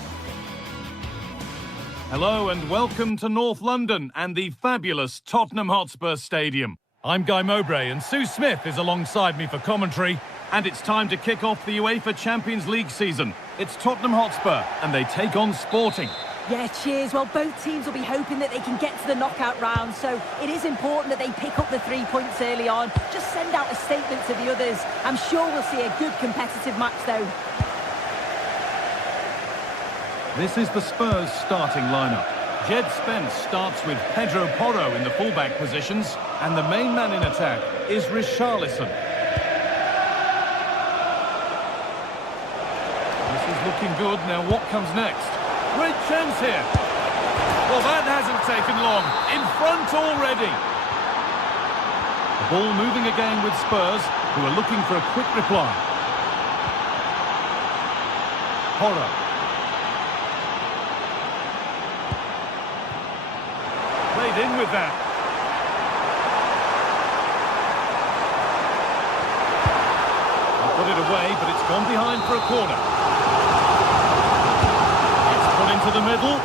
Hello and welcome to North London and the fabulous Tottenham Hotspur Stadium. I'm Guy Mowbray and Sue Smith is alongside me for commentary. And it's time to kick off the UEFA Champions League season. It's Tottenham Hotspur, and they take on Sporting. Yeah, cheers. Well, both teams will be hoping that they can get to the knockout round, so it is important that they pick up the 3 points early on. Just send out a statement to the others. I'm sure we'll see a good competitive match, though. This is the Spurs starting lineup. Jed Spence starts with Pedro Porro in the fullback positions, and the main man in attack is Richarlison. This is looking good. Now what comes next? Great chance here. Well, that hasn't taken long. In front already. The ball moving again with Spurs, who are looking for a quick reply. Porro. Played in with that. They put it away, but it's gone behind for a corner. It's put into the middle.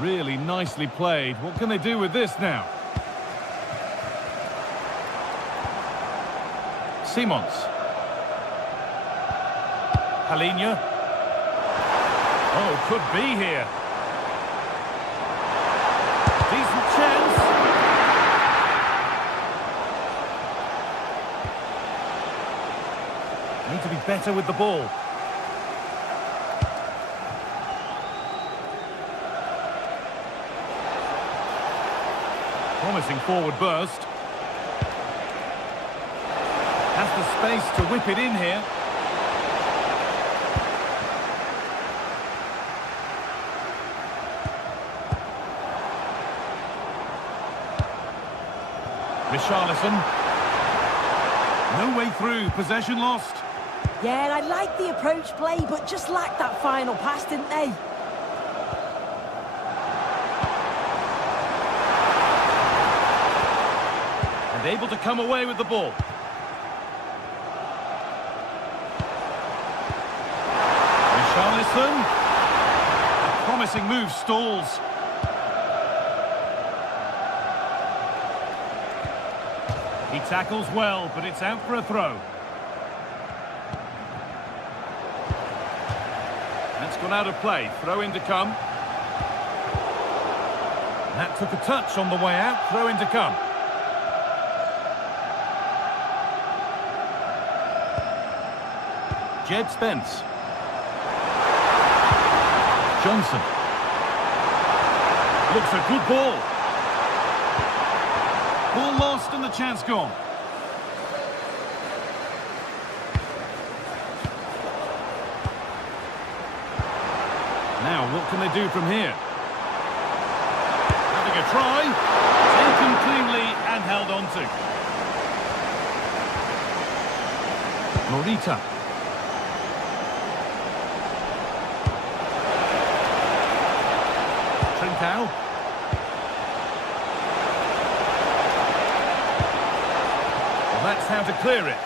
Really nicely played. What can they do with this now? Simons. Palhinha. Oh, could be here. Decent chance. Need to be better with the ball. Promising forward burst. Has the space to whip it in here. Richarlison. No way through. Possession lost. Yeah, I like the approach play, but just lacked that final pass, didn't they? And able to come away with the ball. Richarlison. A promising move stalls. He tackles well, but it's out for a throw. That's gone out of play. Throw in to come. That took a touch on the way out. Throw in to come. Jed Spence. Johnson. Looks a good ball. Ball lost and the chance gone. Now, what can they do from here? Having a try. Taken cleanly and held on to. Morita. Trincao. Well, that's how to clear it.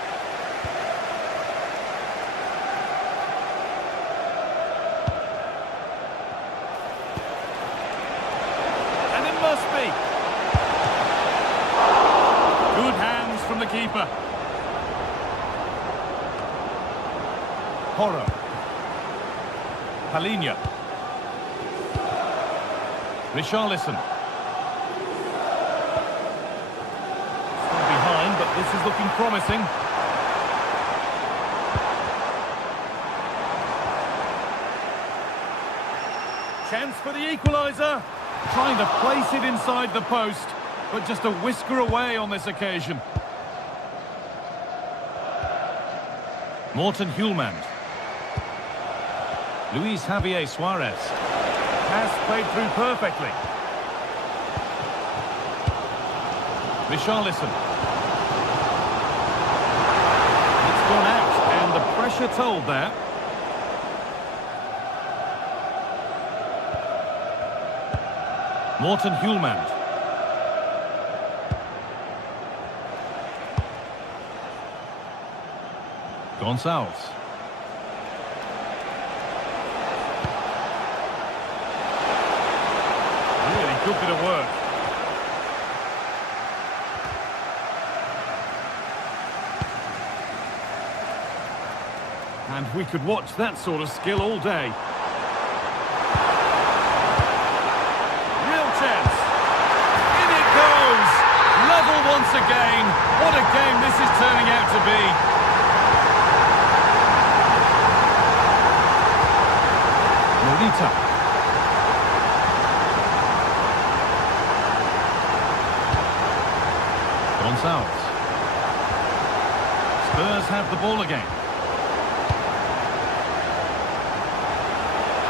And it must be. Good hands from the keeper. Porro. Palhinha. Richarlison. Still behind, but this is looking promising. Chance for the equaliser. Trying to place it inside the post, but just a whisker away on this occasion. Morten Hjulmand. Luis Javier Suarez. Pass played through perfectly. Richarlison. It's gone out, and the pressure told there. Morten Hjulmand. Gonçalves. good bit of work. And we could watch that sort of skill all day. Real chance. In it goes. Level once again. What a game this is turning out to be. Morita. Gonçalves. Spurs have the ball again.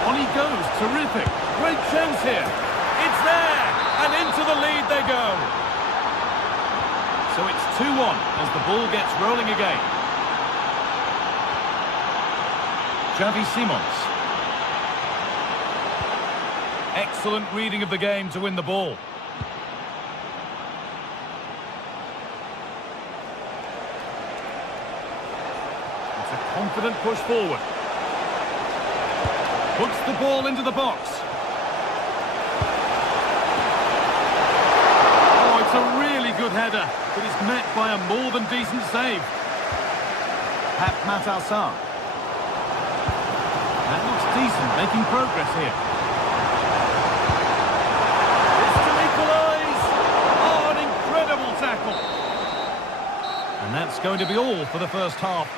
On he goes, terrific. Great chance here. It's there, and into the lead they go. So it's 2-1 as the ball gets rolling again. Xavi Simons. Excellent reading of the game to win the ball. It's a confident push forward. Puts the ball into the box. Oh, it's a really good header, but it's met by a more than decent save. Matt Alsar. That looks decent, making progress here. It's to equalise. Oh, an incredible tackle. And that's going to be all for the first half.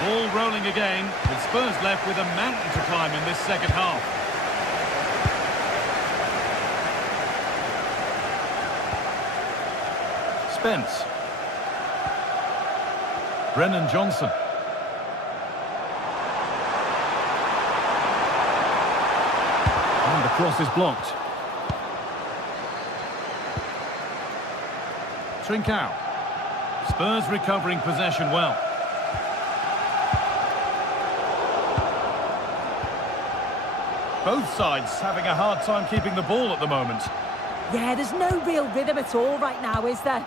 Ball rolling again, with Spurs left with a mountain to climb in this second half. Spence. Brennan Johnson. And the cross is blocked. Trincao. Spurs recovering possession well. Both sides having a hard time keeping the ball at the moment. Yeah, there's no real rhythm at all right now, is there?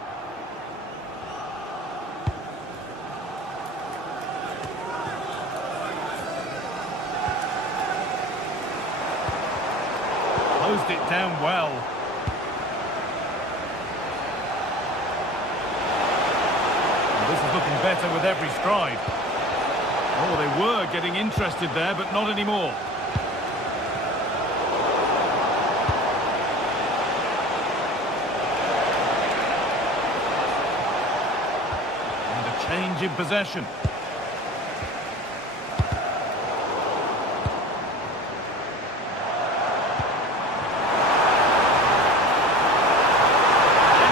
Closed it down well. And this is looking better with every stride. Oh, they were getting interested there, but not anymore. Change in possession. And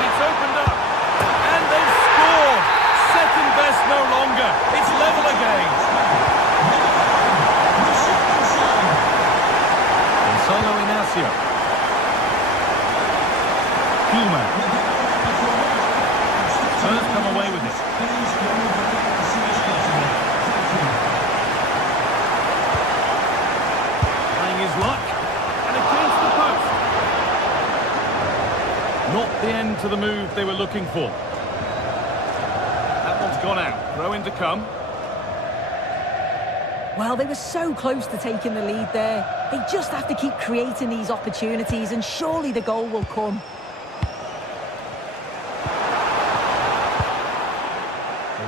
it's opened up. And they've scored. Second best no longer. It's level again. Gonzalo Inacio. Human. Spurs come away with it. Playing his luck, and against the post. Not the end to the move they were looking for. That one's gone out. Throw in to come. Well, they were so close to taking the lead there. They just have to keep creating these opportunities, and surely the goal will come.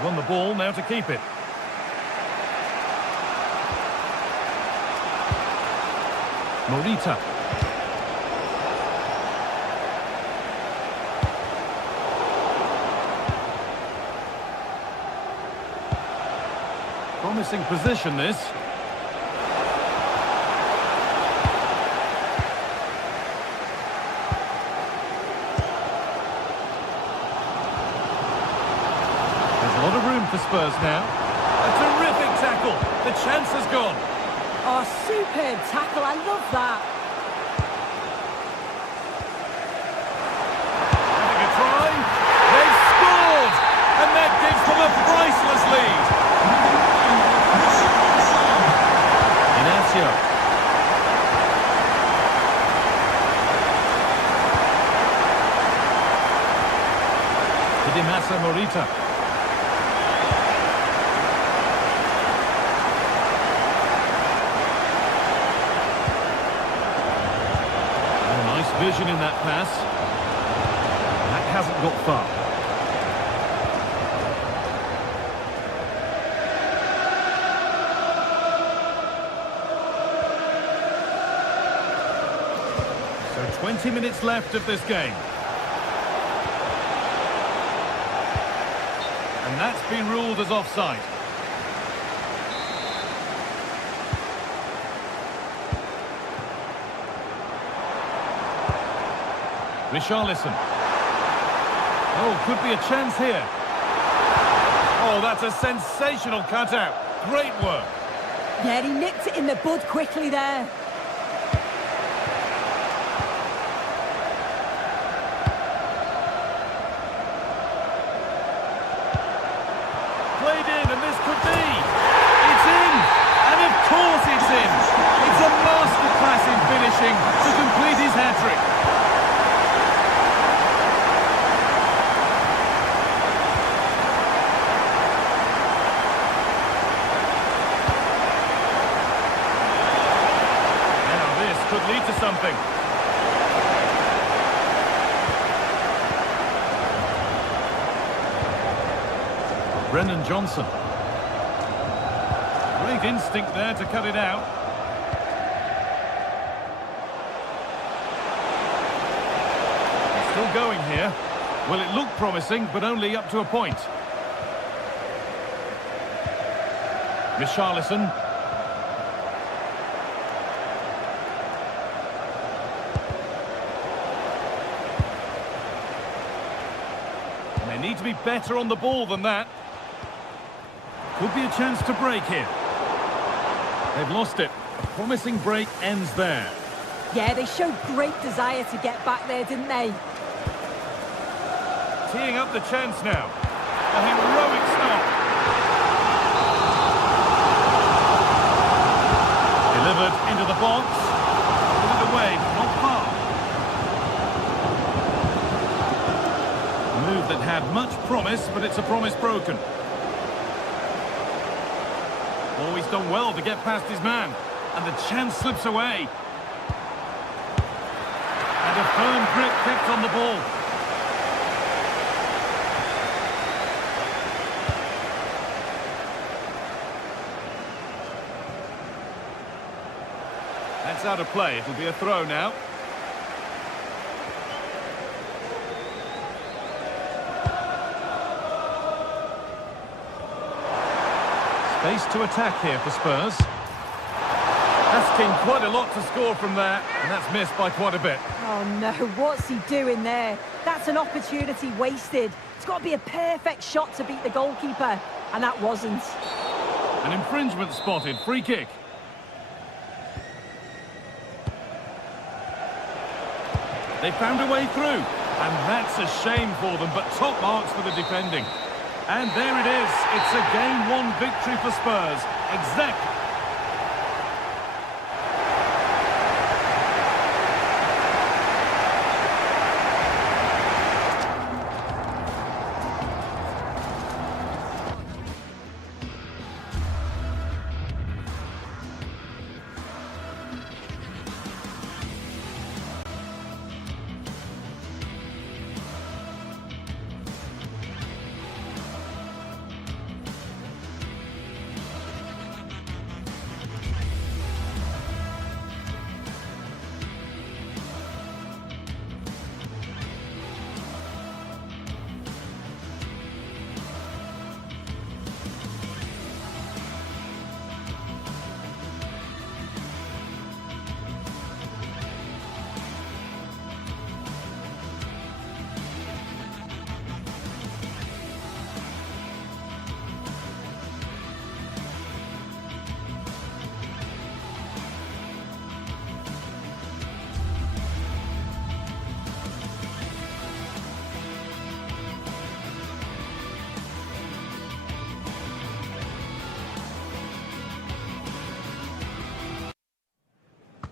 Won the ball, now to keep it. Morita. Promising position, this. A lot of room for Spurs now. A terrific tackle. The chance has gone. Oh, superb tackle. I love that. Having a try. They've scored. And that gives them a priceless lead. Inacio. Morita. precision in that pass. That hasn't got far. So 20 minutes left of this game. And that's been ruled as offside. Richarlison. Oh, could be a chance here. Oh, that's a sensational cutout. Great work. Yeah, he nipped it in the bud quickly there. Played in, and this could be. It's in! And of course it's in! It's a masterclass in finishing to complete his hat-trick. Could lead to something. Brennan Johnson. Great instinct there to cut it out. Still going here. Well, it looked promising, but only up to a point. Richarlison. Need to be better on the ball than that. Could be a chance to break here. They've lost it. A promising break ends there. Yeah, they showed great desire to get back there, didn't they? Teeing up the chance now. A heroic stop. Delivered into the box. Put it away, but not far. Move that had much promise, but it's a promise broken. Oh, he's done well to get past his man, and the chance slips away. And a firm grip kept on the ball. That's out of play. It'll be a throw now. Space to attack here for Spurs. Asking quite a lot to score from there, and that's missed by quite a bit. Oh no, what's he doing there? That's an opportunity wasted. It's got to be a perfect shot to beat the goalkeeper, and that wasn't. An infringement spotted, free kick. They found a way through, and that's a shame for them, but top marks for the defending. And there it is. It's a Game 1 victory for Spurs. Exactly.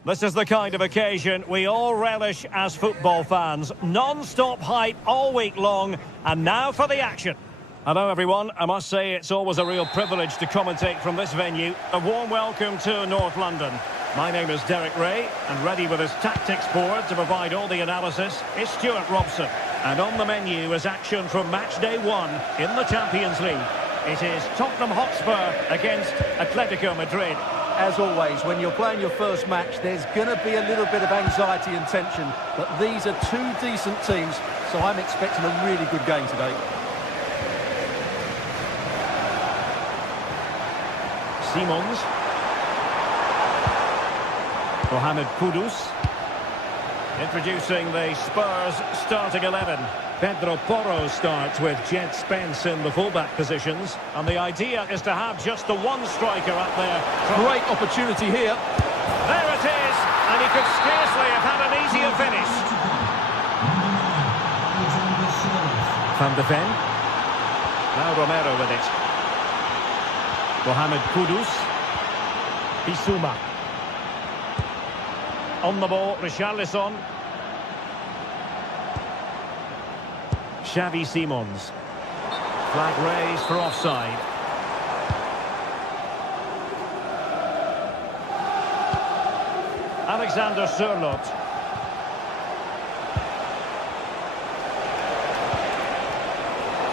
This is the kind of occasion we all relish as football fans. Non-stop hype all week long, and now for the action. Hello everyone, I must say it's always a real privilege to commentate from this venue. A warm welcome to North London. My name is Derek Ray, and ready with his tactics board to provide all the analysis is Stuart Robson. And on the menu is action from match day 1 in the Champions League. It is Tottenham Hotspur against Atlético Madrid. As always, when you're playing your first match, there's going to be a little bit of anxiety and tension. But these are two decent teams, so I'm expecting a really good game today. Simons. Mohamed Kudus. Introducing the Spurs starting 11. Pedro Porro starts with Jed Spence in the fullback positions. And the idea is to have just the one striker up there. Great opportunity here. There it is. And he could scarcely have had an easier finish. Van de Ven. Now Romero with it. Mohamed Kudus. Bissouma. On the ball, Richarlison. Xavi Simons. Flag raised for offside. Alexander Sørloth.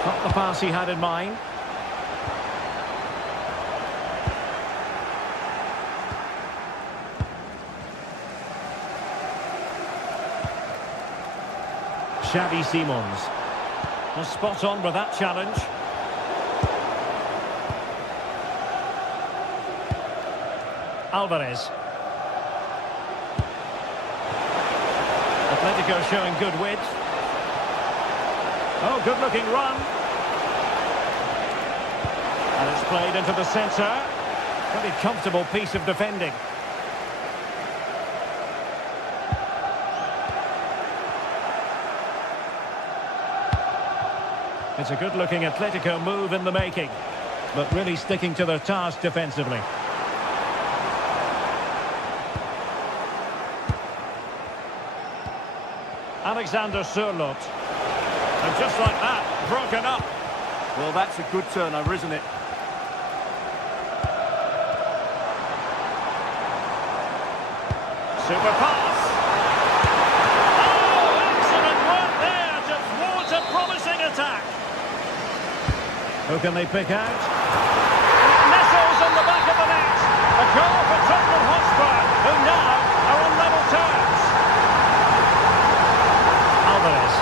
Not the pass he had in mind. Xavi Simons. Was spot on with that challenge. Alvarez. Atlético showing good width. Oh, good-looking run. And it's played into the centre. Pretty comfortable piece of defending. It's a good-looking Atlético move in the making, but really sticking to their task defensively. Alexander Sørloth. And just like that, broken up. Well, that's a good turnover, isn't it? Super pass. Oh, excellent work there to thwart a promising attack. Who can they pick out? Nestles on the back of the net. A goal for Tottenham Hotspur, who now are on level terms. Alvarez.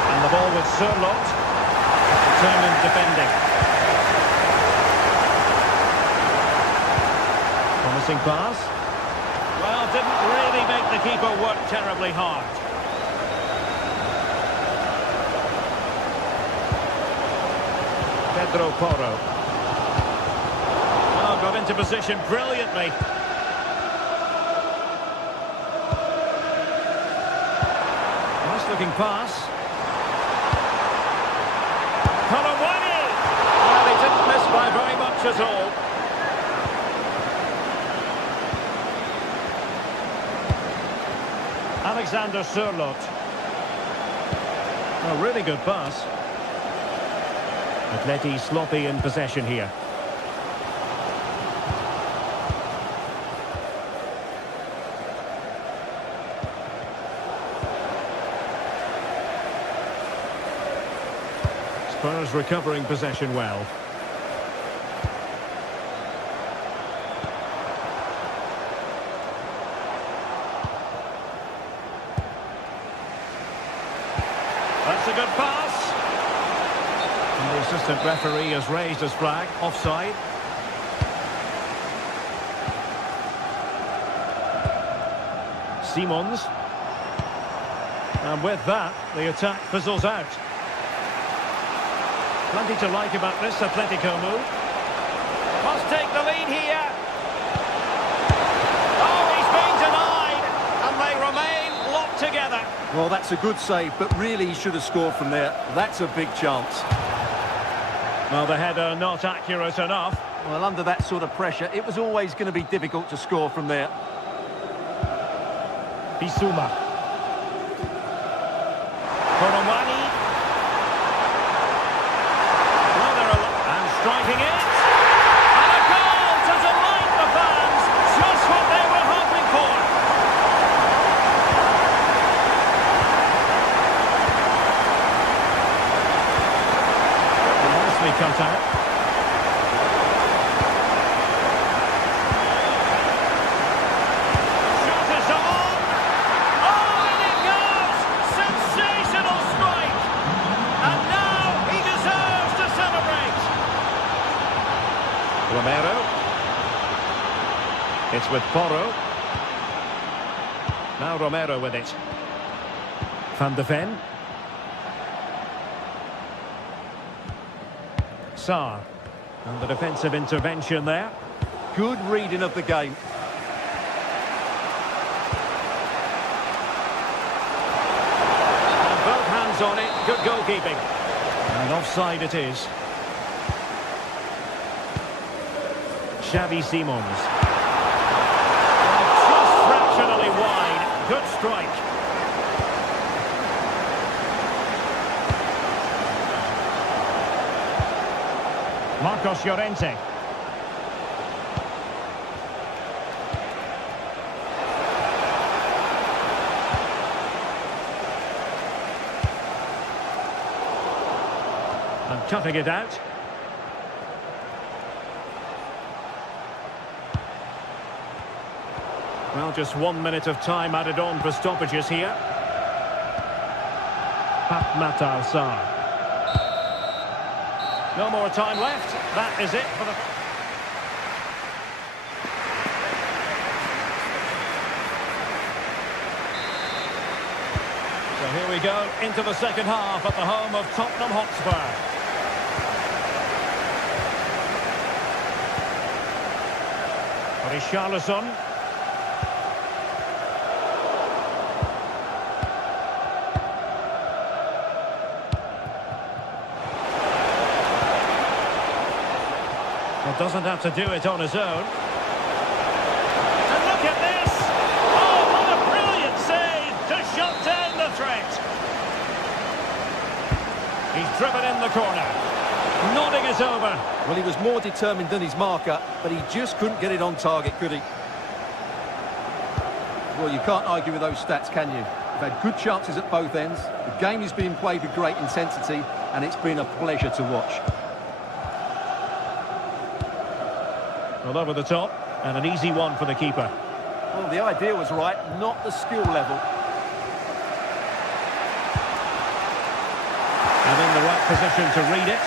And the ball with Sørloth. Determined defending. Promising pass. Well, didn't really make the keeper work terribly hard. Pedro Porro. Oh, got into position brilliantly. Nice looking pass. Colomwani! Well, he didn't miss by very much at all. Alexander Sørloth. A really good pass. Atleti sloppy in possession here. Spurs recovering possession well. That's a good pass. And the assistant referee has raised his flag. Offside. Simons. And with that, the attack fizzles out. Plenty to like about this Atlético move. Must take the lead here. Oh, he's been denied. And they remain locked together. Well, that's a good save, but really he should have scored from there. That's a big chance. Well, the header not accurate enough. Well, under that sort of pressure, it was always going to be difficult to score from there. Bissouma. Colomwani. And striking it. And a goal to delight the fans. It's with Porro. Now Romero with it. Van de Ven. Sarr. And the defensive intervention there. Good reading of the game. And both hands on it. Good goalkeeping. And offside it is. Xavi Simons. Just fractionally wide. Good strike. Marcos Llorente. And cutting it out. Well, just 1 minute of time added on for stoppages here. Pape Matar Sarr. No more time left. That is it for the... So here we go into the second half at the home of Tottenham Hotspur. Richarlison. Well, doesn't have to do it on his own. And look at this! Oh, what a brilliant save to shut down the threat! He's driven in the corner. Nodding it over. Well, he was more determined than his marker, but he just couldn't get it on target, could he? Well, you can't argue with those stats, can you? They've had good chances at both ends. The game is being played with great intensity, and it's been a pleasure to watch. Well, over the top, and an easy one for the keeper. Well, the idea was right, not the skill level. And in the right position to read it.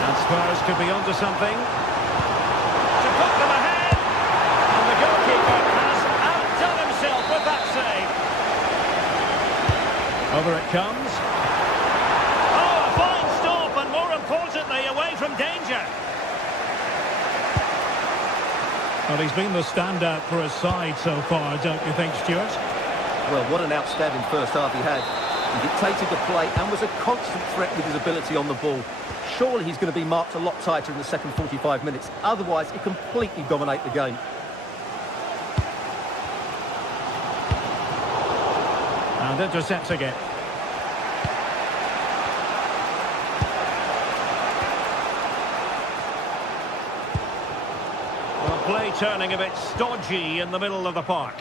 And Spurs could be onto something. To put them ahead. And the goalkeeper has outdone himself with that save. Over it comes. Oh, a fine stop, and more importantly, away from danger. Well, he's been the standout for his side so far, don't you think, Stuart? Well, what an outstanding first half he had. He dictated the play and was a constant threat with his ability on the ball. Surely he's going to be marked a lot tighter in the second 45 minutes. Otherwise, he completely dominate the game. And intercepting it. Well, play turning a bit stodgy in the middle of the park.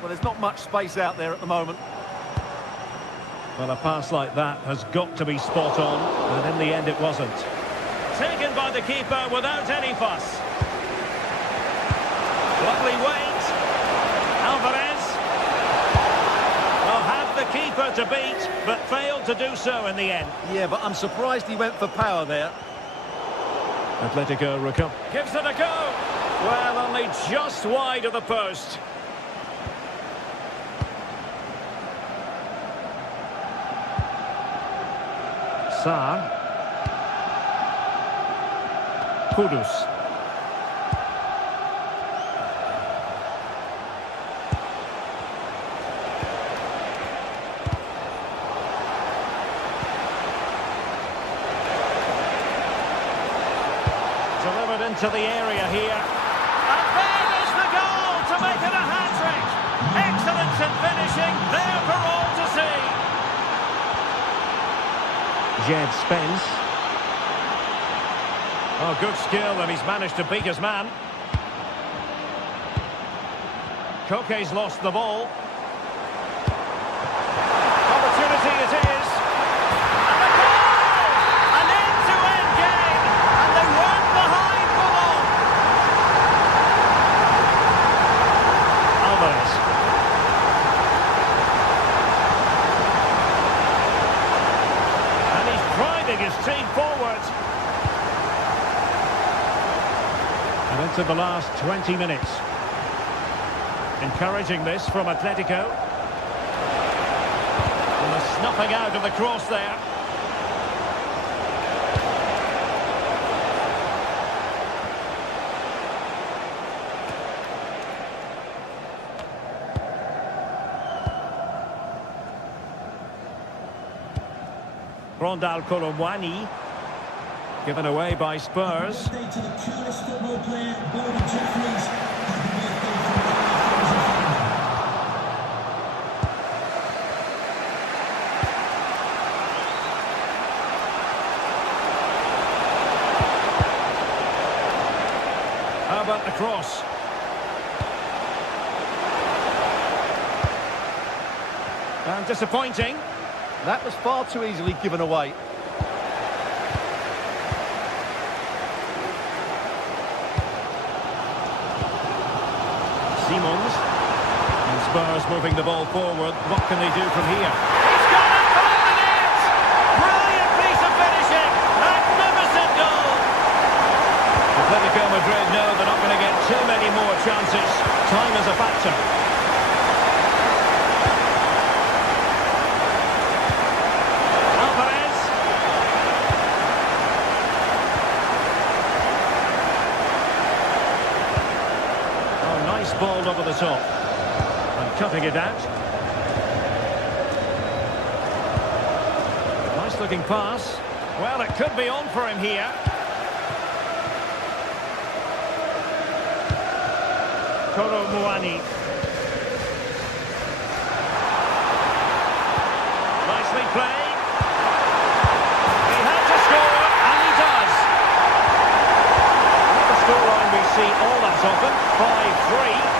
Well, there's not much space out there at the moment. Well, a pass like that has got to be spot on, and in the end it wasn't. Taken by the keeper without any fuss. Lovely wait. Alvarez. Well, had the keeper to beat, but failed to do so in the end. Yeah, but I'm surprised he went for power there. Atlético recover. Gives it a go. Well, only just wide of the post. Sarr. Kudus. Delivered into the area here. And there is the goal to make it a hat-trick. Excellence in finishing, there for all to see. Jed Spence. Oh, good skill, and he's managed to beat his man. Koke's lost the ball. Opportunity it is. And the goal! An end-to-end game, and they weren't behind for long. Alvarez. And into the last 20 minutes. Encouraging this from Atlético. And the snuffing out of the cross there. Rondal Colomwani, given away by Spurs. Happy birthday to the coolest football player, Bobby Jeffries. Happy birthday How about the cross? And disappointing. That was far too easily given away. Simons. And Spurs moving the ball forward. What can they do from here? He's got it below the net! Brilliant piece of finishing! Magnificent goal! Atlético Madrid know they're not going to get too many more chances. Time is a factor. Ball over the top and cutting it out. Nice looking pass. Well, it could be on for him here. Colomwani. Nicely played. He had to score, and he does. Not a scoreline we see all that often. 5-3.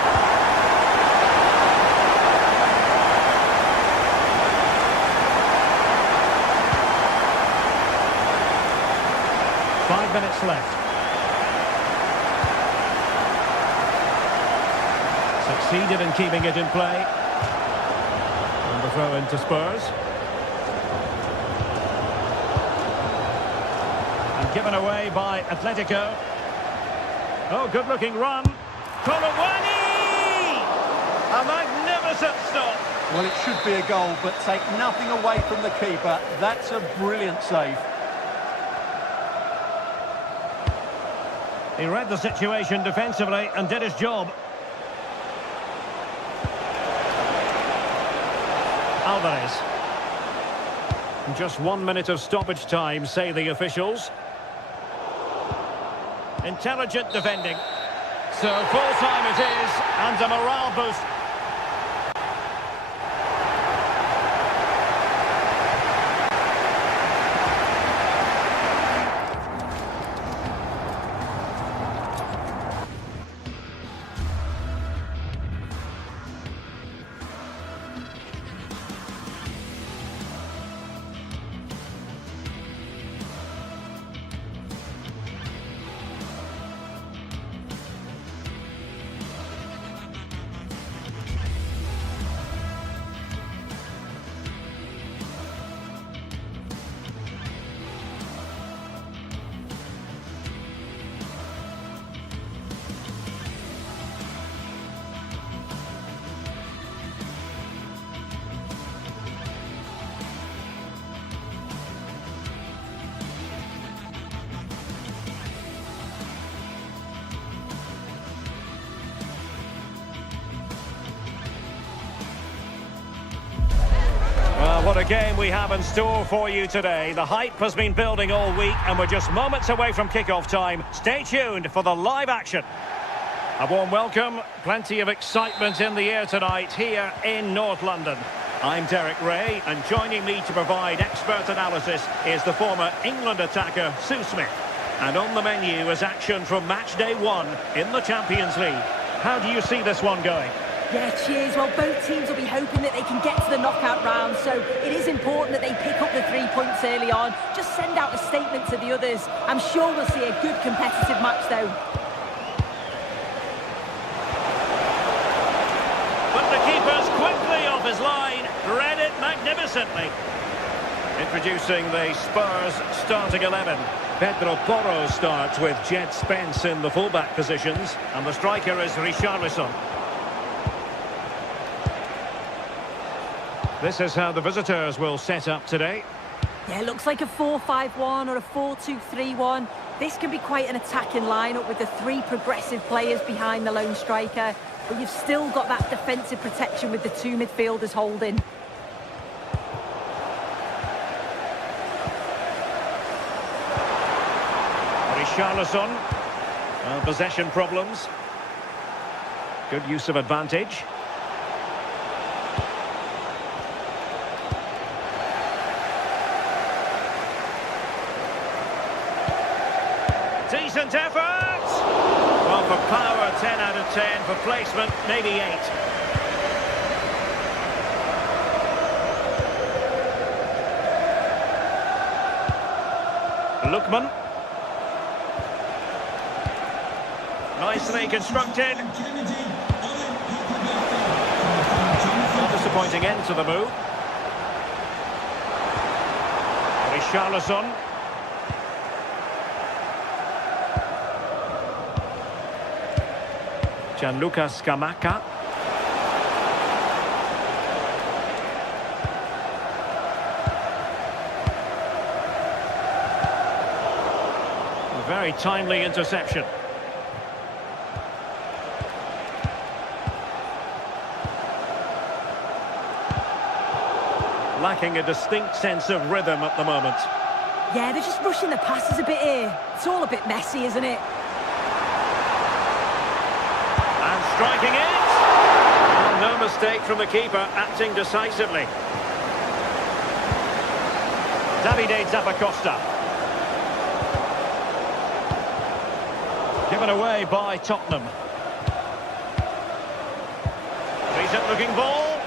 5 minutes left. Succeeded in keeping it in play. And the throw into Spurs. And given away by Atlético. Oh, good-looking run. Colomwani! A magnificent stop. Well, it should be a goal, but take nothing away from the keeper. That's a brilliant save. He read the situation defensively and did his job. Alvarez. Just 1 minute of stoppage time, say the officials. Intelligent defending. So full time it is, and a morale boost. What a game we have in store for you today. The hype has been building all week and we're just moments away from kick-off time. Stay tuned for the live action. A warm welcome, plenty of excitement in the air tonight here in North London. I'm Derek Ray, and joining me to provide expert analysis is the former England attacker Sue Smith. And on the menu is action from match day 1 in the Champions League. How do you see this one going? Yeah, cheers. Well, both teams will be hoping that they can get to the knockout round, so it is important that they pick up the 3 points early on. Just send out a statement to the others. I'm sure we'll see a good competitive match, though. But the keeper's quickly off his line, read it magnificently. Introducing the Spurs starting 11. Pedro Porro starts with Jed Spence in the fullback positions, and the striker is Richarlison. This is how the visitors will set up today. Yeah, it looks like a 4-5-1 or a 4-2-3-1. This can be quite an attacking lineup with the three progressive players behind the lone striker, but you've still got that defensive protection with the two midfielders holding. Richarlison. Possession problems. Good use of advantage. Decent effort! Well, for power, 10 out of 10. For placement, maybe 8. Lookman. Nicely constructed. Not disappointing end to the move. Richarlison. Gianluca Scamacca. A very timely interception. Lacking a distinct sense of rhythm at the moment. Yeah, they're just rushing the passes a bit here. It's all a bit messy, isn't it? And striking it! Well, no mistake from the keeper, acting decisively. Davide Zappacosta. Given away by Tottenham. Decent looking ball.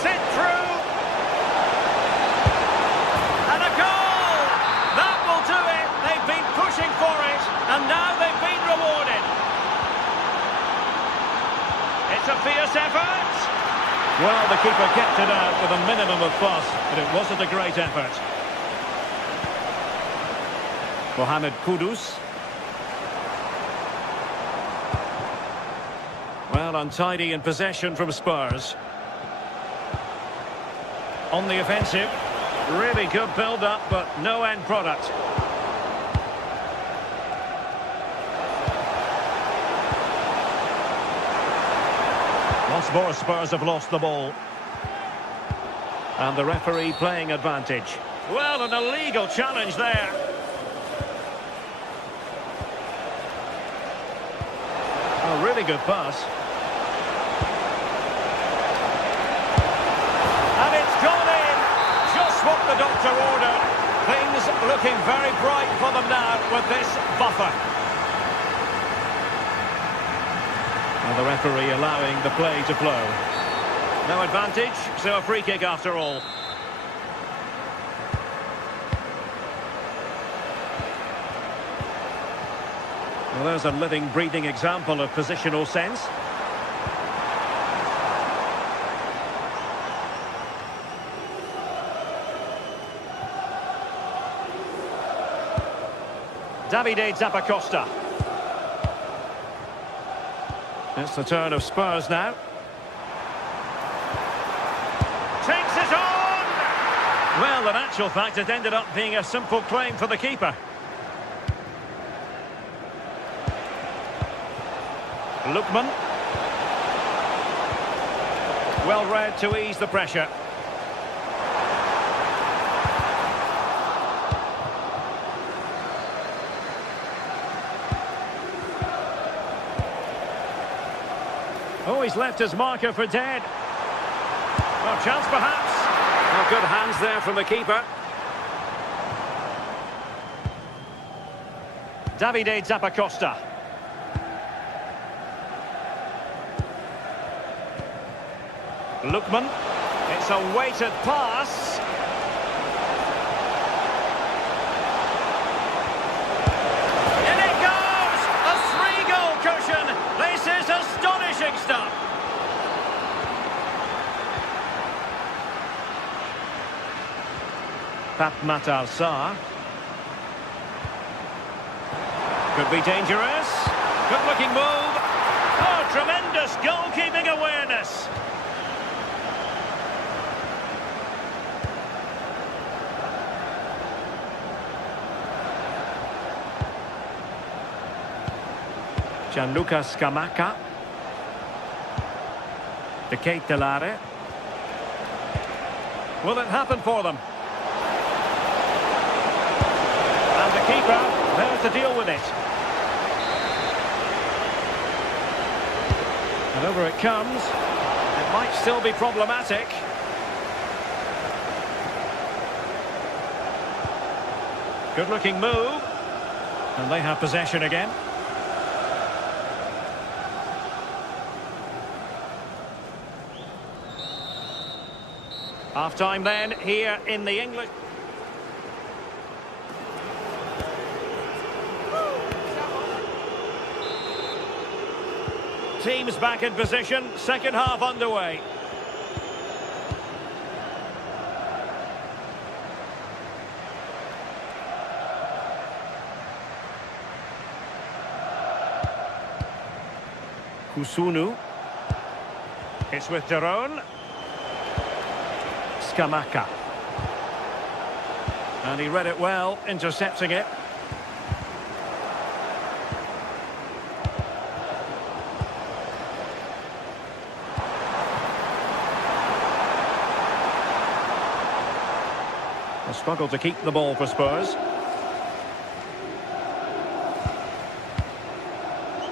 Sit through. And a goal! That will do it. They've been pushing for it, and now they've been rewarded. It's a fierce effort. Well, the keeper kept it out with a minimum of fuss, but it wasn't a great effort. Mohamed Kudus. Well, untidy in possession from Spurs. On the offensive. Really good build-up, but no end product. Once more, Spurs have lost the ball. And the referee playing advantage. Well, an illegal challenge there. A really good pass. And it's gone in. Just what the doctor ordered. Things looking very bright for them now with this buffer. And the referee allowing the play to flow. No advantage, so a free kick after all. Well, there's a living, breathing example of positional sense. Davide Zappacosta. It's the turn of Spurs now. Takes it on! Well, in actual fact, it ended up being a simple claim for the keeper. Lookman. Well read to ease the pressure. Oh, he's left his marker for dead. Well, chance perhaps. Well, good hands there from the keeper. Davide Zappacosta. Lookman. It's a weighted pass. In it goes! A 3-goal cushion. This is astonishing stuff. Pape Matar Sarr. Could be dangerous. Good-looking move. Oh, tremendous goalkeeping awareness. Gianluca Scamacca. De Ketelare. Will it happen for them? And the keeper there to deal with it. And over it comes. It might still be problematic. Good-looking move. And they have possession again. Half-time then, here in the English... Teams back in position, second half underway. Kusunu. It's with Daron. Scamacca. And he read it well, intercepting it. A struggle to keep the ball for Spurs.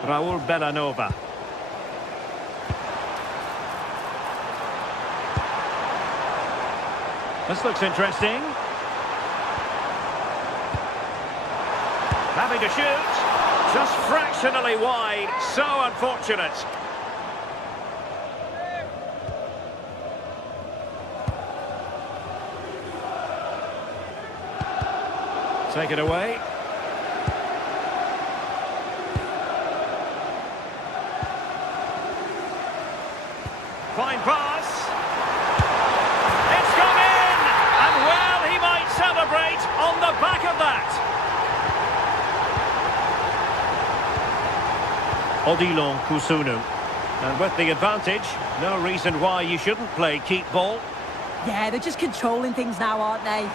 Raul Bellanova. This looks interesting. Having to shoot. Just fractionally wide. So unfortunate. Take it away. Fine pass. It's gone in! And well, he might celebrate on the back of that. Odilon Kusunu. And with the advantage, no reason why you shouldn't play keep ball. Yeah, they're just controlling things now, aren't they?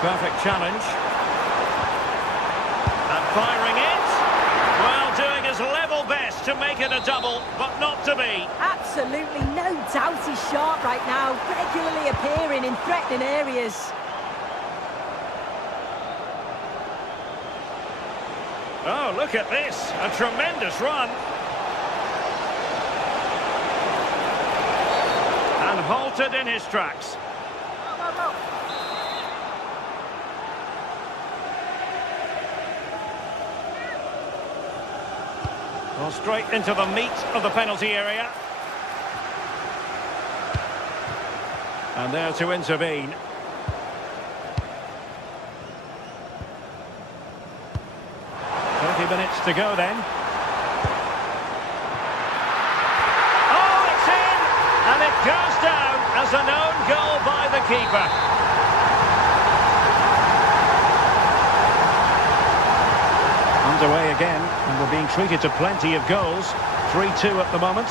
Perfect challenge. And firing it. Well, doing his level best to make it a double, but not to be. Absolutely no doubt he's sharp right now, regularly appearing in threatening areas. Oh, look at this. A tremendous run. And halted in his tracks. Well, straight into the meat of the penalty area. And there to intervene. Minutes to go then. Oh, it's in! And it goes down as an own goal by the keeper. Underway again, and we're being treated to plenty of goals. 3-2 at the moment.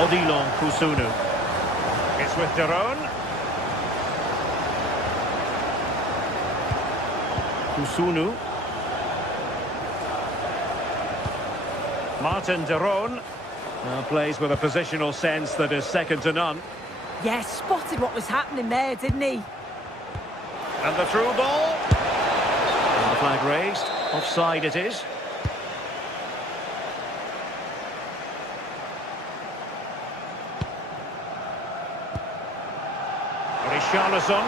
Odilon Kusunu. It's with Daron. Kusunu. Martin Daron plays with a positional sense that is second to none. Yeah, spotted what was happening there, didn't he? And the through ball. And the flag raised. Offside it is. Richarlison.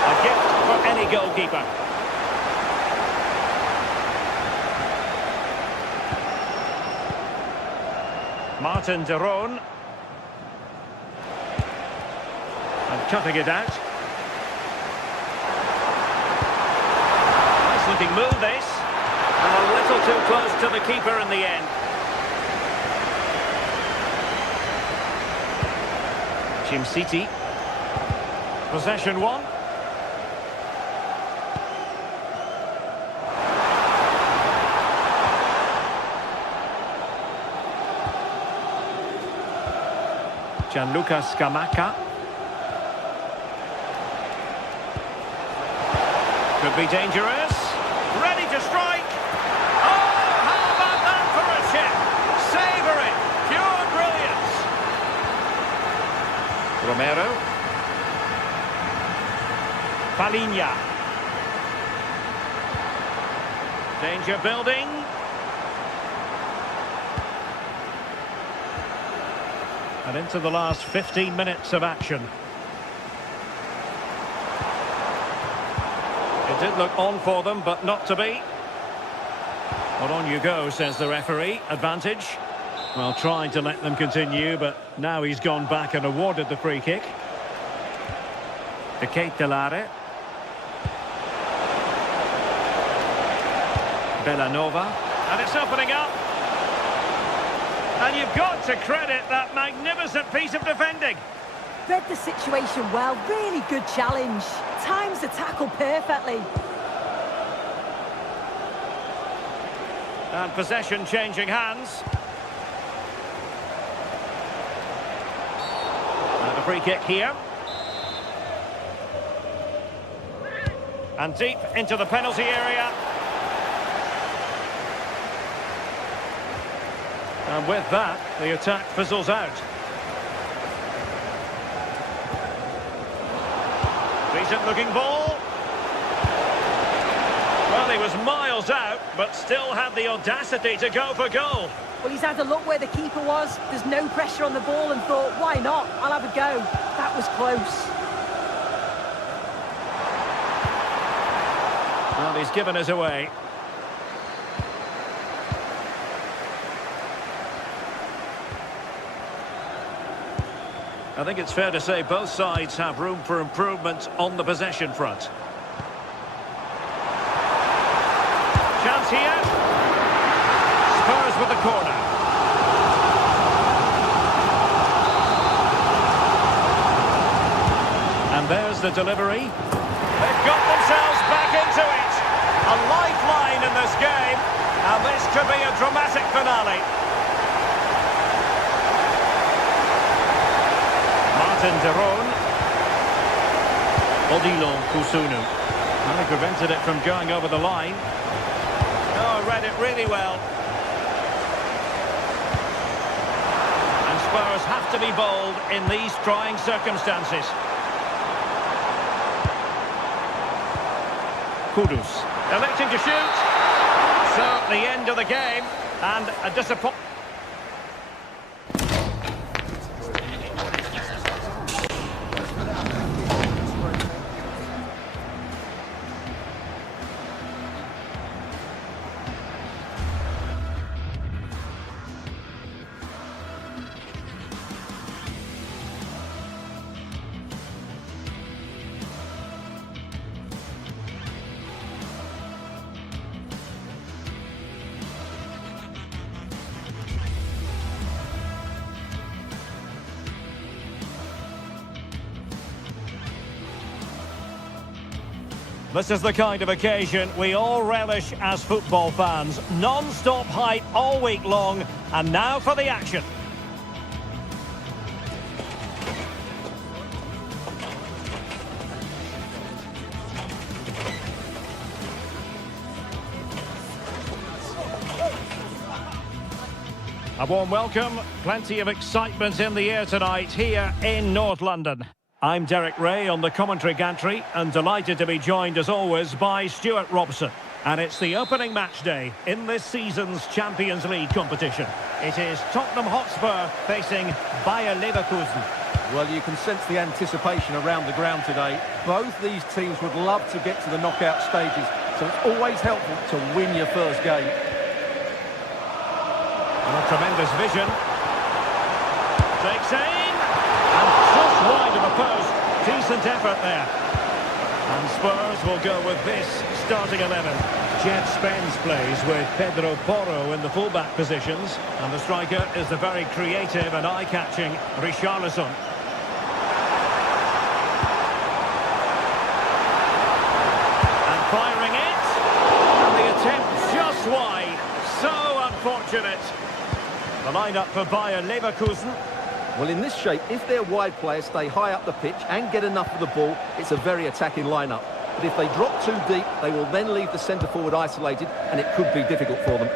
A gift for any goalkeeper. Martin Daron. And cutting it out. Nice looking move this. And a little too close to the keeper in the end. Jim City. Possession one. Gianluca Scamacca. Could be dangerous. Ready to strike. Oh, how about that for a chip? Savour it. Pure brilliance. Romero. Palinha. Danger building. And into the last 15 minutes of action. It did look on for them, but not to be. Well, on you go, says the referee. Advantage. Well, trying to let them continue, but now he's gone back and awarded the free kick. De Ketelare. Bellanova. And it's opening up. And you've got to credit that magnificent piece of defending. Read the situation well, really good challenge. Times the tackle perfectly. And possession changing hands. And a free kick here. And deep into the penalty area. And with that, the attack fizzles out. Decent looking ball. Well, he was miles out, but still had the audacity to go for goal. Well, he's had a look where the keeper was. There's no pressure on the ball and thought, why not? I'll have a go. That was close. Well, he's given us away. I think it's fair to say both sides have room for improvement on the possession front. Chance here. Spurs with the corner. And there's the delivery. They've got themselves back into it. A lifeline in this game. And this could be a dramatic finale. Deron. Odilon Kusunu. And he prevented it from going over the line. Oh, read it really well. And Spurs have to be bold in these trying circumstances. Kudus electing to shoot. So, the end of the game. And a disappointment. This is the kind of occasion we all relish as football fans. Non-stop hype all week long, and now for the action. A warm welcome, plenty of excitement in the air tonight here in North London. I'm Derek Ray on the commentary gantry and delighted to be joined as always by Stuart Robson. And it's the opening match day in this season's Champions League competition. It is Tottenham Hotspur facing Bayer Leverkusen. Well, you can sense the anticipation around the ground today. Both these teams would love to get to the knockout stages, so it's always helpful to win your first game. And a tremendous vision. Takes aim. And just wide of a post. Decent effort there. And Spurs will go with this starting 11. Jeff Spence plays with Pedro Porro in the fullback positions. And the striker is the very creative and eye-catching Richarlison. fortunate. The line-up for Bayer Leverkusen. Well, in this shape, if their wide players stay high up the pitch and get enough of the ball, it's a very attacking line-up. But if they drop too deep, they will then leave the centre-forward isolated, and it could be difficult for them.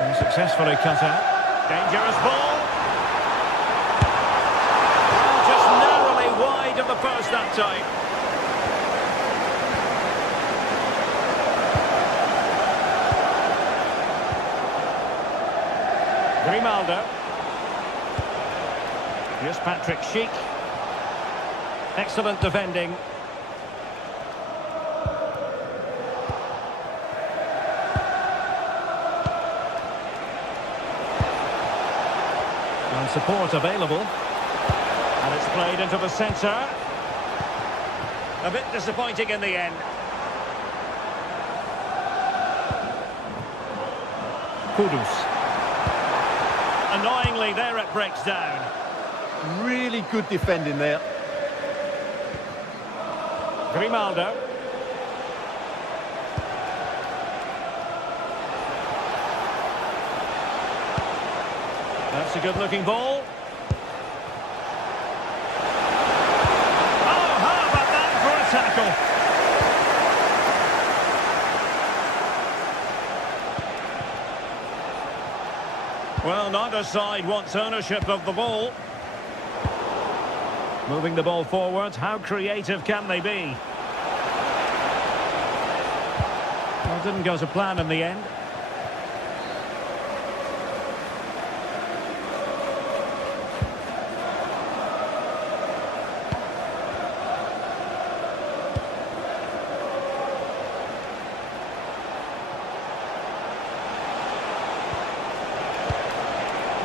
And successfully cut out. Dangerous ball. Well, just narrowly wide of the post that time. Grimaldo. Here's Patrick Schick. Excellent defending. And support available. And it's played into the centre. A bit disappointing in the end. Kudus. Annoyingly, there it breaks down. Really good defending there. Grimaldo. That's a good-looking ball. Oh, how about that for a tackle? Well, neither side wants ownership of the ball. Moving the ball forward, how creative can they be? Well, it didn't go to plan in the end.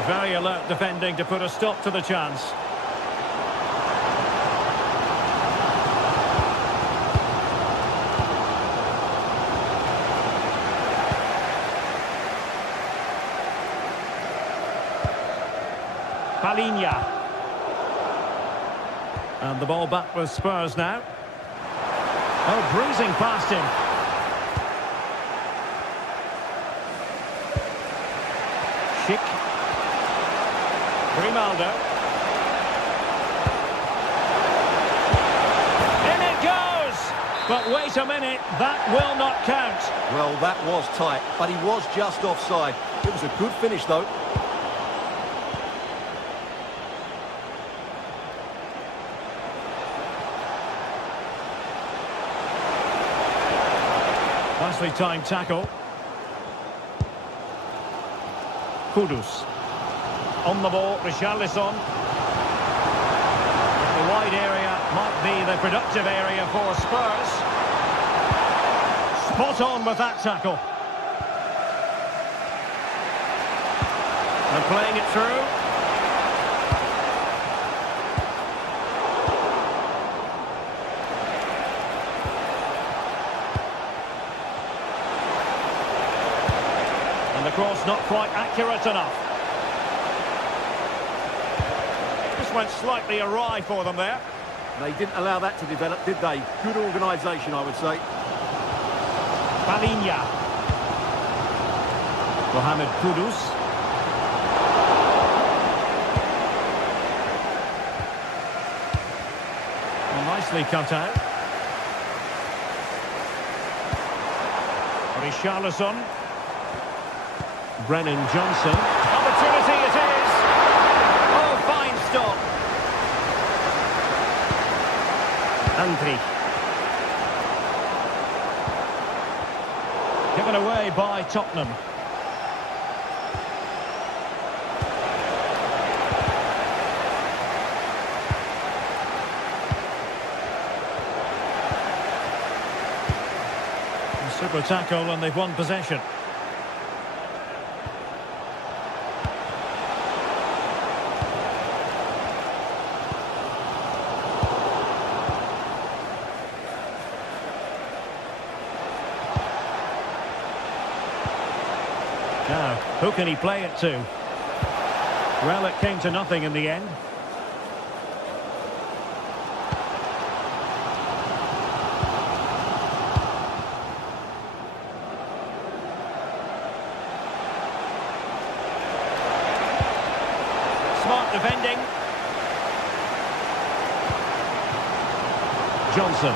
Very alert defending to put a stop to the chance. Palinha. And the ball back with Spurs now. Oh, breezing past him. Schick. Grimaldo. In it goes! But wait a minute, that will not count. Well, that was tight, but he was just offside. It was a good finish, though. Nicely timed tackle. Kudus. On the ball, Richarlison. The wide area might be the productive area for Spurs. Spot on with that tackle. And playing it through. And the cross not quite accurate enough. Went slightly awry for them there. They didn't allow that to develop, did they? Good organisation, I would say. Palinha. Mohamed Kudus. Well, nicely cut out. Richarlison. Brennan Johnson. Opportunity it is. Oh, fine stop. Andri. Given away by Tottenham. A super tackle and they've won possession. Now, who can he play it to? Well, it came to nothing in the end. Johnson.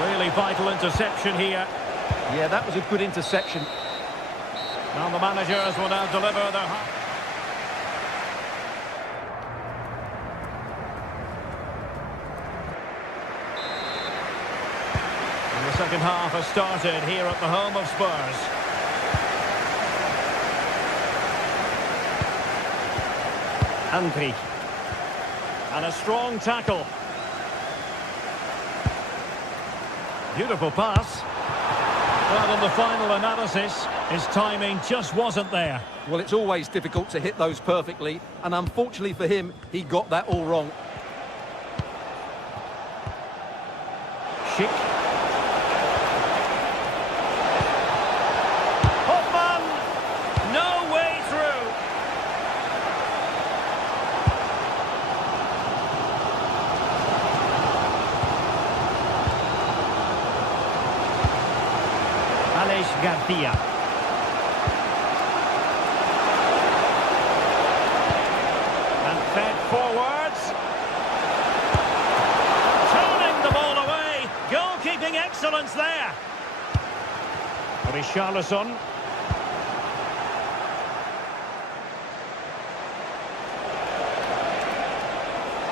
Really vital interception here. Yeah, that was a good interception. Now the managers will now deliver their... And the second half has started here at the home of Spurs. Andri. And a strong tackle. Beautiful pass. Well, in the final analysis, his timing just wasn't there. Well, it's always difficult to hit those perfectly, and unfortunately for him, he got that all wrong. Schick. Hoffman! No way through! Alex Garcia. And fed forwards. Turning the ball away. Goalkeeping excellence there. Richarlison.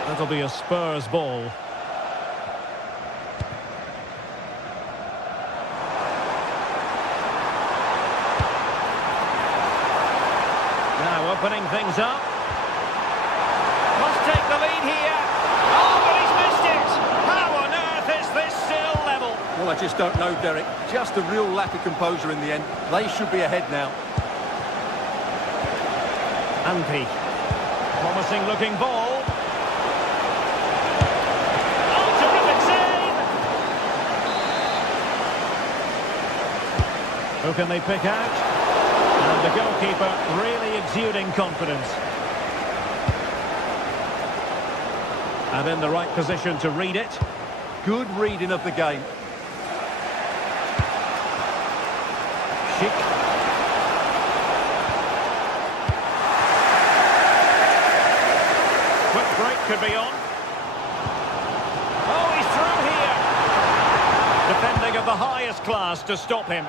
That'll be a Spurs ball. Opening things up. Must take the lead here. Oh, but he's missed it. How on earth is this still level? Well, I just don't know, Derek. Just a real lack of composure in the end. They should be ahead now. Andri. Promising looking ball. Oh, terrific save. Who can they pick out? And the goalkeeper really exuding confidence. And in the right position to read it. Good reading of the game. Schick. Quick break could be on. Oh, he's through here. Defending of the highest class to stop him.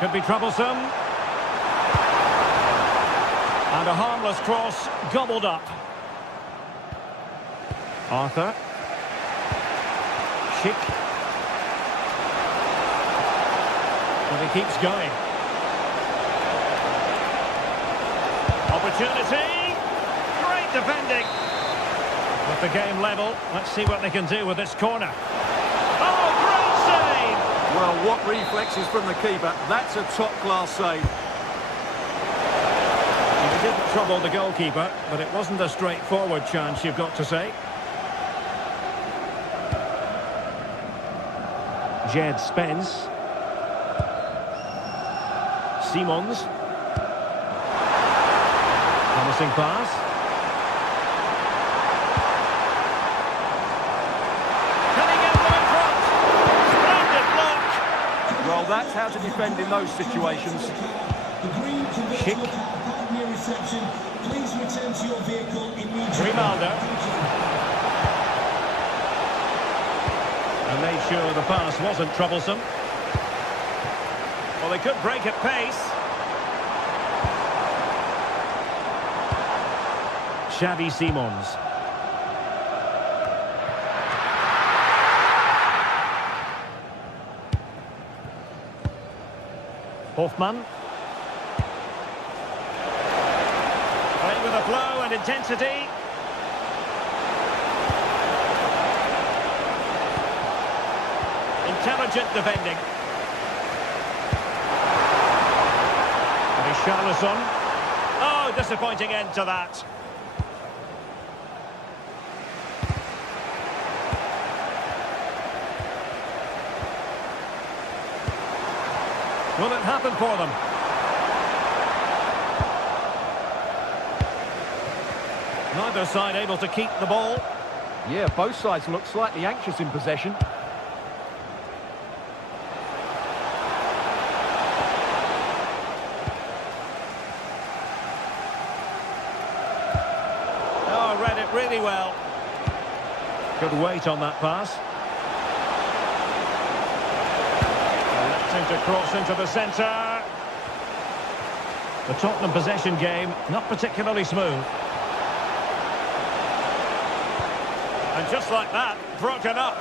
Could be troublesome. And a harmless cross gobbled up. Arthur. Schick. But he keeps going. Opportunity. Great defending. With the game level, let's see what they can do with this corner. Oh, great save! Well, what reflexes from the keeper. That's a top-class save. He didn't trouble the goalkeeper, but it wasn't a straightforward chance, you've got to say. Jed Spence. Simons. Promising pass. Well, that's how to defend in those situations. Schick. Grimaldo. And made sure the pass wasn't troublesome. Well, they could break at pace. Xavi Simons. Hoffman. Playing with a flow and intensity. Intelligent defending. Richarlison. Oh, disappointing end to that. Will it happen for them? Neither side able to keep the ball. Yeah, both sides look slightly anxious in possession. Oh, read it really well. Good weight on that pass. Electing to cross into the centre. The Tottenham possession game, not particularly smooth. And just like that, broken up.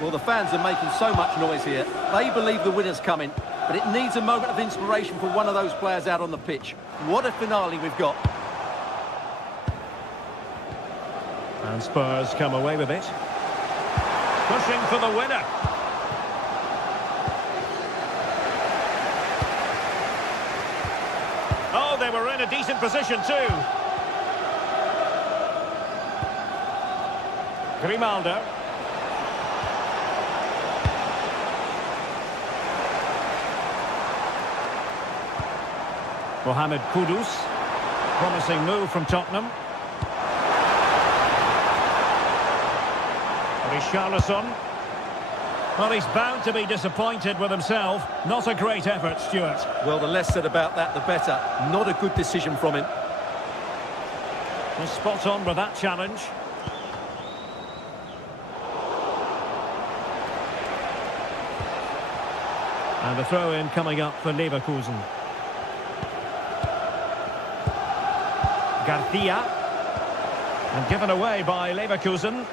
Well, the fans are making so much noise here. They believe the winner's coming, but it needs a moment of inspiration for one of those players out on the pitch. What a finale we've got. And Spurs come away with it. Pushing for the winner. Oh, they were in a decent position too. Grimaldo. Mohamed Kudus. Promising move from Tottenham. Richarlison. Well, he's bound to be disappointed with himself. Not a great effort, Stuart. Well, the less said about that, the better. Not a good decision from him. Well, spot on with that challenge. And the throw-in coming up for Leverkusen. Garcia. And given away by Leverkusen.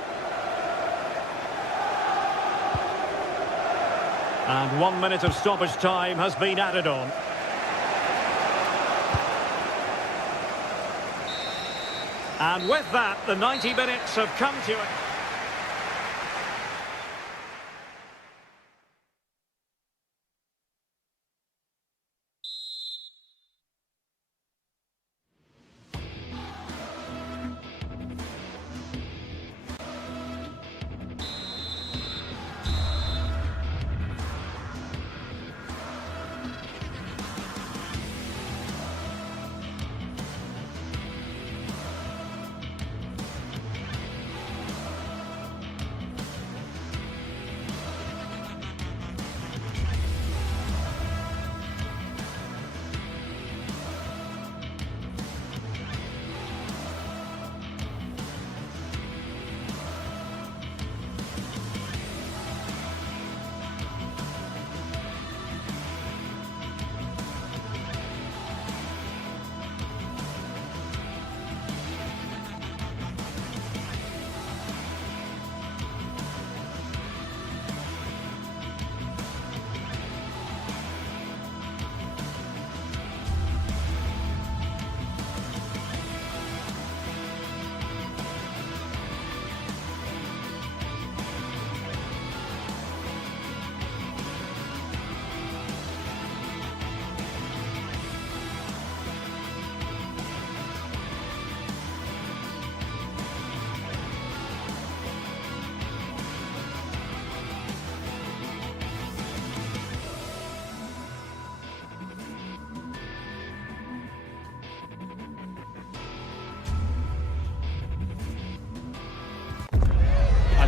And 1 minute of stoppage time has been added on. And with that, the 90 minutes have come to it.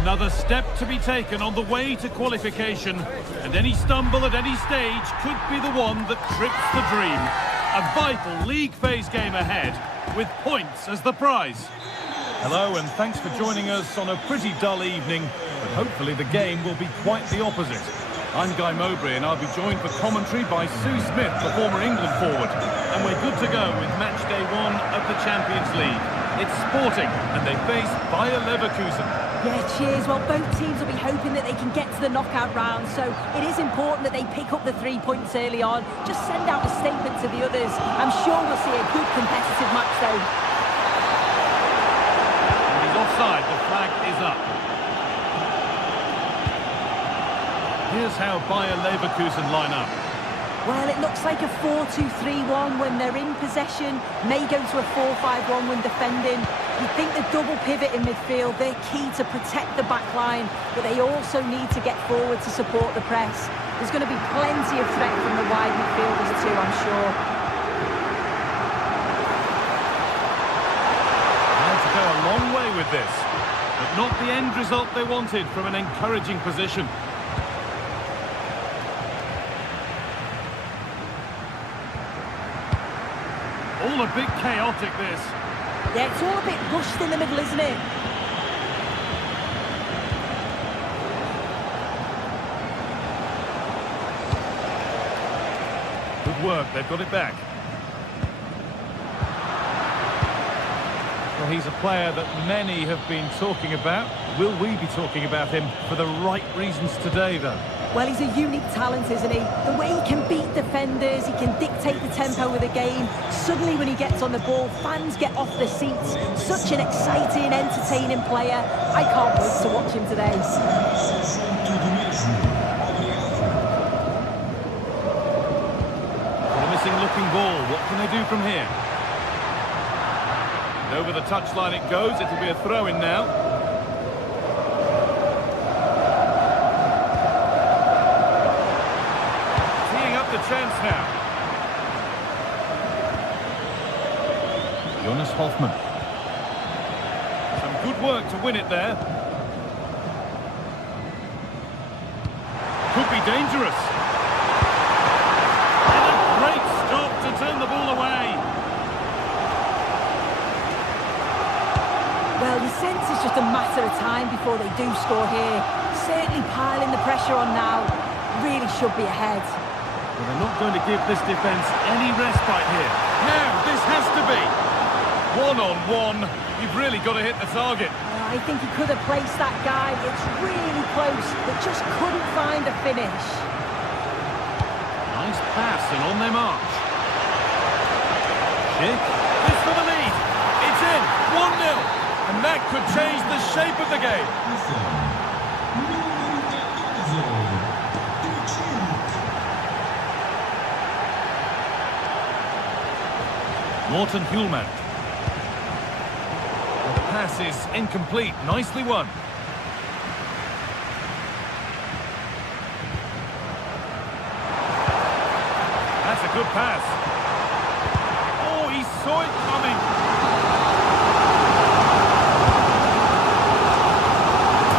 Another step to be taken on the way to qualification, and any stumble at any stage could be the one that trips the dream. A vital league phase game ahead, with points as the prize. Hello, and thanks for joining us on a pretty dull evening, but hopefully the game will be quite the opposite. I'm Guy Mowbray, and I'll be joined for commentary by Sue Smith, the former England forward. And we're good to go with match day 1 of the Champions League. It's Sporting, and they face Bayer Leverkusen. Yeah, cheers. Well, both teams will be hoping that they can get to the knockout round, so it is important that they pick up the 3 points early on. Just send out a statement to the others. I'm sure we'll see a good competitive match, though. And he's offside. The flag is up. Here's how Bayer Leverkusen line up. Well, it looks like a 4-2-3-1 when they're in possession. May go to a 4-5-1 when defending. You think the double pivot in midfield, they're key to protect the back line, but they also need to get forward to support the press. There's going to be plenty of threat from the wide midfielders too, I'm sure. the end result they wanted from an encouraging position. All a bit chaotic, this. Yeah, it's all a bit rushed in the middle, isn't it? Good work, they've got it back. Well, he's a player that many have been talking about. Will we be talking about him for the right reasons today, though? Well, he's a unique talent, isn't he? The way he can beat defenders, he can dictate the tempo of the game. Suddenly, when he gets on the ball, fans get off their seats. Such an exciting, entertaining player. I can't wait to watch him today. Promising looking ball. What can they do from here? And over the touchline it goes. It'll be a throw-in now. The chance now. Jonas Hoffmann. Some good work to win it there. Could be dangerous. And a great stop to turn the ball away. Well, you sense it's just a matter of time before they do score here. Certainly piling the pressure on now. Really should be ahead. Well, they're not going to give this defence any respite here. Now, this has to be. One-on-one, you've really got to hit the target. I think he could have placed that guy. It's really close, but just couldn't find a finish. Nice pass, and on their march. Schick, this for the lead. It's in, 1-0. And that could change the shape of the game. Morten Hjulmand. The pass is incomplete. Nicely won. That's a good pass. Oh, he saw it coming.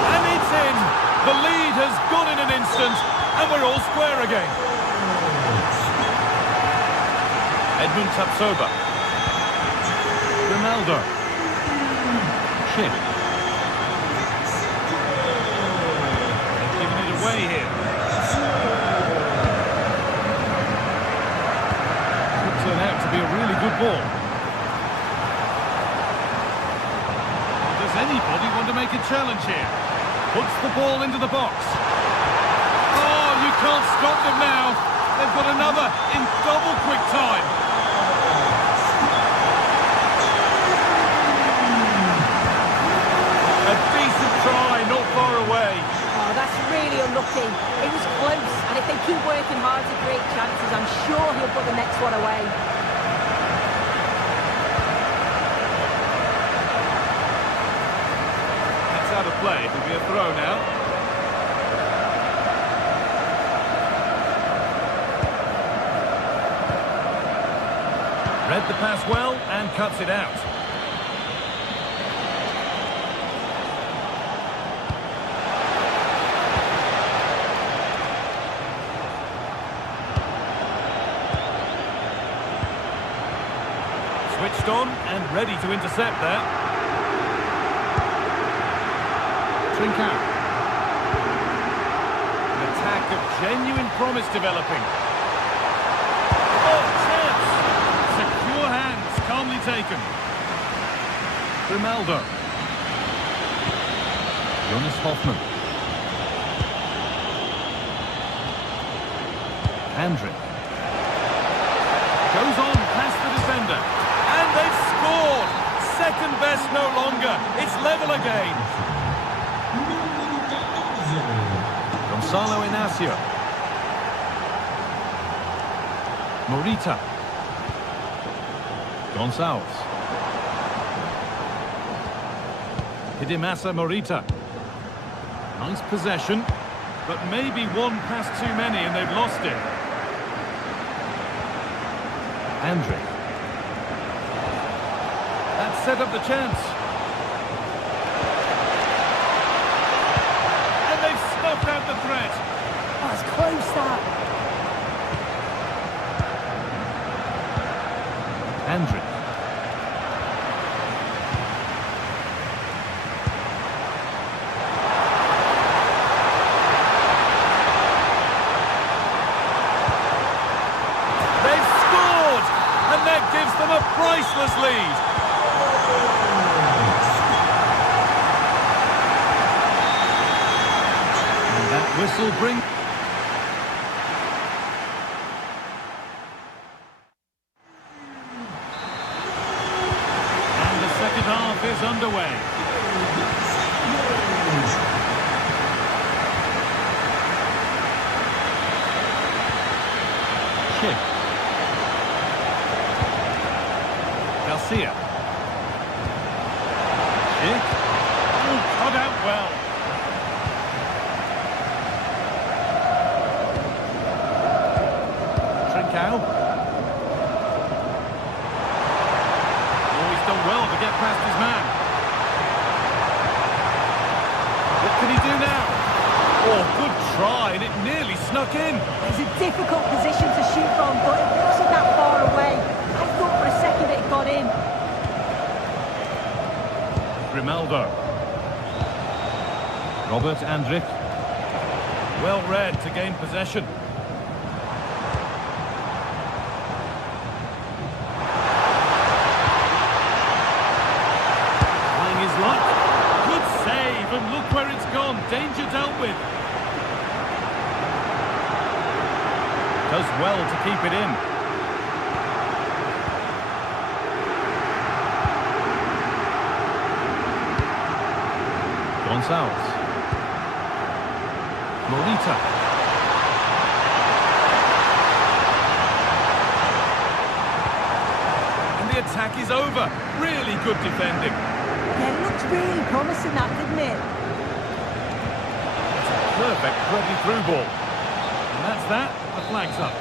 And it's in. The lead has gone in an instant, and we're all square again. Edmund Tapsoba. Ronaldo. Schick. They've given it away here. Could turn out to be a really good ball. Does anybody want to make a challenge here? Puts the ball into the box. Oh, you can't stop them now. They've got another in double quick time. A decent try, not far away. Oh, that's really unlucky. It was close, and if they keep working hard to create chances, I'm sure he'll put the next one away. That's out of play. It'll be a throw now. Read the pass well and cuts it out. Switched on and ready to intercept there. Trincao. An attack of genuine promise developing. Oh, chance! Secure hands, calmly taken. Grimaldo. Jonas Hoffmann. Andrick. Goes on past the defender. And they've scored! Second best no longer. It's level again. Gonzalo Inacio. Morita. Gonçalves. Hidemasa Morita. Nice possession, but maybe one pass too many and they've lost it. Andrick. That set up the chance. slow start. Andrick. They've scored! And that gives them a priceless lead. And that whistle brings... Second half is underway. Chip. Garcia. Chip. Cut out well. Trincao. Well to get past his man. What can he do now? Oh, good try, and it nearly snuck in. It's a difficult position to shoot from, but it wasn't that far away. I thought for a second it got in. Grimaldo. Robert Andrick. Well read to gain possession. Luck. Good save, and look where it's gone. Danger dealt with. Does well to keep it in. Gonçalves. Morita. And the attack is over. Really good defending. Yeah, it looked really promising, that, didn't it? It's a perfect threading through ball. And that's that. The flag's up.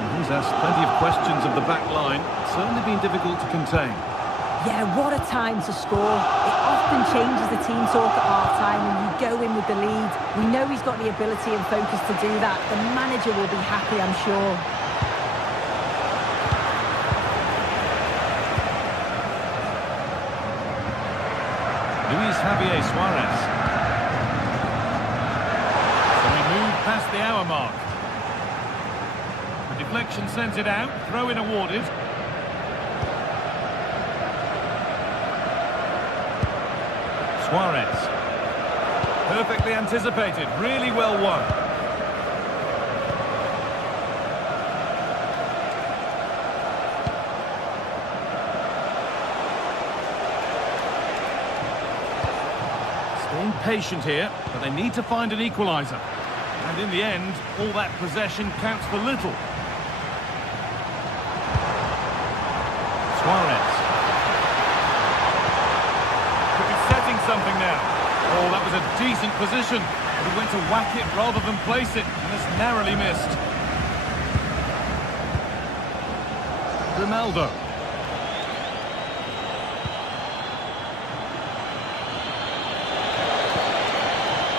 And he's asked plenty of questions of the back line. It's certainly been difficult to contain. Yeah, what a time to score. It often changes the team talk at half-time when you go in with the lead. We know he's got the ability and focus to do that. The manager will be happy, I'm sure. Javier Suarez. So we move past the hour mark. The deflection sends it out. Throw-in awarded. Suarez. Perfectly anticipated. Really well won. Patient here, but they need to find an equaliser. And in the end, all that possession counts for little. Suarez. Could be setting something now. Oh, that was a decent position, but he went to whack it rather than place it, and has narrowly missed. Grimaldo.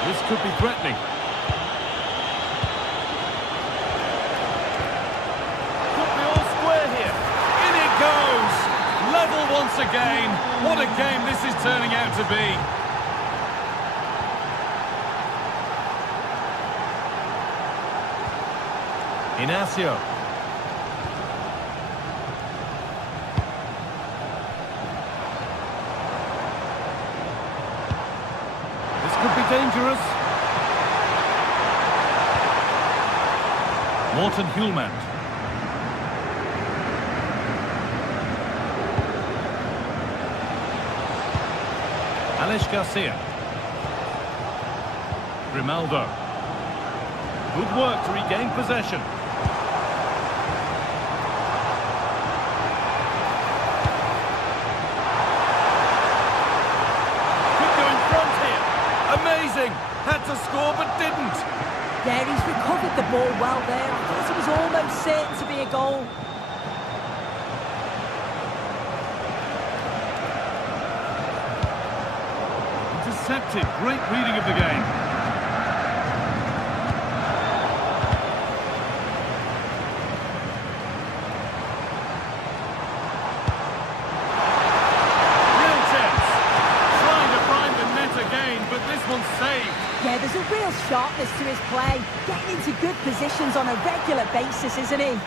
This could be threatening. Could be all square here. In it goes! Level once again. What a game this is turning out to be. Inacio. Could be dangerous. Morten Hulman. Alex Garcia. Grimaldo. Good work to regain possession. Amazing! Had to score but didn't. Yeah, he's recovered the ball well there. I thought it was almost certain to be a goal. intercepted. Great reading of the game. Real chance. Trying to find the net again, but this one's saved. Yeah, there's a real sharpness to his play. Getting into good positions on a regular basis, isn't he?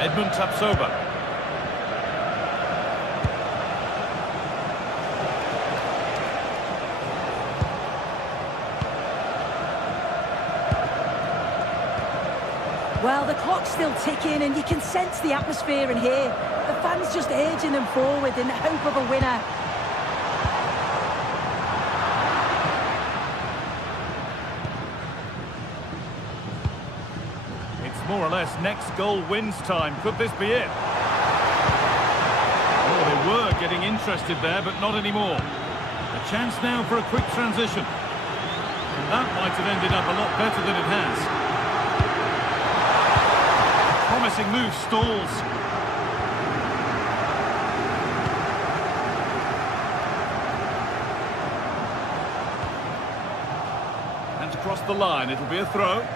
Edmund Tapsoba. Well, the clock's still ticking and you can sense the atmosphere in here. The fans just urging them forward in the hope of a winner. It's more or less next goal wins time. Could this be it? Oh, they were getting interested there, but not anymore. A chance now for a quick transition. And that might have ended up a lot better than it has. Promising move stalls. And across the line, it'll be a throw.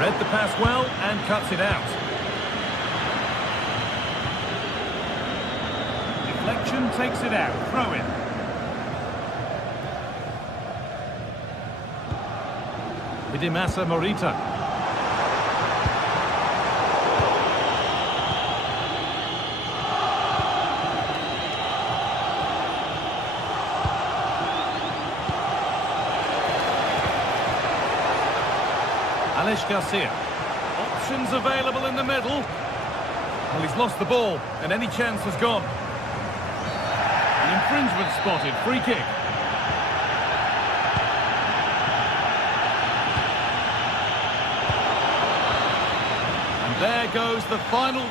Read the pass well and cuts it out. Deflection takes it out. Throw in. Vidimasa Morita. Alex Garcia. Options available in the middle. Well, he's lost the ball, and any chance has gone. An infringement spotted. Free kick. And there goes the final.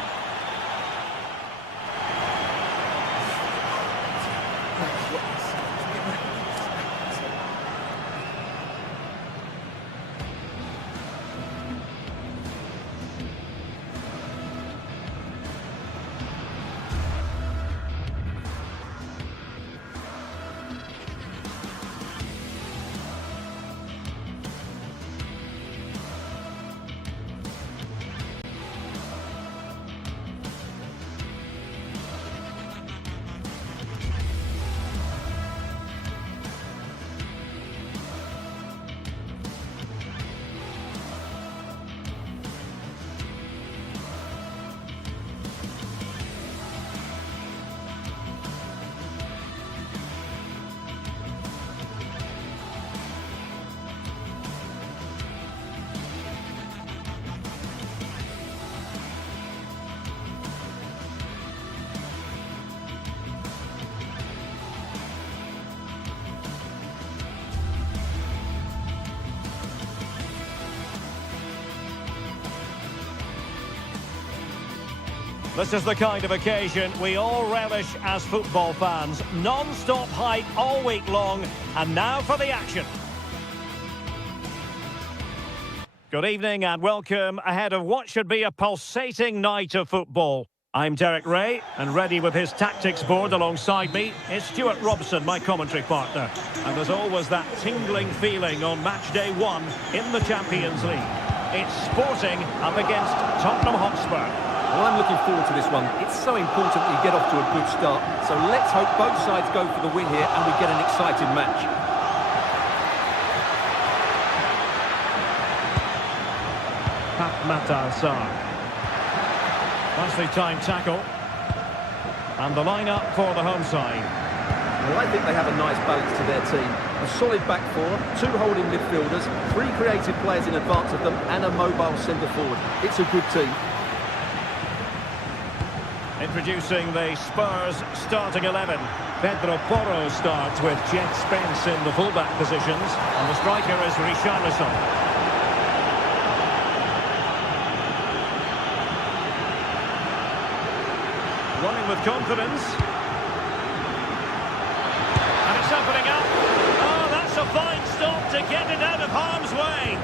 This is the kind of occasion we all relish as football fans. Non-stop hype all week long, and now for the action. Good evening and welcome ahead of what should be a pulsating night of football. I'm Derek Ray, and ready with his tactics board alongside me is Stuart Robson, my commentary partner. And there's always that tingling feeling on match day 1 in the Champions League. It's Sporting up against Tottenham Hotspur. Well, I'm looking forward to this one. It's so important that you get off to a good start. So let's hope both sides go for the win here and we get an exciting match. Mata Sarr. Nicely timed tackle. And the line-up for the home side. Well, I think they have a nice balance to their team. A solid back four, 2 holding midfielders, 3 creative players in advance of them, and a mobile centre forward. It's a good team. Introducing the Spurs starting 11. Pedro Porro starts with Jet Spence in the fullback positions. And the striker is Richarlison. Running with confidence. And it's opening up. Oh, that's a fine stop to get it out of harm's way.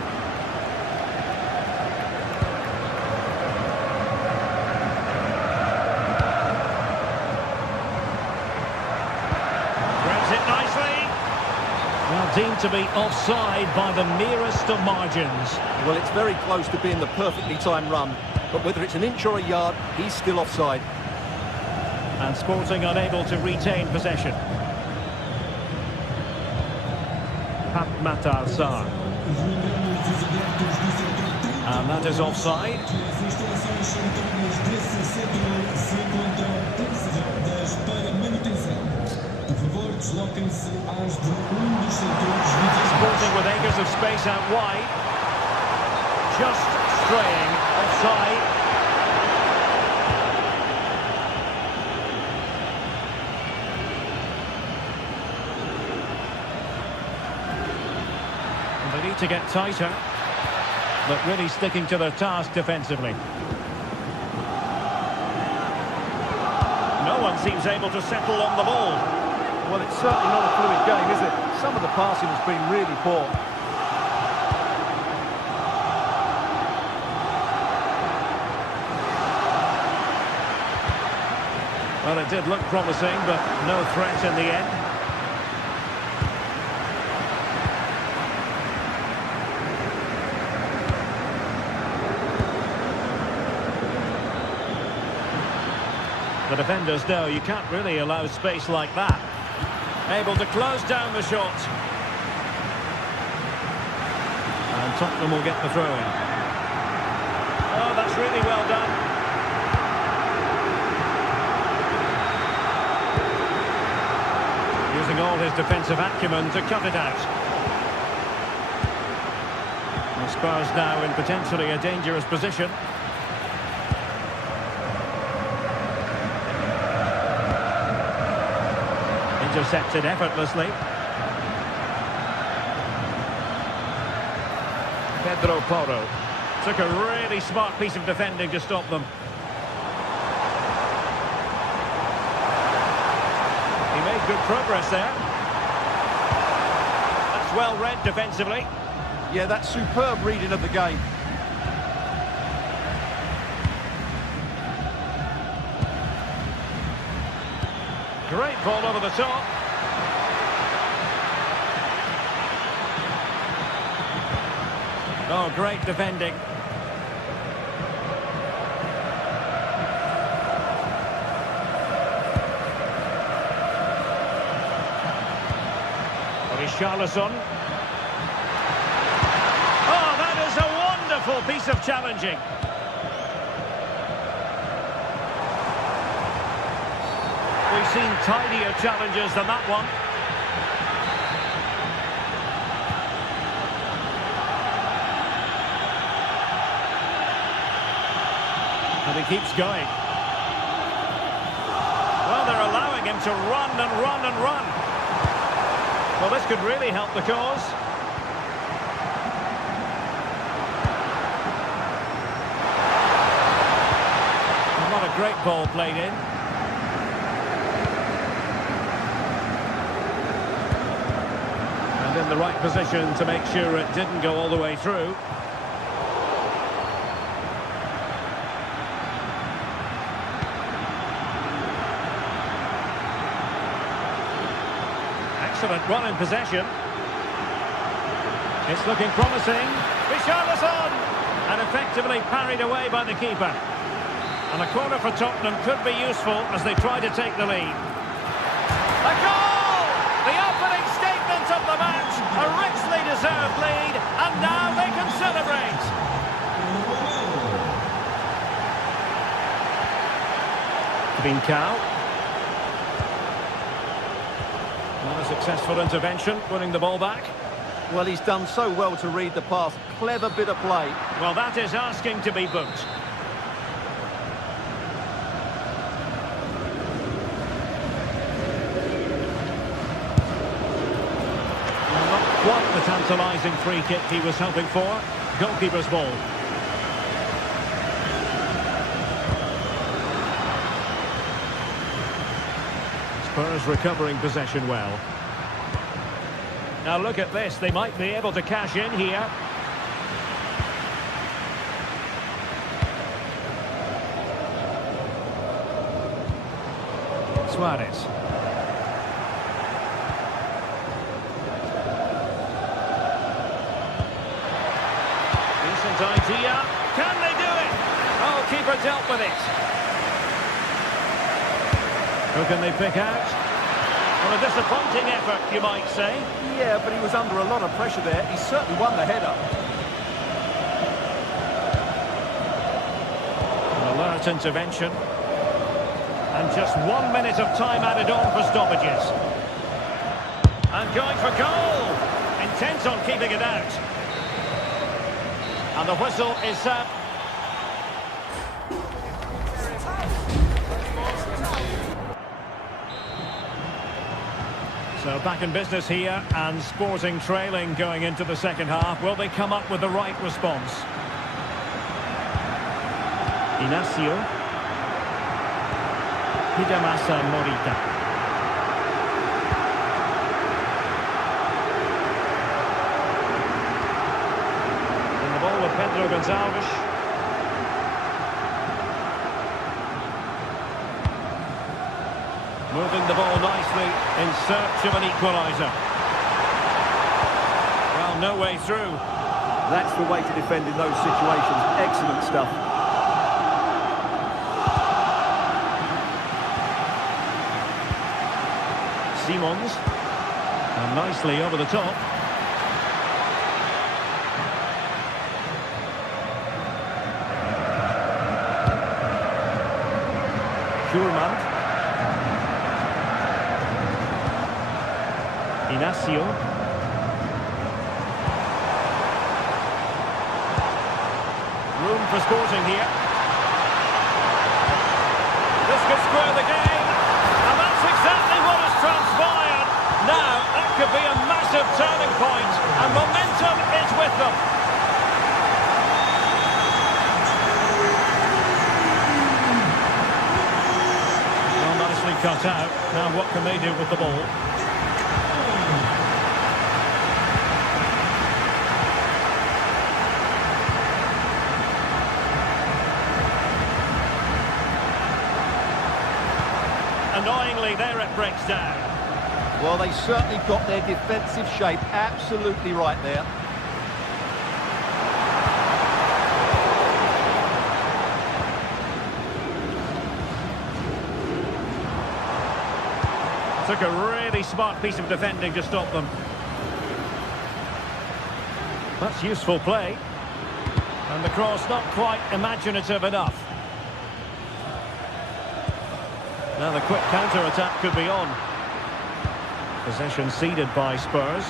deemed to be offside by the merest of margins. Well, it's very close to being the perfectly timed run, but whether it's an inch or a yard, he's still offside. And Sporting unable to retain possession. Pat Matar Sarr. And that is offside. Sporting with acres of space out wide. Just straying offside. And they need to get tighter, but really sticking to their task defensively. No one seems able to settle on the ball. Well, it's certainly not a fluid game, is it? Some of the passing has been really poor. Well, it did look promising, but no threat in the end. The defenders know you can't really allow space like that. Able to close down the shot. And Tottenham will get the throw in. Oh, that's really well done. Using all his defensive acumen to cut it out. The Spurs now in potentially a dangerous position. Intercepted effortlessly. Pedro Porro took a really smart piece of defending to stop them. He made good progress there. That's well read defensively. Yeah, that's superb reading of the game. Great ball over the top. Oh, great defending. Richarlison. Oh, that is a wonderful piece of challenging. We've seen tidier challenges than that one. And he keeps going. Well, they're allowing him to run and run and run. Well, this could really help the cause. What a great ball played in. And in the right position to make sure it didn't go all the way through. Excellent run in possession. It's looking promising. Richarlison! And effectively parried away by the keeper. And a corner for Tottenham could be useful as they try to take the lead. A goal! The opening statement of the match. A richly deserved lead. And now they can celebrate. Trincao. Not a successful intervention, winning the ball back. Well, he's done so well to read the pass. Clever bit of play. Well, that is asking to be booked. Well, not quite the tantalising free kick he was hoping for. Goalkeeper's ball. Spurs recovering possession well. Now look at this, they might be able to cash in here. Suarez. idea. Can they do it? Oh, keeper dealt with it. Who can they pick out? Well, a disappointing effort, you might say. Yeah, but he was under a lot of pressure there. He certainly won the header. An alert intervention. And just 1 minute of time added on for stoppages. And going for goal. Intent on keeping it out. And the whistle is set. So back in business here, and Sporting trailing going into the second half. Will they come up with the right response? Inacio. Hidemasa Morita. And the ball with Pedro Gonçalves. Moving the ball nicely in search of an equaliser. Well, no way through. That's the way to defend in those situations. Excellent stuff. Simons. And nicely over the top. Schürmann. Inacio. Room for Sporting here. This could square the game. And that's exactly what has transpired. Now, that could be a massive turning point. And momentum is with them. Well, nicely cut out. Now, what can they do with the ball? Annoyingly, there it breaks down. Well, they certainly got their defensive shape absolutely right there. Took a really smart piece of defending to stop them. That's useful play. And the cross not quite imaginative enough. Now the quick counter-attack could be on. Possession ceded by Spurs.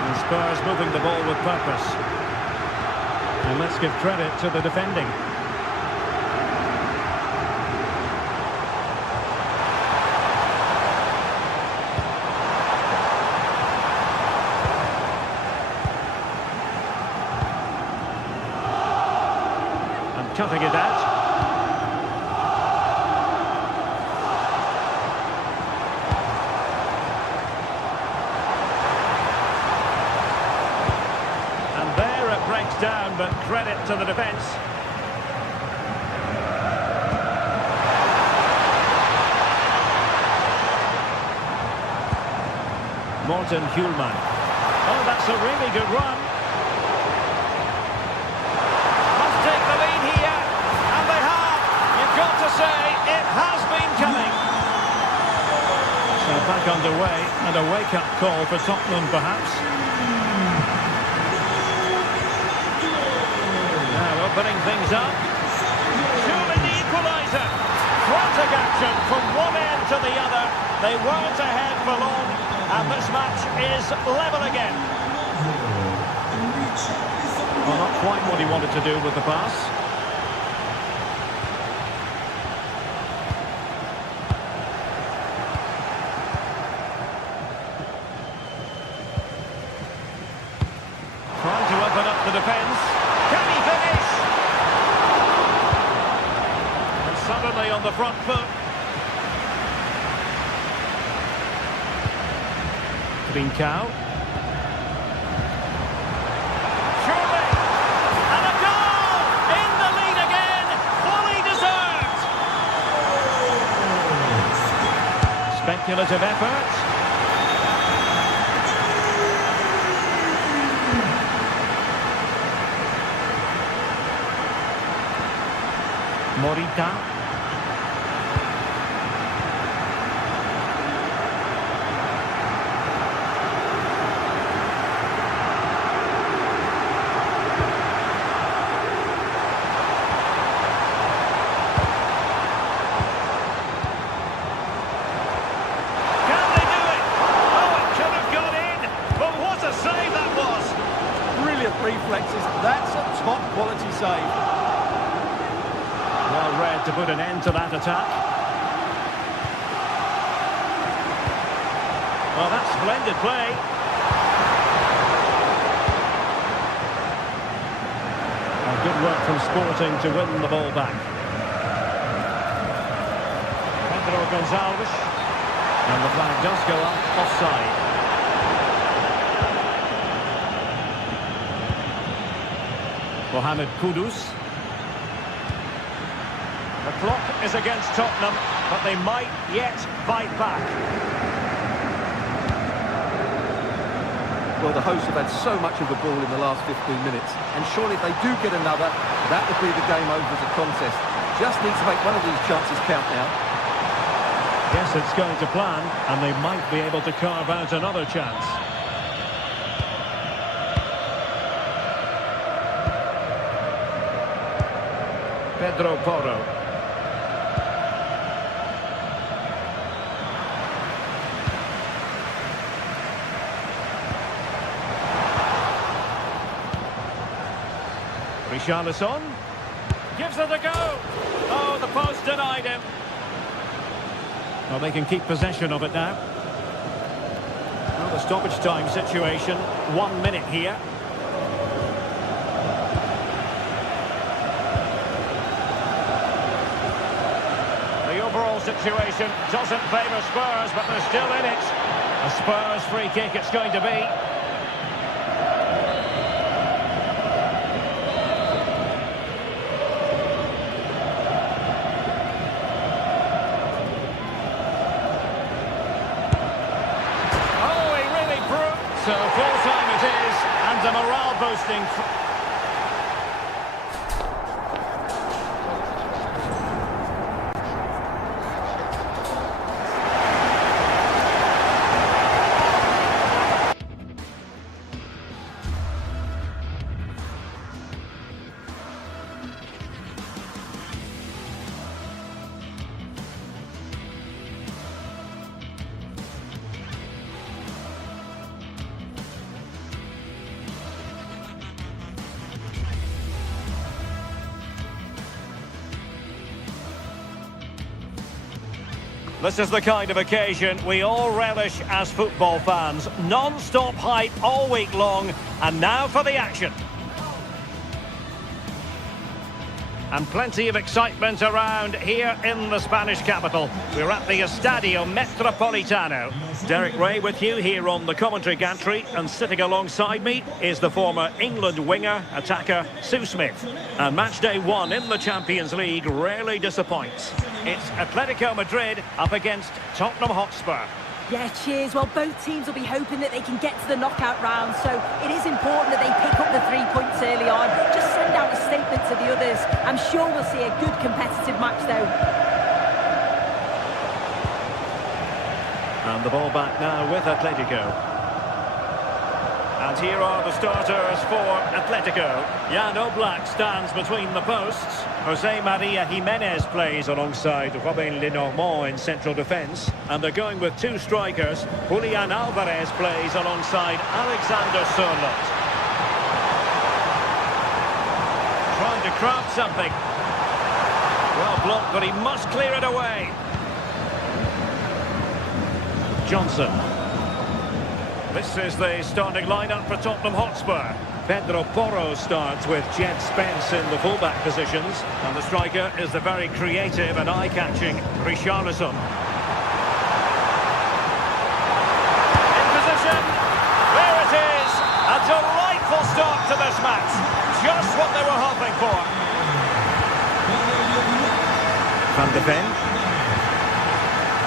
And Spurs moving the ball with purpose. And let's give credit to the defending. Cutting it out. And there it breaks down, but credit to the defence. Morten Hjulman. Oh, that's a really good run. It has been coming. So back underway, and a wake-up call for Tottenham, perhaps. Now opening things up. Surely the equaliser. Frantic action from one end to the other. They weren't ahead for long, and this match is level again. Well, not quite what he wanted to do with the pass. The defence. Can he finish? And suddenly on the front foot. Trincao. Surely. And a goal! In the lead again. Fully deserved. Speculative effort. Morita. Reflexes. That's a top quality save. Well read to put an end to that attack. Well, that's splendid play. Well, good work from Sporting to win the ball back. Pedro Gonzalez. And the flag does go up offside. Mohamed Kudus. The clock is against Tottenham, but they might yet fight back. Well, the hosts have had so much of the ball in the last 15 minutes, and surely if they do get another, that would be the game over as a contest. Just need to make one of these chances count now. Yes, it's going to plan, and they might be able to carve out another chance. Pedro Porro. Richarlison gives it a go. Oh, the post denied him. Well, they can keep possession of it now. Well, the stoppage time situation. 1 minute here. The overall situation doesn't favour Spurs, but they're still in it. A Spurs free kick it's going to be. Oh, he really broke. So full time it is, and a morale boosting. This is the kind of occasion we all relish as football fans. Non-stop hype all week long, and now for the action. And plenty of excitement around here in the Spanish capital. We're at the Estadio Metropolitano. Derek Ray with you here on the commentary gantry, and sitting alongside me is the former England winger, attacker, Sue Smith. And match day 1 in the Champions League rarely disappoints. It's Atlético Madrid up against Tottenham Hotspur. Yeah, cheers. Well, both teams will be hoping that they can get to the knockout round, so it is important that they pick up the 3 points early on. Just send out a statement to the others. I'm sure we'll see a good competitive match, though. And the ball back now with Atlético. And here are the starters for Atlético. Jan Oblak stands between the posts. Jose Maria Jimenez plays alongside Robin Lenormand in central defence. And they're going with 2 strikers. Julian Alvarez plays alongside Alexander Sørloth. Trying to craft something. Well blocked, but he must clear it away. Johnson. This is the starting lineup for Tottenham Hotspur. Pedro Porro starts with Jed Spence in the fullback positions. And the striker is the very creative and eye-catching Richarlison. In position. There it is. A delightful start to this match. Just what they were hoping for. Van de Ven.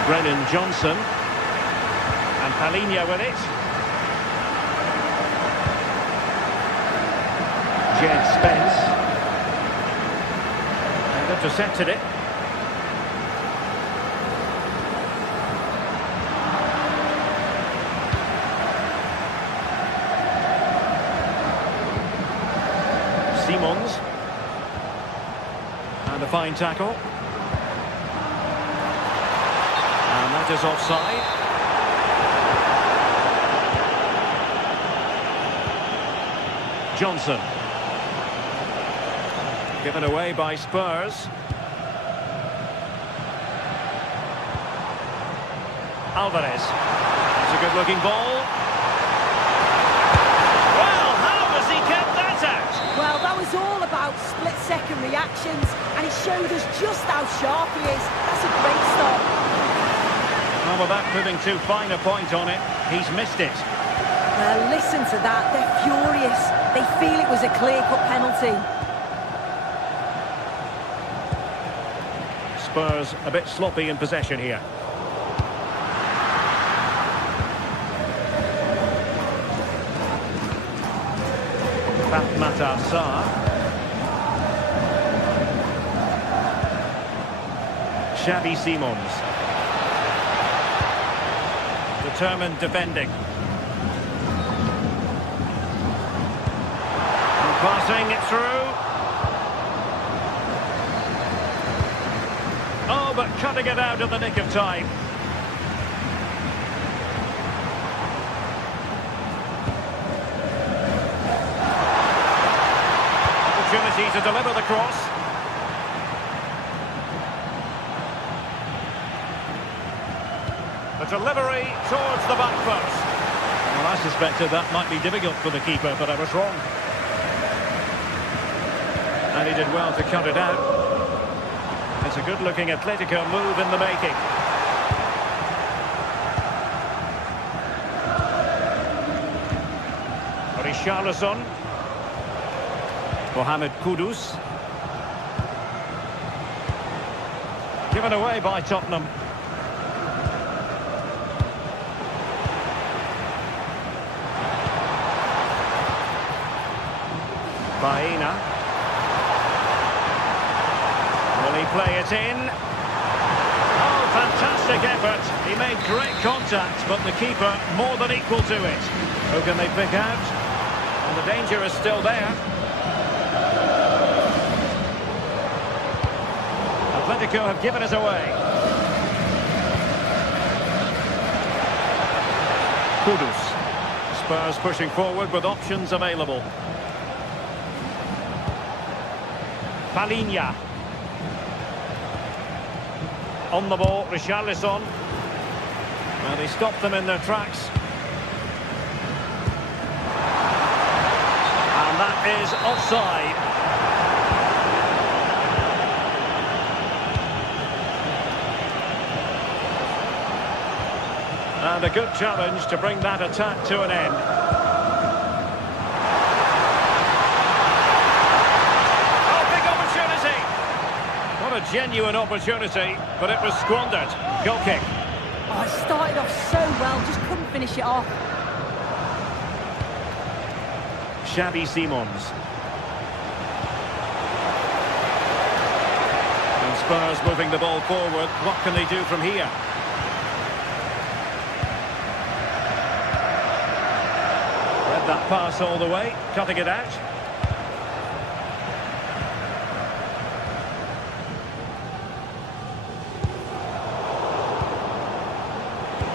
Brennan Johnson. And Palhinha with it. Jed Spence. And a intercepted it. Simons. And a fine tackle. And that is offside. Johnson. Given away by Spurs. Alvarez. It's a good-looking ball. Well, how has he kept that out? Well, that was all about split-second reactions, and he showed us just how sharp he is. That's a great stop. Well, without putting too fine a point on it, he's missed it. Well, listen to that. They're furious. They feel it was a clear-cut penalty. Spurs a bit sloppy in possession here. Matar Sarr. Xavi Simons. Determined defending. And passing it through. Oh, but cutting it out in the nick of time. Opportunity to deliver the cross. The delivery towards the back post. Well, I suspected that might be difficult for the keeper, but I was wrong. And he did well to cut it out. It's a good-looking Atlético move in the making. Richarlison. Mohamed Kudus. Given away by Tottenham. Baena. Will he play it in? Oh, fantastic effort. He made great contact, but the keeper more than equal to it. Who can they pick out? And the danger is still there. Atlético have given us away. Kudus. Spurs pushing forward with options available. Palinha. On the ball, Richarlison. Well, he stopped them in their tracks. And that is offside. And a good challenge to bring that attack to an end. Oh, big opportunity! What a genuine opportunity, but it was squandered. Goal kick. Oh, it started off so well, just couldn't finish it off. Xavi Simons. And Spurs moving the ball forward. What can they do from here? That pass all the way, cutting it out.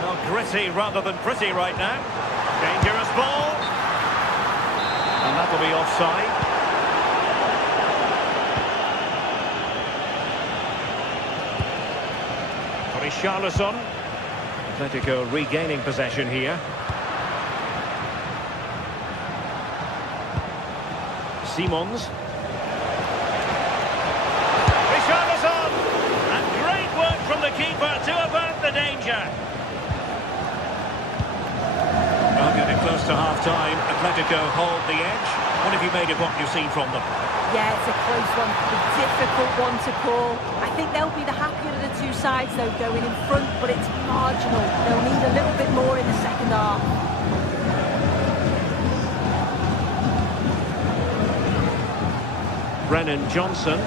Well, gritty rather than pretty right now. Dangerous ball. And that will be offside. Richarlison. Atlético regaining possession here. Simons. Richarlison! And great work from the keeper to avert the danger. Well, getting close to half-time, Atlético hold the edge. What have you made of what you've seen from them? Yeah, it's a close one, a difficult one to call. I think they'll be the happier of the two sides, though, going in front, but it's marginal. They'll need a little bit more in the second half. Brennan Johnson.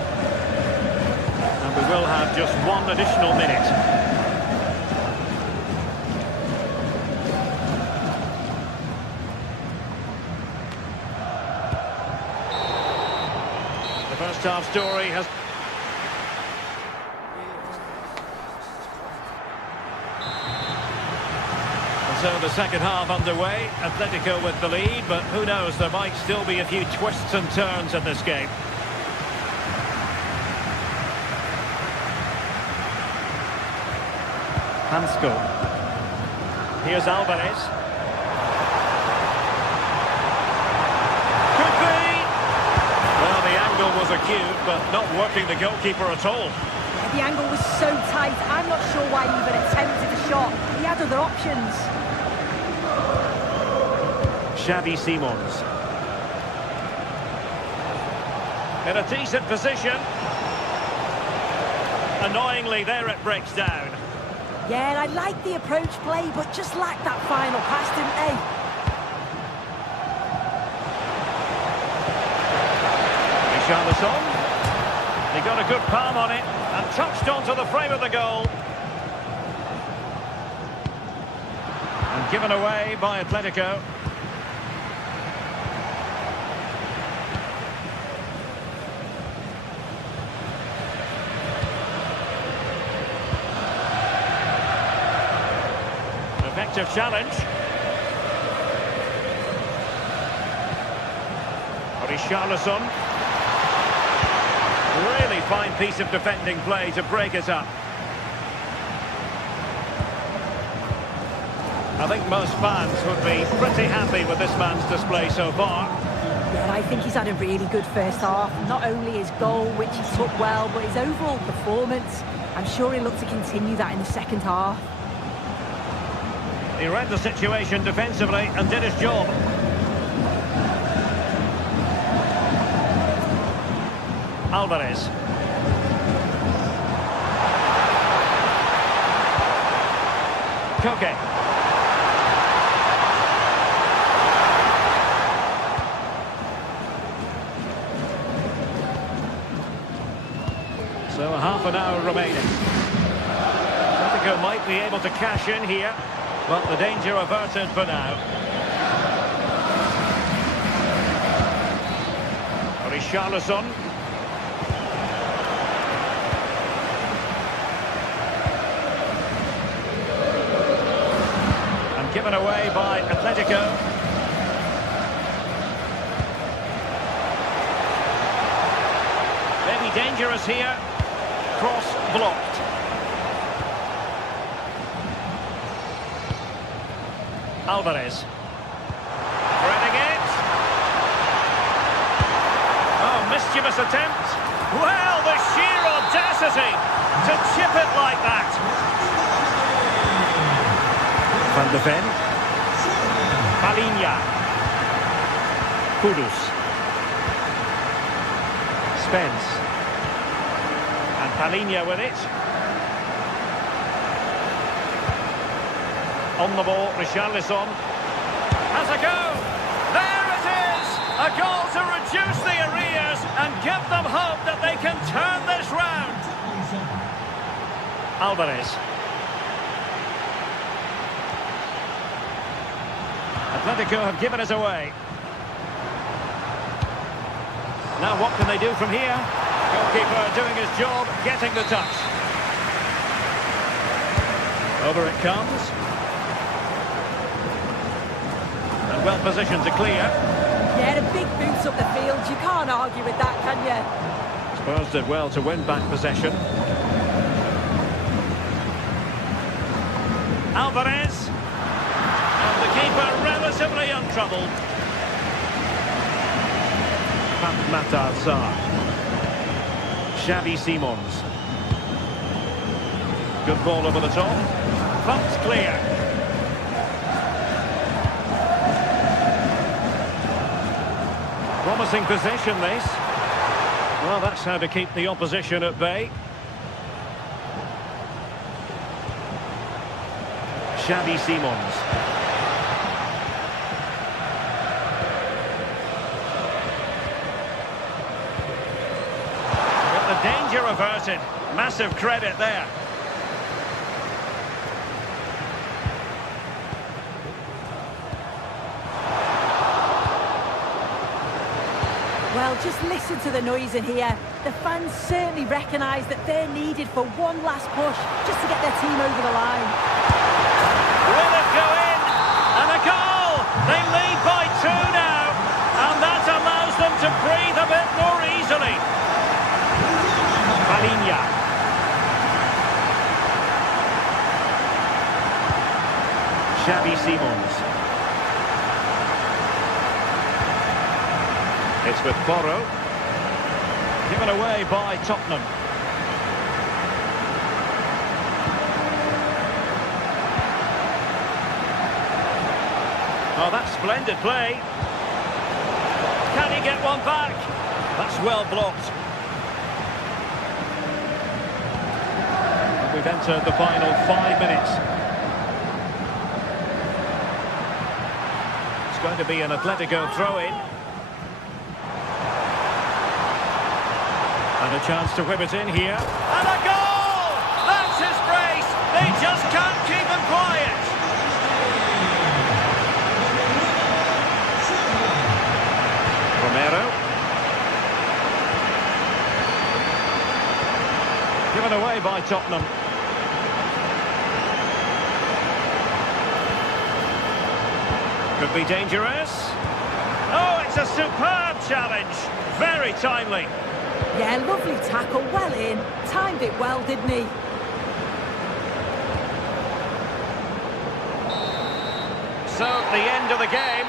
And we will have just one additional minute. The first half story has... So the second half underway, Atlético with the lead, but who knows, there might still be a few twists and turns in this game. Hansko. Here's Alvarez. Could be! Well, the angle was acute, but not working the goalkeeper at all. The angle was so tight, I'm not sure why he even attempted a shot. He had other options. Xavi Simons. In a decent position. Annoyingly, there it breaks down. Yeah, I like the approach play, but just lacked that final pass, didn't they? Richarlison. He got a good palm on it and touched onto the frame of the goal. And given away by Atlético. Effective challenge. Richarlison. Really fine piece of defending play to break it up. I think most fans would be pretty happy with this man's display so far. Yeah, I think he's had a really good first half. Not only his goal, which he took well, but his overall performance. I'm sure he'll look to continue that in the second half. He read the situation defensively and did his job. Alvarez. Koke. So half an hour remaining. Atletico might be able to cash in here, but the danger averted for now. Richarlison. And given away by Atletico. Maybe dangerous here. Cross blocked. Alvarez. Threading it. Oh, mischievous attempt. Well, the sheer audacity to chip it like that. Van de Ven. Palinha. Kudus. Spence. And Palinha with it. On the ball, Richarlison has a go. There it is! A goal to reduce the arrears and give them hope that they can turn this round. Alvarez. Atletico have given us away. Now what can they do from here? Goalkeeper doing his job, getting the touch. Over it comes. Well positioned to clear. Yeah, the big boots up the field. You can't argue with that, can you? Spurs did well to win back possession. Alvarez. And the keeper relatively untroubled. Matar Sarr. Xavi Simons. Good ball over the top. Pumped clear. Promising possession, this. Well, that's how to keep the opposition at bay. Xavi Simons. Got the Danger averted. Massive credit there. Well, just listen to the noise in here. The fans certainly recognise that they're needed for one last push just to get their team over the line. Will it go in? And a goal! They lead by 2 now. And that allows them to breathe a bit more easily. Palinha. Xavi Simons. It's with Porro. Given away by Tottenham. Oh, that's splendid play. Can he get one back? That's well blocked. And we've entered the final 5 minutes. It's going to be an Atlético throw-in. And a chance to whip it in here. And a goal! That's his brace! They just can't keep him quiet. Romero. Given away by Tottenham. Could be dangerous. Oh, it's a superb challenge. Very timely. Yeah, lovely tackle, well in. Timed it well, didn't he? So, the end of the game.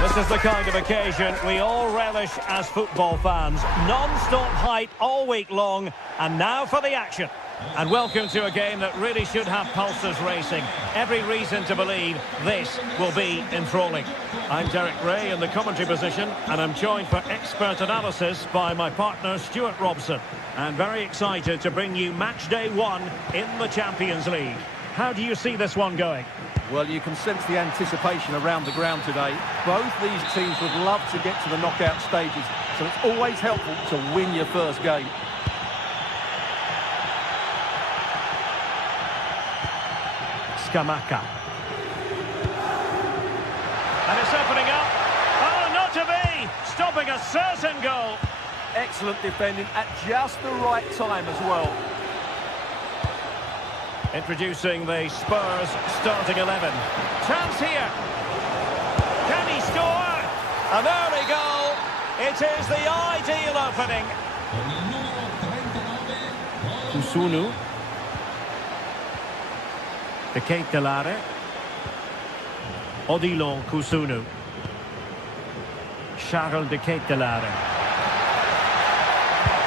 This is the kind of occasion we all relish as football fans. Non-stop hype all week long, and now for the action. And welcome to a game that really should have pulses racing. Every reason to believe this will be enthralling. I'm Derek Ray in the commentary position, and I'm joined for expert analysis by my partner Stuart Robson. And very excited to bring you match day 1 in the Champions League. How do you see this one going? Well, you can sense the anticipation around the ground today. Both these teams would love to get to the knockout stages, so it's always helpful to win your first game. Scamacca. And it's opening up. Oh, not to be! Stopping a certain goal. Excellent defending at just the right time as well. Introducing the Spurs starting 11. Chance here. Can he score? An early goal. It is the ideal opening. Kusunu. De Ketelare. Odilon Kusunu. Charles de Ketelare.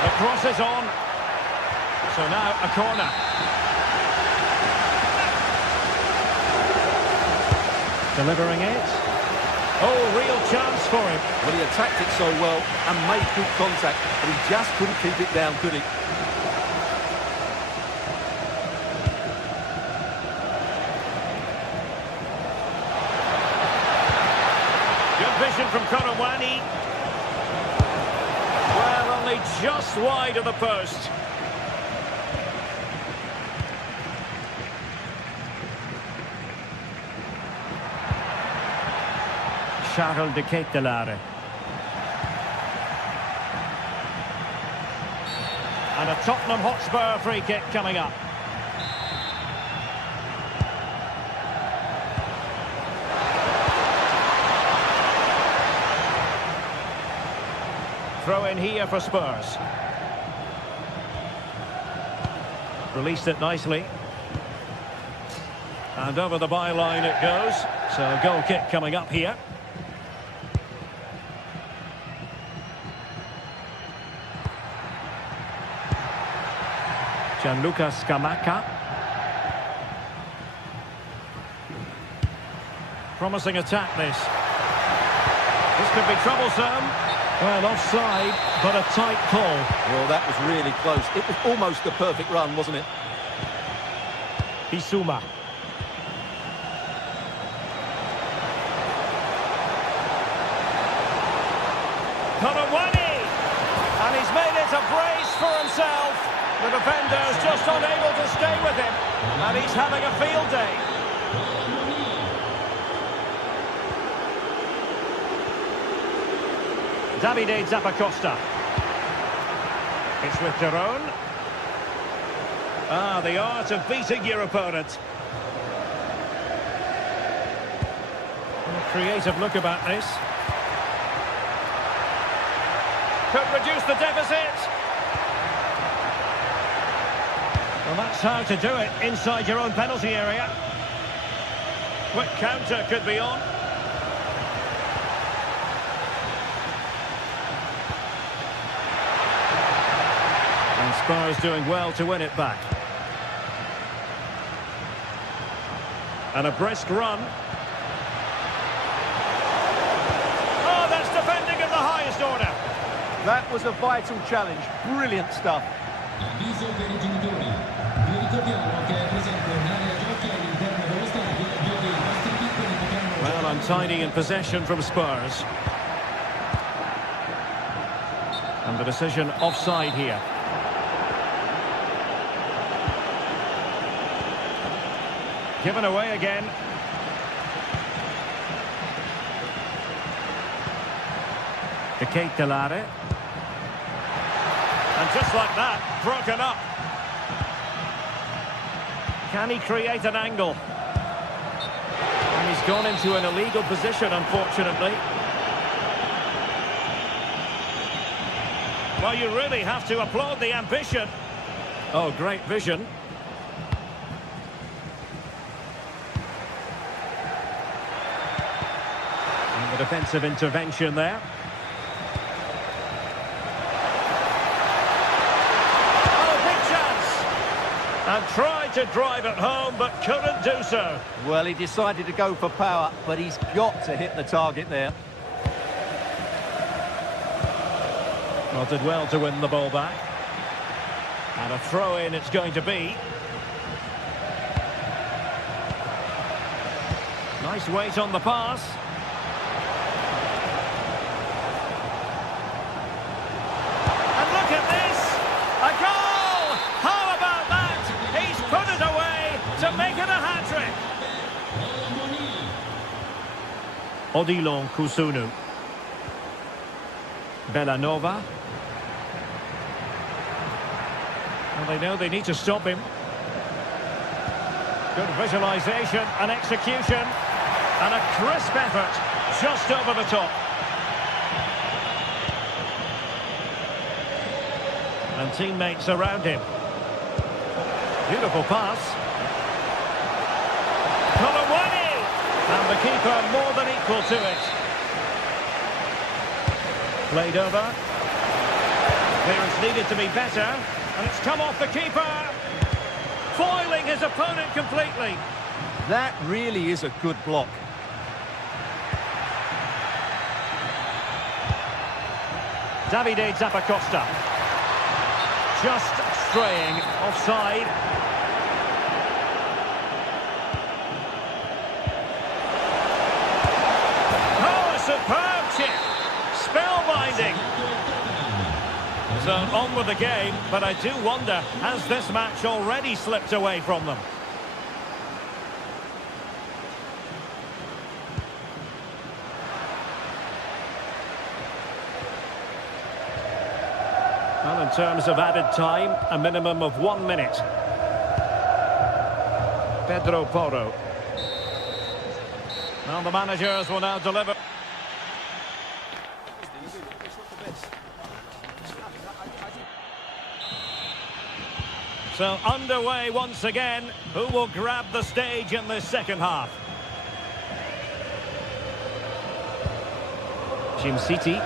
The cross is on. So now a corner. Delivering it. Oh, real chance for him. Well, he attacked it so well and made good contact, but he just couldn't keep it down, could he? Good vision from Korawani. Well, only just wide of the post. Charles de Ketelaere. And a Tottenham Hotspur free kick coming up. Throw in here for Spurs. Released it nicely. And over the byline it goes. So a goal kick coming up here. Gianluca Scamacca. Promising attack, this. This could be troublesome. Well, offside, but a tight call. Well, that was really close. It was almost the perfect run, wasn't it? Bissouma. Korawani! And he's made it a brace for himself. The defender's just unable to stay with him. And he's having a field day. Davide Zappacosta. It's with Derone. Ah, the art of beating your opponent. A creative look about this. Could reduce the deficit. Well, that's how to do it inside your own penalty area. Quick counter could be on. And Spurs doing well to win it back. And a brisk run. Oh, that's defending of the highest order. That was a vital challenge. Brilliant stuff. Avviso per i genitori. Vi ricordiamo che è presente un'area giochi all'interno dello stadio dove i vostri piccoli potranno Well, giocare. untidy in possession from Spurs. And the decision offside here. Given away again. De Ketelaere. And just like that, broken up. Can he create an angle? And he's gone into an illegal position, unfortunately. Well, you really have to applaud the ambition. Oh, great vision. And the defensive intervention there. And tried to drive it home, but couldn't do so. Well, he decided to go for power, but he's got to hit the target there. Well, did well to win the ball back. And a throw-in it's going to be. Nice weight on the pass. And look at this! A goal! How about that? He's put it away to make it a hat-trick. Odilon Kusunu. Bellanova. And they know they need to stop him. Good visualisation and execution. And a crisp effort just over the top. And teammates around him. Beautiful pass. Korawani! And the keeper more than equal to it. Played over. Clearance needed to be better. And it's come off the keeper. Foiling his opponent completely. That really is a good block. Davide Zappacosta. Just straying offside. Oh, a superb chip. Spellbinding. So on with the game, but I do wonder, has this match already slipped away from them? Well, in terms of added time, a minimum of 1 minute. Pedro Porro. Well, the managers will now deliver. So underway once again. Who will grab the stage in this second half? Jim City.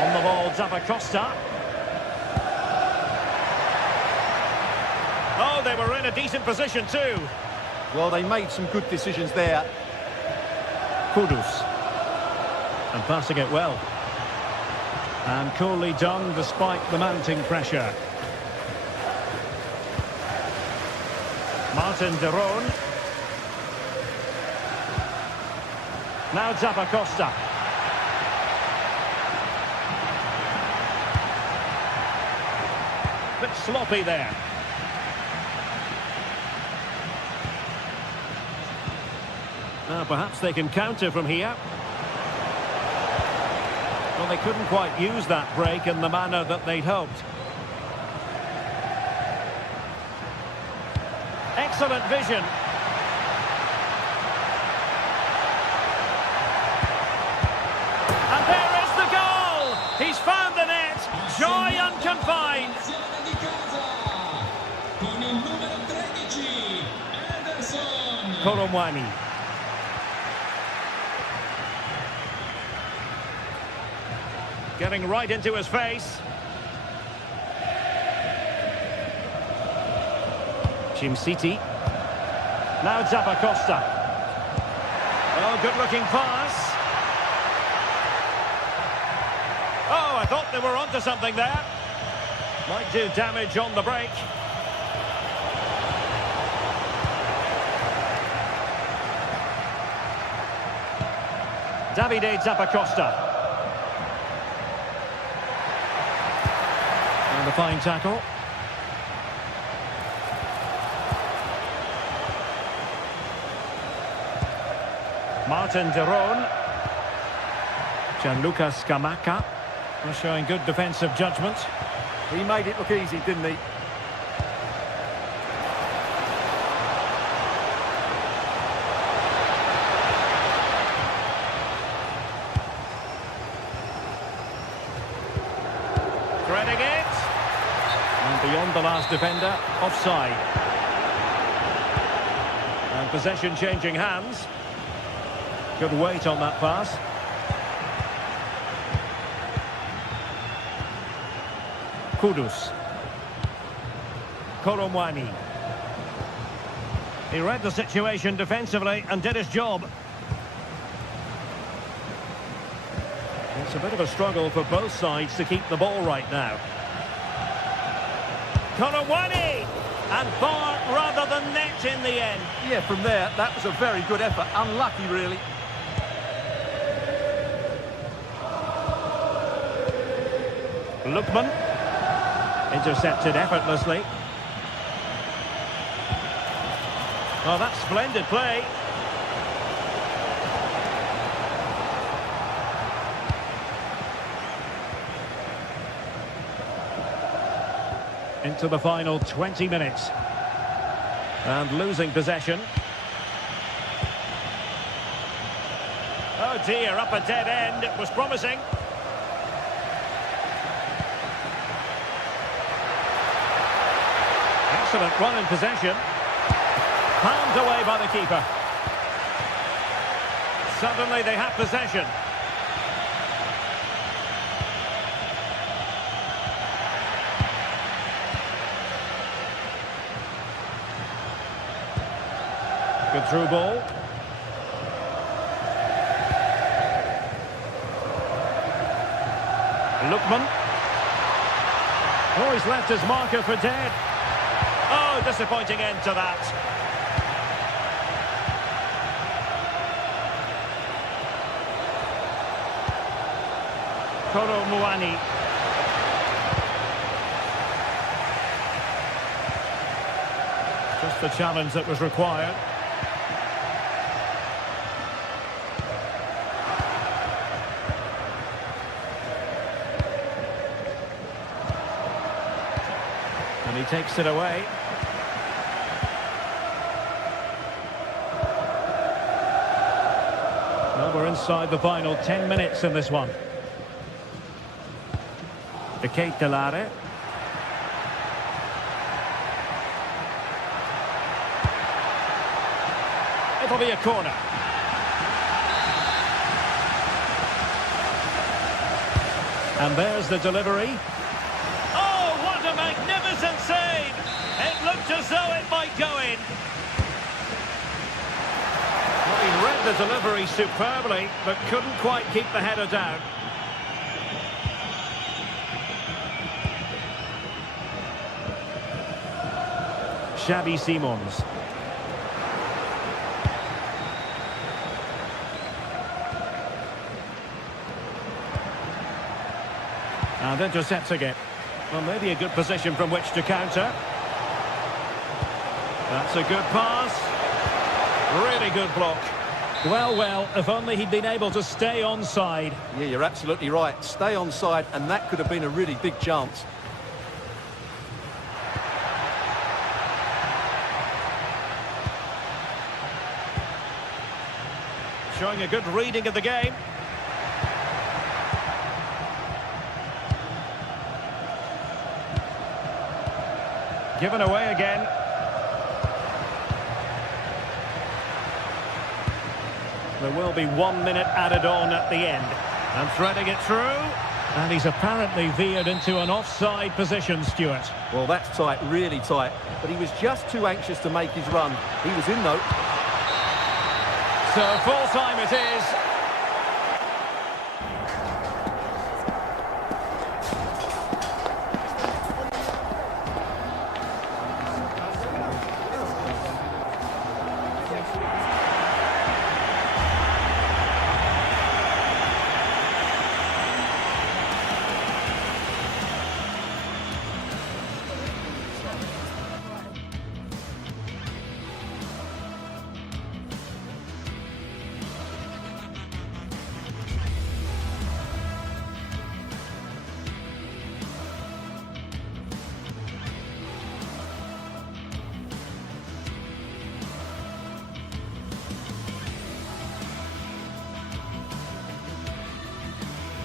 On the ball, Zappacosta. Oh, they were in a decent position too. Well, they made some good decisions there. Kudus. And passing it well. And coolly done despite the mounting pressure. Martin de Roon. Now Zappacosta. Bit sloppy there. Now perhaps they can counter from here. Well, they couldn't quite use that break in the manner that they'd hoped. Excellent vision. And there is the goal! He's found the net! Joy unconfined! Koromwani. Getting right into his face. Jim City. Now Zappacosta. Oh, good-looking pass. Oh, I thought they were onto something there. Might do damage on the break. Davide Zappacosta. And a fine tackle. Martin de Roon. Gianluca Scamacca. Showing good defensive judgment. He made it look easy, didn't he? Threading it. And beyond the last defender, offside. And possession changing hands. Good weight on that pass. Kudus. Koromwani. He read the situation defensively and did his job. It's a bit of a struggle for both sides to keep the ball right now. Koromwani! And bar rather than net in the end. Yeah, from there, that was a very good effort. Unlucky, really. Lookman. Intercepted effortlessly. Oh, that's splendid play. Into the final 20 minutes. And losing possession. Oh dear, up a dead end. It was promising. Excellent run in possession. Palmed away by the keeper. Suddenly they have possession. Good through ball. Lookman. Oh, he's left his marker for dead. Oh, disappointing end to that. Koro Muani. Just the challenge that was required. And he takes it away. Well, we're inside the final 10 minutes in this one. De Ketelare. It'll be a corner. And there's the delivery. Oh, what a magnificent save! It looked as though it might go in. Well, he read the delivery superbly, but couldn't quite keep the header down. Xavi Simons. And intercepting it. Well, maybe a good position from which to counter. That's a good pass. Really good block. Well, if only he'd been able to stay onside. Yeah, you're absolutely right. Stay onside, and that could have been a really big chance. Showing a good reading of the game. Given away again. There will be 1 minute added on at the end. And threading it through. And he's apparently veered into an offside position, Stuart. Well, that's tight, really tight. But he was just too anxious to make his run. He was in, though. So full time it is.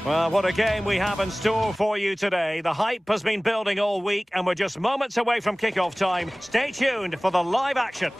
Well, what a game we have in store for you today. The hype has been building all week and we're just moments away from kick-off time. Stay tuned for the live action.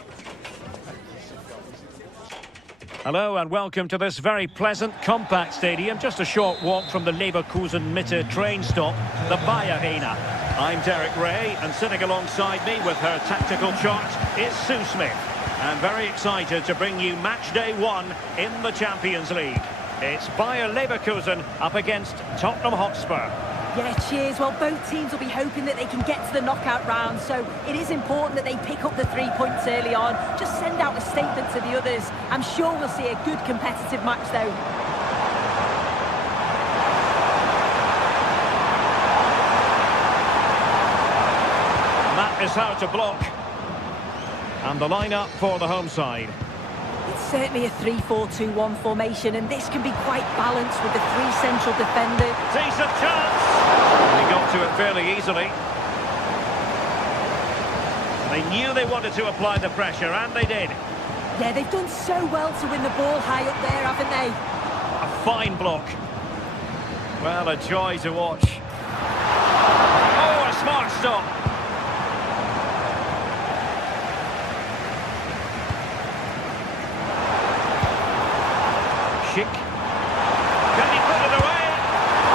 Hello and welcome to this very pleasant, compact stadium. Just a short walk from the Leverkusen Mitte train stop, the Bayer Arena. I'm Derek Ray and sitting alongside me with her tactical chart is Sue Smith. And very excited to bring you match day 1 in the Champions League. It's Bayer Leverkusen up against Tottenham Hotspur. Yeah, cheers. Well, both teams will be hoping that they can get to the knockout round, so it is important that they pick up the 3 points early on. Just send out a statement to the others. I'm sure we'll see a good competitive match, though. And that is how to block. And the lineup for the home side. It's certainly a 3-4-2-1 formation, and this can be quite balanced with the 3 central defenders. Decent chance! They got to it fairly easily. They knew they wanted to apply the pressure, and they did. Yeah, they've done so well to win the ball high up there, haven't they? A fine block. Well, a joy to watch. Oh, a smart stop. Can he put it away?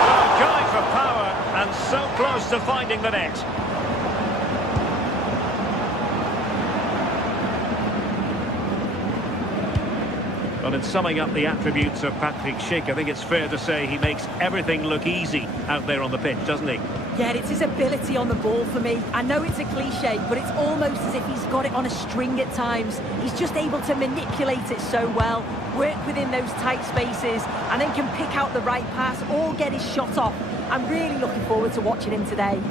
Oh, going for power and so close to finding the net. Well, in summing up the attributes of Patrick Schick, I think it's fair to say he makes everything look easy out there on the pitch, doesn't he? Yeah, it's his ability on the ball for me. I know it's a cliche, but it's almost as if he's got it on a string at times. He's just able to manipulate it so well, work within those tight spaces, and then can pick out the right pass or get his shot off. I'm really looking forward to watching him today.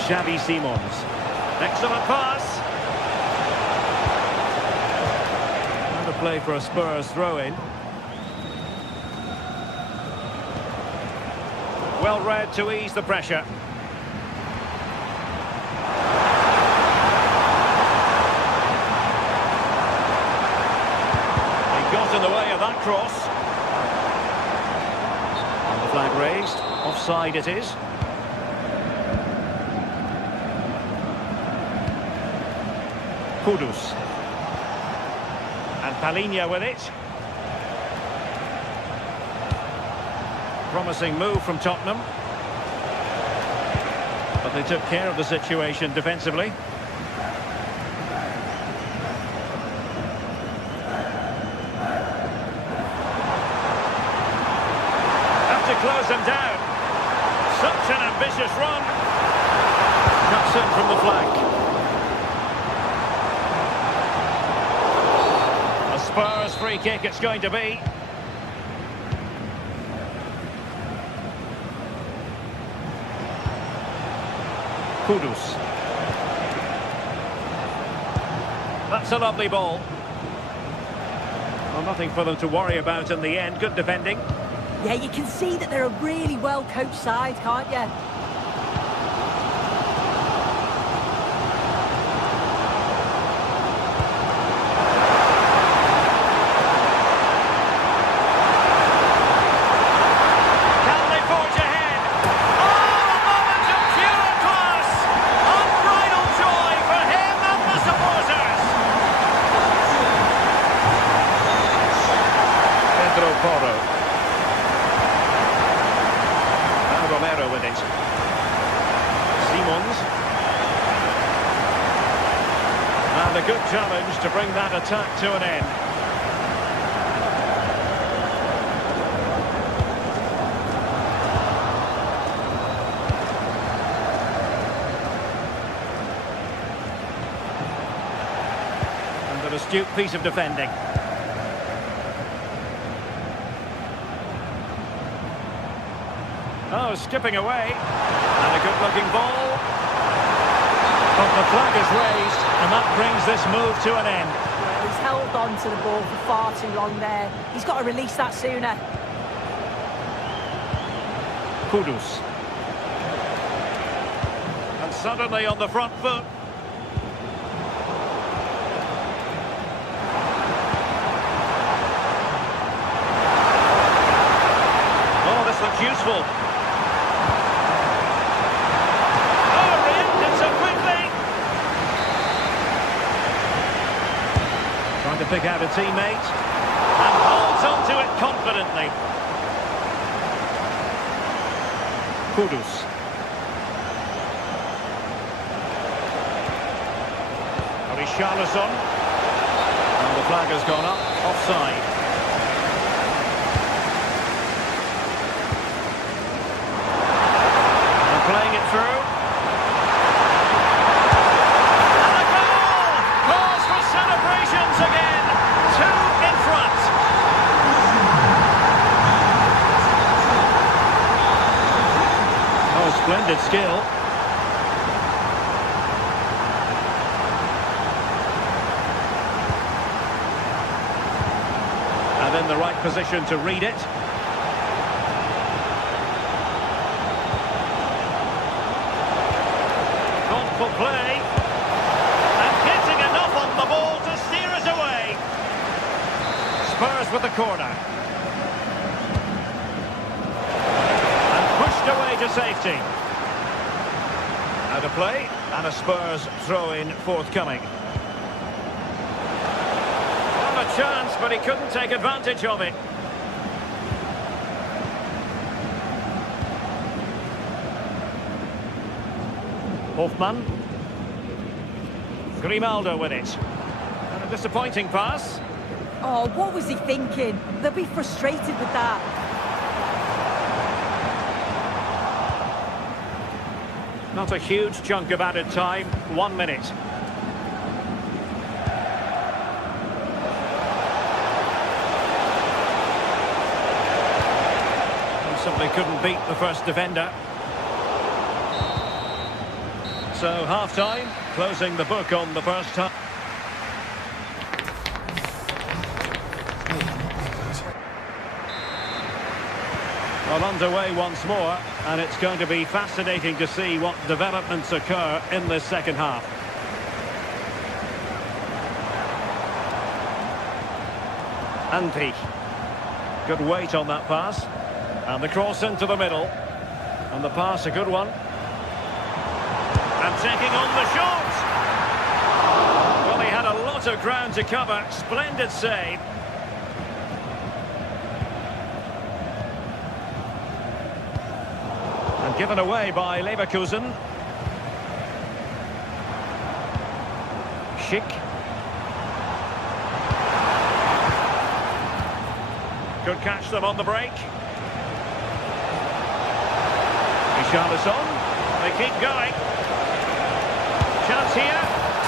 Xavi Simons. Excellent pass. And a play for a Spurs throw-in. Well read to ease the pressure. He got in the way of that cross. And the flag raised. Offside it is. Kudus. And Palhinha with it. Promising move from Tottenham. But they took care of the situation defensively. Have to close them down. Such an ambitious run. Cuts in from the flank. Spurs free kick it's going to be. Kudus. That's a lovely ball. Well, nothing for them to worry about in the end. Good defending. Yeah, you can see that they're a really well-coached side, can't you? With it. Simons. And a good challenge to bring that attack to an end. And an astute piece of defending. Oh, skipping away. And a good-looking ball. But the flag is raised, and that brings this move to an end. Well, he's held on to the ball for far too long there. He's got to release that sooner. Kudus. And suddenly on the front foot. Oh, this looks useful. To pick out a teammate and holds on to it confidently. Kudus. Richarlison. And the flag has gone up. Offside. And playing it through. And a goal! Cause for celebrations again. Two in front. Oh, splendid skill. And in the right position to read it. Thoughtful play. And getting enough on the ball to steer it away. Spurs with the corner. And pushed away to safety. Out of play, and a Spurs throw-in forthcoming. Not a chance, but he couldn't take advantage of it. Hoffmann. Grimaldo with it. And a disappointing pass. Oh, what was he thinking? They'll be frustrated with that. Not a huge chunk of added time. 1 minute. He simply couldn't beat the first defender. So half-time, closing the book on the first half. Well, underway once more, and it's going to be fascinating to see what developments occur in this second half. Andri. Good weight on that pass. And the cross into the middle. And the pass, a good one. And taking on the shot. Well, he had a lot of ground to cover. Splendid save. And given away by Leverkusen. Schick. Could catch them on the break. Richarlison. They keep going. Chance here.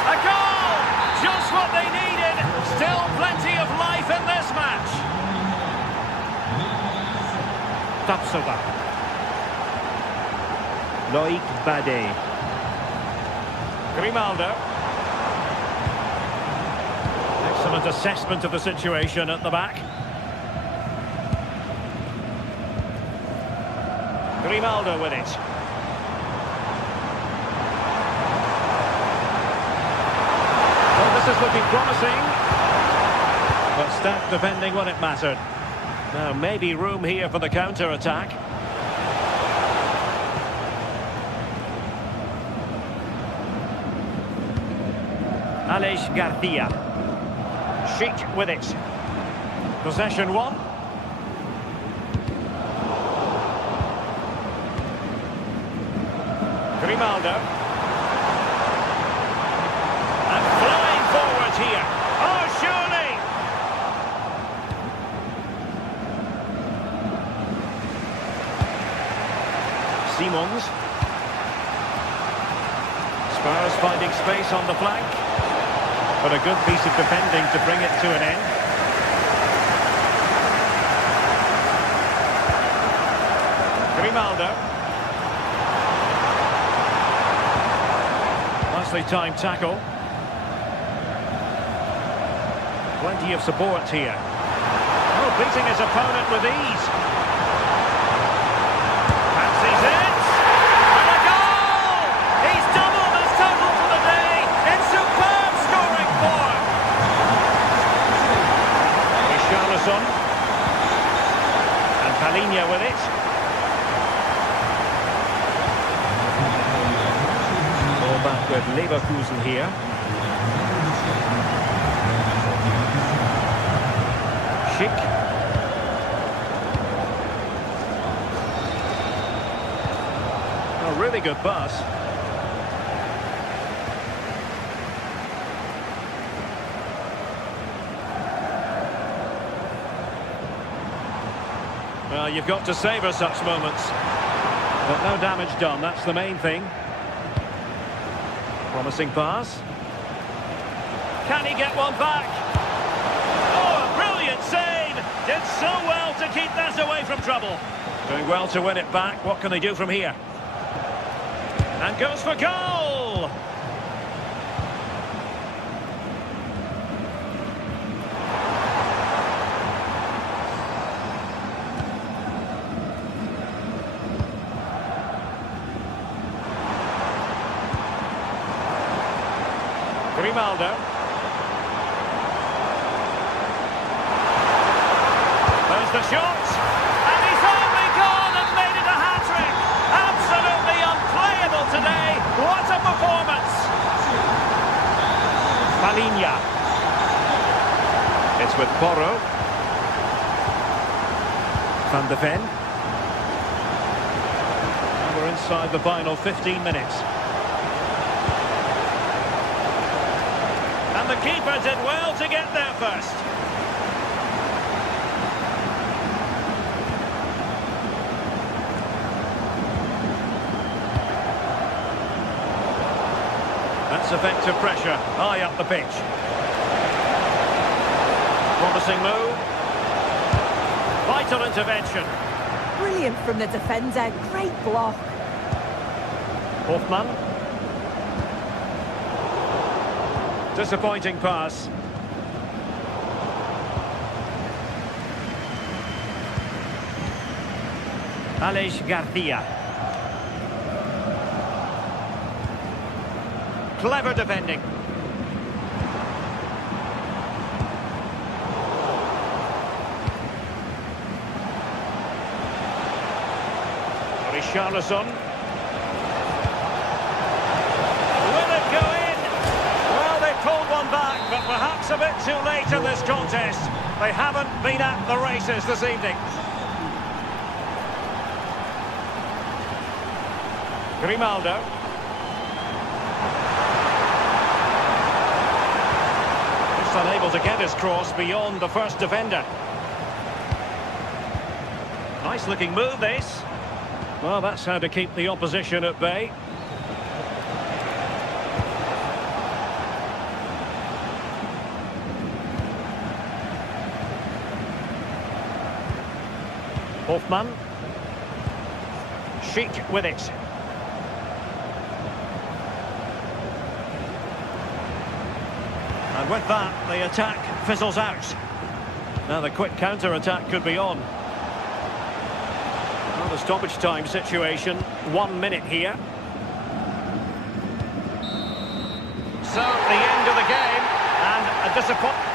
A goal! Just what they needed. Still plenty of life in this match. Tapsoba. Loic Bade. Grimaldo. Excellent assessment of the situation at the back. Grimaldo with it. Well, this is looking promising. But stat defending when it mattered. Now, maybe room here for the counter-attack. Aleix Garcia. Schick with it. Possession one. Grimaldo. And flying forward here. Oh, surely! Simons. Spurs finding space on the flank. But a good piece of defending to bring it to an end. Grimaldo. Nicely timed tackle. Plenty of support here. Oh, beating his opponent with ease. Fancies it. And a goal! He's doubled his total for the day in superb scoring form. Richarlison. And Palhinha with it. Back with Leverkusen here. Schick. A really good pass. Well, you've got to savour such moments. But no damage done, that's the main thing. Promising pass. Can he get one back? Oh, a brilliant save! Did so well to keep that away from trouble. Doing well to win it back. What can they do from here? And goes for goal! Grimaldo. There's the shot. And he's only gone and made it a hat-trick. Absolutely unplayable today. What a performance. Palhinha. It's with Porro. Van de Ven. And we're inside the final 15 minutes. the keeper did well to get there first. That's effective pressure, high up the pitch. Promising move. Vital intervention. Brilliant from the defender, great block. Hoffmann. Disappointing pass. Alex Garcia. Clever defending. Richarlison. Will it go in? Well, they pulled one back, but perhaps a bit too late in this contest. They haven't been at the races this evening. Grimaldo. Just unable to get his cross beyond the first defender. Nice looking move, this. Well, that's how to keep the opposition at bay. Hoffmann. Chic with it. And with that, the attack fizzles out. Now the quick counter-attack could be on. Well, the stoppage time situation, 1 minute here. So, the end of the game, and a disappointment.